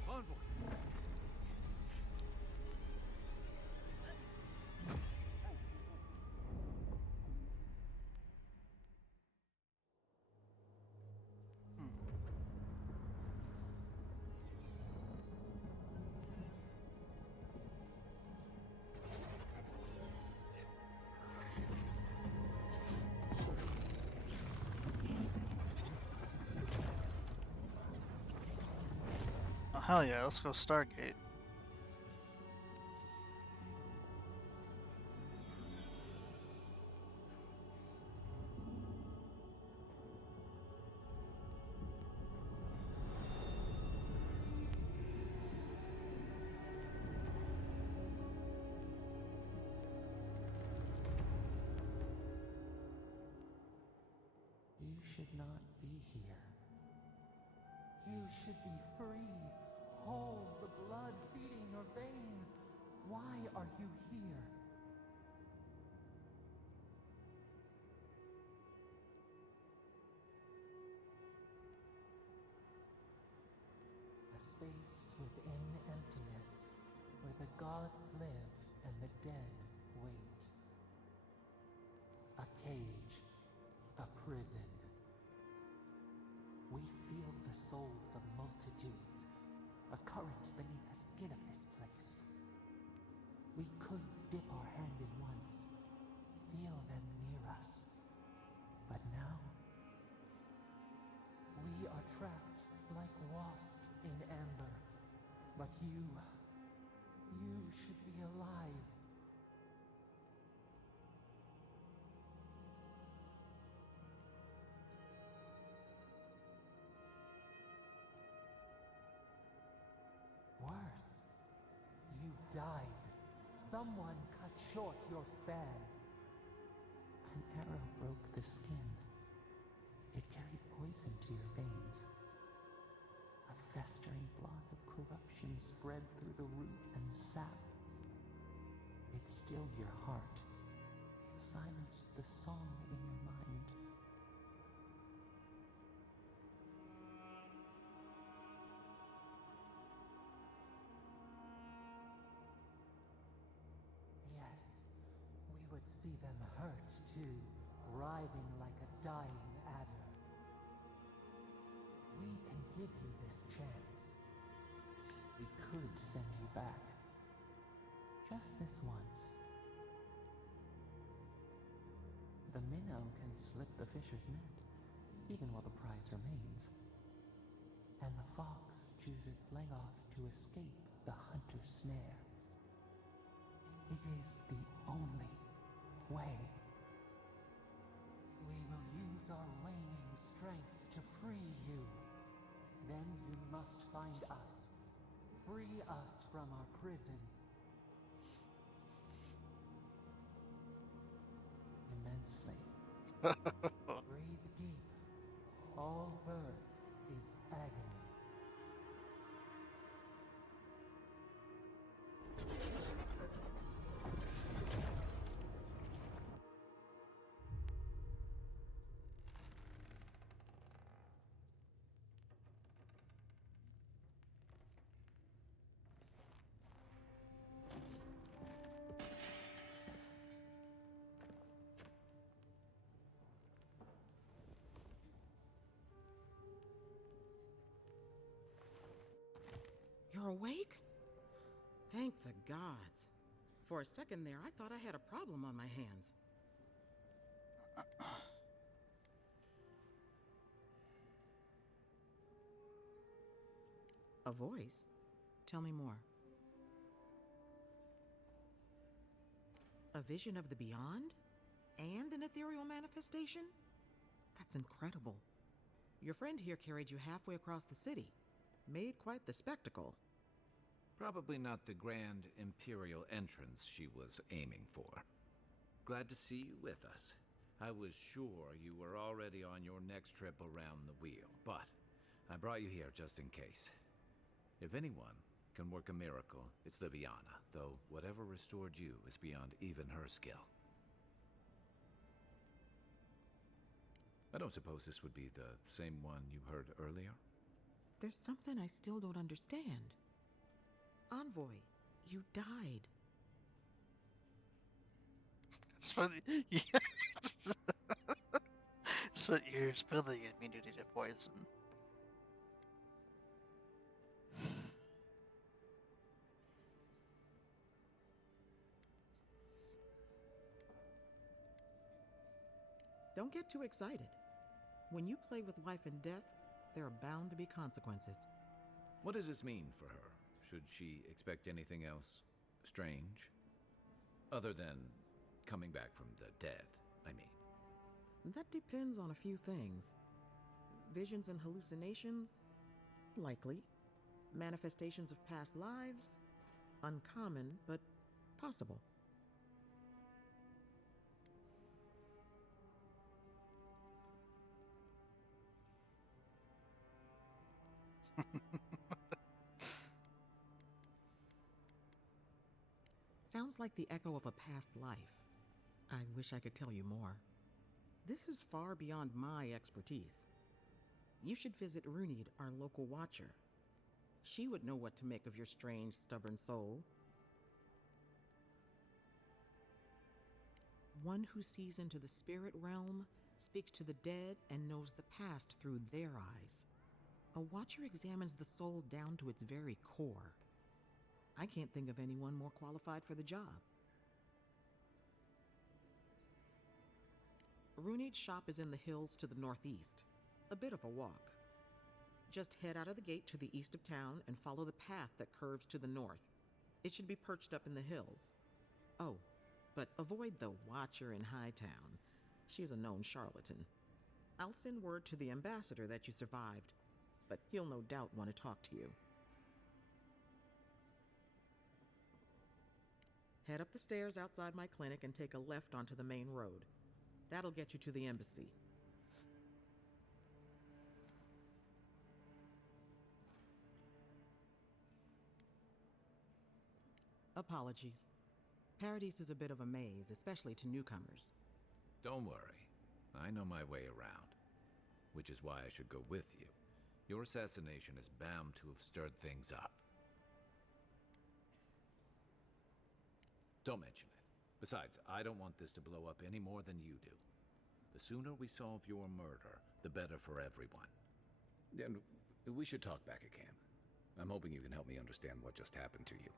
Envoy. Oh, hell yeah, let's go Stargate. You should be free, whole, the blood feeding your veins. Why are you here? A space within emptiness, where the gods live and the dead wait. A cage, a prison. We feel the souls of multitudes, a current beneath the skin of this place. We could dip our hand in once, feel them near us. But now, we are trapped like wasps in amber. But you should be alive. Worse, you died. Someone cut short your span. An arrow broke the skin. It carried poison to your veins. A festering blot of corruption spread through the root and sap. It stilled your heart. It silenced the song in your mind. Yes, we would see them hurt too, writhing like a dying adder. We can give you this chance. We could send you back. Just this once. The minnow can slip the fisher's net, even while the prize remains. And the fox chews its leg off to escape the hunter's snare. It is the only way. We will use our waning strength to free you. Then you must find us. Free us from our prison. Immensely. Breathe deep. All birth is agony. You're awake? Thank the gods. For a second there, I thought I had a problem on my hands. A voice? Tell me more. A vision of the beyond? And an ethereal manifestation? That's incredible. Your friend here carried you halfway across the city. Made quite the spectacle. Probably not the grand imperial entrance she was aiming for. Glad to see you with us. I was sure you were already on your next trip around the wheel, but I brought you here just in case. If anyone can work a miracle, it's Liviana, though whatever restored you is beyond even her skill. I don't suppose this would be the same one you heard earlier? There's something I still don't understand. Envoy, you died. So you're building immunity to poison. Don't get too excited. When you play with life and death, there are bound to be consequences. What does this mean for her? Should she expect anything else strange? Other than coming back from the dead, I mean. That depends on a few things. Visions and hallucinations? Likely. Manifestations of past lives? Uncommon, but possible. Sounds like the echo of a past life. I wish I could tell you more. This is far beyond my expertise. You should visit Runid, our local watcher. She would know what to make of your strange, stubborn soul. One who sees into the spirit realm, speaks to the dead, and knows the past through their eyes. A watcher examines the soul down to its very core. I can't think of anyone more qualified for the job. Runid's shop is in the hills to the northeast. A bit of a walk. Just head out of the gate to the east of town and follow the path that curves to the north. It should be perched up in the hills. Oh, but avoid the Watcher in Hightown. She's a known charlatan. I'll send word to the ambassador that you survived, but he'll no doubt want to talk to you. Head up the stairs outside my clinic and take a left onto the main road. That'll get you to the embassy. Apologies. Paradise is a bit of a maze, especially to newcomers. Don't worry. I know my way around. Which is why I should go with you. Your assassination is bound to have stirred things up. Don't mention it. Besides, I don't want this to blow up any more than you do. The sooner we solve your murder, the better for everyone. And we should talk back at camp. I'm hoping you can help me understand what just happened to you.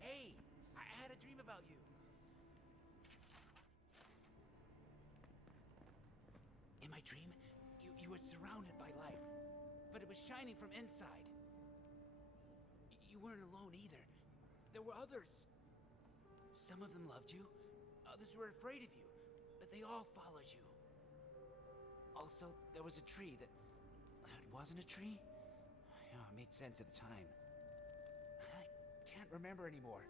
Hey, I had a dream about you. In my dream, you were surrounded by light, but it was shining from inside. You weren't alone either. There were others. Some of them loved you, others were afraid of you, but they all followed you. Also, there was a tree that... It wasn't a tree? Yeah, it made sense at the time. I can't remember anymore.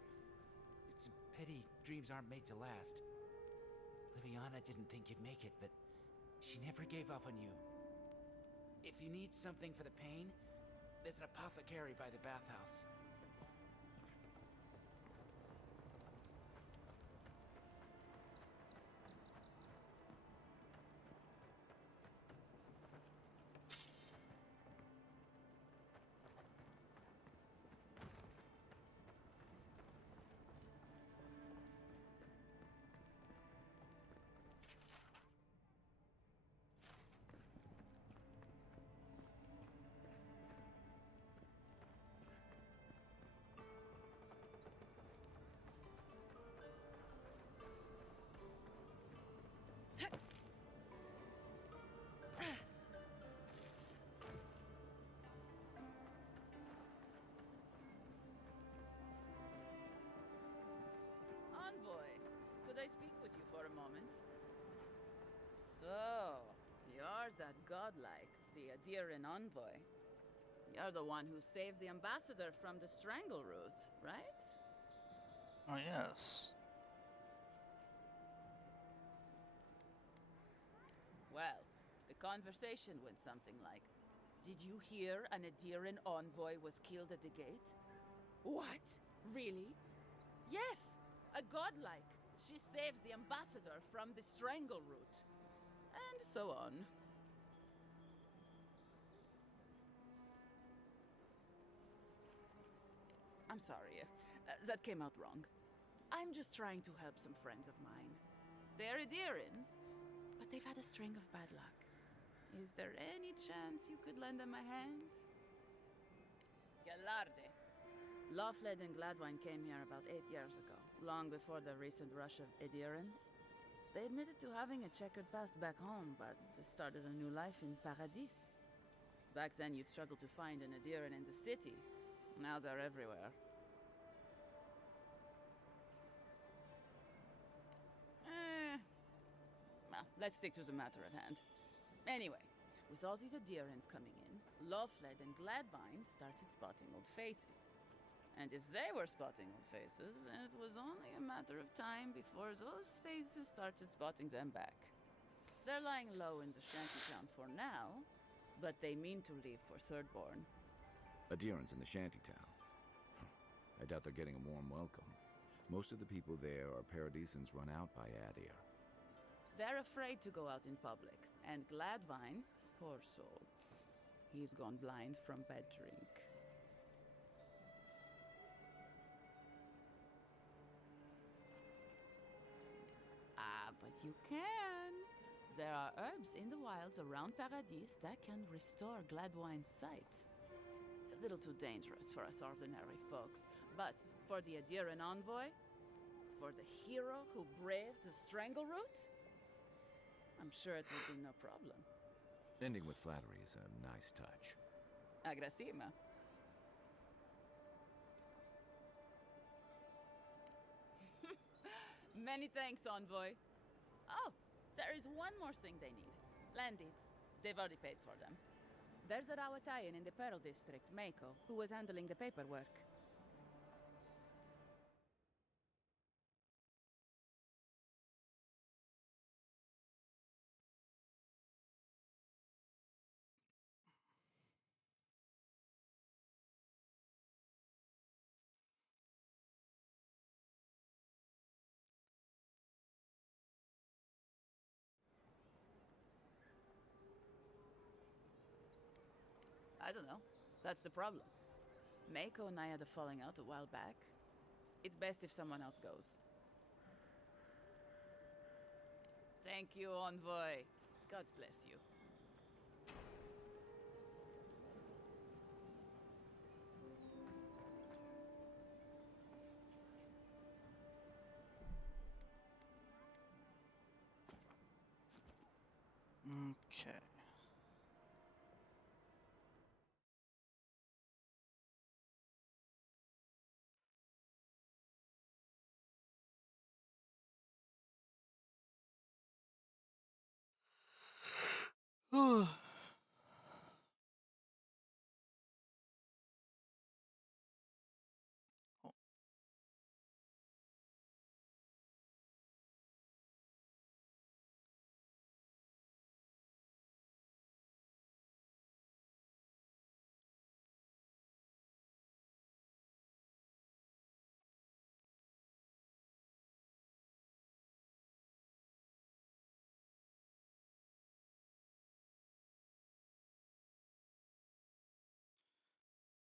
It's a pity dreams aren't made to last. Liviana didn't think you'd make it, but she never gave up on you. If you need something for the pain, there's an apothecary by the bathhouse. Envoy, could I speak with you for a moment? So, you're that godlike, the Adiran envoy. You're the one who saves the ambassador from the strangle root, right? Oh, yes. Well, the conversation went something like, did you hear an Adiran envoy was killed at the gate? What? Really? Yes! A godlike. She saves the ambassador from the strangle root. And so on. I'm sorry. That came out wrong. I'm just trying to help some friends of mine. They're Adirans, but they've had a string of bad luck. Is there any chance you could lend them a hand? Galarde. Lawfled and Gladwine came here about 8 years ago, long before the recent rush of Adirans. They admitted to having a checkered past back home, but they started a new life in Paradis. Back then, you'd struggle to find an Adiran in the city. Now they're everywhere. Well, let's stick to the matter at hand. Anyway, with all these Adirans coming in, Lawfled and Gladwine started spotting old faces. And if they were spotting old faces, it was only a matter of time before those faces started spotting them back. They're lying low in the shantytown for now, but they mean to leave for Thirdborn. Adherents in the shantytown. I doubt they're getting a warm welcome. Most of the people there are Paradisans run out by Adir. They're afraid to go out in public, and Gladwine, poor soul, he's gone blind from bad drink. But you can. There are herbs in the wilds around Paradis that can restore Gladwine's sight. It's a little too dangerous for us ordinary folks, but for the Adiran envoy, for the hero who braved the Strangleroot, I'm sure it will be no problem. Ending with flattery is a nice touch. Agrasima. Many thanks, envoy. Oh, there is one more thing they need. Land deeds. They've already paid for them. There's a Rawatayan in the Pearl District, Mako, who was handling the paperwork. I don't know. That's the problem. Mako and I had a falling out a while back. It's best if someone else goes. Thank you, envoy. God bless you. Okay.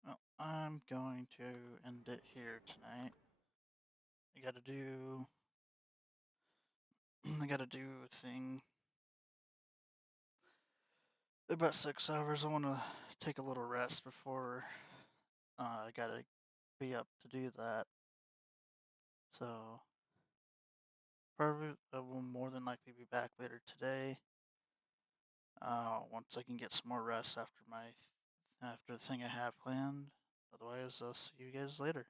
Well, I'm going to end it here tonight. I gotta do. I gotta do a thing. About 6 hours. I want to take a little rest before I gotta be up to do that. So probably I will more than likely be back later today. Once I can get some more rest after after the thing I have planned. Otherwise, I'll see you guys later.